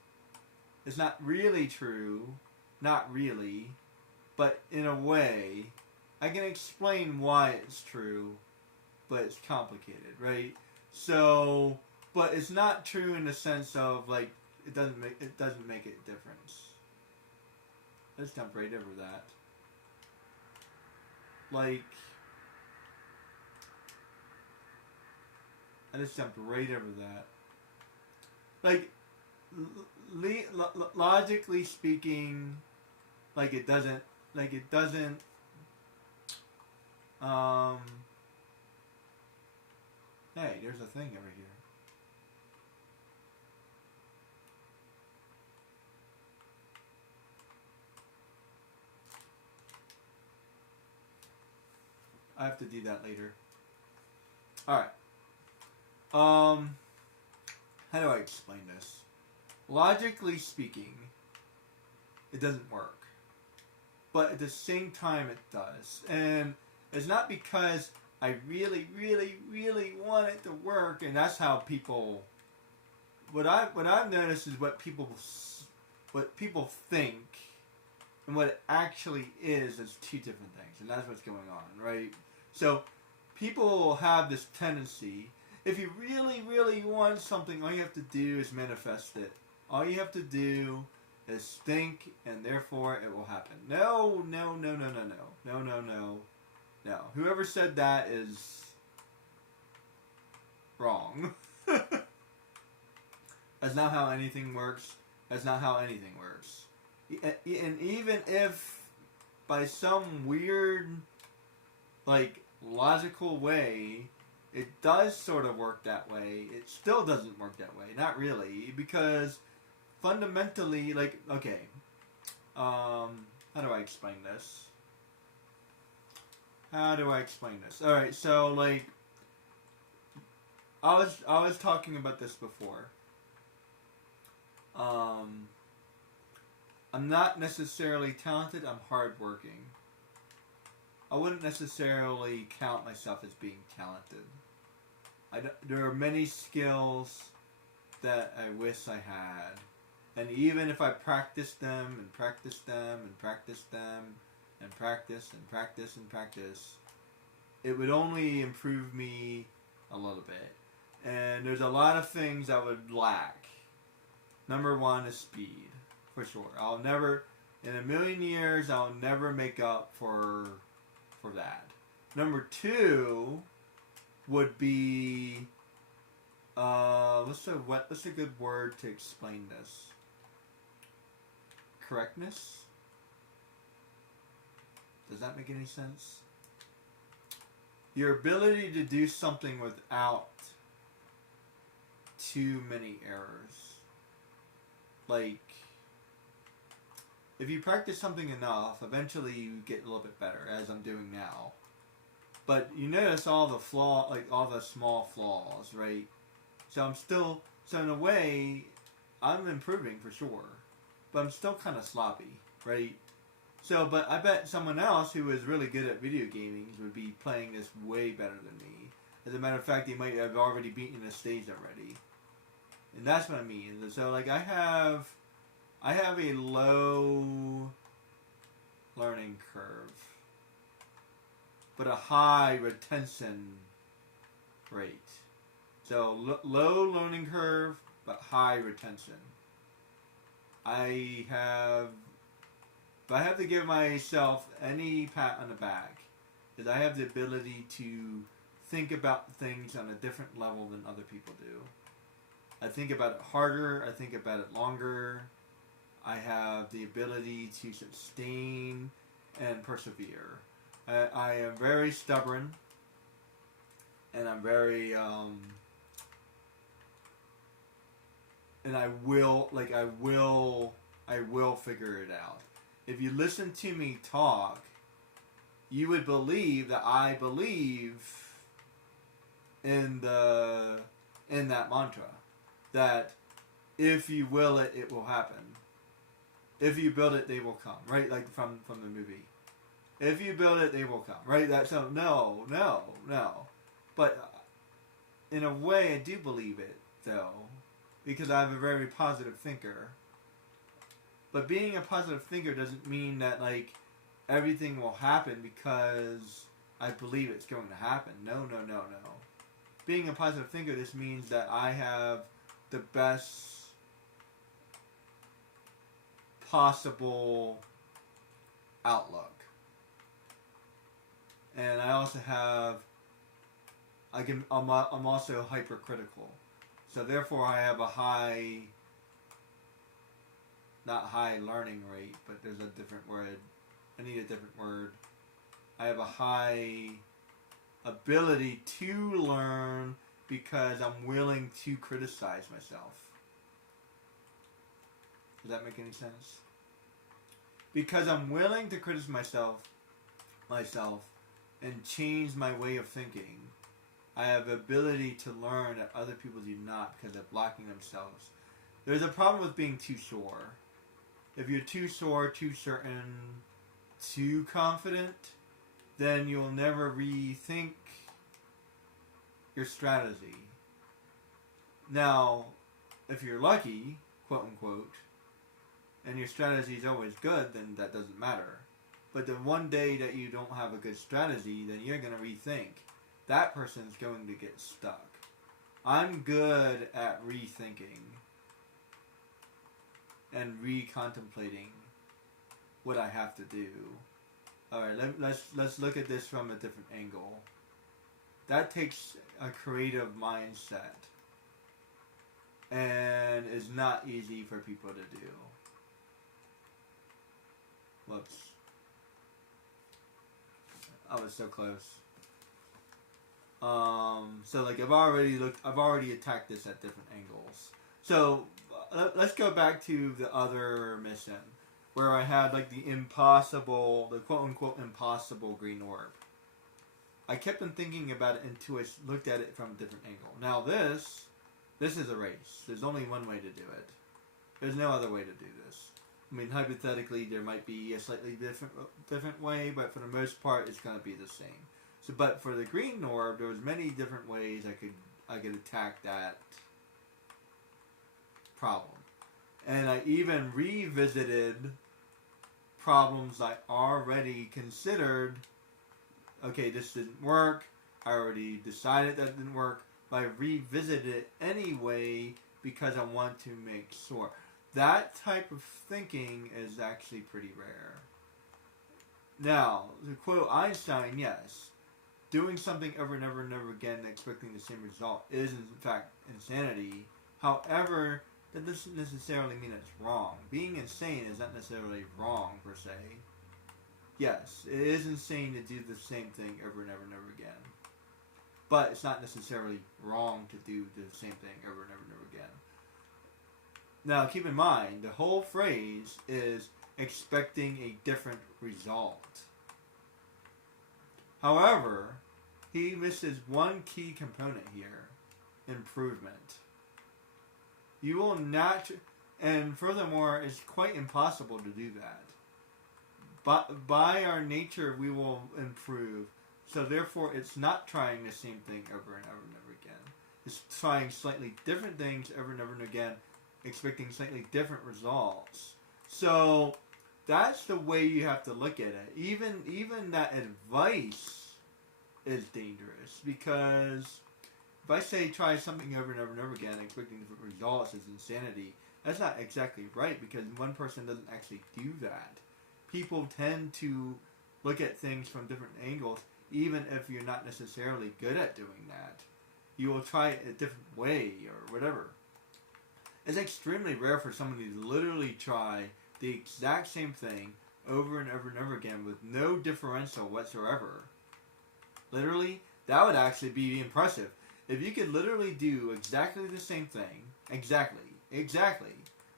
it's not really true, not really, but in a way, I can explain why it's true, but it's complicated, right? So, but it's not true in the sense of like it doesn't make a difference. Let's jump right over that. Like, I just jumped right over that. Like, logically speaking, like it doesn't. Hey, there's a thing over here. I have to do that later. Alright. How do I explain this? Logically speaking, it doesn't work. But at the same time it does. And it's not because I really, really, really want it to work, and that's how people... What I've noticed is what people think and what it actually is two different things. And that's what's going on, right? So people have this tendency, if you really, really want something, all you have to do is manifest it. All you have to do is think, and therefore it will happen. No. Whoever said that is wrong. That's not how anything works. And even if by some weird, like, logical way, it does sort of work that way. It still doesn't work that way. Not really, because fundamentally, like, okay, how do I explain this? All right, so like, I was talking about this before. I'm not necessarily talented. I'm hardworking. I wouldn't necessarily count myself as being talented. There are many skills that I wish I had. And even if I practiced them and practiced them and practiced them and practice and practice and practice, it would only improve me a little bit. And there's a lot of things I would lack. Number one is speed, for sure. I'll never, in a million years, I'll never make up for that. Number two would be, what's a good word to explain this? Correctness? Does that make any sense? Your ability to do something without too many errors. Like, if you practice something enough, eventually you get a little bit better, as I'm doing now. But you notice all the all the small flaws, right? So in a way, I'm improving for sure. But I'm still kind of sloppy, right? So, but I bet someone else who is really good at video gaming would be playing this way better than me. As a matter of fact, they might have already beaten the stage already. And that's what I mean. So, like, I have a low learning curve, but a high retention rate. So, low learning curve, but high retention. If I have to give myself any pat on the back, is I have the ability to think about things on a different level than other people do. I think about it harder, I think about it longer, I have the ability to sustain and persevere. I am very stubborn, and I'm very, and I will figure it out. If you listen to me talk, you would believe that I believe in that mantra. That if you will it, it will happen. If you build it, they will come. Right? Like from the movie. If you build it, they will come. Right? No. But in a way, I do believe it, though. Because I'm a very positive thinker. But being a positive thinker doesn't mean that, like, everything will happen because I believe it's going to happen. No. Being a positive thinker, this means that I have the best possible outlook. And I also have, I'm also hypercritical. So therefore I have a high, not high learning rate, but there's a different word. I need a different word. I have a high ability to learn because I'm willing to criticize myself. Does that make any sense? Because I'm willing to criticize myself and change my way of thinking, I have the ability to learn that other people do not because they're blocking themselves. There's a problem with being too sure. If you're too sure, too certain, too confident, then you'll never rethink your strategy. Now, if you're lucky, quote unquote, and your strategy is always good, then that doesn't matter. But the one day that you don't have a good strategy, then you're going to rethink. That person's going to get stuck. I'm good at rethinking and recontemplating what I have to do. Alright, let's look at this from a different angle. That takes a creative mindset and is not easy for people to do. Whoops. I was so close. So like I've already attacked this at different angles. So let's go back to the other mission where I had like the quote unquote impossible green orb. I kept on thinking about it until I looked at it from a different angle. Now this is a race. There's only one way to do it. There's no other way to do this. I mean, hypothetically, there might be a slightly different way, but for the most part, it's going to be the same. So, but for the green orb, there was many different ways I could attack that problem, and I even revisited problems I already considered. Okay, this didn't work. I already decided that didn't work, but I revisited it anyway because I want to make sure. That type of thinking is actually pretty rare. Now, to quote Einstein, yes, doing something over and over and over again and expecting the same result is in fact insanity. However, that doesn't necessarily mean it's wrong. Being insane is not necessarily wrong per se. Yes, it is insane to do the same thing over and over and over again. But it's not necessarily wrong to do the same thing over and over and over again. Now, keep in mind, the whole phrase is expecting a different result. However, he misses one key component here: improvement. You will not, and furthermore, it's quite impossible to do that. But by our nature, we will improve. So therefore, it's not trying the same thing over and over and over again. It's trying slightly different things over and over and again, expecting slightly different results. So that's the way you have to look at it. Even that advice is dangerous, because if I say try something over and over and over again, expecting different results is insanity, that's not exactly right, because one person doesn't actually do that. People tend to look at things from different angles, even if you're not necessarily good at doing that. You will try it a different way or whatever. It's extremely rare for somebody to literally try the exact same thing over and over and over again with no differential whatsoever. Literally, that would actually be impressive. If you could literally do exactly the same thing, exactly,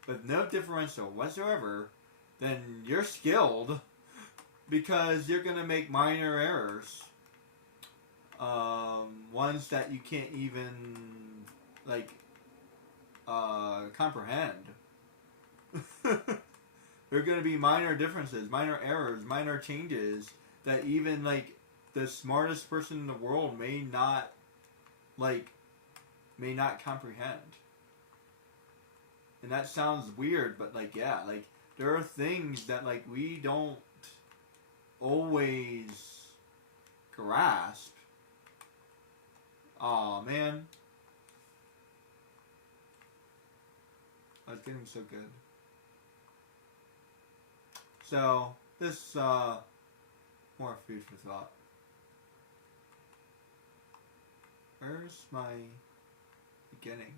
with no differential whatsoever, then you're skilled, because you're going to make minor errors. Ones that you can't even, comprehend. There are going to be minor differences, minor errors, minor changes that even, the smartest person in the world may not comprehend. And that sounds weird, but, there are things that, we don't always grasp. Aw, man. I was getting so good. So, this, more food for thought. Where's my beginning?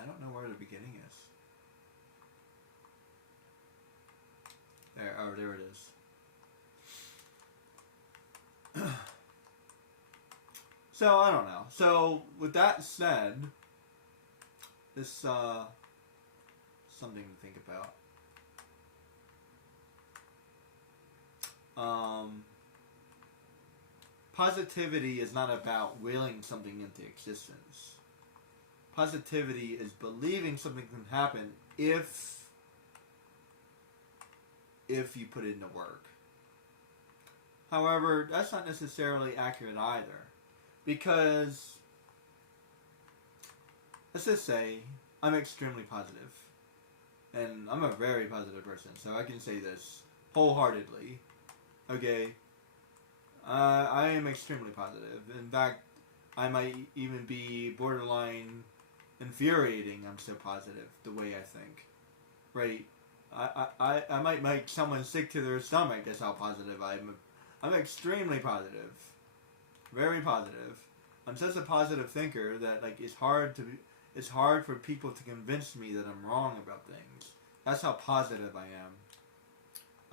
I don't know where the beginning is. There it is. So, I don't know. So, with that said, this, something to think about. Positivity is not about willing something into existence. Positivity is believing something can happen if you put in the work. However, that's not necessarily accurate either. Because, let's just say, I'm extremely positive. And I'm a very positive person, so I can say this wholeheartedly. Okay? I am extremely positive. In fact, I might even be borderline infuriating. I'm so positive, the way I think. Right? I might make someone sick to their stomach. That's how positive I'm extremely positive. Very positive. I'm such a positive thinker that it's hard for people to convince me that I'm wrong about things. That's how positive I am.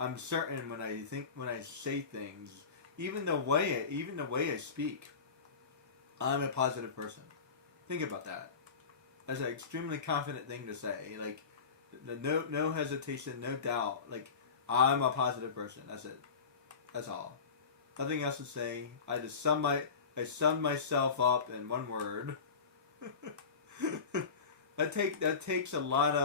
I'm certain when I say things, even the way I speak, I'm a positive person. Think about that. That's an extremely confident thing to say. Like, no hesitation, no doubt. Like, I'm a positive person. That's it. That's all. Nothing else to say. I just sum myself up in one word. That takes a lot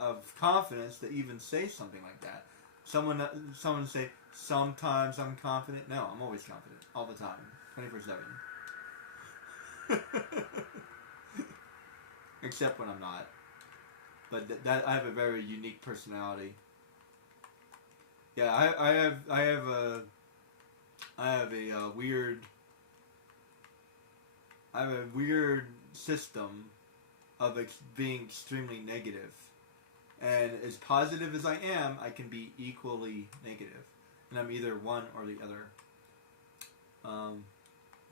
of confidence to even say something like that. Someone say, sometimes I'm confident. No, I'm always confident. All the time. 24/7. Except when I'm not. But that I have a very unique personality. Yeah, I have a weird system of being extremely negative. And as positive as I am, I can be equally negative. And I'm either one or the other.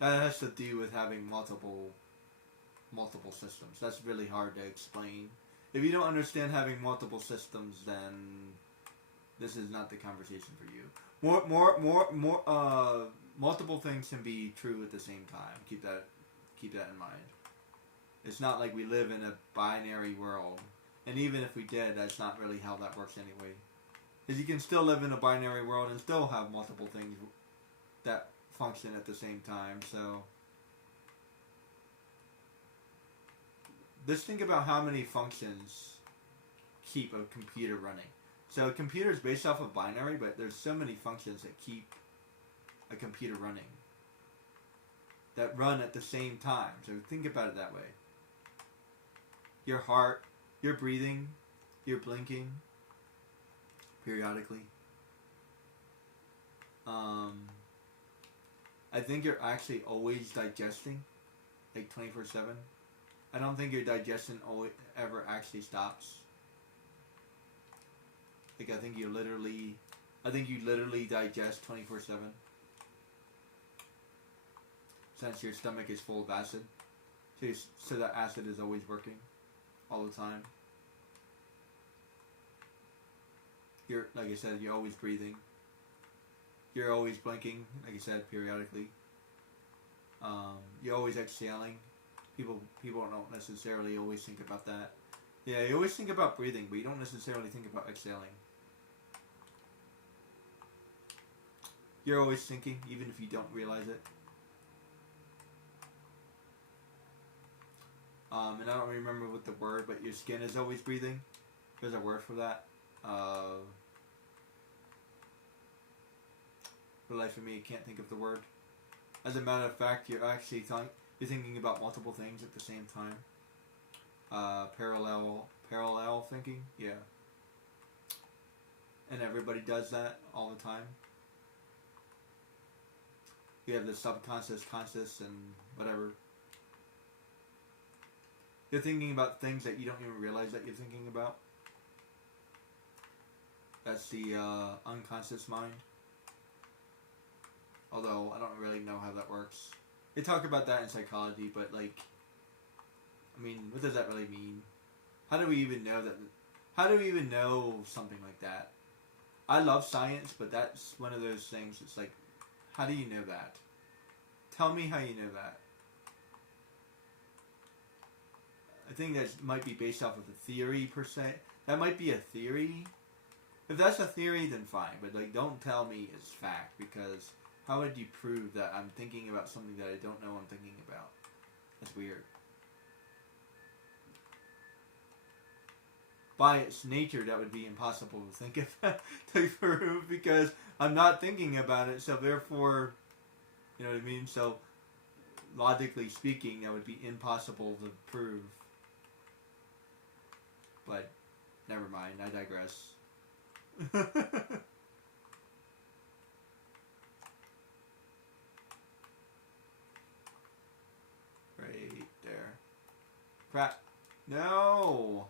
That has to do with having multiple systems. That's really hard to explain. If you don't understand having multiple systems, then this is not the conversation for you. Multiple things can be true at the same time. Keep that in mind. It's not like we live in a binary world. And even if we did, that's not really how that works anyway. Because you can still live in a binary world and still have multiple things that function at the same time. So just think about how many functions keep a computer running. So a computer is based off of binary, but there's so many functions that keep a computer running. That run at the same time. So think about it that way. Your heart, your breathing, your blinking periodically. I think you're actually always digesting, like 24/7. I don't think your digestion ever actually stops. Like I think you literally digest 24/7. Since your stomach is full of acid, so that acid is always working, all the time. Like I said, you're always breathing. You're always blinking, like I said, periodically. You're always exhaling. People don't necessarily always think about that. Yeah, you always think about breathing, but you don't necessarily think about exhaling. You're always thinking, even if you don't realize it. And I don't remember what the word, but your skin is always breathing. There's a word for that. For the life of me, I can't think of the word. As a matter of fact, you're actually thinking about multiple things at the same time. Parallel thinking, yeah. And everybody does that all the time. You have the subconscious, conscious, and whatever. You're thinking about things that you don't even realize that you're thinking about. That's the unconscious mind. Although, I don't really know how that works. They talk about that in psychology, but like, I mean, what does that really mean? How do we even know that? How do we even know something like that? I love science, but that's one of those things. It's like, how do you know that? Tell me how you know that. I think that might be based off of a theory per se. That might be a theory. If that's a theory, then fine. But like, don't tell me it's fact, because how would you prove that I'm thinking about something that I don't know I'm thinking about? That's weird. By its nature, that would be impossible to think of to prove, because I'm not thinking about it. So therefore, you know what I mean. So logically speaking, that would be impossible to prove. But never mind. I digress. Right there. Crap. No.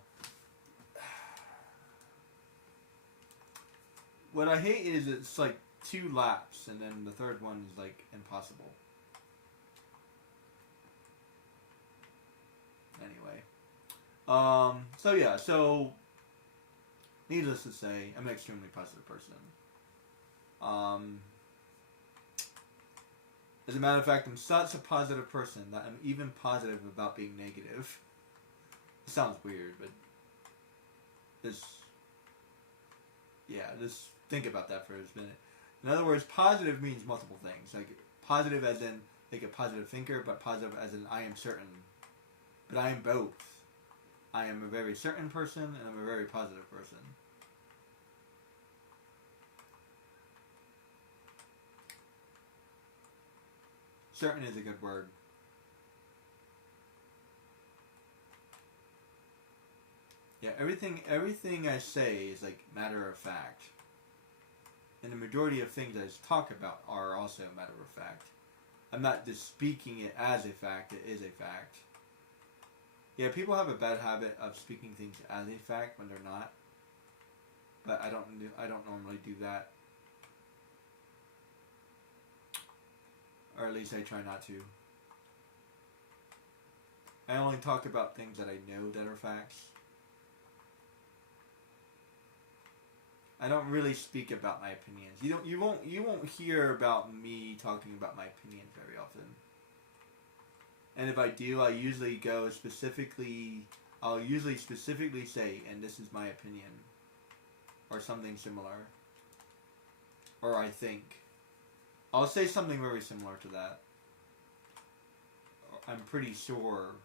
What I hate is it's like 2 laps, and then the third one is like impossible. Anyway. So yeah, so needless to say, I'm an extremely positive person. As a matter of fact, I'm such a positive person that I'm even positive about being negative. It sounds weird, but just think about that for a minute. In other words, positive means multiple things. Like positive as in like a positive thinker, but positive as in I am certain. But I am both. I am a very certain person and I'm a very positive person. Certain is a good word. Yeah, everything I say is like matter of fact. And the majority of things I talk about are also matter of fact. I'm not just speaking it as a fact, it is a fact. Yeah, people have a bad habit of speaking things as a fact when they're not. But I don't normally do that. Or at least I try not to. I only talk about things that I know that are facts. I don't really speak about my opinions. You won't hear about me talking about my opinions very often. And if I do, I'll usually specifically say, and this is my opinion. Or something similar. Or I think. I'll say something very similar to that. I'm pretty sure.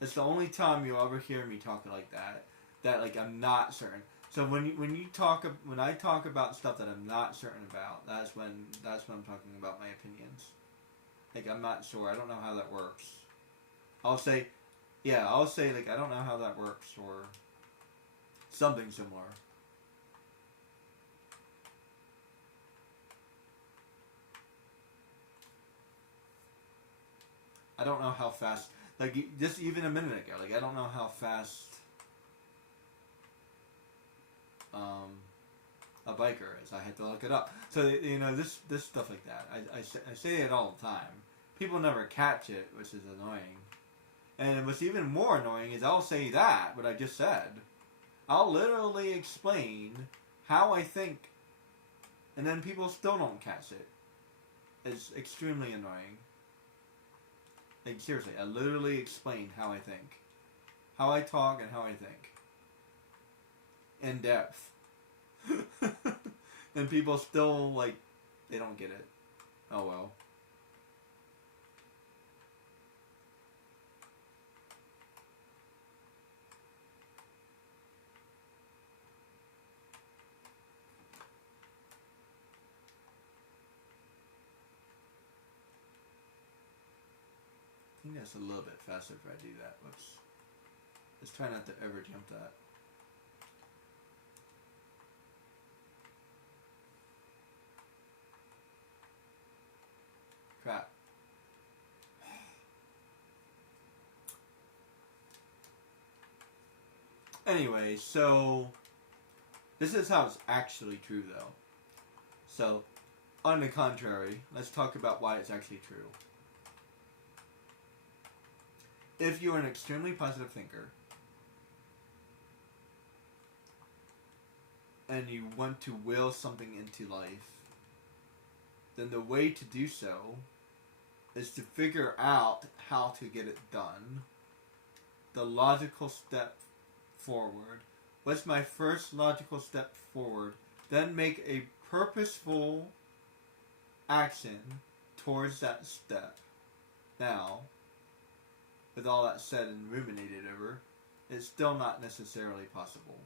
It's the only time you'll ever hear me talk like that. That like I'm not certain. So when I talk about stuff that I'm not certain about, that's when I'm talking about my opinions. Like I'm not sure. I don't know how that works. I'll say like I don't know how that works or something similar. I don't know how fast, like just even a minute ago, like I don't know how fast a biker is. I had to look it up. So this stuff like that. I say it all the time. People never catch it, which is annoying. And what's even more annoying is I'll say that, what I just said. I'll literally explain how I think, and then people still don't catch it. It's extremely annoying. Like seriously, I literally explain how I think. How I talk and how I think. In depth. And people still, like, they don't get it. Oh well. I think that's a little bit faster if I do that. Whoops. Let's try not to ever jump that. Crap. Anyway, so this is how it's actually true though. So, on the contrary, let's talk about why it's actually true. If you're an extremely positive thinker and you want to will something into life, then the way to do so is to figure out how to get it done. The logical step forward. What's my first logical step forward? Then make a purposeful action towards that step. Now, with all that said and ruminated over, it's still not necessarily possible.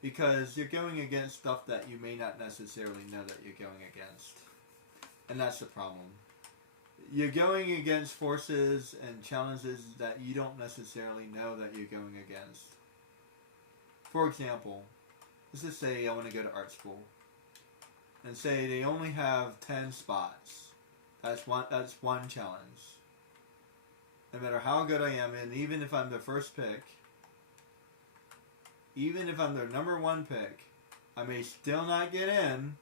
Because you're going against stuff that you may not necessarily know that you're going against. And that's the problem. You're going against forces and challenges that you don't necessarily know that you're going against. For example, let's just say I want to go to art school. And say they only have 10 spots. That's one challenge. No matter how good I am, and even if I'm the first pick, even if I'm their number one pick, I may still not get in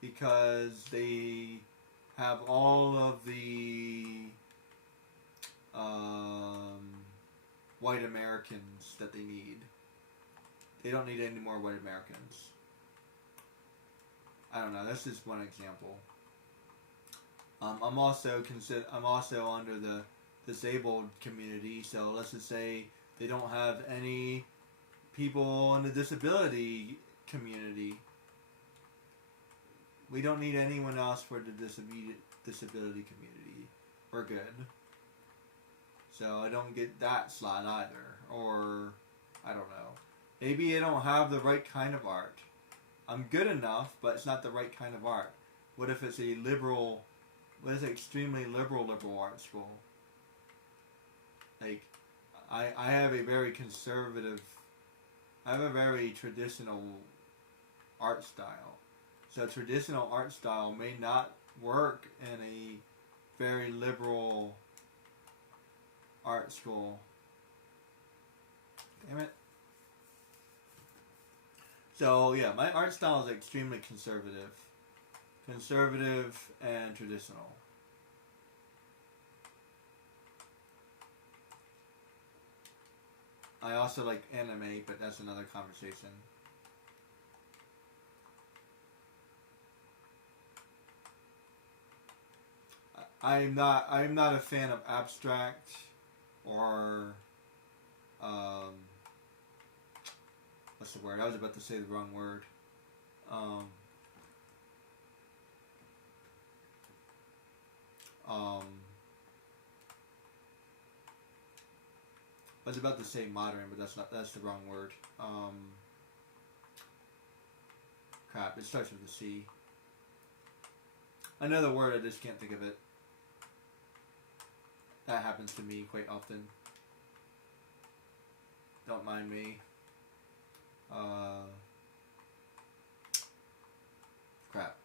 because they have all of the white Americans that they need. They don't need any more white Americans. I don't know. That's just one example. I'm also under the disabled community. So let's just say they don't have any people in the disability community. We don't need anyone else for the disability community. We're good. So I don't get that slot either. Or, I don't know. Maybe I don't have the right kind of art. I'm good enough, but it's not the right kind of art. What if it's an extremely liberal art school? Like, I have a very conservative, I have a very traditional art style. So traditional art style may not work in a very liberal art school. Damn it. So yeah, my art style is extremely conservative. Conservative and traditional. I also like anime, but that's another conversation. I'm not a fan of abstract or what's the word? I was about to say the wrong word. I was about to say modern, but that's the wrong word. Crap, it starts with a C. Another word, I just can't think of it. That happens to me quite often. Don't mind me. Crap.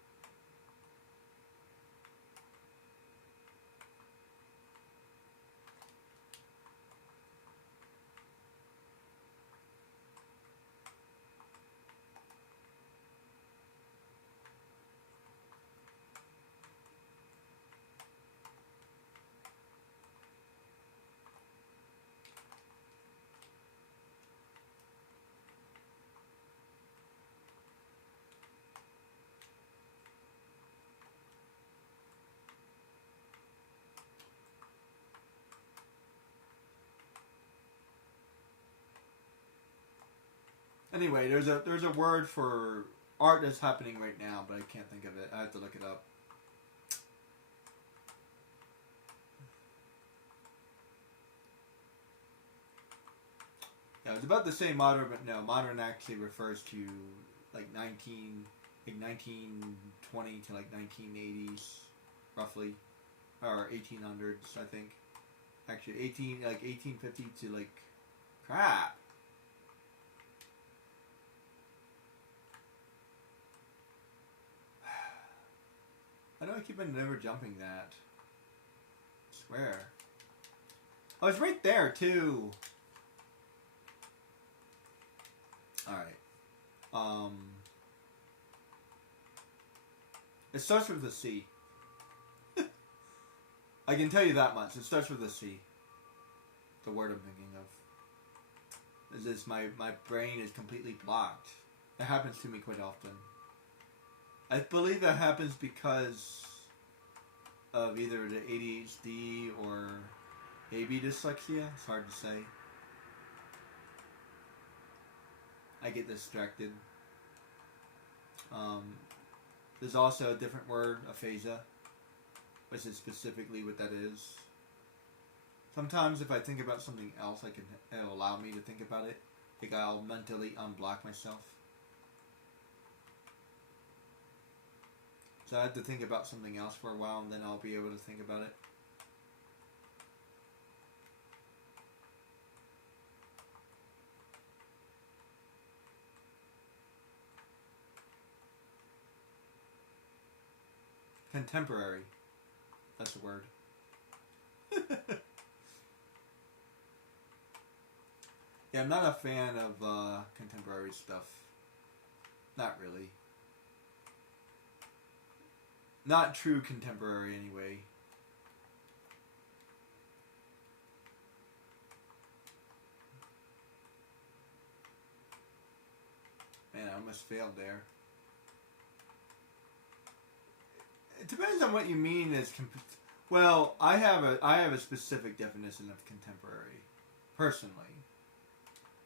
Anyway, there's a word for art that's happening right now, but I can't think of it. I have to look it up. Yeah, I was about to say modern, but no, modern actually refers to like 1920 to like 1980s, roughly, or 1800s, I think. Actually, 1850 to like, crap. I know I keep on never jumping that. I swear. Oh, it's right there too. Alright. It starts with a C. I can tell you that much. It starts with a C. The word I'm thinking of. Is this my brain is completely blocked. It happens to me quite often. I believe that happens because of either the ADHD or maybe dyslexia. It's hard to say. I get distracted. There's also a different word, aphasia, which is specifically what that is. Sometimes if I think about something else, it'll allow me to think about it. Like I'll mentally unblock myself. So I have to think about something else for a while, and then I'll be able to think about it. Contemporary. That's the word. Yeah, I'm not a fan of contemporary stuff. Not really. Not true contemporary, anyway. Man, I almost failed there. It depends on what you mean as well, I have a specific definition of contemporary, personally.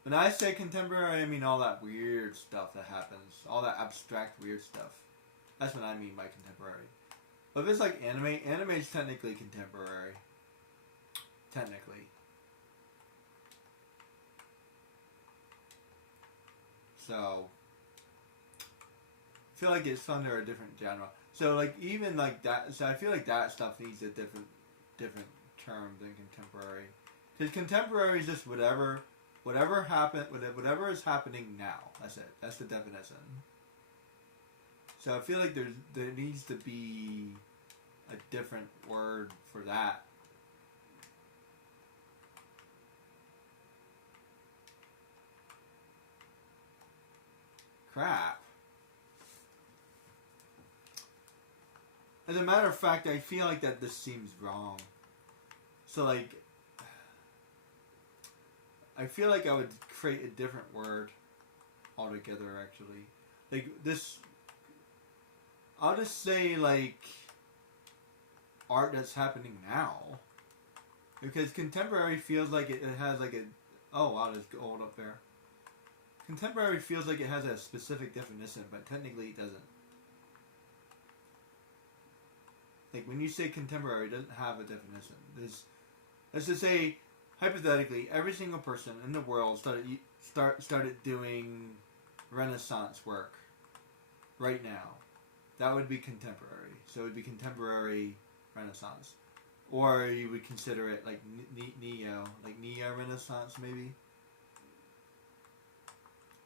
When I say contemporary, I mean all that weird stuff that happens, all that abstract weird stuff. That's what I mean by contemporary. But if it's like anime is technically contemporary. Technically. So, I feel like it's under a different genre. So like even like that, so I feel like that stuff needs a different term than contemporary. Because contemporary is just whatever is happening now. That's it. That's the definition. So I feel like there needs to be a different word for that. Crap. As a matter of fact, I feel like that this seems wrong. So like, I feel like I would create a different word altogether, actually. Like, this... I'll just say, like, art that's happening now. Because contemporary feels like it has, like, a... Oh, wow, there's gold up there. Contemporary feels like it has a specific definition, but technically it doesn't. Like, when you say contemporary, it doesn't have a definition. Let's just say... Hypothetically, every single person in the world started doing Renaissance work right now. That would be contemporary. So it would be contemporary Renaissance, or you would consider it like neo Renaissance, maybe,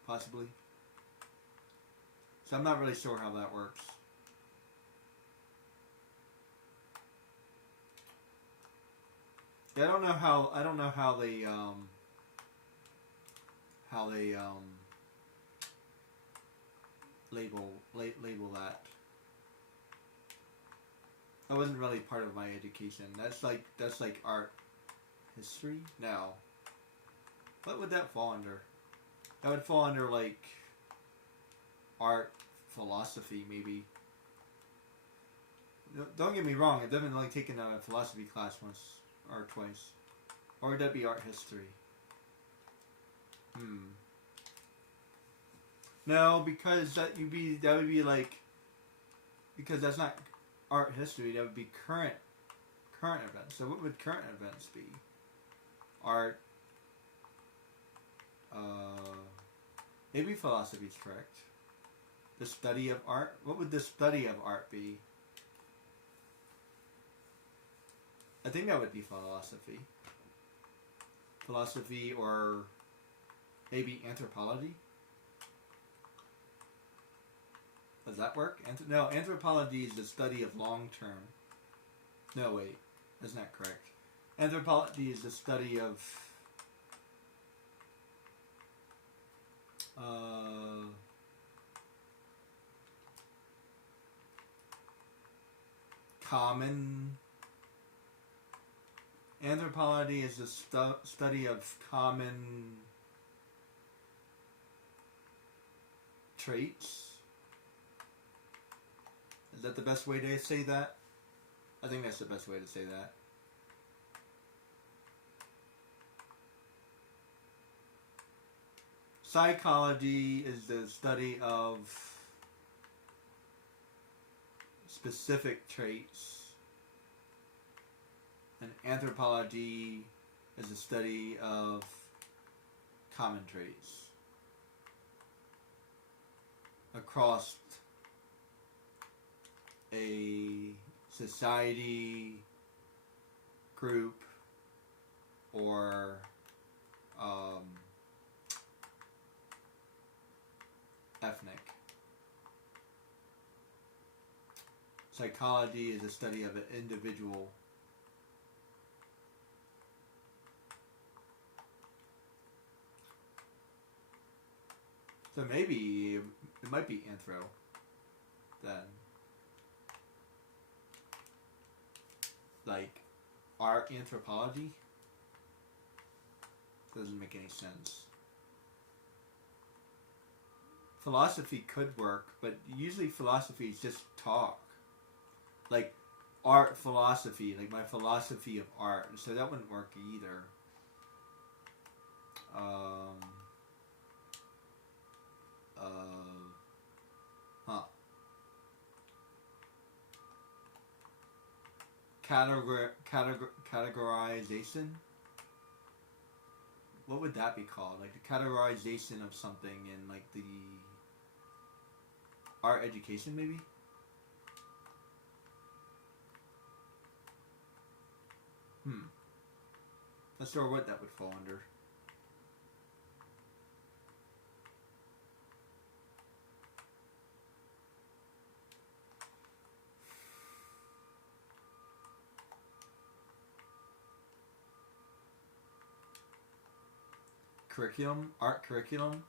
possibly. So I'm not really sure how that works. Yeah, I don't know how they label that. That wasn't really part of my education. That's like art history? No. What would that fall under? That would fall under like art philosophy, maybe. Don't get me wrong, I've definitely taken a philosophy class once or twice. Or would that be art history? No, because that would be like, because that's not art history, that would be current events. So what would current events be? Art, maybe philosophy is correct. The study of art? What would the study of art be? I think that would be philosophy. Philosophy, or maybe anthropology? Does that work? No, anthropology is the study of long term. No, wait. That's not correct. Anthropology is the study of... common... Anthropology is the study of common traits. Is that the best way to say that? I think that's the best way to say that. Psychology is the study of specific traits. And anthropology is the study of common traits across a society, group, or ethnic. Psychology is the study of an individual. So maybe it might be anthro then. Like art anthropology? Doesn't make any sense. philosophy could work, but usually philosophy is just talk. Like art philosophy, like my philosophy of art. So that wouldn't work either. Huh. Categorization? What would that be called? Like the categorization of something in like the art education, maybe? Not sure what that would fall under. Curriculum? Art curriculum?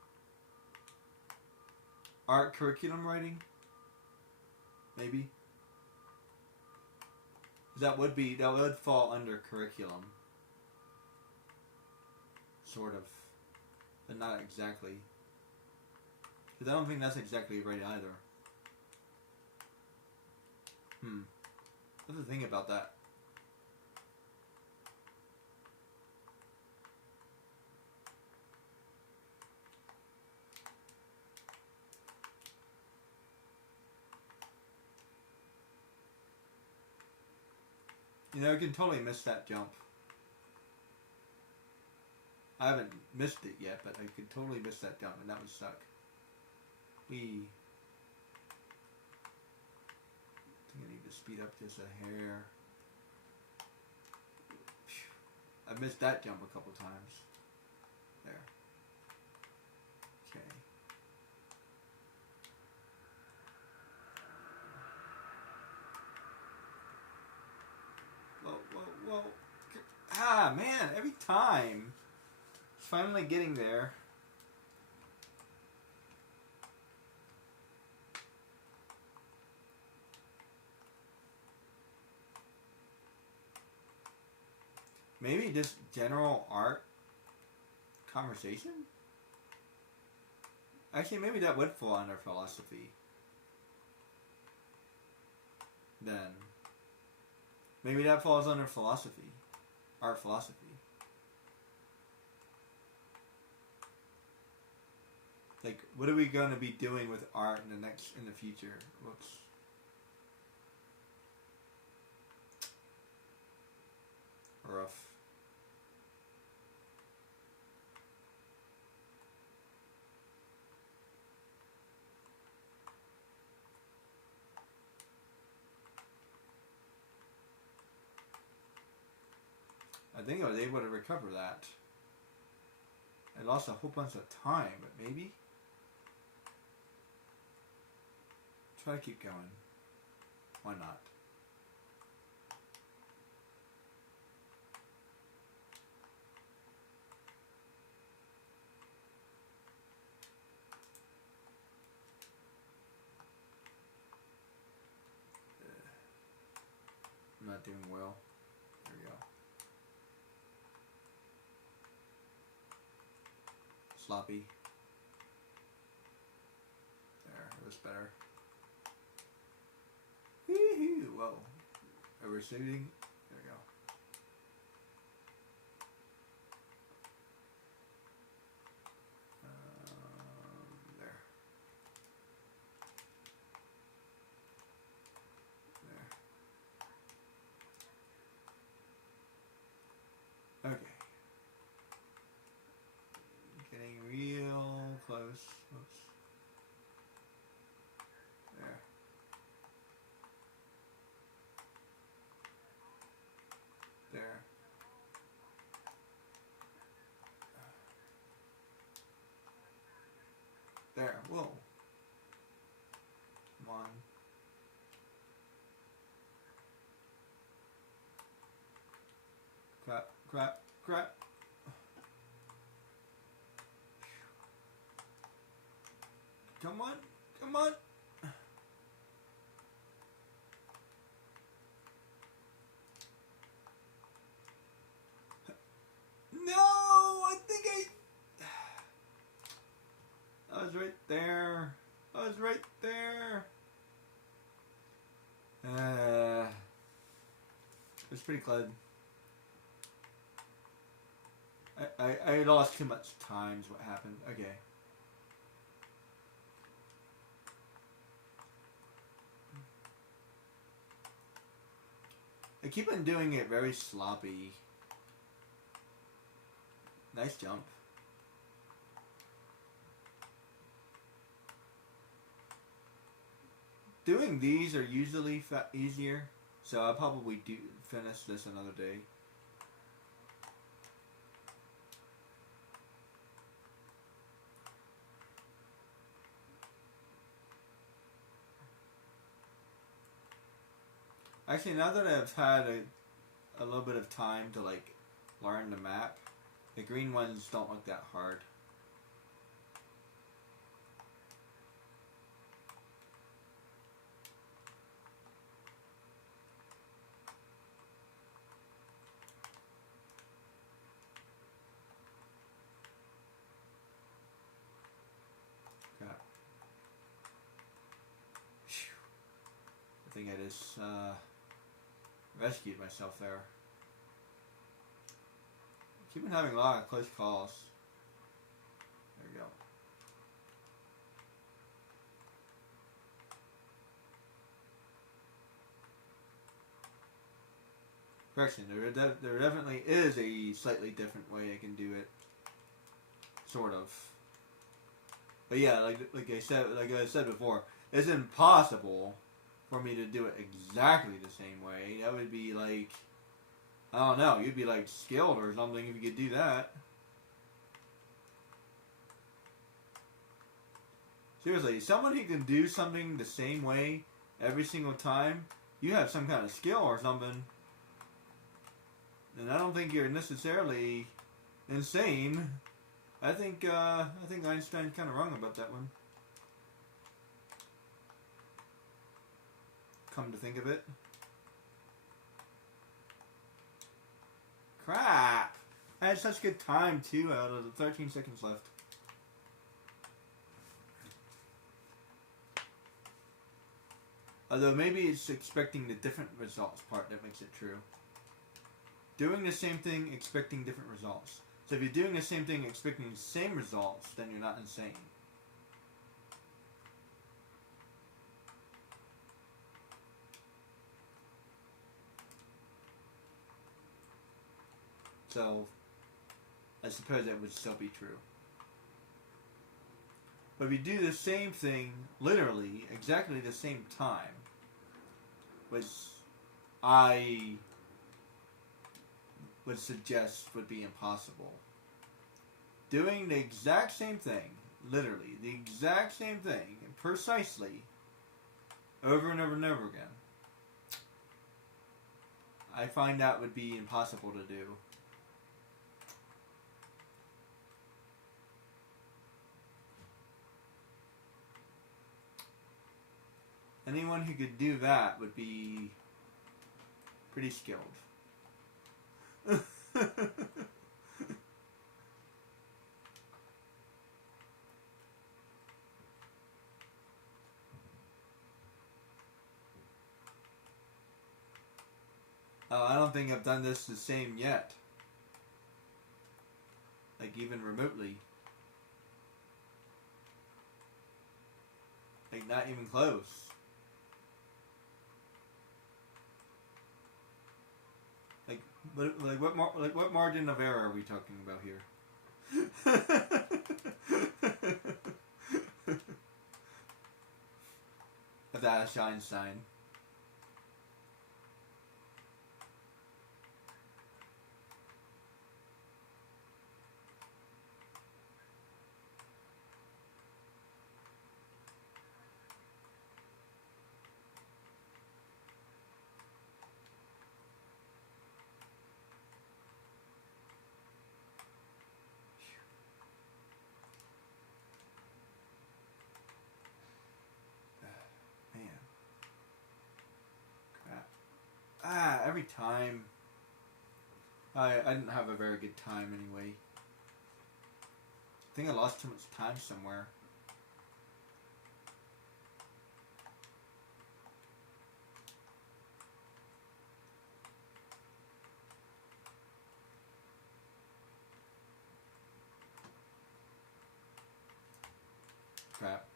Art curriculum writing? Maybe? That would fall under curriculum. Sort of. But not exactly. Because I don't think that's exactly right either. What's the thing about that? You know, I can totally miss that jump. I haven't missed it yet, but I could totally miss that jump, and that would suck. I think I need to speed up just a hair. I missed that jump a couple times. There. Okay. Whoa. Ah, man, every time. It's finally getting there. Maybe just general art conversation? Actually, maybe that would fall under philosophy. Then. Maybe that falls under philosophy. Art philosophy. Like, what are we going to be doing with art in the future? Whoops. Rough. I think I was able to recover that. I lost a whole bunch of time, but maybe? Try to keep going. Why not? I'm not doing well. There we go. Sloppy. There, that's better. Woohoo! Whoa. Are we shooting? There we go. There. There. Okay. Getting real close. Oops. There. There. There. Whoa. Come on. Crap. Come on. No, I think I was right there. was right there. It's pretty close. I lost too much time is what happened. Okay. I keep on doing it very sloppy. Nice jump. Doing these are usually easier, so I'll probably finish this another day. Actually, now that I've had a little bit of time to like learn the map, the green ones don't look that hard. Crap. Phew. I think I just rescued myself there. Keep on having a lot of close calls. There we go. Correction, there definitely is a slightly different way I can do it. Sort of. But yeah, like I said before, it's impossible for me to do it exactly the same way. That would be like, I don't know, you'd be like skilled or something if you could do that. Seriously, someone who can do something the same way every single time, you have some kind of skill or something. And I don't think you're necessarily insane. I think Einstein's kind of wrong about that one. Come to think of it. Crap! I had such good time too out of the 13 seconds left. Although maybe it's expecting the different results part that makes it true. Doing the same thing, expecting different results. So if you're doing the same thing, expecting the same results, then you're not insane. So, I suppose that would still be true. But if you do the same thing, literally, exactly the same time, which I would suggest would be impossible. Doing the exact same thing, literally, the exact same thing, precisely, over and over and over again, I find that would be impossible to do. Anyone who could do that would be pretty skilled. Oh, I don't think I've done this the same yet. Like, even remotely. Like, not even close. What margin of error are we talking about here? That's Einstein. Every time. I didn't have a very good time anyway. I think I lost too much time somewhere. crap.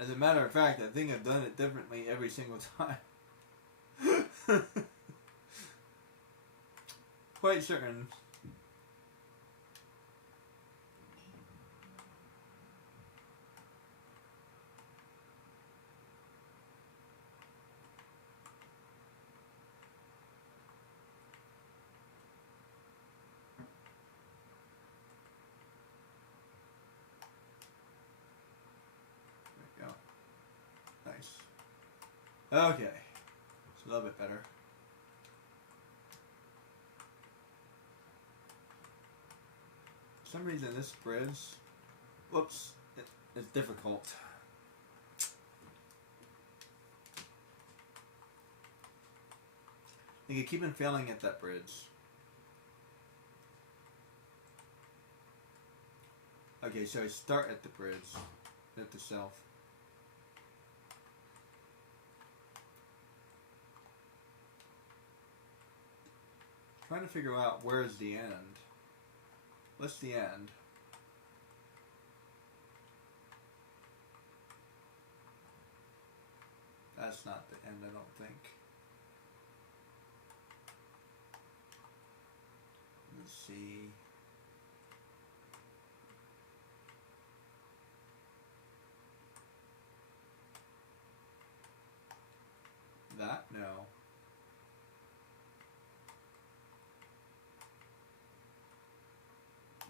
As a matter of fact, I think I've done it differently every single time. Quite certain. There we go. Nice. Okay. It's a little bit better. For some reason this bridge, whoops, it's difficult. I keep on failing at that bridge. Okay, so I start at the bridge, at the self. Trying to figure out where's the end. What's the end? That's not the end, I don't think. Let's see. That? No.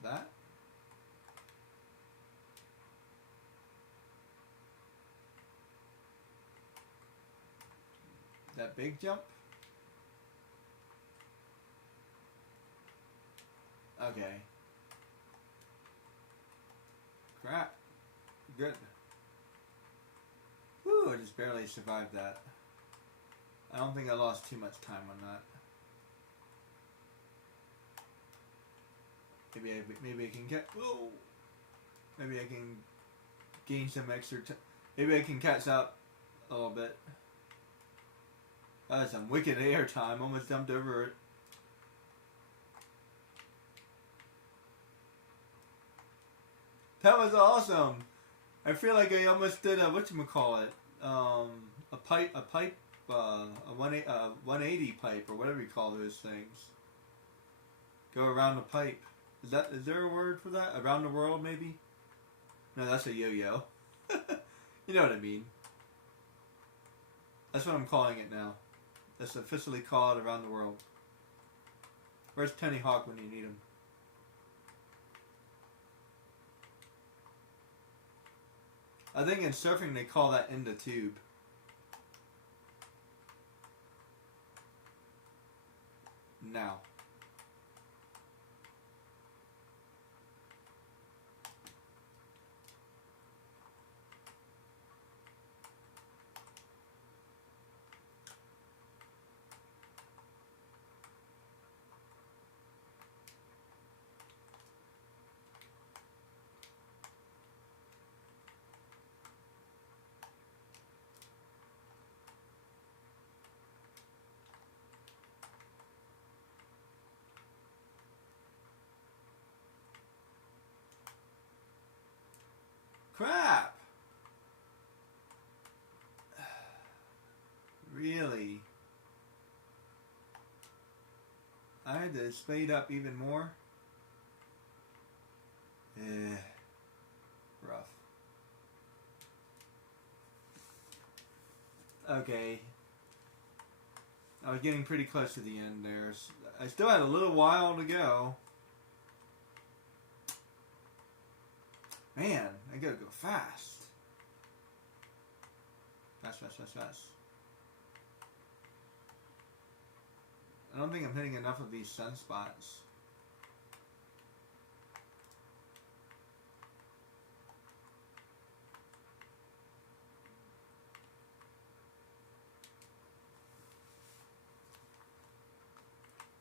That? That big jump? Okay. Crap. Good. Whew, I just barely survived that. I don't think I lost too much time on that. Maybe I can get. Whoa. Maybe I can gain some extra time. Maybe I can catch up a little bit. That was some wicked air time. Almost jumped over it. That was awesome. I feel like I almost did a whatchamacallit, a 180 pipe or whatever you call those things. Go around the pipe. Is there a word for that? Around the world, maybe? No, that's a yo-yo. You know what I mean. That's what I'm calling it now. That's officially called Around the World. Where's Tony Hawk when you need him? I think in surfing they call that in the tube. Now. Crap! Really? I had to speed up even more? Rough. Okay. I was getting pretty close to the end there. I still had a little while to go. Man, I gotta go fast. Fast, fast, fast, fast. I don't think I'm hitting enough of these sunspots.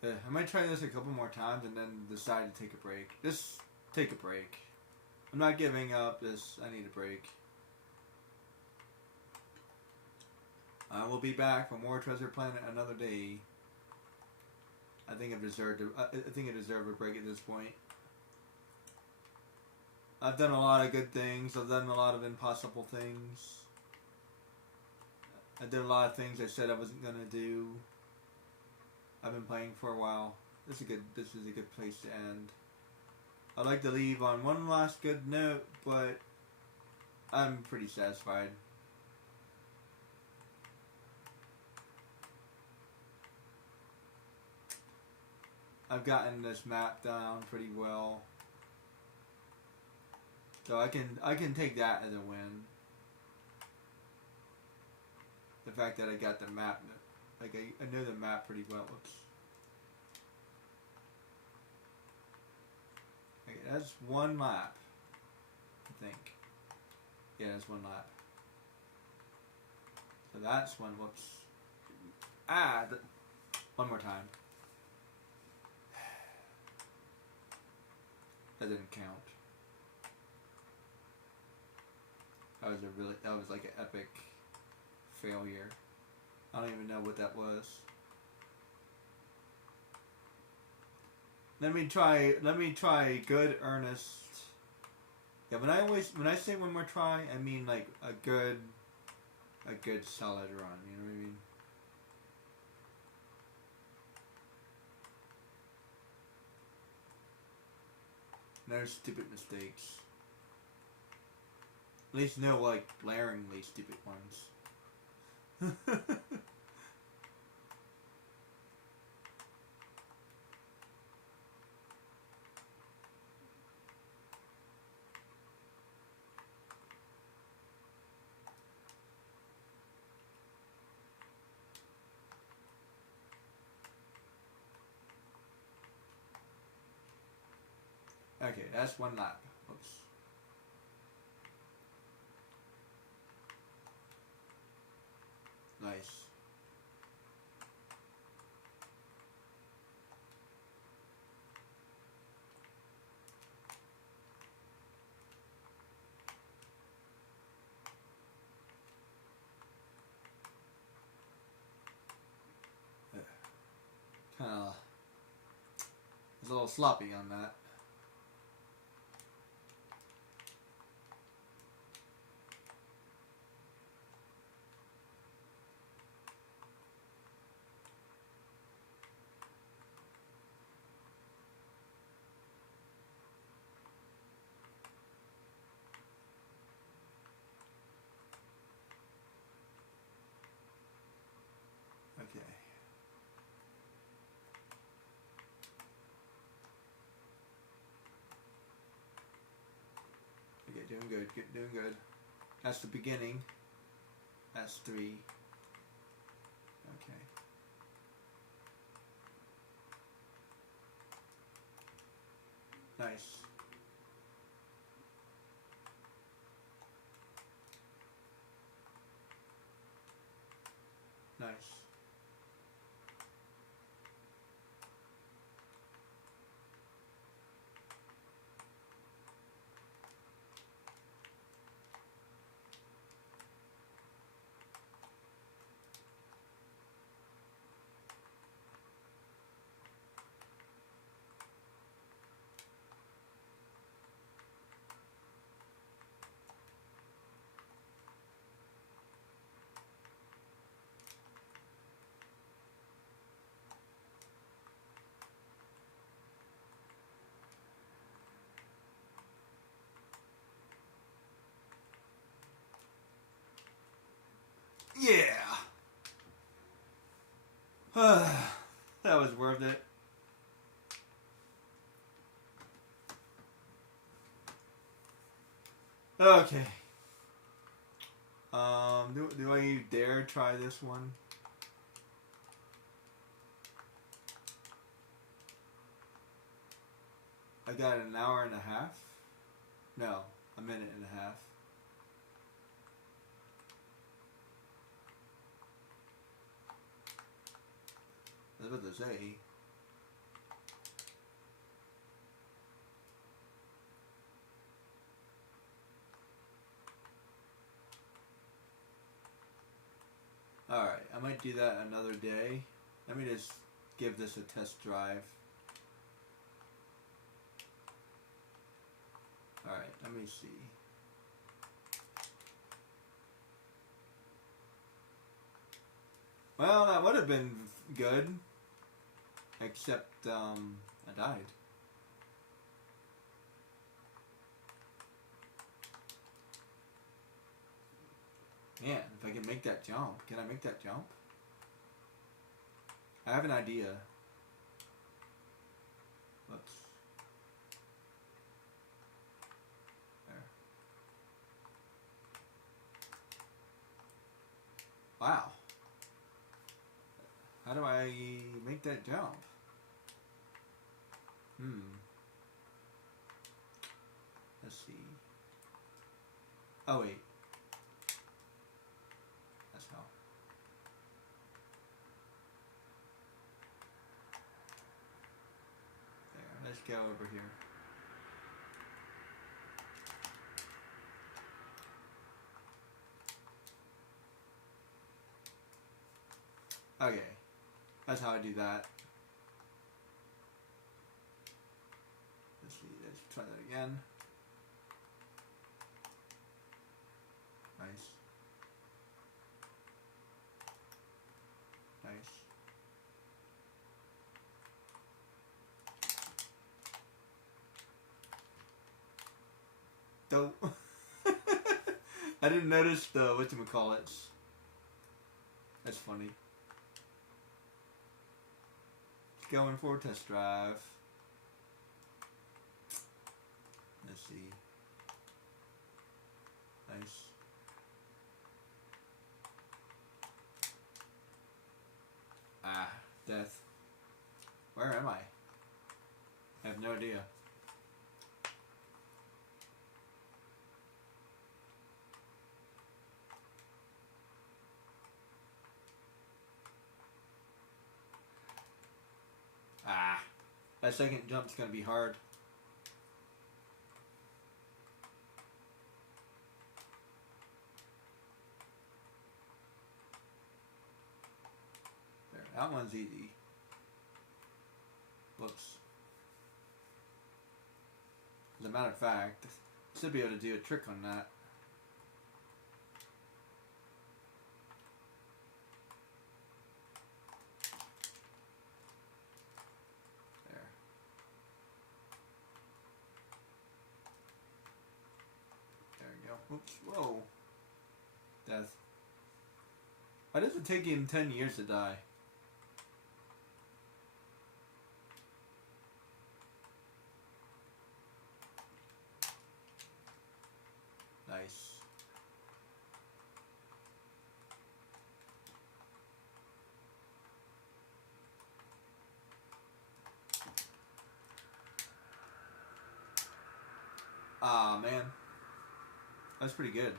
I might try this a couple more times and then decide to take a break. Just take a break. I'm not giving up. I need a break. I will be back for more Treasure Planet another day. I think I deserve a break at this point. I've done a lot of good things. I've done a lot of impossible things. I did a lot of things I said I wasn't gonna do. I've been playing for a while. This is a good place to end. I'd like to leave on one last good note, but I'm pretty satisfied. I've gotten this map down pretty well. So I can take that as a win. The fact that I got the map, like I know the map pretty well. Oops. Okay, that's one lap, I think. Yeah, that's one lap. So that's one. Whoops. One more time. That didn't count. That was like an epic failure. I don't even know what that was. Let me try good, earnest. Yeah, when I say one more try, I mean like a good solid run, you know what I mean? No stupid mistakes. At least no like glaringly stupid ones. Okay, that's one lap. Oops. Nice. It's a little sloppy on that. Okay. Okay, doing good, doing good. That's the beginning. That's 3. Okay. Nice. Nice. Yeah. That was worth it. Okay. Do I dare try this one? I got an hour and a half? No, a minute and a half. I was about to say. Alright, I might do that another day. Let me just give this a test drive. Alright, let me see. Well, that would have been good. Except, I died. Man, if I can make that jump. Can I make that jump? I have an idea. Whoops. There. Wow. How do I make that jump? Let's see. Oh, wait. That's how. There. Let's go over here. Okay. That's how I do that. Let's see. Let's try that again. Nice. Nice. Dope. I didn't notice the whatchamacallits. That's funny. Going for a test drive. Let's see. Nice. Ah, death. Where am I? I have no idea. Ah, that second jump's gonna be hard. There, that one's easy. Whoops. As a matter of fact, I should be able to do a trick on that. Oops, whoa. Death. Why does it take him 10 years to die? Nice. Ah, man. That's pretty good.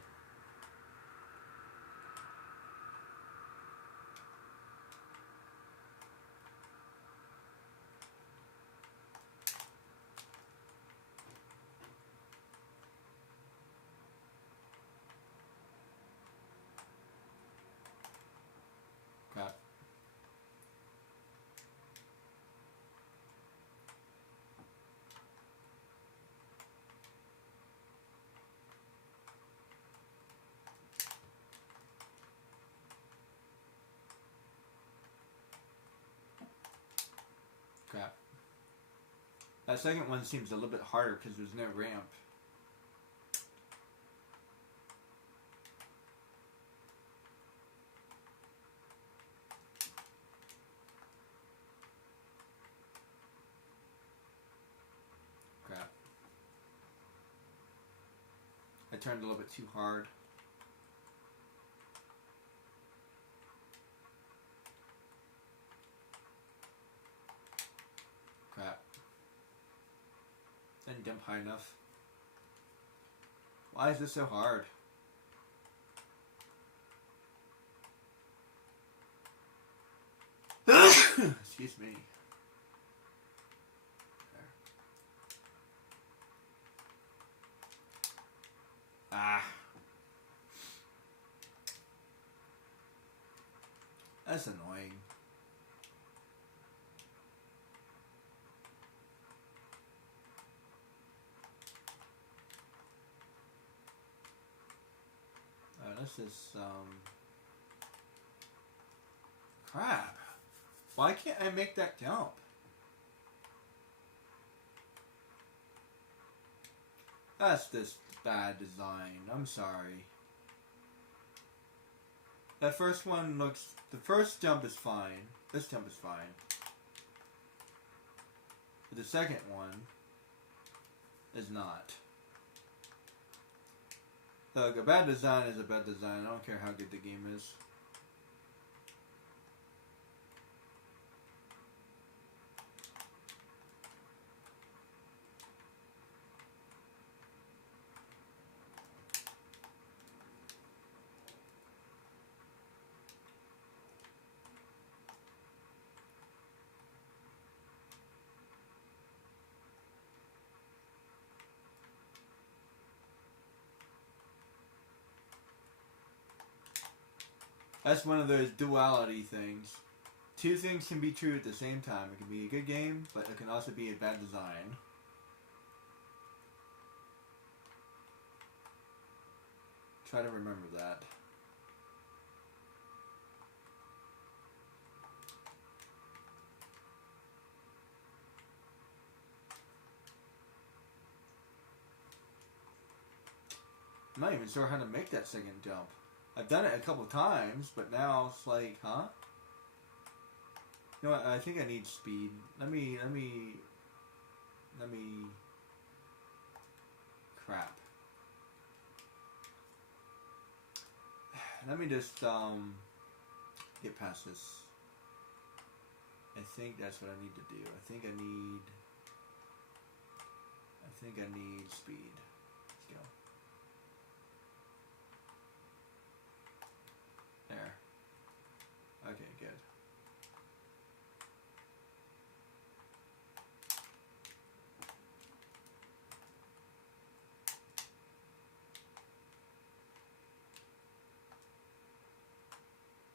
Crap. Crap. That second one seems a little bit harder because there's no ramp. Crap. I turned a little bit too hard. Crap. Didn't jump high enough. Why is this so hard? Excuse me. There. Ah. That's annoying. Alright, let's just, crap. Why can't I make that jump? That's just bad design. I'm sorry. That first one looks... The first jump is fine. This jump is fine. But the second one is not. Look, a bad design is a bad design. I don't care how good the game is. That's one of those duality things. Two things can be true at the same time. It can be a good game, but it can also be a bad design. Try to remember that. I'm not even sure how to make that second jump. I've done it a couple times, but now it's like, huh? You know what? I think I need speed. Let me. Crap. Let me just get past this. I think that's what I need to do. I think I need speed. Let's go. There. Okay, good.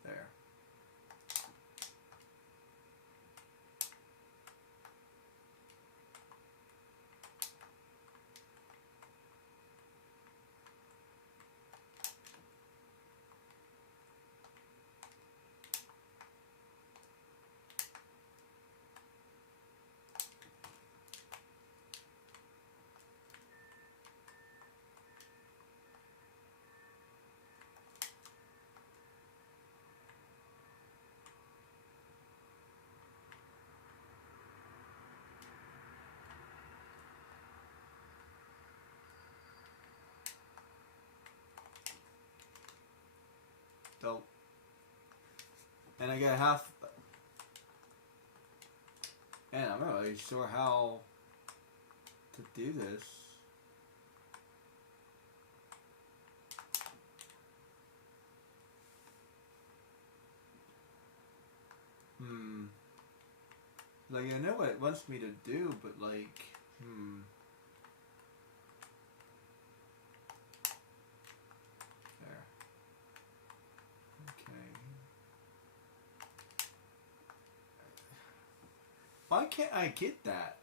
There. Dope. And I got half. And I'm not really sure how to do this. Like, I know what it wants me to do, but like, There. Okay. Why can't I get that?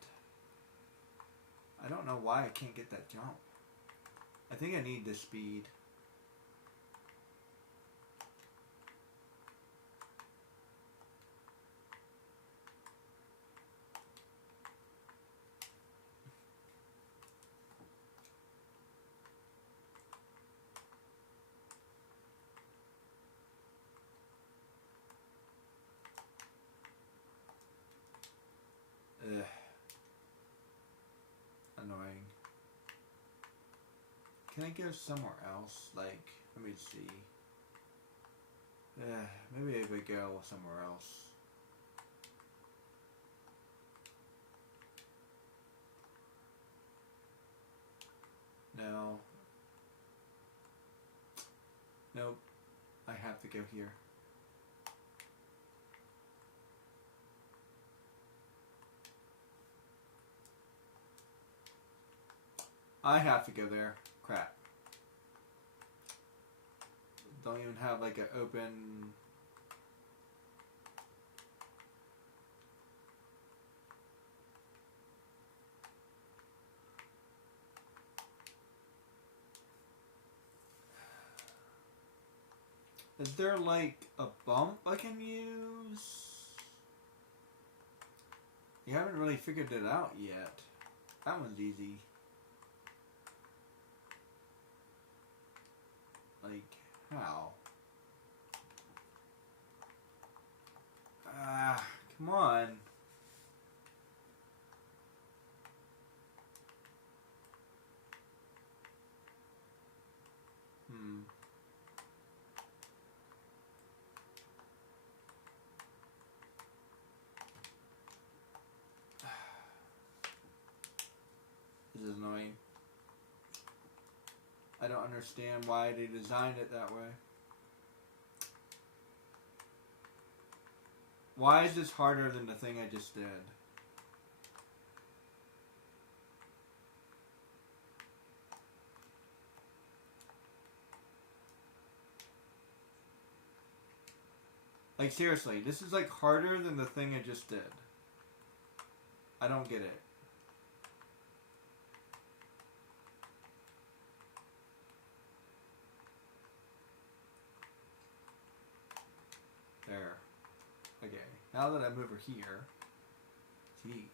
I don't know why I can't get that jump. I think I need the speed. Ugh. Annoying. Can I go somewhere else? Like, let me see. Maybe I would go somewhere else. No. Nope. I have to go here. I have to go there. Crap. Don't even have like an open Is there like a bump I can use? You haven't really figured it out yet. That one's easy. Like, how? Ah, come on. This is annoying. I don't understand why they designed it that way. Why is this harder than the thing I just did? Like, seriously, this is like harder than the thing I just did. I don't get it. There. Okay, now that I move her here, jeez.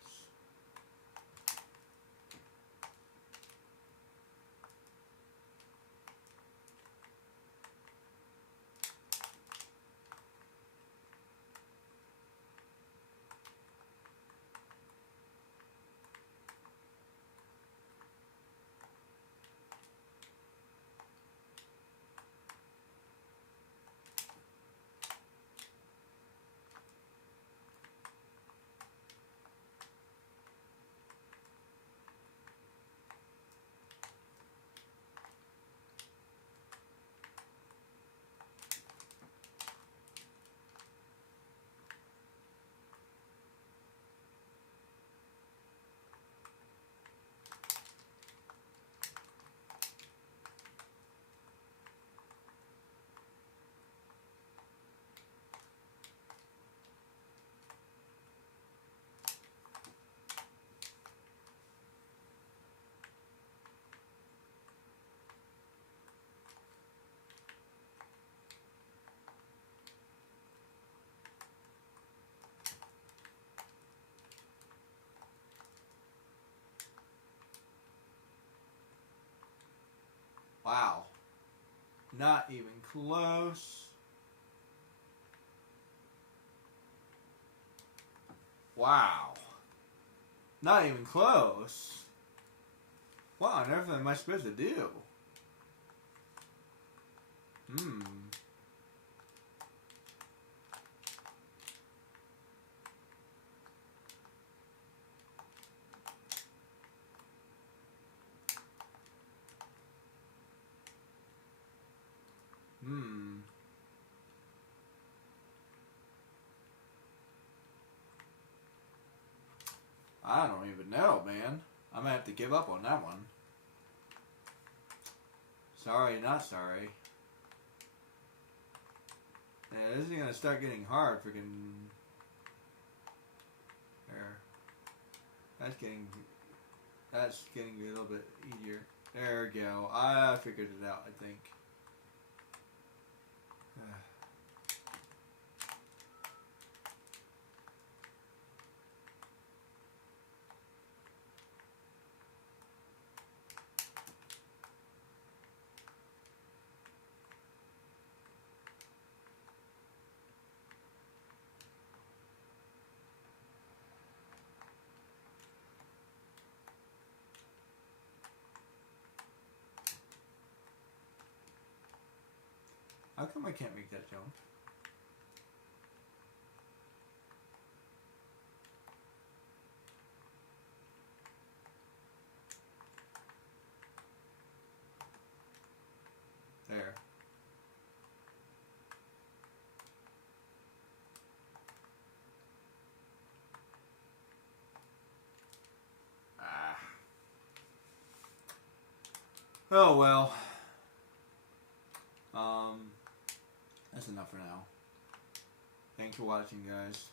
Wow. Not even close. Wow. Not even close. What on earth am I supposed to do? I don't even know, man. I'm gonna have to give up on that one. Sorry, not sorry. Yeah, this is gonna start getting hard. Freaking. There. That's getting a little bit easier. There we go. I figured it out, I think. How come I can't make that jump? There. Ah. Oh well. That's enough for now. Thanks for watching, guys.